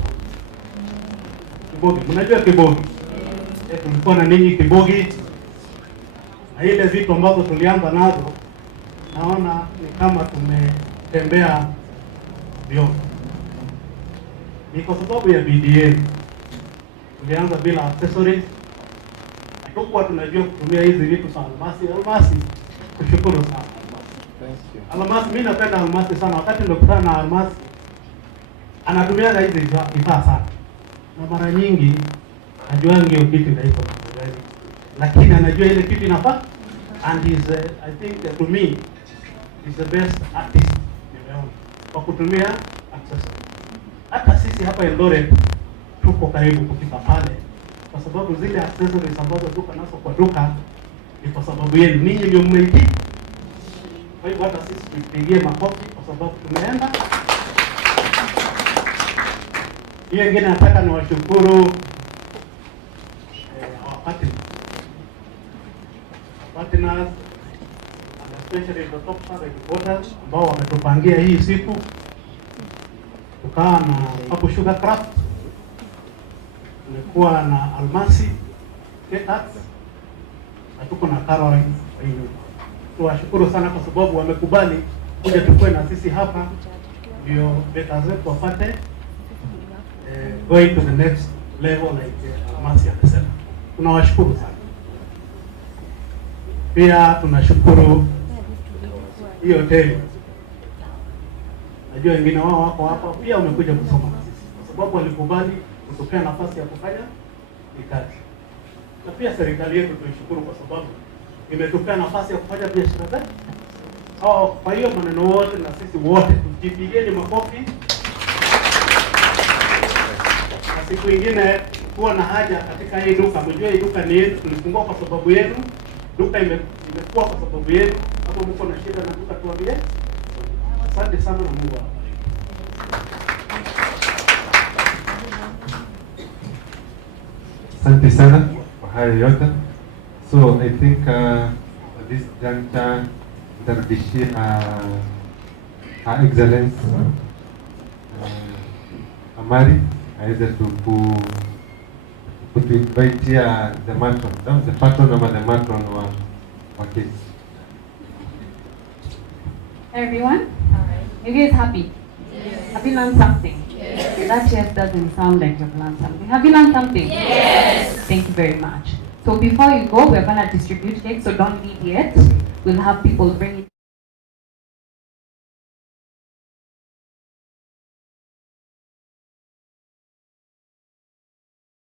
Kibogi, mnajua Kibogi? Tulikuwa na ninyi Kibogi, na ile vitu ambazo tulianza nazo naona ni kama tumetembea vyombo. Ni kwa sababu ya bidii yenu. Tulianza bila accessories. Hatukuwa tunajua kutumia hizi vitu za almasi. Kushukuru sana almasi. Mimi napenda almasi sana. Wakati nilikutana na almasi, anatumia hizi vifaa sana. Na mara nyingi hajuangi hiyo kitu inaitwa gani, lakini anajua ile kitu inafaa, and he's I think to me is the best artist nimeona kwa kutumia accessories. Hata sisi hapa Eldoret tuko karibu kufika pale, kwa sababu zile accessories ambazo tuko nazo kwa duka ni kwa sababu yenu, ninyi ndio mmeitika. Kwa hivyo hata sisi tupigie makofi kwa sababu tumeenda. Hiyo ingine nataka niwashukuru partners and especially the Topserve reporters ambao wametupangia hii siku. Tukaa na hapo Sugar Craft, tumekuwa na Almasi Ketats, na tuko na Caroline. Tuwashukuru sana kwa sababu wamekubali kuja tukue na sisi hapa, ndio bakers wetu wapate going to the next level like Almasi amesema. Tunawashukuru sana. Pia tunashukuru hii hoteli. Najua wengine wao wako hapa pia wamekuja kusoma na sisi, kwa sababu walikubali kutupea nafasi ya kufanya kazi. Na pia serikali yetu tunashukuru kwa sababu imetupea nafasi ya kufanya biashara zetu. Kwa hiyo maneno wote na sisi wote tujipigeni makofi. Na siku nyingine kuwa na haja katika hii duka. Mjue hii duka ni yetu, tulifungua kwa sababu yenu. Duka imekuwa kwa sababu yenu. Hapo mko na shida na duka tuambie. Asante sana na Mungu awabariki. Asante sana kwa hayo yote. So I think this juncture nitarudishia Her Excellency Amari aweze kutuinvitea the patron ama the matron wa case. Everyone? You guys happy? Yes. Have you learned something? Yes. That yes doesn't sound like you've learned something. Have you learned something? Yes. Thank you very much. So before you go, we're going to distribute cake, so don't leave yet. We'll have people bring it.